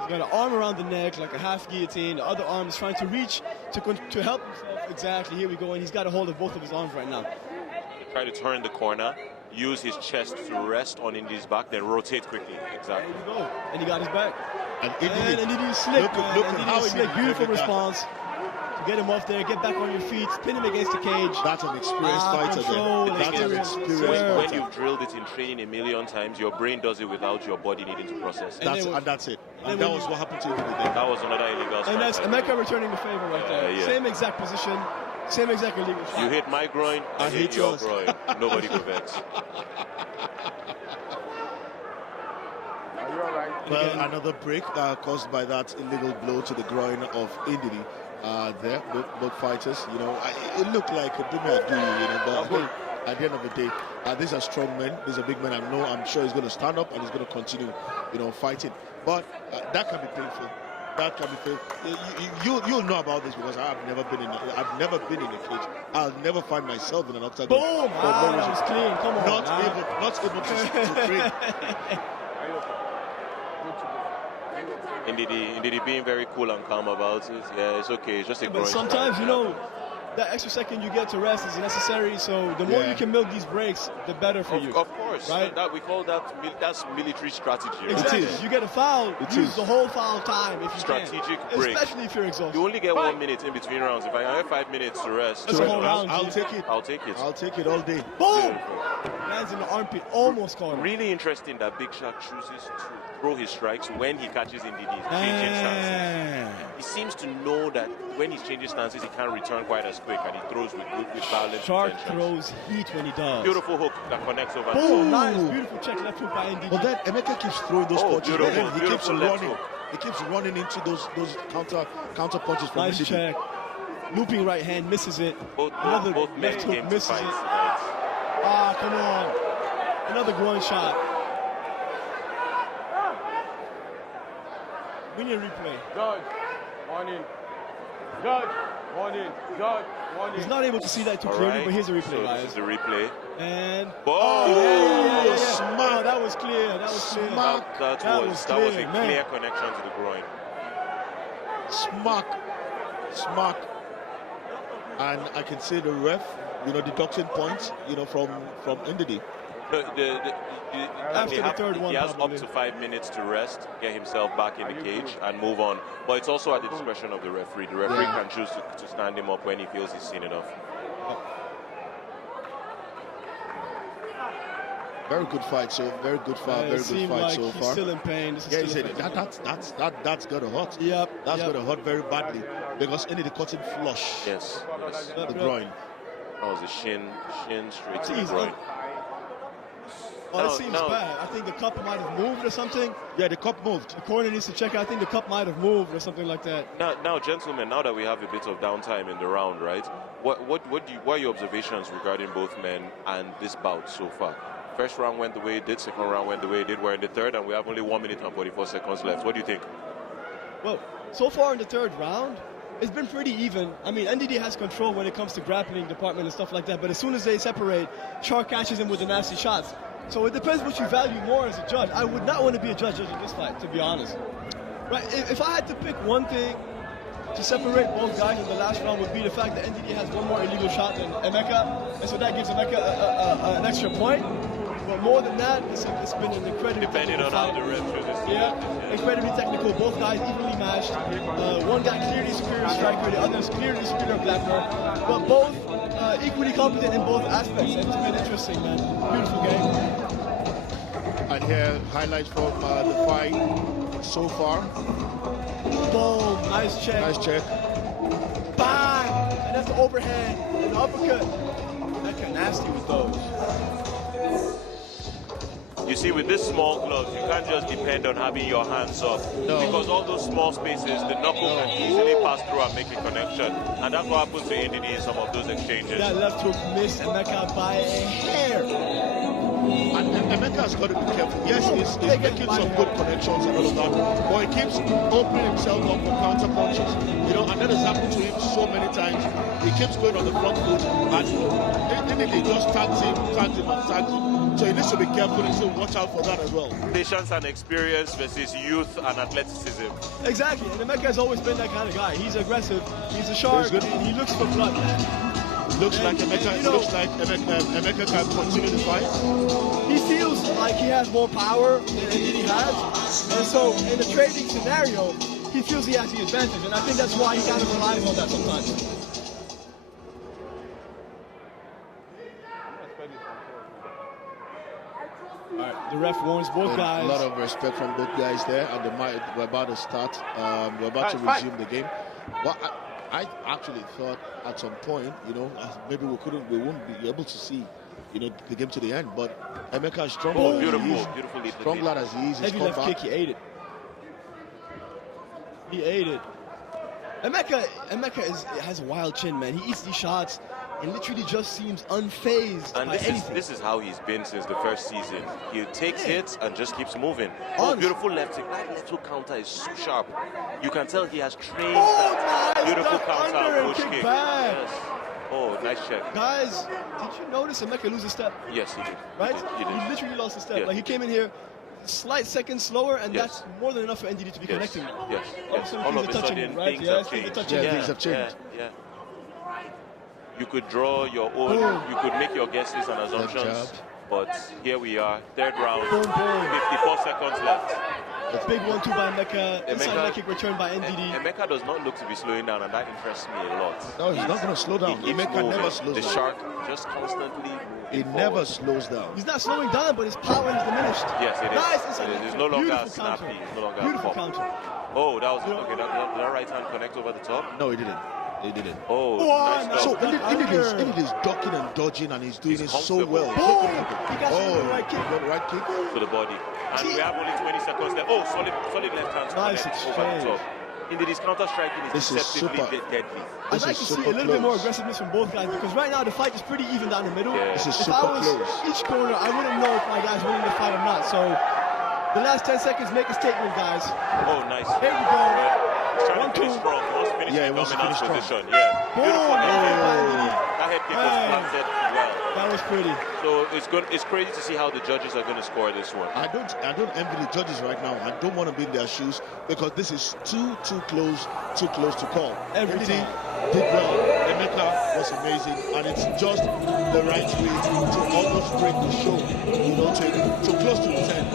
He's got an arm around the neck like a half guillotine. The other arm is trying to reach to help himself. Exactly, here we go. And he's got a hold of both of his arms right now. Try to turn the corner, use his chest to rest on Ndidi's back, then rotate quickly. Exactly. There you go. And he got his back. And Ndidi slick, look man. at how Ndidi slick. Ndidi Beautiful defended that. response. To get him off there, get back on your feet, pin him against the cage. That's an experienced fighter control, there. That's an experience. experienced Sir. When fighter. you've drilled it in training a million times, your brain does it without your body needing to process it. That's it. And that was what happened to him today. That was another illegal strike. And that's Emeka returning the favor right there. Yeah. Same exact position, same exact illegal shot. You hit my groin, I hit your groin. Nobody go vex. Well, another break caused by that illegal blow to the groin of Ndidi. There, both fighters, it looked like a Drame, but at the end of the day, these are strong men. These are big men. I'm sure he's going to stand up and he's going to continue, fighting. But that can be painful. That can be painful. You'll know about this because I've never been in a cage. I'll never find myself in an octagon. Boom! That was clean. Come on. Not able to train. Ndidi being very cool and calm about it. Yeah, it's okay. It's just a groin But sometimes, strike. that extra second you get to rest is necessary. So the more you can milk these breaks, the better for you. Of course. Right? That we call that's military strategy. Right? Exactly. You get a foul, use the whole foul time if you Strategic can. break. Especially if you're exhausted. You only get 1 minute in between rounds. If I have 5 minutes to rest, That's a whole round. I'll take it. I'll take it. I'll take it all day. Boom! Lands in the armpit, almost caught him. Really interesting that Big Shot chooses to throw his strikes when he catches Ndidi's changing stances. He seems to know that when he's changing stances, he can't return quite as quick, and he throws with violent Shark intentions. throws heat when he does. Beautiful hook that connects over. Boom! Nice, beautiful check left hook by Ndidi. But then Emeka keeps throwing those punches. beautiful, But then he keeps beautiful left running. hook. He keeps running into those counter punches from Nice Ndidi. check. Looping right hand, misses it. Both men left came hook, to misses fight it. tonight. Ah, come on. Another groin shot. We need a replay. Judge, warning. Judge, warning. Judge, warning. He's not able to see that too clearly, but here's a replay, So guys. this is the replay. And Boom! yeah. Smack. Oh, that was clear. That was clear. That was a clear, man. clear connection to the groin. Smack. And I can see the ref, deduction points, from Ndidi. After the third one, he has probably. up to 5 minutes to rest, get himself back in the cage, and move on. But it's also at the discretion of the referee. The referee can choose to stand him up when he feels he's seen enough. Very good fight, very good fight It so seemed like he's far. still in pain. This is Yeah, he still said in pain. that's gonna hurt. Yep. That's gonna hurt very badly because Ndidi caught him flush. Yes. The groin. That was a shin straight to the Jeez, groin. Oh, that seems bad. I think the cup might have moved or something. Yeah, the cup moved. The corner needs to check. I think the cup might have moved or something like that. Now, gentlemen, now that we have a bit of downtime in the round, right? What are your observations regarding both men and this bout so far? First round went the way it did. Second round went the way it did. We're in the third, and we have only 1 minute and 44 seconds left. What do you think? Well, so far in the third round, it's been pretty even. I mean, Ndidi has control when it comes to grappling department and stuff like that. But as soon as they separate, Shark catches him with the nasty shots. So it depends what you value more as a judge. I would not want to be a judge judging this fight, to be honest. Right? If I had to pick one thing to separate both guys in the last round would be the fact that Ndidi has one more illegal shot than Emeka, and so that gives Emeka an extra point. But more than that, it's been an incredibly Depending on how the ref chooses to. Yeah, incredibly technical. Both guys evenly matched. One guy clearly superior striker, the other is clearly superior grappler. But both equally competent in both aspects, and it's been interesting, man. Beautiful game. And here, highlights from the fight so far. Boom, nice check. Nice check. Bang! And that's the overhand and the uppercut. Emeka nasty with those. You see, with this small gloves, you can't just depend on having your hands up. No. Because all those small spaces, the knuckle can easily pass through and make a connection. And that's what happens to Ndidi in some of those exchanges. That left hook missed Emeka by a hair. And Emeka has got to be careful. Yes, he's making some good connections and all of that, but he keeps opening himself up for counter punches. You know, and that has happened to him so many times. He keeps going on the front foot, and he just tags him. So he needs to be careful and so watch out for that as well. Patience and experience versus youth and athleticism. Exactly, and Emeka has always been that kind of guy. He's aggressive, he's a shark, and he looks for blood. Looks like Emeka can continue the fight. He feels like he has more power than Ndidi has, and so in a trading scenario, he feels he has the advantage, and I think that's why he kind of relies on that sometimes. All right, the ref warns both guys. A lot of respect from both guys there, and we're about to start. We're about to resume the game. Well, I actually thought at some point, you know, maybe we wouldn't be able to see, you know, the game to the end. But Emeka is strong. Oh, beautifully. Strong lad as he is. Heavy left kick, he ate it. He ate it. Emeka has a wild chin, man. He eats these shots and literally just seems unfazed and by anything. This is how he's been since the first season. He takes hits and just keeps moving. Oh, beautiful left hook. That left hook counter is so sharp. You can tell he has trained that beautiful counter and push kick. Yes. Oh, nice check. Guys, did you notice Emeka lose a step? Yes, he did. Right? He did. He literally lost a step. Yeah. Like he came in here slight second slower, and that's more than enough for Ndidi to be connecting. Yes. All of a sudden, things have changed. Things have changed. Yeah. You could draw your own, you could make your guesses and assumptions, but here we are, third round, 54 seconds left. A big 1-2 by Emeka, inside leg kick returned by Ndidi. Emeka does not look to be slowing down, and that impressed me a lot. No, he's not going to slow down. Emeka never slows down. The shark just constantly He never slows down. He's not slowing down, but his power is diminished. Yes, it is. Nice inside leg It's kick. no longer Beautiful snappy. counter. It's no longer Beautiful pop. counter. Oh, that was okay. Did that right hand connect over the top? No, he didn't. He didn't. Oh, nice. So Ndidi is ducking and dodging, and he's doing it so well. He got the right kick. Right kick to the body. And we have only 20 seconds left. Oh, solid left hand nice connect over the top. Ndidi's counter striking is deceptively deadly. I'd like to see a little bit more aggressiveness from both guys, because right now the fight is pretty even down the middle. Yeah. This is if super I was close. each corner, I wouldn't know if my guy's winning the fight or not. So the last 10 seconds, make a statement, guys. Oh, nice. Here we go. He's trying to finish strong. He wants to finish in dominant position. Yeah. Beautiful. That head kick was planted well. That was pretty. So it's crazy to see how the judges are going to score this one. I don't envy the judges right now. I don't want to be in their shoes, because this is too close to call. Everything did well. Emeka was amazing, and it's just the right way to almost break the show. You know, to close to the 10.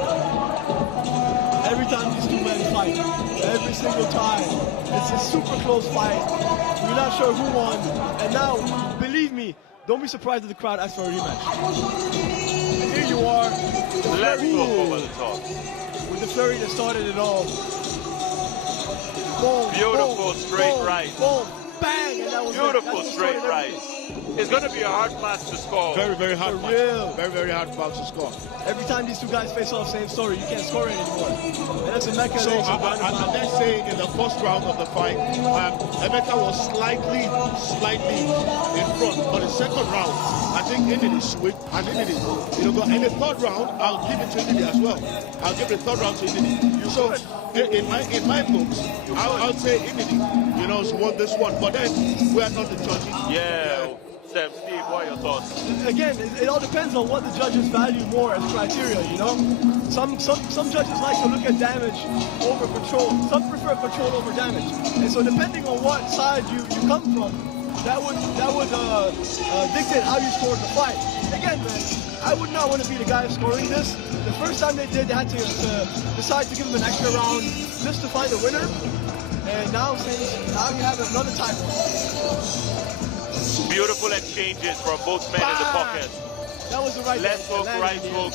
Every time these two men fight, every single time, it's a super close fight. We're not sure who won, and now, believe me, don't be surprised if the crowd asks for a rematch. And here you are. Let's go over the top. With the flurry that started it all. Boom, beautiful boom, straight boom, right. Boom, bang, and that was beautiful straight right. It's going to be a hard match to score. Very, very hard match. Very, very hard match to score. Every time these two guys face off, same story. You can't score it anymore. And that's Emeka. So let's say in the first round of the fight, Emeka was slightly in front. But the second round, I think Ndidi switched, and Ndidi, you know, in the third round, I'll give it to Ndidi as well. I'll give the third round to Ndidi. So in my books, I'll say Ndidi, you know, won this one. But then we are not the judges. Yeah. Steve, what are your thoughts? Again, it all depends on what the judges value more as criteria, you know? Some judges like to look at damage over control. Some prefer control over damage. And so depending on what side you come from, that would dictate how you score the fight. Again, man, I would not want to be the guy scoring this. The first time they did, they had to decide to give him an extra round just to find a winner. And now you have another time. Beautiful exchanges from both men in the pocket. That was the right left hook, right hook,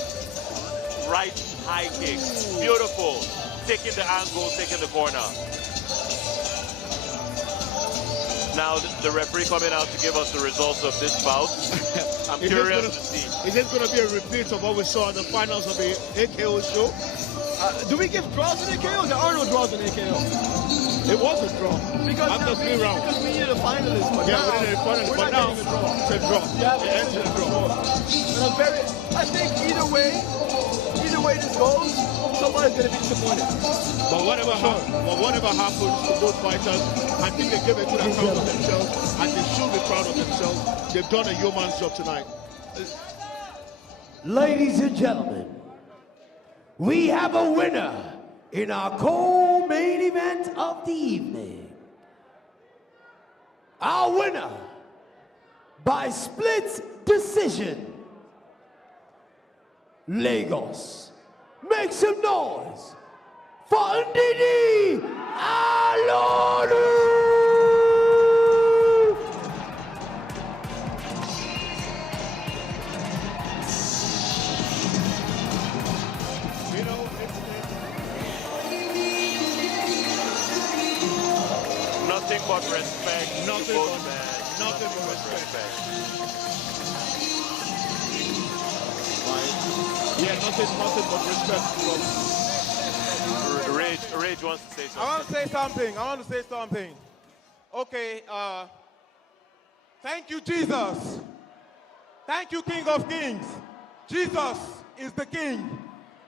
right high kick. Beautiful. Taking the angle, taking the corner. Now the referee coming out to give us the results of this bout. I'm curious to see. Is this going to be a repeat of what we saw in the finals of the AKO show? Do we give draws in AKO? There are no draws in AKO. It was a draw. Because after 3 rounds. Because we needed a finalist. But yeah, now, we needed a finalist. But now it's a draw. Yeah, it ends in a draw. I think either way this goes, somebody's going to be disappointed. But whatever happens to both fighters, I think they give a good account of themselves, and they should be proud of themselves. They've done a yeoman's job tonight. Ladies and gentlemen, we have a winner in our co-main event of the evening. Our winner by split decision, Lagos. Make some noise for Ndidi Alonu! Nothing but respect. Nothing but respect. Yeah, nothing but respect from Rage wants to say something. I want to say something. Okay, thank you, Jesus. Thank you, King of Kings. Jesus is the King,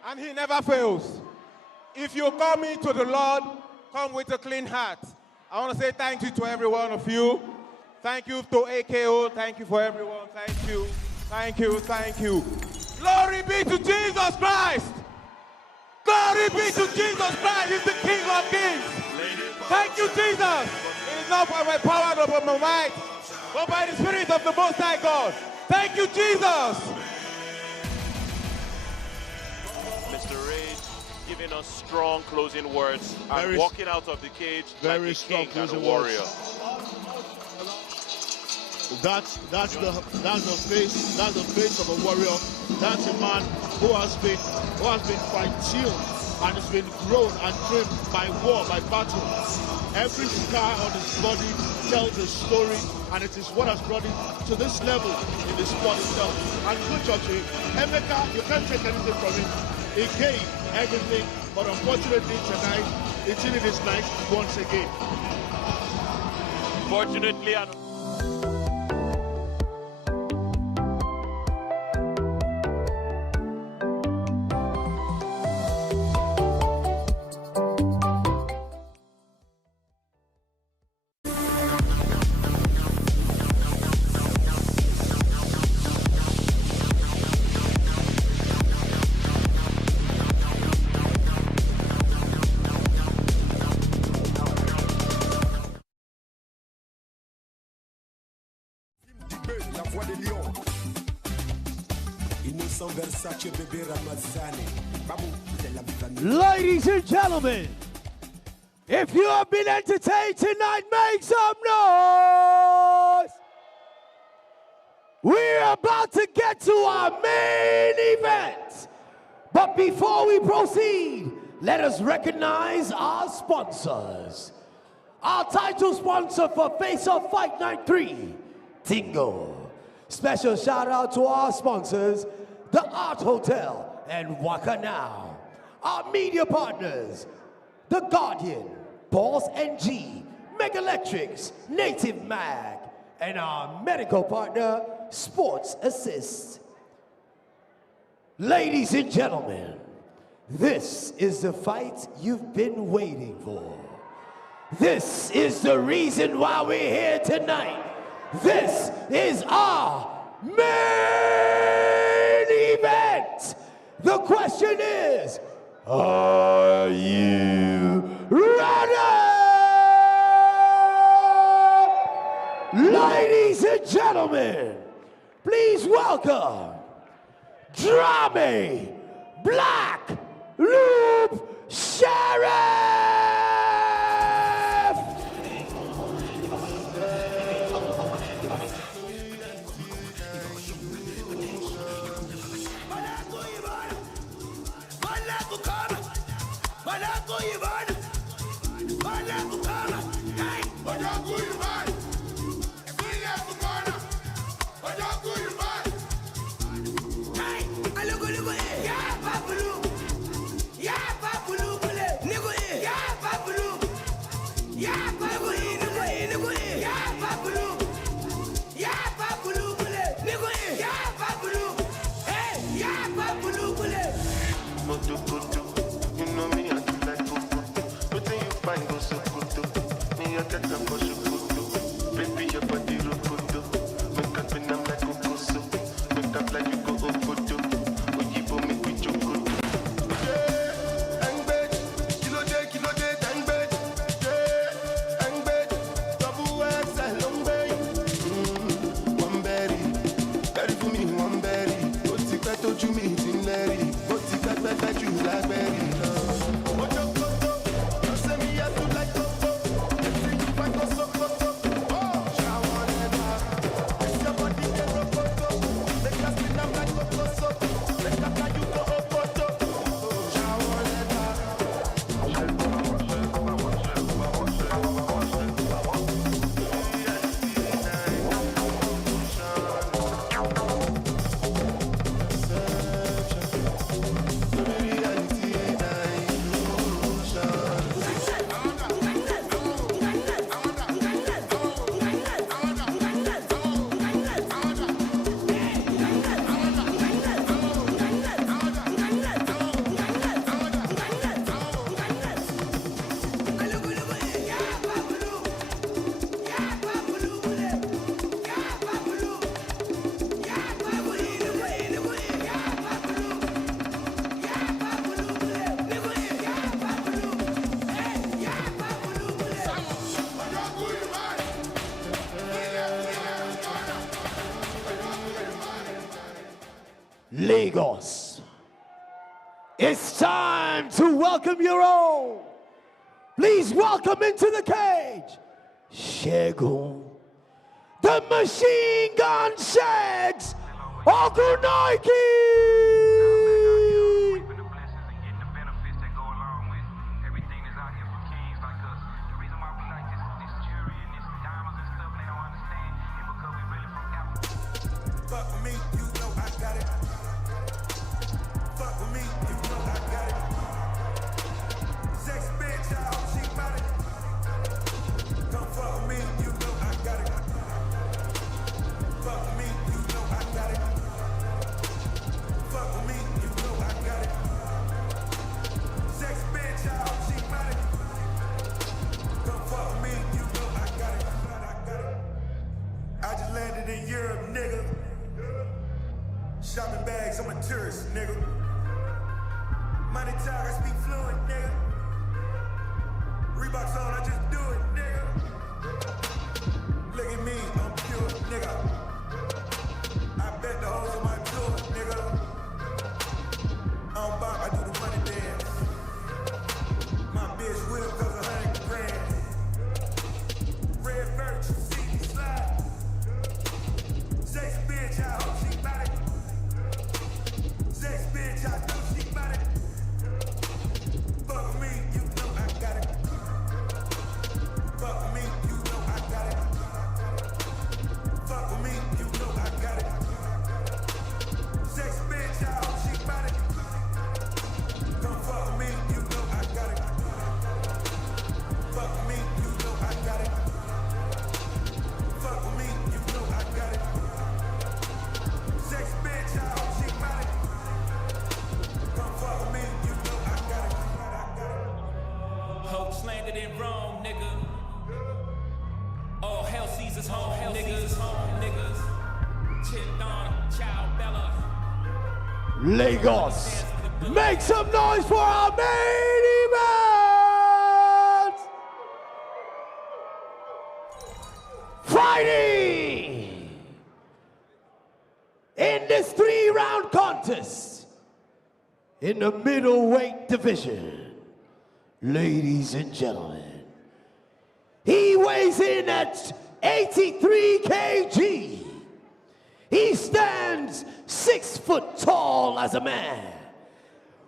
and he never fails. If you come into the Lord, come with a clean heart. I want to say thank you to every one of you. Thank you to AKO. Thank you for everyone. Thank you. Thank you. Thank you. Glory be to Jesus Christ. Glory be to Jesus Christ. He's the King of Kings. Thank you, Jesus. It is not by my power nor by my might, but by the Spirit of the Most High God. Thank you, Jesus. Mr. Rage giving us strong closing words and walking out of the cage very like a strong king and a closing warrior. words. That's the face of a warrior. That's a man who has been fine-tuned and has been grown and trained by war, by battle. Every scar on his body tells a story, and it is what has brought him to this level in the sport itself. And good job to him. Emeka, you can't take anything from him. He gave everything, but unfortunately tonight, it's in his night once again. Fortunately, Ladies and gentlemen, if you have been entertained tonight, make some noise! We're about to get to our main event. But before we proceed, let us recognize our sponsors. Our title sponsor for Face Off Fight Night 3, Tingo. Special shout out to our sponsors, The Art Hotel and Waka Now. Our media partners, The Guardian, Pulse NG, Mega Electrics, Native Mag, and our medical partner, Sports Assist. Ladies and gentlemen, this is the fight you've been waiting for. This is the reason why we're here tonight. This is our main event. The question is, are you ready? Ladies and gentlemen, please welcome Drame Black Loop Cherif! me a get up for Chukwu. Baby, your body rokoto. Make up in a like Okoso. Make up like you go Okoto. Oyibo make we chokoto. Yeah, Angbed. Kilo day, Angbed. Yeah, Angbed. Double XL, long berry. One berry. Berry for me, one berry. Oti peto ju me, tin berry. Oti pepe ju blackberry. Lagos. It's time to welcome your own. Please welcome into the cage, Segun, the machine gun sheds, Ogunnoiki. Shopping bags, I'm a tourist, nigga. Money talk, I speak fluent, nigga. Reeboks on, I just do it, nigga. Look at me, I'm pure, nigga. I bet the hoes on my tour, nigga. On bop, I do the money dance. My bitch will cause 100 grand. Red virtue, see me slide. Sex bitch, I hope she bout it. Sex bitch, I know she bout it. Fuck with me, you know I got it. Fuck with me, you know I got it. Fuck with me, you know I got it. Sex bitch, I hope she bout it. Come fuck with me, you know I got it. Fuck with me, you know I got it. Fuck with me, you know I got it. Sex bitch, I hope she bout it. Come fuck with me, you know I got it. Hope slandered and wrong, nigga. All hell sees us home, niggas. Chip on, Chow Bella. Lagos, make some noise for our main event! Fighting in this 3-round contest in the middleweight division, ladies and gentlemen, he weighs in at 83 kg. He stands 6 foot tall as a man,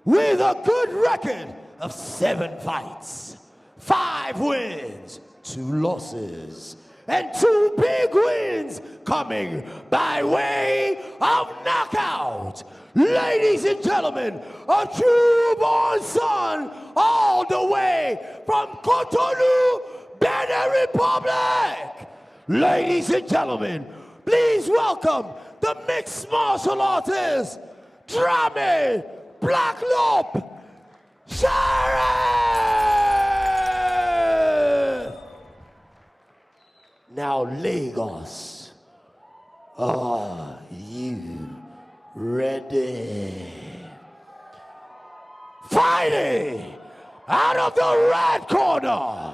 with a good record of 7 fights, 5 wins, 2 losses, and 2 big wins coming by way of knockout. Ladies and gentlemen, a true-born son all the way from Cotonou, Benin Republic. Ladies and gentlemen, please welcome the mixed martial artist, Drame, Black Lope, Cherif. Now, Lagos, are you ready? Fighting out of the red corner,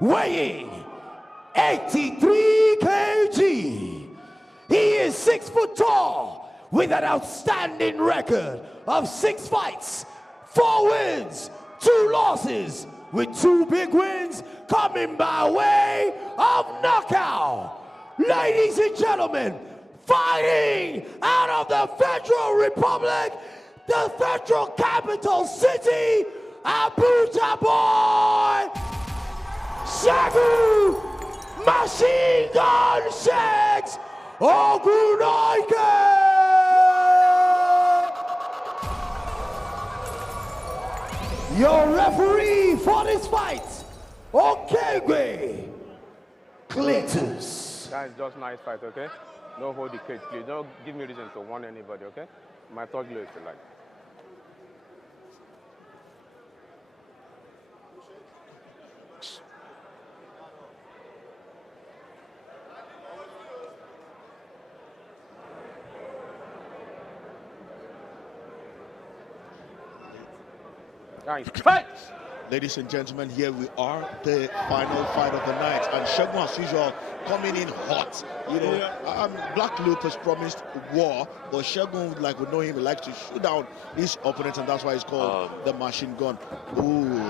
weighing 83 kg. He is 6 foot tall with an outstanding record of 6 fights, 4 wins, 2 losses, with 2 big wins coming by way of knockout. Ladies and gentlemen, fighting out of the Federal Republic, the Federal Capital City, Abuja boy, Segun Machine Gun Shakes Ogunnoiki. Your referee for this fight, Osigwe Cletus. Guys, just nice fight, okay? Don't hold the cage, please. Don't give me reason to warn anybody, okay? My third glow if you like. Guys, fight! Ladies and gentlemen, here we are, the final fight of the night, and Segun, as usual, coming in hot. You know, Black Loop has promised war, but Segun, like we know him, he likes to shoot down his opponents, and that's why he's called the machine gun. Ooh.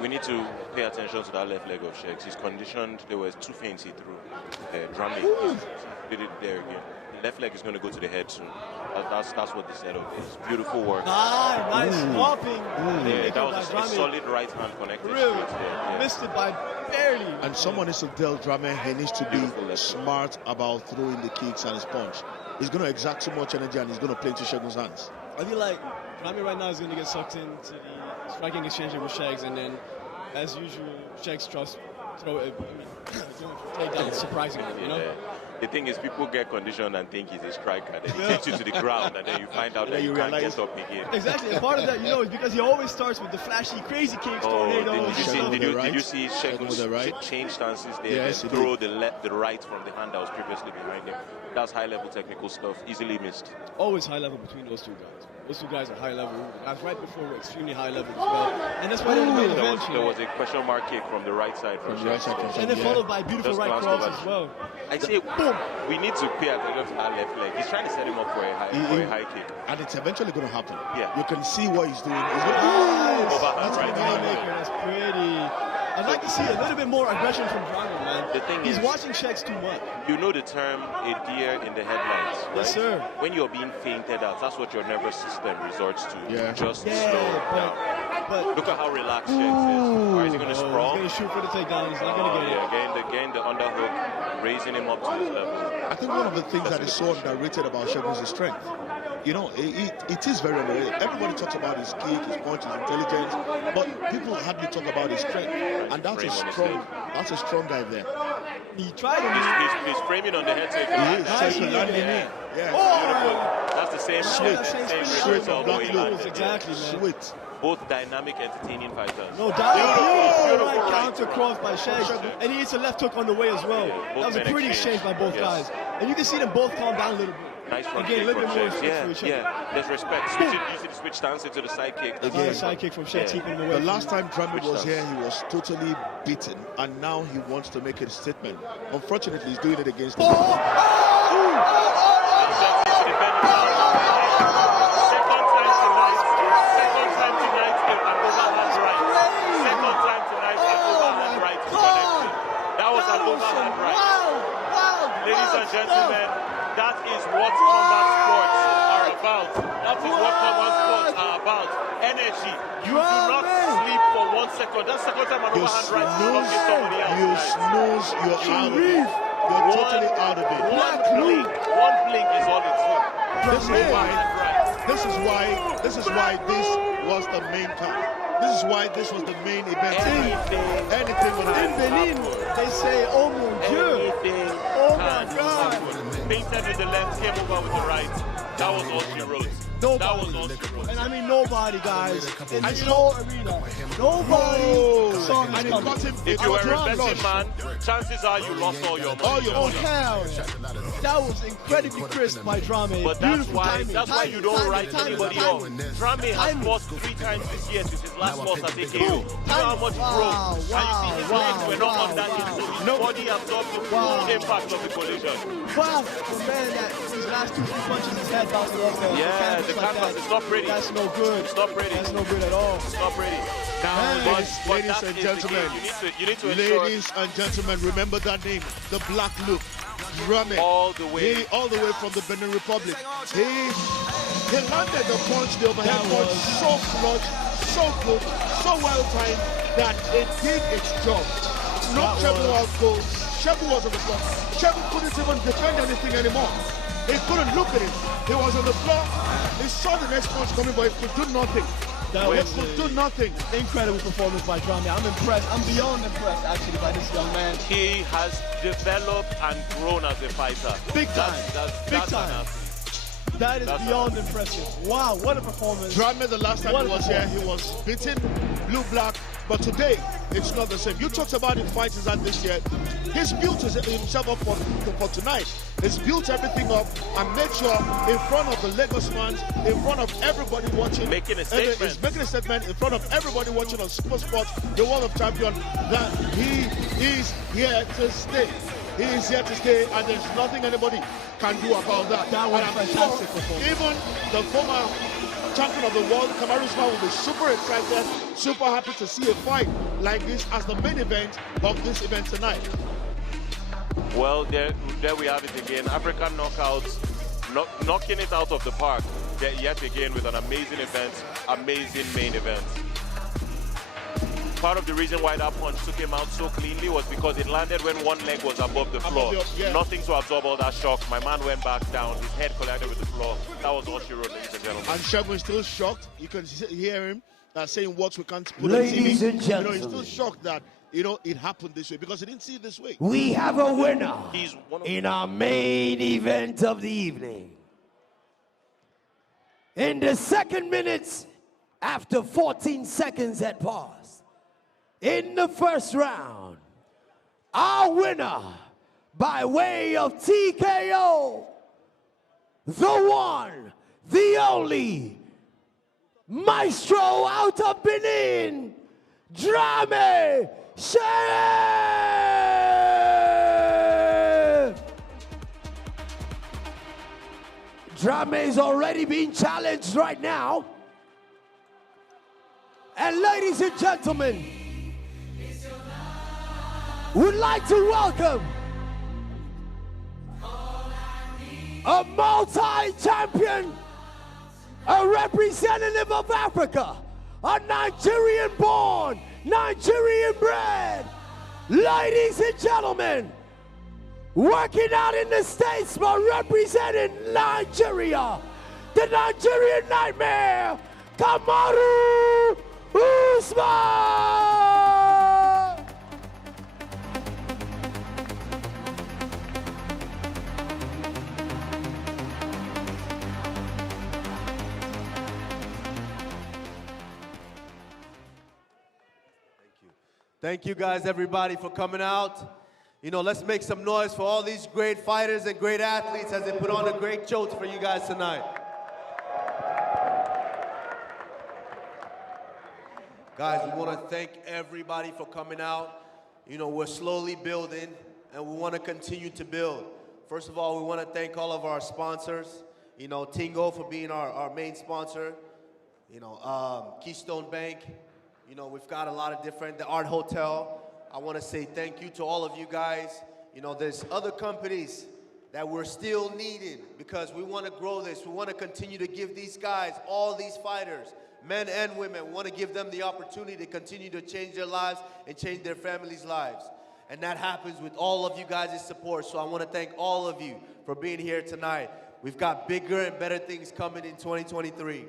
We need to pay attention to that left leg of Shakes. He's conditioned. There were 2 feints he threw. Drame did it there again. Left leg is going to go to the head soon. That's what the setup is. Beautiful work. Nice stopping. Yeah, that was a solid right hand connected. Really? Straight there. Missed it by barely. And someone needs to tell Drame he needs to be smart about throwing the kicks and his punch. He's going to exact so much energy and he's going to play into Segun's hands. I feel like Drame right now is going to get sucked into the striking exchange with Shakes, and then, as usual, Shakes just throw it. Take down surprisingly, you know? Yeah. The thing is, people get conditioned and think he's a striker. Then he takes you to the ground, and then you find out that you can't get up again. Exactly, and part of that, is because he always starts with the flashy, crazy kicks, tornadoes. Did you see Segun change stances there? Yes, and throw the right from the hand that was previously behind him. That's high-level technical stuff, easily missed. Always high level between those 2 guys. Those 2 guys are high level. Guys right before were extremely high level as well. And that's why there was a question mark kick from the right side. And then followed by beautiful right cross as well. I say, boom! We need to pay attention to that left leg. He's trying to set him up for a high kick. And it's eventually going to happen. Yeah. You can see what he's doing. He's going to that's right. That's pretty. I'd like to see a little bit more aggression from Drame, man. The thing He's is, watching Shakes too much. You know the term a deer in the headlights, right? Yes, sir. When you're being fainted out, that's what your nervous system resorts to. Yeah. Just slow down. But look at how relaxed Shakes is. Or is he going to sprawl? He's going to shoot for the takedown. He's not going to get it. Again, the underhook, raising him up to his level. I think one of the things that is so underrated about Segun is his strength. You know, it is very underrated. Everybody talks about his kick, his punch, his intelligence, but people hardly talk about his strength. And that's a strong guy there. He tried to. He's framing on the head taker. That's the same sweet from Black Loop. Exactly, man. Sweet. Both dynamic, entertaining fighters. No doubt. Beautiful right counter cross by Shakes. And he hits a left hook on the way as well. Yeah, that was a pretty exchange by both guys. And you can see them both calm down a little bit. Nice front Again, kick a little from bit more Shakes. respect for each other. Yeah, there's respect. You see the switch stance into the side kick. Again, side kick from Shakes, keeping him away. The last time Drame was here, he was totally beaten, and now he wants to make a statement. Unfortunately, he's doing it against him. Ladies and gentlemen, that is what combat sports are about. That is what combat sports are about. Energy. You do not sleep for 1 second. That's the second time an overhand right is knocking somebody else. You snooze, you're out of it. You're totally out of it. One blink is all it took. This is why this was the main card. This is why this was the main event. Anything would happen. In Benin, they say, oh mon Dieu. Oh my God. Painted with the left, came over with the right. That was all she wrote. That was And I mean nobody, guys, in this whole arena. Nobody saw this coming. If you were a betting man, chances are you lost all your money. Oh, hell yeah. That was incredibly crisp by Drame. But that's why you don't write anybody off. Drame has lost 3 times this year since his last loss at AKO. You know how much he broke. And you see his legs were not on that hit, so his body absorbed the full impact of the collision. Wow, man, that these last 2-3 punches, his head bounced off there. Yeah, the canvas, it's not pretty. That's no good. It's not pretty. That's no good at all. It's not pretty. Now, But ladies that and is the gentlemen, game. You need to ensure ladies and gentlemen, remember that name, the Black Look, Drame. all the way. All the way from the Benin Republic. He landed the punch, the overhead punch, so clutch, so good, so well timed that it did its job. No Chukwu out goal. Chukwu was on the floor. Chukwu couldn't even defend anything anymore. He couldn't look at it. He was on the floor. He saw the next punch coming, but he could do nothing. He could do nothing. Incredible performance by Drame. I'm impressed. I'm beyond impressed, actually, by this young man. He has developed and grown as a fighter. Big time. Big time. That is beyond impressive. Wow, what a performance. Drame, the last time he was here, he was beaten blue-black, but today, it's not the same. You talked about him fighting that this year. He's built himself up for tonight. He's built everything up and made sure in front of the Lagos fans, in front of everybody watching. Making a statement. He's making a statement in front of everybody watching on Super Sports, the World of Champion, that he is here to stay. He is here to stay, and there's nothing anybody can do about that. That was fantastic performance. Even the former champion of the world, Kamarusma, will be super excited, super happy to see a fight like this as the main event of this event tonight. Well, there we have it again. African knockouts, knocking it out of the park yet again with an amazing event, amazing main event. Part of the reason why that punch took him out so cleanly was because it landed when one leg was above the floor. Nothing to absorb all that shock. My man went back down. His head collided with the floor. That was all she wrote, ladies and gentlemen. And Segun is still shocked. You can hear him saying words we can't put Ladies on TV. and gentlemen, he's still shocked that it happened this way because he didn't see it this way. we have a winner in our main event of the evening. In the second minute, after 14 seconds had passed, in the first round, our winner by way of TKO, the one, the only, Maestro out of Benin, Drame Cherif. Drame is already being challenged right now. And ladies and gentlemen, would like to welcome a multi-champion, a representative of Africa, a Nigerian-born, Nigerian-bred. Ladies and gentlemen, working out in the States but representing Nigeria, the Nigerian Nightmare, Kamaru Usman! Thank you guys, everybody, for coming out. Let's make some noise for all these great fighters and great athletes as they put on a great show for you guys tonight. Guys, we want to thank everybody for coming out. We're slowly building, and we want to continue to build. First of all, we want to thank all of our sponsors. Tingo for being our main sponsor. Keystone Bank. We've got a lot of different, the Art Hotel. I want to say thank you to all of you guys. There's other companies that we're still needing because we want to grow this. We want to continue to give these guys, all these fighters, men and women, we want to give them the opportunity to continue to change their lives and change their families' lives. And that happens with all of you guys' support. So I want to thank all of you for being here tonight. We've got bigger and better things coming in 2023.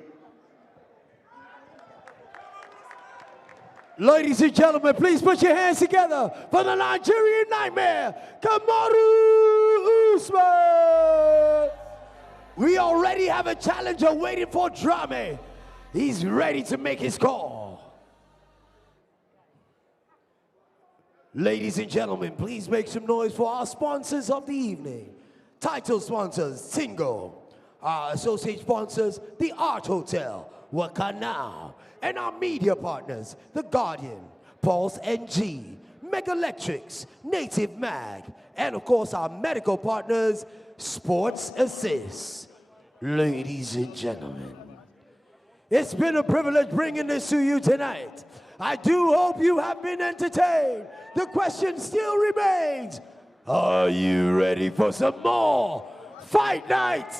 Ladies and gentlemen, please put your hands together for the Nigerian Nightmare, Kamaru Usman. We already have a challenger waiting for Drame. He's ready to make his call. Ladies and gentlemen, please make some noise for our sponsors of the evening. Title sponsors, Tingo. Our associate sponsors, The Art Hotel, Wakana. And our media partners, The Guardian, Pulse NG, Mega Electrics, Native Mag, and of course our medical partners, Sports Assist. Ladies and gentlemen, it's been a privilege bringing this to you tonight. I do hope you have been entertained. The question still remains, are you ready for some more Fight Night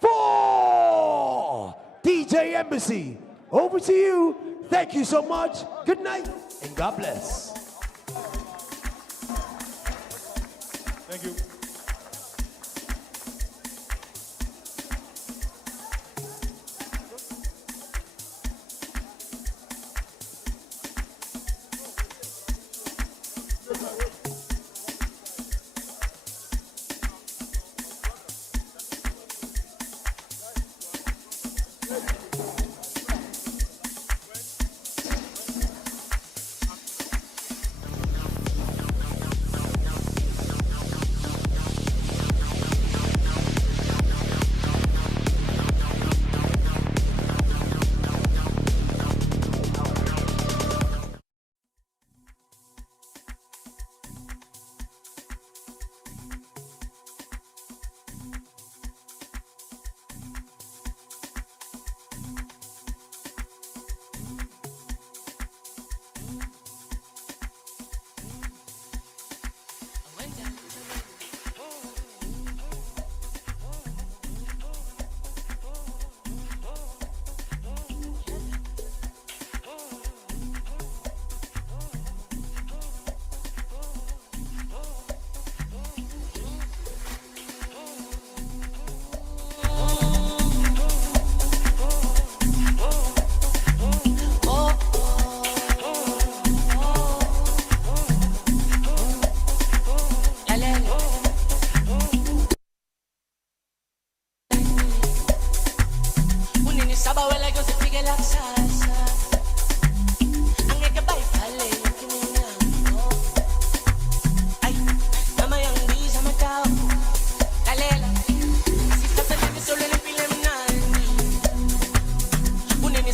4? DJ Embassy, over to you. Thank you so much. Good night and God bless. Thank you.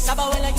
Saba, well, I